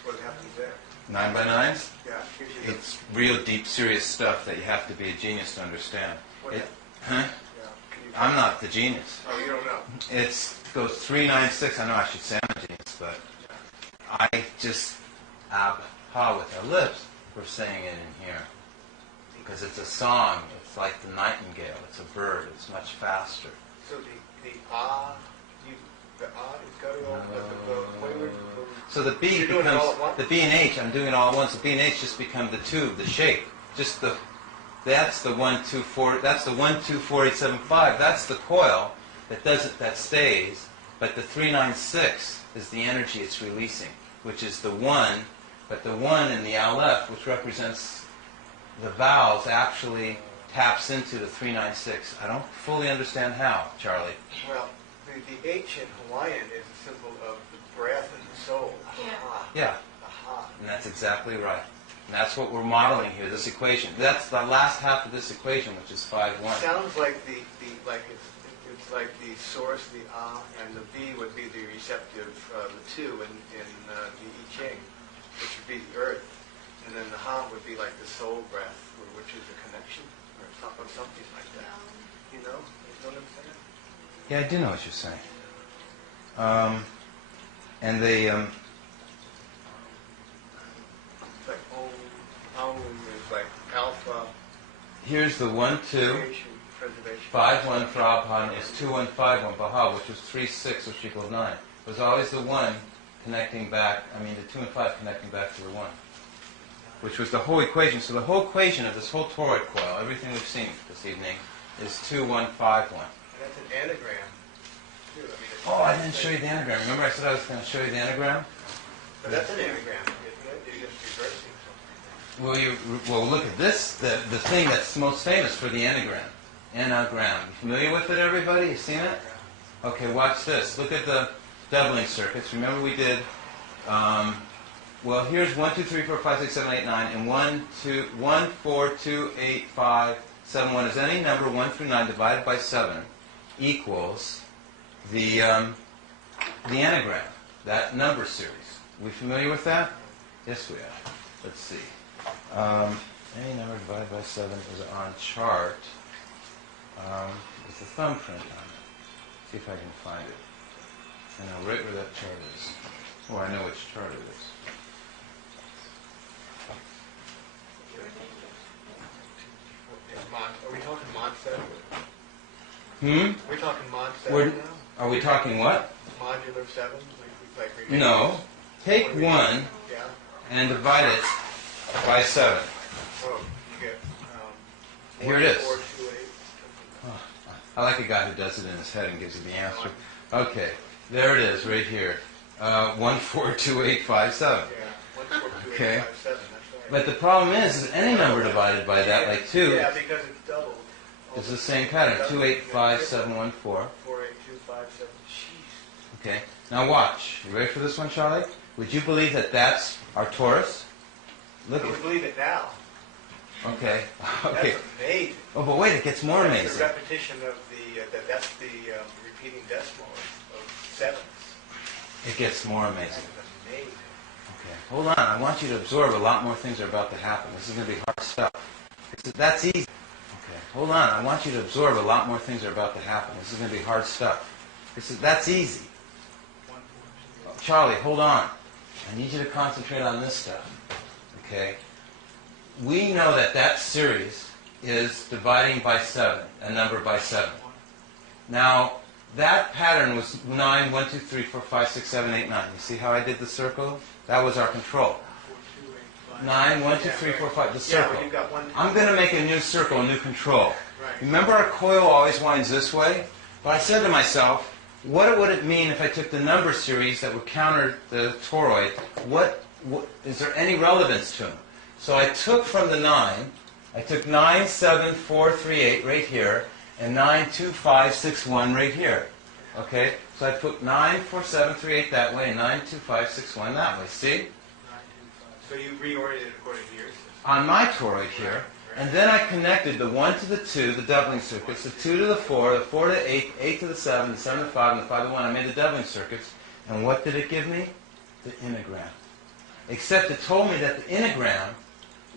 What happens there? 9 by 9s. Yeah. Gives you the- It's real deep, serious stuff that you have to be a genius to understand. What It, hap- huh? yeah. Can you- I'm not the genius. Oh, you don't know. It goes 3, 9, 6. I know I should say I'm a genius, but I just ha with our lips for saying it in here. Because it's a song. It's like the nightingale. It's a bird. It's much faster. So the it's got it all. The wayward. So the B You're doing it all becomes at once? the B and H. I'm doing it all at once. The B and H just become the tube, the shape. Just the that's the 1 2 4. That's the 1 2 4 8 7 5. That's the coil that doesn't that stays. But the 3 9 6 is the energy it's releasing, which is the 1. But the 1 in the Aleph, which represents the vowels, actually taps into the 3 9 6. I don't fully understand how, Charlie. Well, the H in Hawaiian is a symbol of the breath and the soul. Yeah. Aha. Yeah. Aha. And that's exactly right. And that's what we're modeling here, this equation. That's the last half of this equation, which is 5 1. Sounds like it's like the source, the and the B would be the receptive, the 2 in the I Ching, which would be the earth, and then the Ha would be like the soul breath, which is the connection, or something like that. You know what I'm saying? Yeah, I do know what you're saying. And they, It's like Om is like alpha, here's the 1 2, creation, preservation. 5 1 for Abhan is 2 1 5 1 Baha, which was 3 6, which equals 9. It was always the 1 connecting back, the 2 and 5 connecting back to the 1, which was the whole equation. So the whole equation of this whole toroid coil, everything we've seen this evening, is 2 1 5 1. And that's an anagram, too. It's Oh, I didn't show you the anagram. Remember I said I was going to show you the anagram? But that's an anagram, isn't it? You're just reversing something. Well, look at this, the thing that's most famous for the anagram. Anagram. You familiar with it, everybody? You seen it? Okay, watch this. Look at the doubling circuits. Remember we did, well, here's 1, 2, 3, 4, 5, 6, 7, 8, 9, and 1, 4, 2, 8, 5, 7, 1 is any number 1 through 9 divided by 7 equals the anagram, that number series. We familiar with that? Yes, we are. Let's see. Any number divided by 7 is on chart. Is the thumbprint on it. See if I can find it. I know right where that chart is. Oh, I know which chart it is. Are we talking mod 7? Hmm? Are we talking mod 7 We're- now? Are we talking what? Modular 7? Like remaining? No. Take 1 Yeah. and divide it by 7. Oh, you get... Here it is. 4, 2, 8. I like a guy who does it in his head and gives you the answer. Okay, there it is, right here. 1, 4, 2, 8, 5, 7. Yeah. 1, 4, 2, 8, Okay. 5, 7. That's right. But the problem is any number divided by that, like 2, Yeah, because it's doubled. is the same pattern. 2, 8, 5, 7, 1, 4. 4, 8, 2, 5, 7. Jeez. Okay, now watch. You ready for this one, Charlie? Would you believe that that's our torus? Look I at. would believe it now. Okay. Okay. That's amazing. Oh, but wait, it gets more That's the amazing. repetition of that's the repeating decimal of sevens. It gets more That's amazing. amazing. Okay, hold on. I want you to absorb a lot more things are about to happen. This is going to be hard stuff. That's easy. Okay, hold on. I want you to absorb a lot more things are about to happen. This is going to be hard stuff. That's easy. Charlie, hold on. I need you to concentrate on this stuff. Okay? We know that that series is dividing by 7, a number by 7. Now, that pattern was 9, 1, 2, 3, 4, 5, 6, 7, 8, 9. You see how I did the circle? That was our control. 9, 1, 2, 3, 4, 5, the Yeah, circle. well, you've got one. I'm going to make a new circle, a new control. Right. Remember our coil always winds this way? But I said to myself, what would it mean if I took the number series that would counter the toroid? What is there any relevance to them? So I took from the 9, I took 9, 7, 4, 3, 8 right here, and 9, 2, 5, 6, 1 right here. Okay? So I put 9, 4, 7, 3, 8 that way, and 9, 2, 5, 6, 1 that way. See? So you reoriented according to your system. On my toroid here, And then I connected the 1 to the 2, the doubling circuits, the 2 to the 4, the 4 to 8, 8 to the 7, the 7 to 5, and the 5 to 1. I made the doubling circuits. And what did it give me? The inogram. Except it told me that the inogram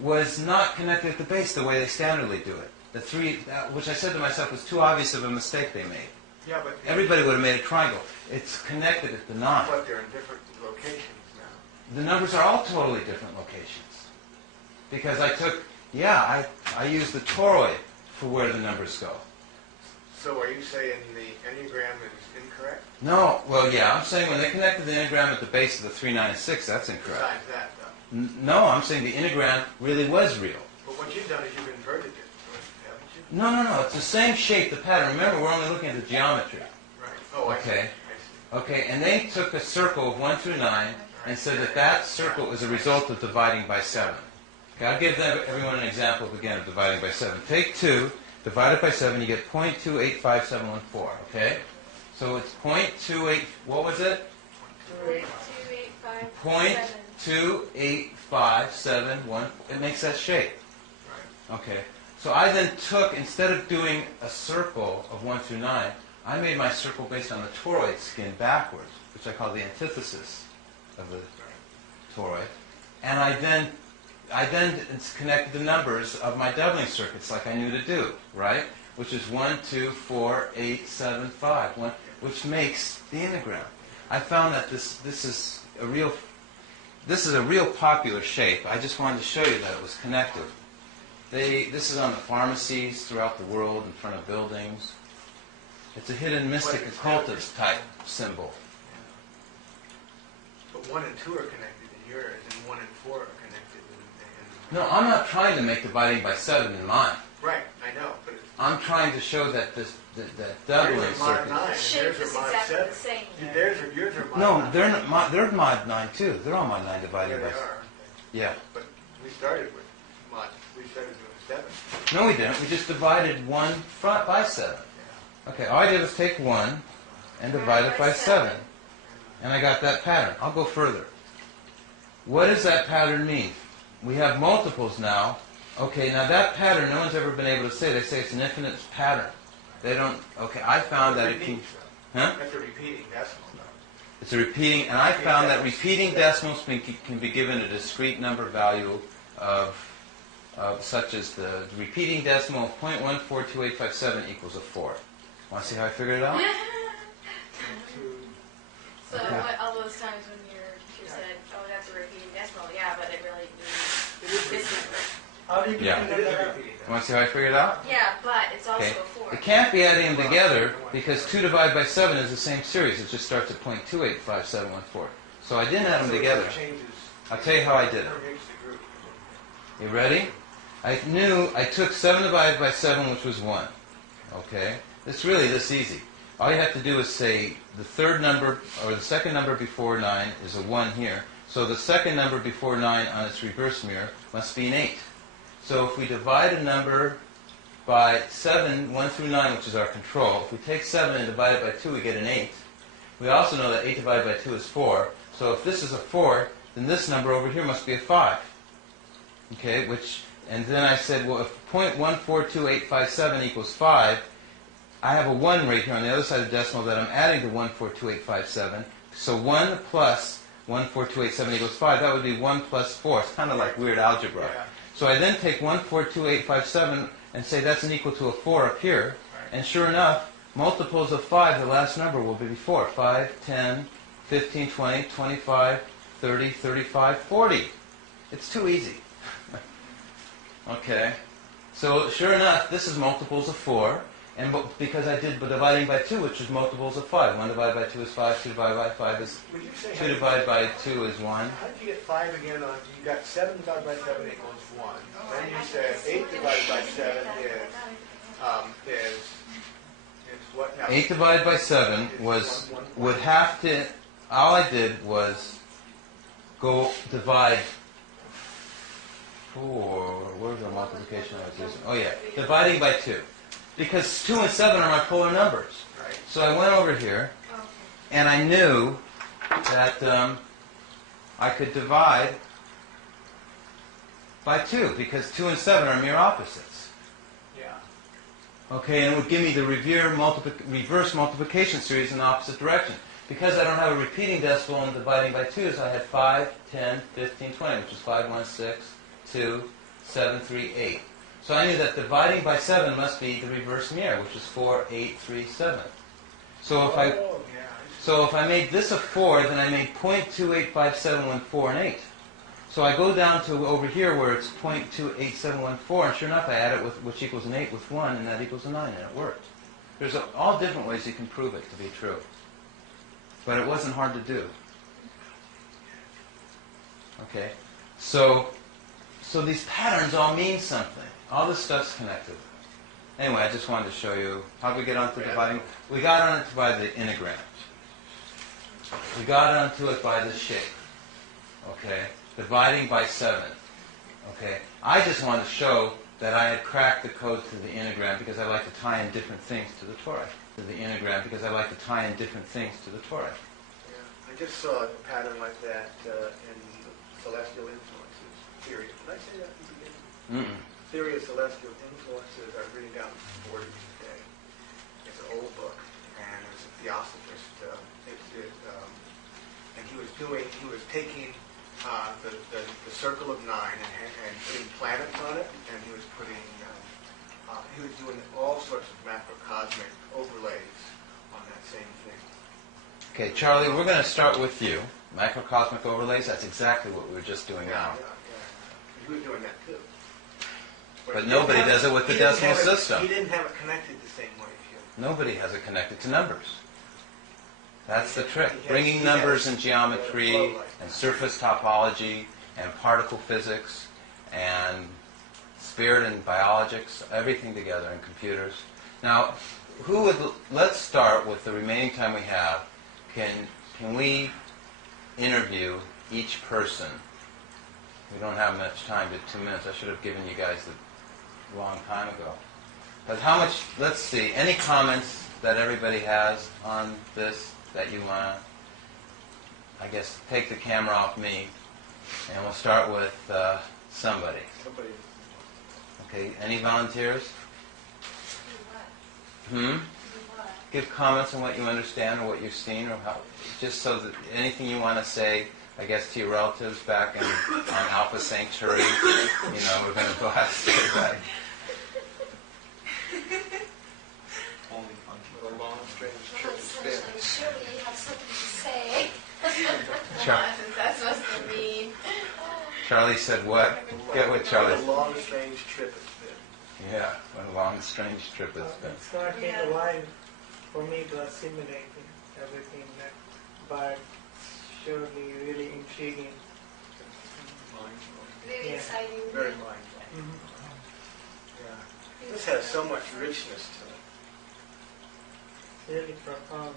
was not connected at the base the way they standardly do it. The 3, which I said to myself was too obvious of a mistake they made. Yeah, but Everybody would have made a triangle. It's connected at the 9. but they're in different locations now. The numbers are all totally different locations. Because I used the toroid for where the numbers go. So are you saying the enneagram is incorrect? No, well, yeah, I'm saying when they connected the enogram at the base of the 3, 9, and 6, that's incorrect. Besides that, though. No, I'm saying the enogram really was real. But what you've done is you've inverted it, haven't you? No, it's the same shape, the pattern. Remember, we're only looking at the geometry. Right. Oh, I see. Okay. I see. Okay, and they took a circle of 1 through 9 and said that that circle is a result of dividing by 7. Okay, I'll give everyone an example again of dividing by 7. Take 2, divide it by 7, you get 0.285714, okay? So it's 0.28, what was it? 0.28571. It makes that shape. Okay. So I then took, instead of doing a circle of 1 through 9, I made my circle based on the toroid skin backwards, which I call the antithesis of the toroid. And I then connected the numbers of my doubling circuits like I knew to do, right? Which is 1, 2, 4, 8, 7, 5, which makes the enogram. I found that this is a real popular shape. I just wanted to show you that it was connected. This is on the pharmacies throughout the world, in front of buildings. It's a hidden mystic occultist type symbol. But 1 and 2 are connected in yours, and 1 and 4 are connected in No, I'm not trying to make dividing by 7 in mine. Right, I know, but it's... I'm trying to show that that doubling Yours are mod circuit. 9, The and shape yours is are mod exactly 7. the same. Yours are mod No, 9. they're mod 9 too. They're all mod 9 dividing Yeah, by they 7. are. Yeah. But we started with mod. We started with 7. No, we didn't. We just divided 1 by 7. Okay, all I did was take 1 and divide it by 7. And I got that pattern. I'll go further. What does that pattern mean? We have multiples now. Okay, now that pattern, no one's ever been able to say. They say it's an infinite pattern. They don't, okay, I found that it can, huh? That's a repeating decimal, though. It's a repeating, and I found that repeating decimals can be given a discrete number value of such as the repeating decimal of 0.142857 equals a 4. Want to see how I figured it out? So all those times when your teacher said, "Oh, that's a repeating decimal," yeah, but it really means this number. How did you Yeah. figure that out? Want to see how I figured it out? Yeah, but it's also Okay. a 4. It can't be adding them together because 2 divided by 7 is the same series. It just starts at 0.285714. So I didn't add them together. I'll tell you how I did it. You ready? I knew I took 7 divided by 7, which was 1. Okay? It's really this easy. All you have to do is say the third number, or the second number before 9 is a 1 here. So the second number before 9 on its reverse mirror must be an 8. So if we divide a number by 7, 1 through 9, which is our control, if we take 7 and divide it by 2, we get an 8. We also know that 8 divided by 2 is 4. So if this is a 4, then this number over here must be a 5. Okay, and then I said, well, if 0.142857 equals 5, I have a 1 right here on the other side of the decimal that I'm adding to 142.857. So 1 plus 142.87 equals 5. That would be 1 plus 4. It's kind of like weird algebra. Yeah. So I then take 142.857 and say that's an equal to a 4 up here. And sure enough, multiples of 5, the last number will be 4. 5, 10, 15, 20, 25, 30, 35, 40. It's too easy. Okay. So sure enough, this is multiples of 4. And because I did dividing by 2, which is multiples of 5. 1 divided by 2 is 5. 2 divided by 5 is... Would you say 2 divided by 2 is 1. How did you get 5 again on, you got 7 divided by 7 equals 1. Then you said 8 divided by 7 is what now? 8 divided by 7 would have to... All I did was go divide 4... Where's the multiplication I was using? Oh yeah, dividing by 2. Because 2 and 7 are my polar numbers. Right. So I went over here, and I knew that I could divide by 2, because 2 and 7 are mere opposites. Yeah. Okay, and it would give me the reverse multiplication series in the opposite direction. Because I don't have a repeating decimal and dividing by 2s, I had 5, 10, 15, 20, which is 5, 1, 6, 2, 7, 3, 8. So I knew that dividing by 7 must be the reverse mirror, which is 4, 8, 3, 7. So if I made this a 4, then I made 0.285714 and 8. So I go down to over here where it's 0.28714, and sure enough I add it with, which equals an 8 with 1, and that equals a 9, and it worked. There's all different ways you can prove it to be true. But it wasn't hard to do. Okay? So these patterns all mean something. All this stuff's connected. Anyway, I just wanted to show you how we get onto dividing. We got on it by the integrand. We got onto it by the shape. Okay? Dividing by 7. Okay? I just wanted to show that I had cracked the code to the integrand because I like to tie in different things to the Torah. To the integrand because I like to tie in different things to the Torah. Yeah, I just saw a pattern like that in celestial influences theory. Did I say that at the beginning? Theory of celestial influences. I was reading down the 40s today. It's an old book, and it's a theosophist. And he was taking the circle of 9 and putting planets on it, and he was doing all sorts of macrocosmic overlays on that same thing. Okay, Charlie, we're going to start with you. Macrocosmic overlays, that's exactly what we were just doing now. Yeah. He was doing that too. But nobody does it with the decimal system. He didn't have it connected the same way as you. Nobody has it connected to numbers. That's the trick. Bringing numbers and geometry and surface topology and particle physics and spirit and biologics, everything together, and computers. Now, let's start with the remaining time we have. Can we interview each person? We don't have much time, but 2 minutes. I should have given you guys a long time ago. But how much, let's see, any comments that everybody has on this that you want to, I guess, take the camera off me, and we'll start with somebody. Okay, any volunteers? Give comments on what you understand or what you've seen, or how, just so that anything you want to say, I guess, to your relatives back on Alpha Sanctuary. We're going to blast everybody. What a long, strange trip it's been. Surely you have something to say. That's supposed to mean. Charlie said what? Get what Charlie What a long, strange trip it's been. Yeah, what a long, strange trip it's been. It's going to take a while for me to assimilate everything, but surely really intriguing. Very Yeah. exciting. Very mind-blowing. Yeah. This has so much richness to it. Really profound.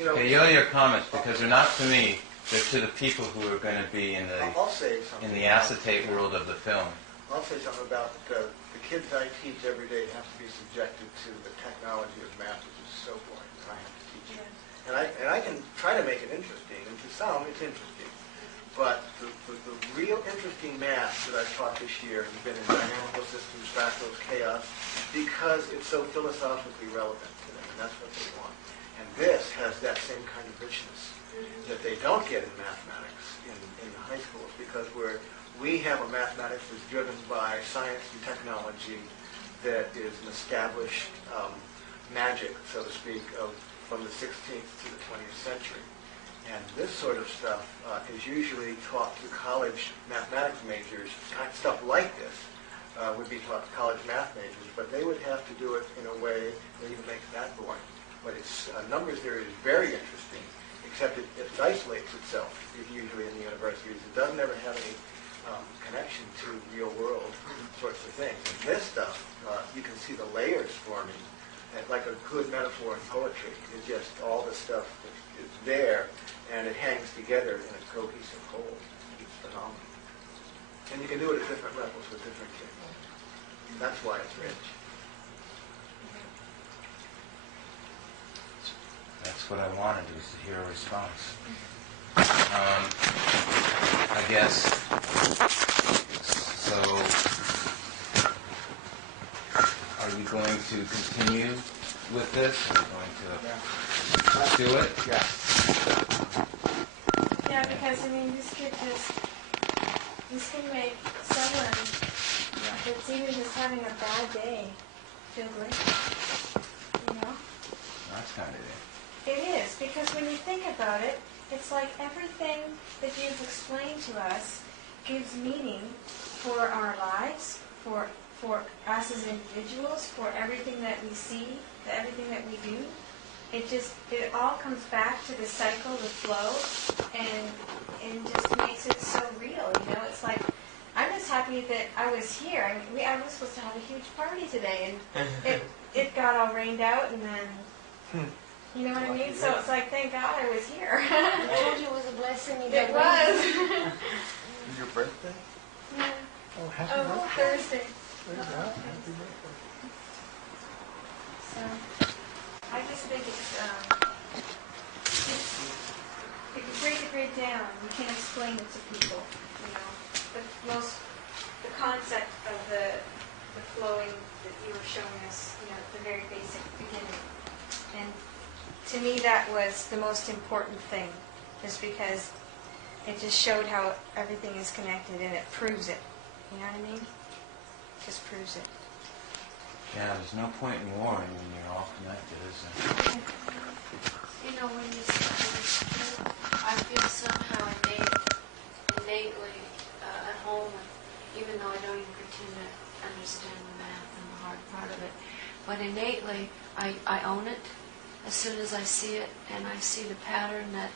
Okay, you owe your comments because they're not to me, they're to the people who are going to be in I'll say something. the acetate world of the film. I'll say something about the kids I teach every day have to be subjected to the technology of math, which is so boring that I have to teach it. And I can try to make it interesting, and to some it's interesting. But the real interesting math that I've taught this year has been in dynamical systems, fractals, chaos, because it's so philosophically relevant to them, and that's what they want. And this has that same kind of richness that they don't get in mathematics in the high schools, because we have a mathematics that's driven by science and technology that is an established magic, so to speak, from the 16th to the 20th century. And this sort of stuff is usually taught to college mathematics majors. Stuff like this would be taught to college math majors, but they would have to do it in a way that even makes that boring. But its number theory is very interesting, except it isolates itself usually in the universities. It doesn't ever have any connection to real world sorts of things. And this stuff, you can see the layers forming, and like a good metaphor in poetry. It's just all the stuff that is there, and it hangs together in a cohesive whole. It's phenomenal. And you can do it at different levels with different kids. That's why it's rich. That's what I wanted, was to hear a response. I guess to continue with this? Are you going to do it? Yeah. Yeah, because I mean, this can make someone that's even just having a bad day feel great. You know? That's kind of it. It is, because when you think about it, it's like everything that you've explained to us gives meaning for our lives, for us as individuals, for everything that we see, everything that we do. It all comes back to the cycle, the flow, and just makes it so real, you know? It's like, I'm just happy that I was here. I mean, I was supposed to have a huge party today, and it got all rained out, and then, you know what I mean? So it's like, thank God I was here. I told you it was a blessing. It was. Your birthday? Yeah. Oh, happy Oh, birthday. Thursday. There you go. Happy birthday. So, I just think it's break it down. You can't explain it to people, you know. The concept of the flowing that you were showing us, you know, at the very basic beginning. And to me, that was the most important thing, just because it just showed how everything is connected, and it proves it. You know what I mean? Just proves it. Yeah, there's no point in warring when you're all connected, is there? You know, when you say this, I feel somehow innately at home, even though I don't even pretend to understand the math and the hard part of it. But innately, I own it as soon as I see it, and I see the pattern that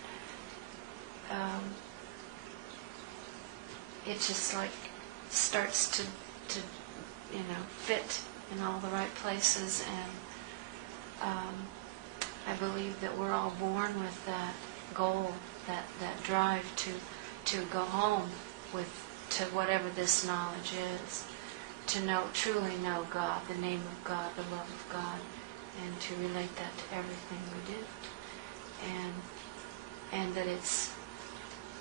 it just like starts to fit in all the right places, and I believe that we're all born with that goal, that drive to go home to whatever this knowledge is, to truly know God, the name of God, the love of God, and to relate that to everything we do, and that it's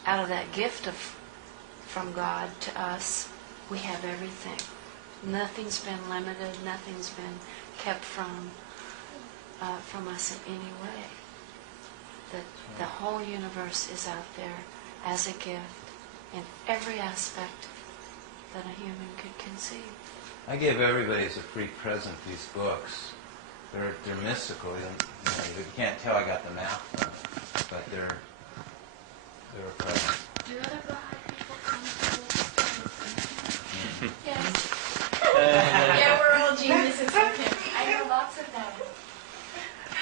out of that gift from God to us, we have everything. Nothing's been limited. Nothing's been kept from us in any way. That the whole universe is out there as a gift in every aspect that a human could conceive. I give everybody as a free present these books. They're mystical. You can't tell I got the math from it, but they're a present. Do other Baha'i people come to this? Yes. Yeah, we're all geniuses. I know lots of them.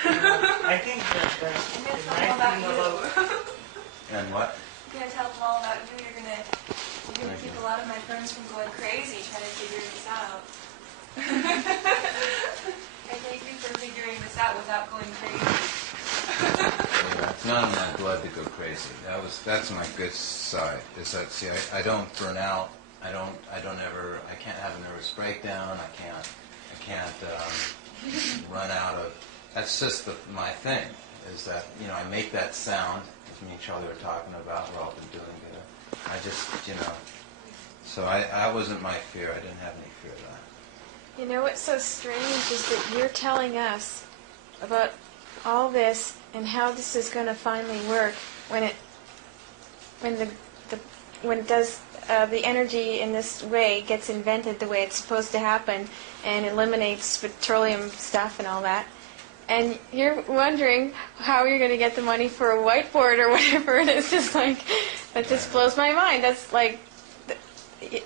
I think that the I'm going to nice tell them about thing you. about And what? I'm going to tell them all about you. You're going to keep a lot of my friends from going crazy trying to figure this out. I thank you for figuring this out without going crazy. Yeah, it's not in my blood to go crazy. That's my good side. Is that I don't burn out. I can't have a nervous breakdown. I can't run out of. That's just my thing. Is that I make that sound, as me and Charlie were talking about. We're all been doing it. I just So I wasn't my fear. I didn't have any fear of that. You know what's so strange is that you're telling us about all this and how this is going to finally work when the energy in this way gets invented the way it's supposed to happen and eliminates petroleum stuff and all that. And you're wondering how you're going to get the money for a whiteboard or whatever, and it's just like, that just blows my mind. That's like,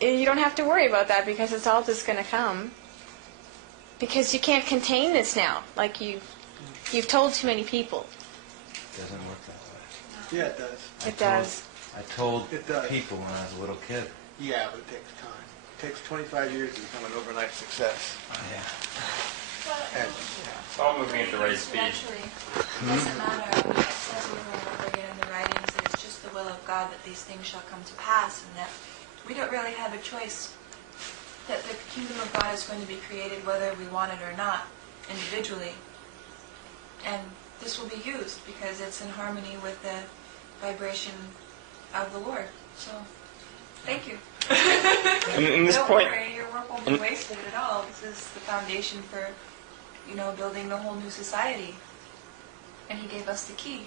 you don't have to worry about that because it's all just going to come. Because you can't contain this now, like you've told too many people. It doesn't work that way. Yeah, it does. It does. I told It does. people when I was a little kid. Yeah, but it takes time. It takes 25 years to become an overnight success. Oh, yeah. And, It's all moving at the right speed. Eventually, it doesn't matter. It says over and over again in the writings that it's just the will of God that these things shall come to pass, and that we don't really have a choice. That the kingdom of God is going to be created whether we want it or not, individually. And this will be used because it's in harmony with the vibration of the Lord. So, thank you. And this Don't point, worry, your work won't be wasted at all. This is the foundation for building the whole new society. And he gave us the key,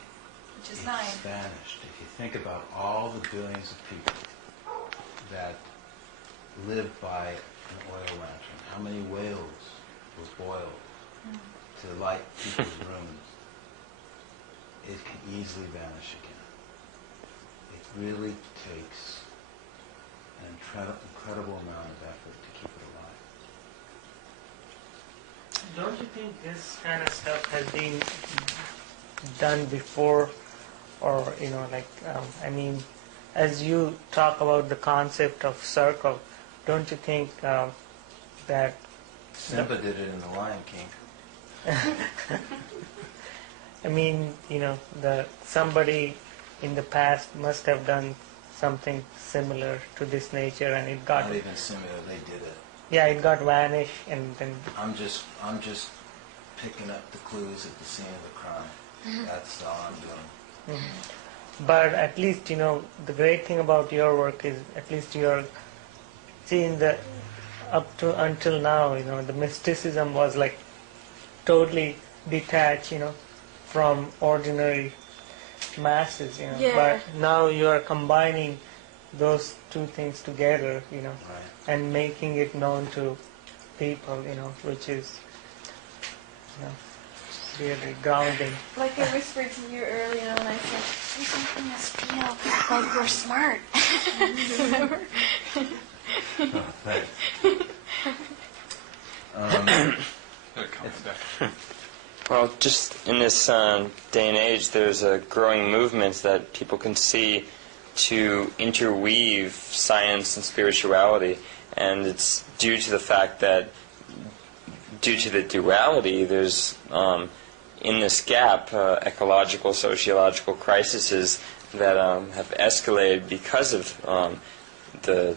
which is 9. It's vanished. If you think about all the billions of people that live by an oil lantern, how many whales were boiled to light people's rooms, it can easily vanish again. It really takes an incredible amount of effort to keep it alive. Don't you think this kind of stuff has been done before, or as you talk about the concept of circle, don't you think that Simba did it in The Lion King. somebody in the past must have done something similar to this nature, and it got Not even similar, they did it. it got vanished, and then I'm just picking up the clues at the scene of the crime. That's all I'm doing. But at least, the great thing about your work is at least you're seeing that until now, the mysticism was like totally detached, from ordinary masses, Yeah. But now you are combining those two things together, Right. and making it known to people, which is, really grounding. Like I whispered to you earlier when I said, You're making us feel like we're smart. Oh, thanks. That comes back. Well, just in this day and age, there's a growing movement that people can see to interweave science and spirituality, and it's due to the fact that, due to the duality, there's in this gap ecological, sociological crises that have escalated because of the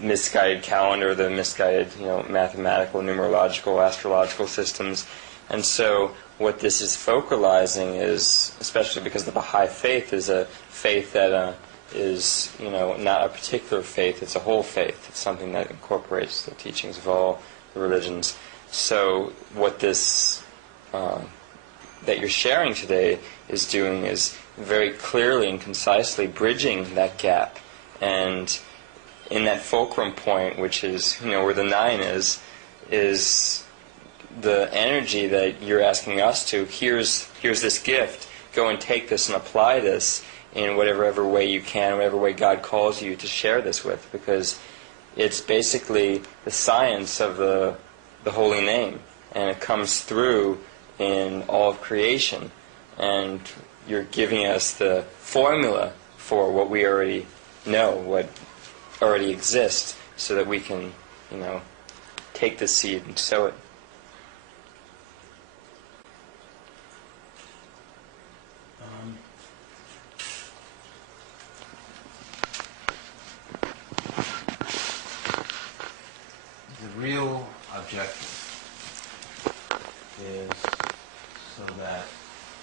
misguided calendar, the misguided mathematical, numerological, astrological systems. And so what this is focalizing is, especially because the Baha'i faith is a faith that is not a particular faith, it's a whole faith. It's something that incorporates the teachings of all the religions. So what this that you're sharing today is doing is very clearly and concisely bridging that gap. And in that fulcrum point, which is where the 9 is the energy that you're asking us to, here's this gift, go and take this and apply this in whatever way you can, whatever way God calls you to share this with, because it's basically the science of the holy name, and it comes through in all of creation, and you're giving us the formula for what we already know, what already exists, so that we can take the seed and sow it. The real objective is so that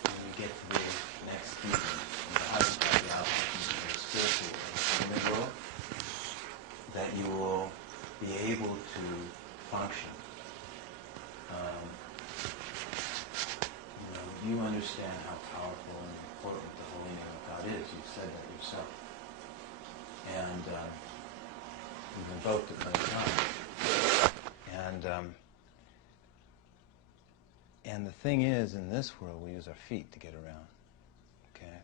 when we get to the next season, in the highest of the outcomes of the spiritual and the world, that you will be able to function. You understand how powerful and important the holy name of God is. You've said that yourself. And you've invoked it many times. And the thing is, in this world, we use our feet to get around. Okay?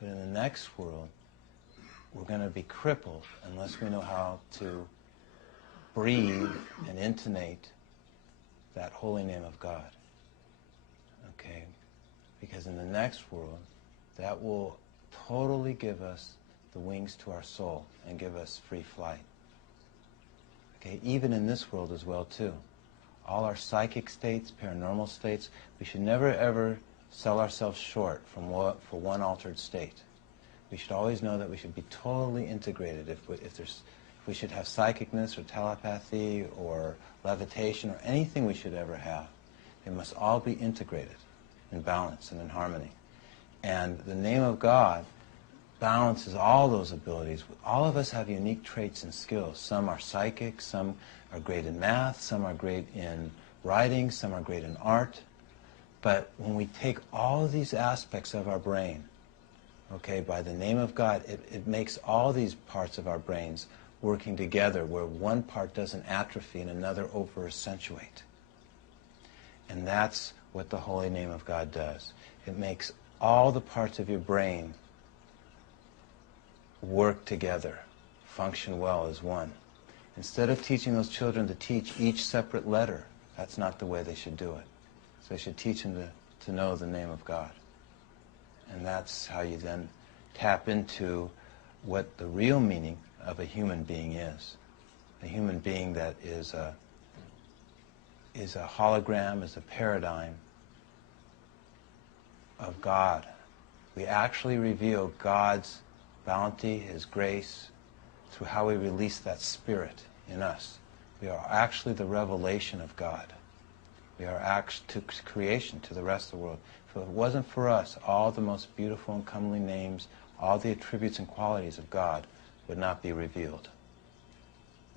But in the next world, we're going to be crippled unless we know how to breathe and intonate that holy name of God. Okay? Because in the next world, that will totally give us the wings to our soul and give us free flight. Okay? Even in this world as well, too. All our psychic states, paranormal states, we should never ever sell ourselves short for one altered state. We should always know that we should be totally integrated. If we should have psychicness or telepathy or levitation or anything we should ever have, they must all be integrated in balance and in harmony. And the name of God balances all those abilities. All of us have unique traits and skills. Some are psychic, some are great in math, some are great in writing, some are great in art. But when we take all of these aspects of our brain, okay, by the name of God, it makes all these parts of our brains working together where one part doesn't atrophy and another over-accentuate. And that's what the holy name of God does. It makes all the parts of your brain work together, function well as one. Instead of teaching those children to teach each separate letter, that's not the way they should do it. So they should teach them to know the name of God. And that's how you then tap into what the real meaning of a human being is. A human being that is a hologram, is a paradigm of God. We actually reveal God's bounty, His grace, through how we release that spirit in us. We are actually the revelation of God. We are to creation to the rest of the world. If it wasn't for us, all the most beautiful and comely names, all the attributes and qualities of God would not be revealed.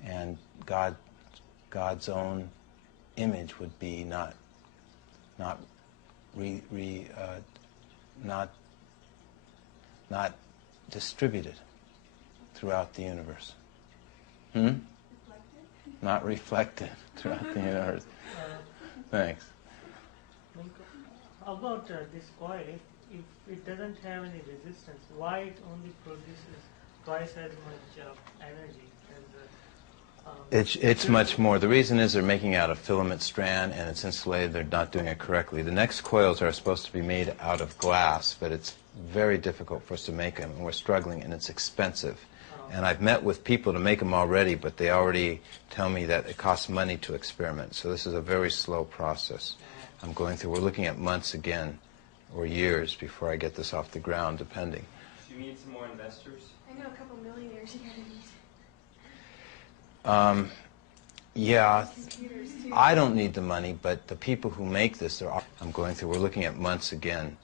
And God's own image would be not distributed throughout the universe. Not reflected throughout the universe. Thanks. How about this oil? If it doesn't have any resistance, why it only produces twice as much energy as It's much more. The reason is they're making out a filament strand and it's insulated. They're not doing it correctly. The next coils are supposed to be made out of glass, but it's very difficult for us to make them, and we're struggling, and it's expensive. And I've met with people to make them already, but they already tell me that it costs money to experiment. So this is a very slow process I'm going through. We're looking at months again, or years, before I get this off the ground, depending. Do you need some more investors? I know a couple millionaires you gotta meet. Yeah, Computers too. I don't need the money, but the people who make this, I'm going through. We're looking at months again,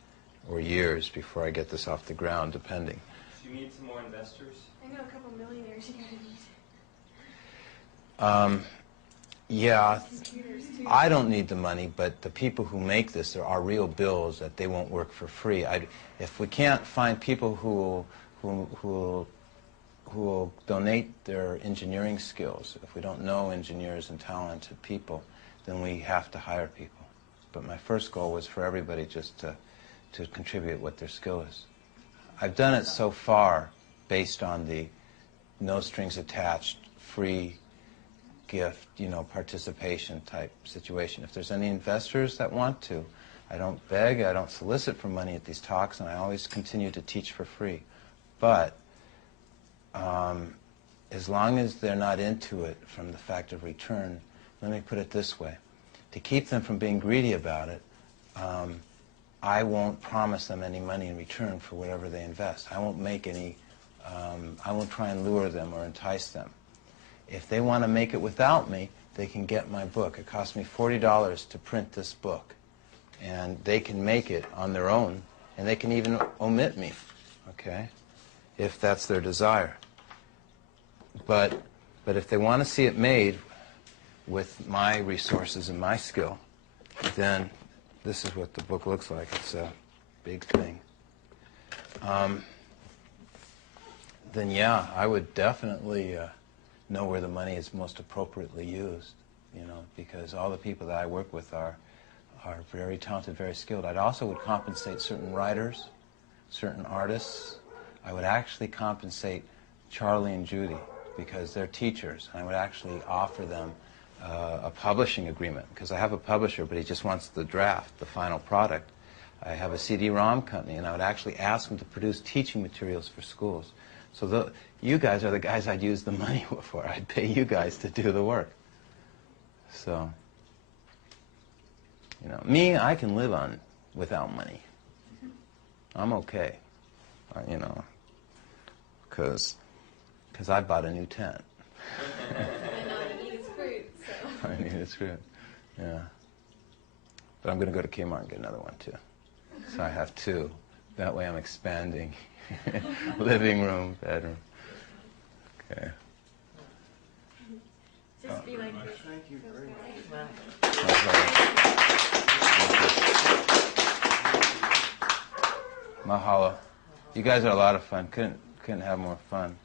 or years, before I get this off the ground, depending. Do you need some more investors? I know a couple millionaires you gotta meet. Yeah, Computers too. I don't need the money, but the people who make this, there are real bills that they won't work for free. If we can't find people who will donate their engineering skills, if we don't know engineers and talented people, then we have to hire people. But my first goal was for everybody just to contribute what their skill is. I've done it so far based on the no strings attached, free gift, participation type situation. If there's any investors that want to, I don't beg, I don't solicit for money at these talks, and I always continue to teach for free. But as long as they're not into it from the fact of return, let me put it this way. To keep them from being greedy about it, I won't promise them any money in return for whatever they invest. I won't make any, I won't try and lure them or entice them. If they want to make it without me, they can get my book. It cost me $40 to print this book. And they can make it on their own, and they can even omit me, okay, if that's their desire. But if they want to see it made with my resources and my skill, then this is what the book looks like. It's a big thing. Then yeah, I would definitely know where the money is most appropriately used, because all the people that I work with are very talented, very skilled. I also would compensate certain writers, certain artists. I would actually compensate Charlie and Judy because they're teachers. And I would actually offer them a publishing agreement, because I have a publisher, but he just wants the draft, the final product. I have a CD-ROM company, and I would actually ask them to produce teaching materials for schools. So you guys are the guys I'd use the money for. I'd pay you guys to do the work. So, me, I can live on without money. I'm okay, because I bought a new tent. And all you need is fruit, so. I need its fruit, yeah. But I'm going to go to Kmart and get another one, too. So I have two. That way I'm expanding. Living room, bedroom. Okay. Just be like this. Thank you very much. well, Mahalo. You guys are a lot of fun. Couldn't have more fun.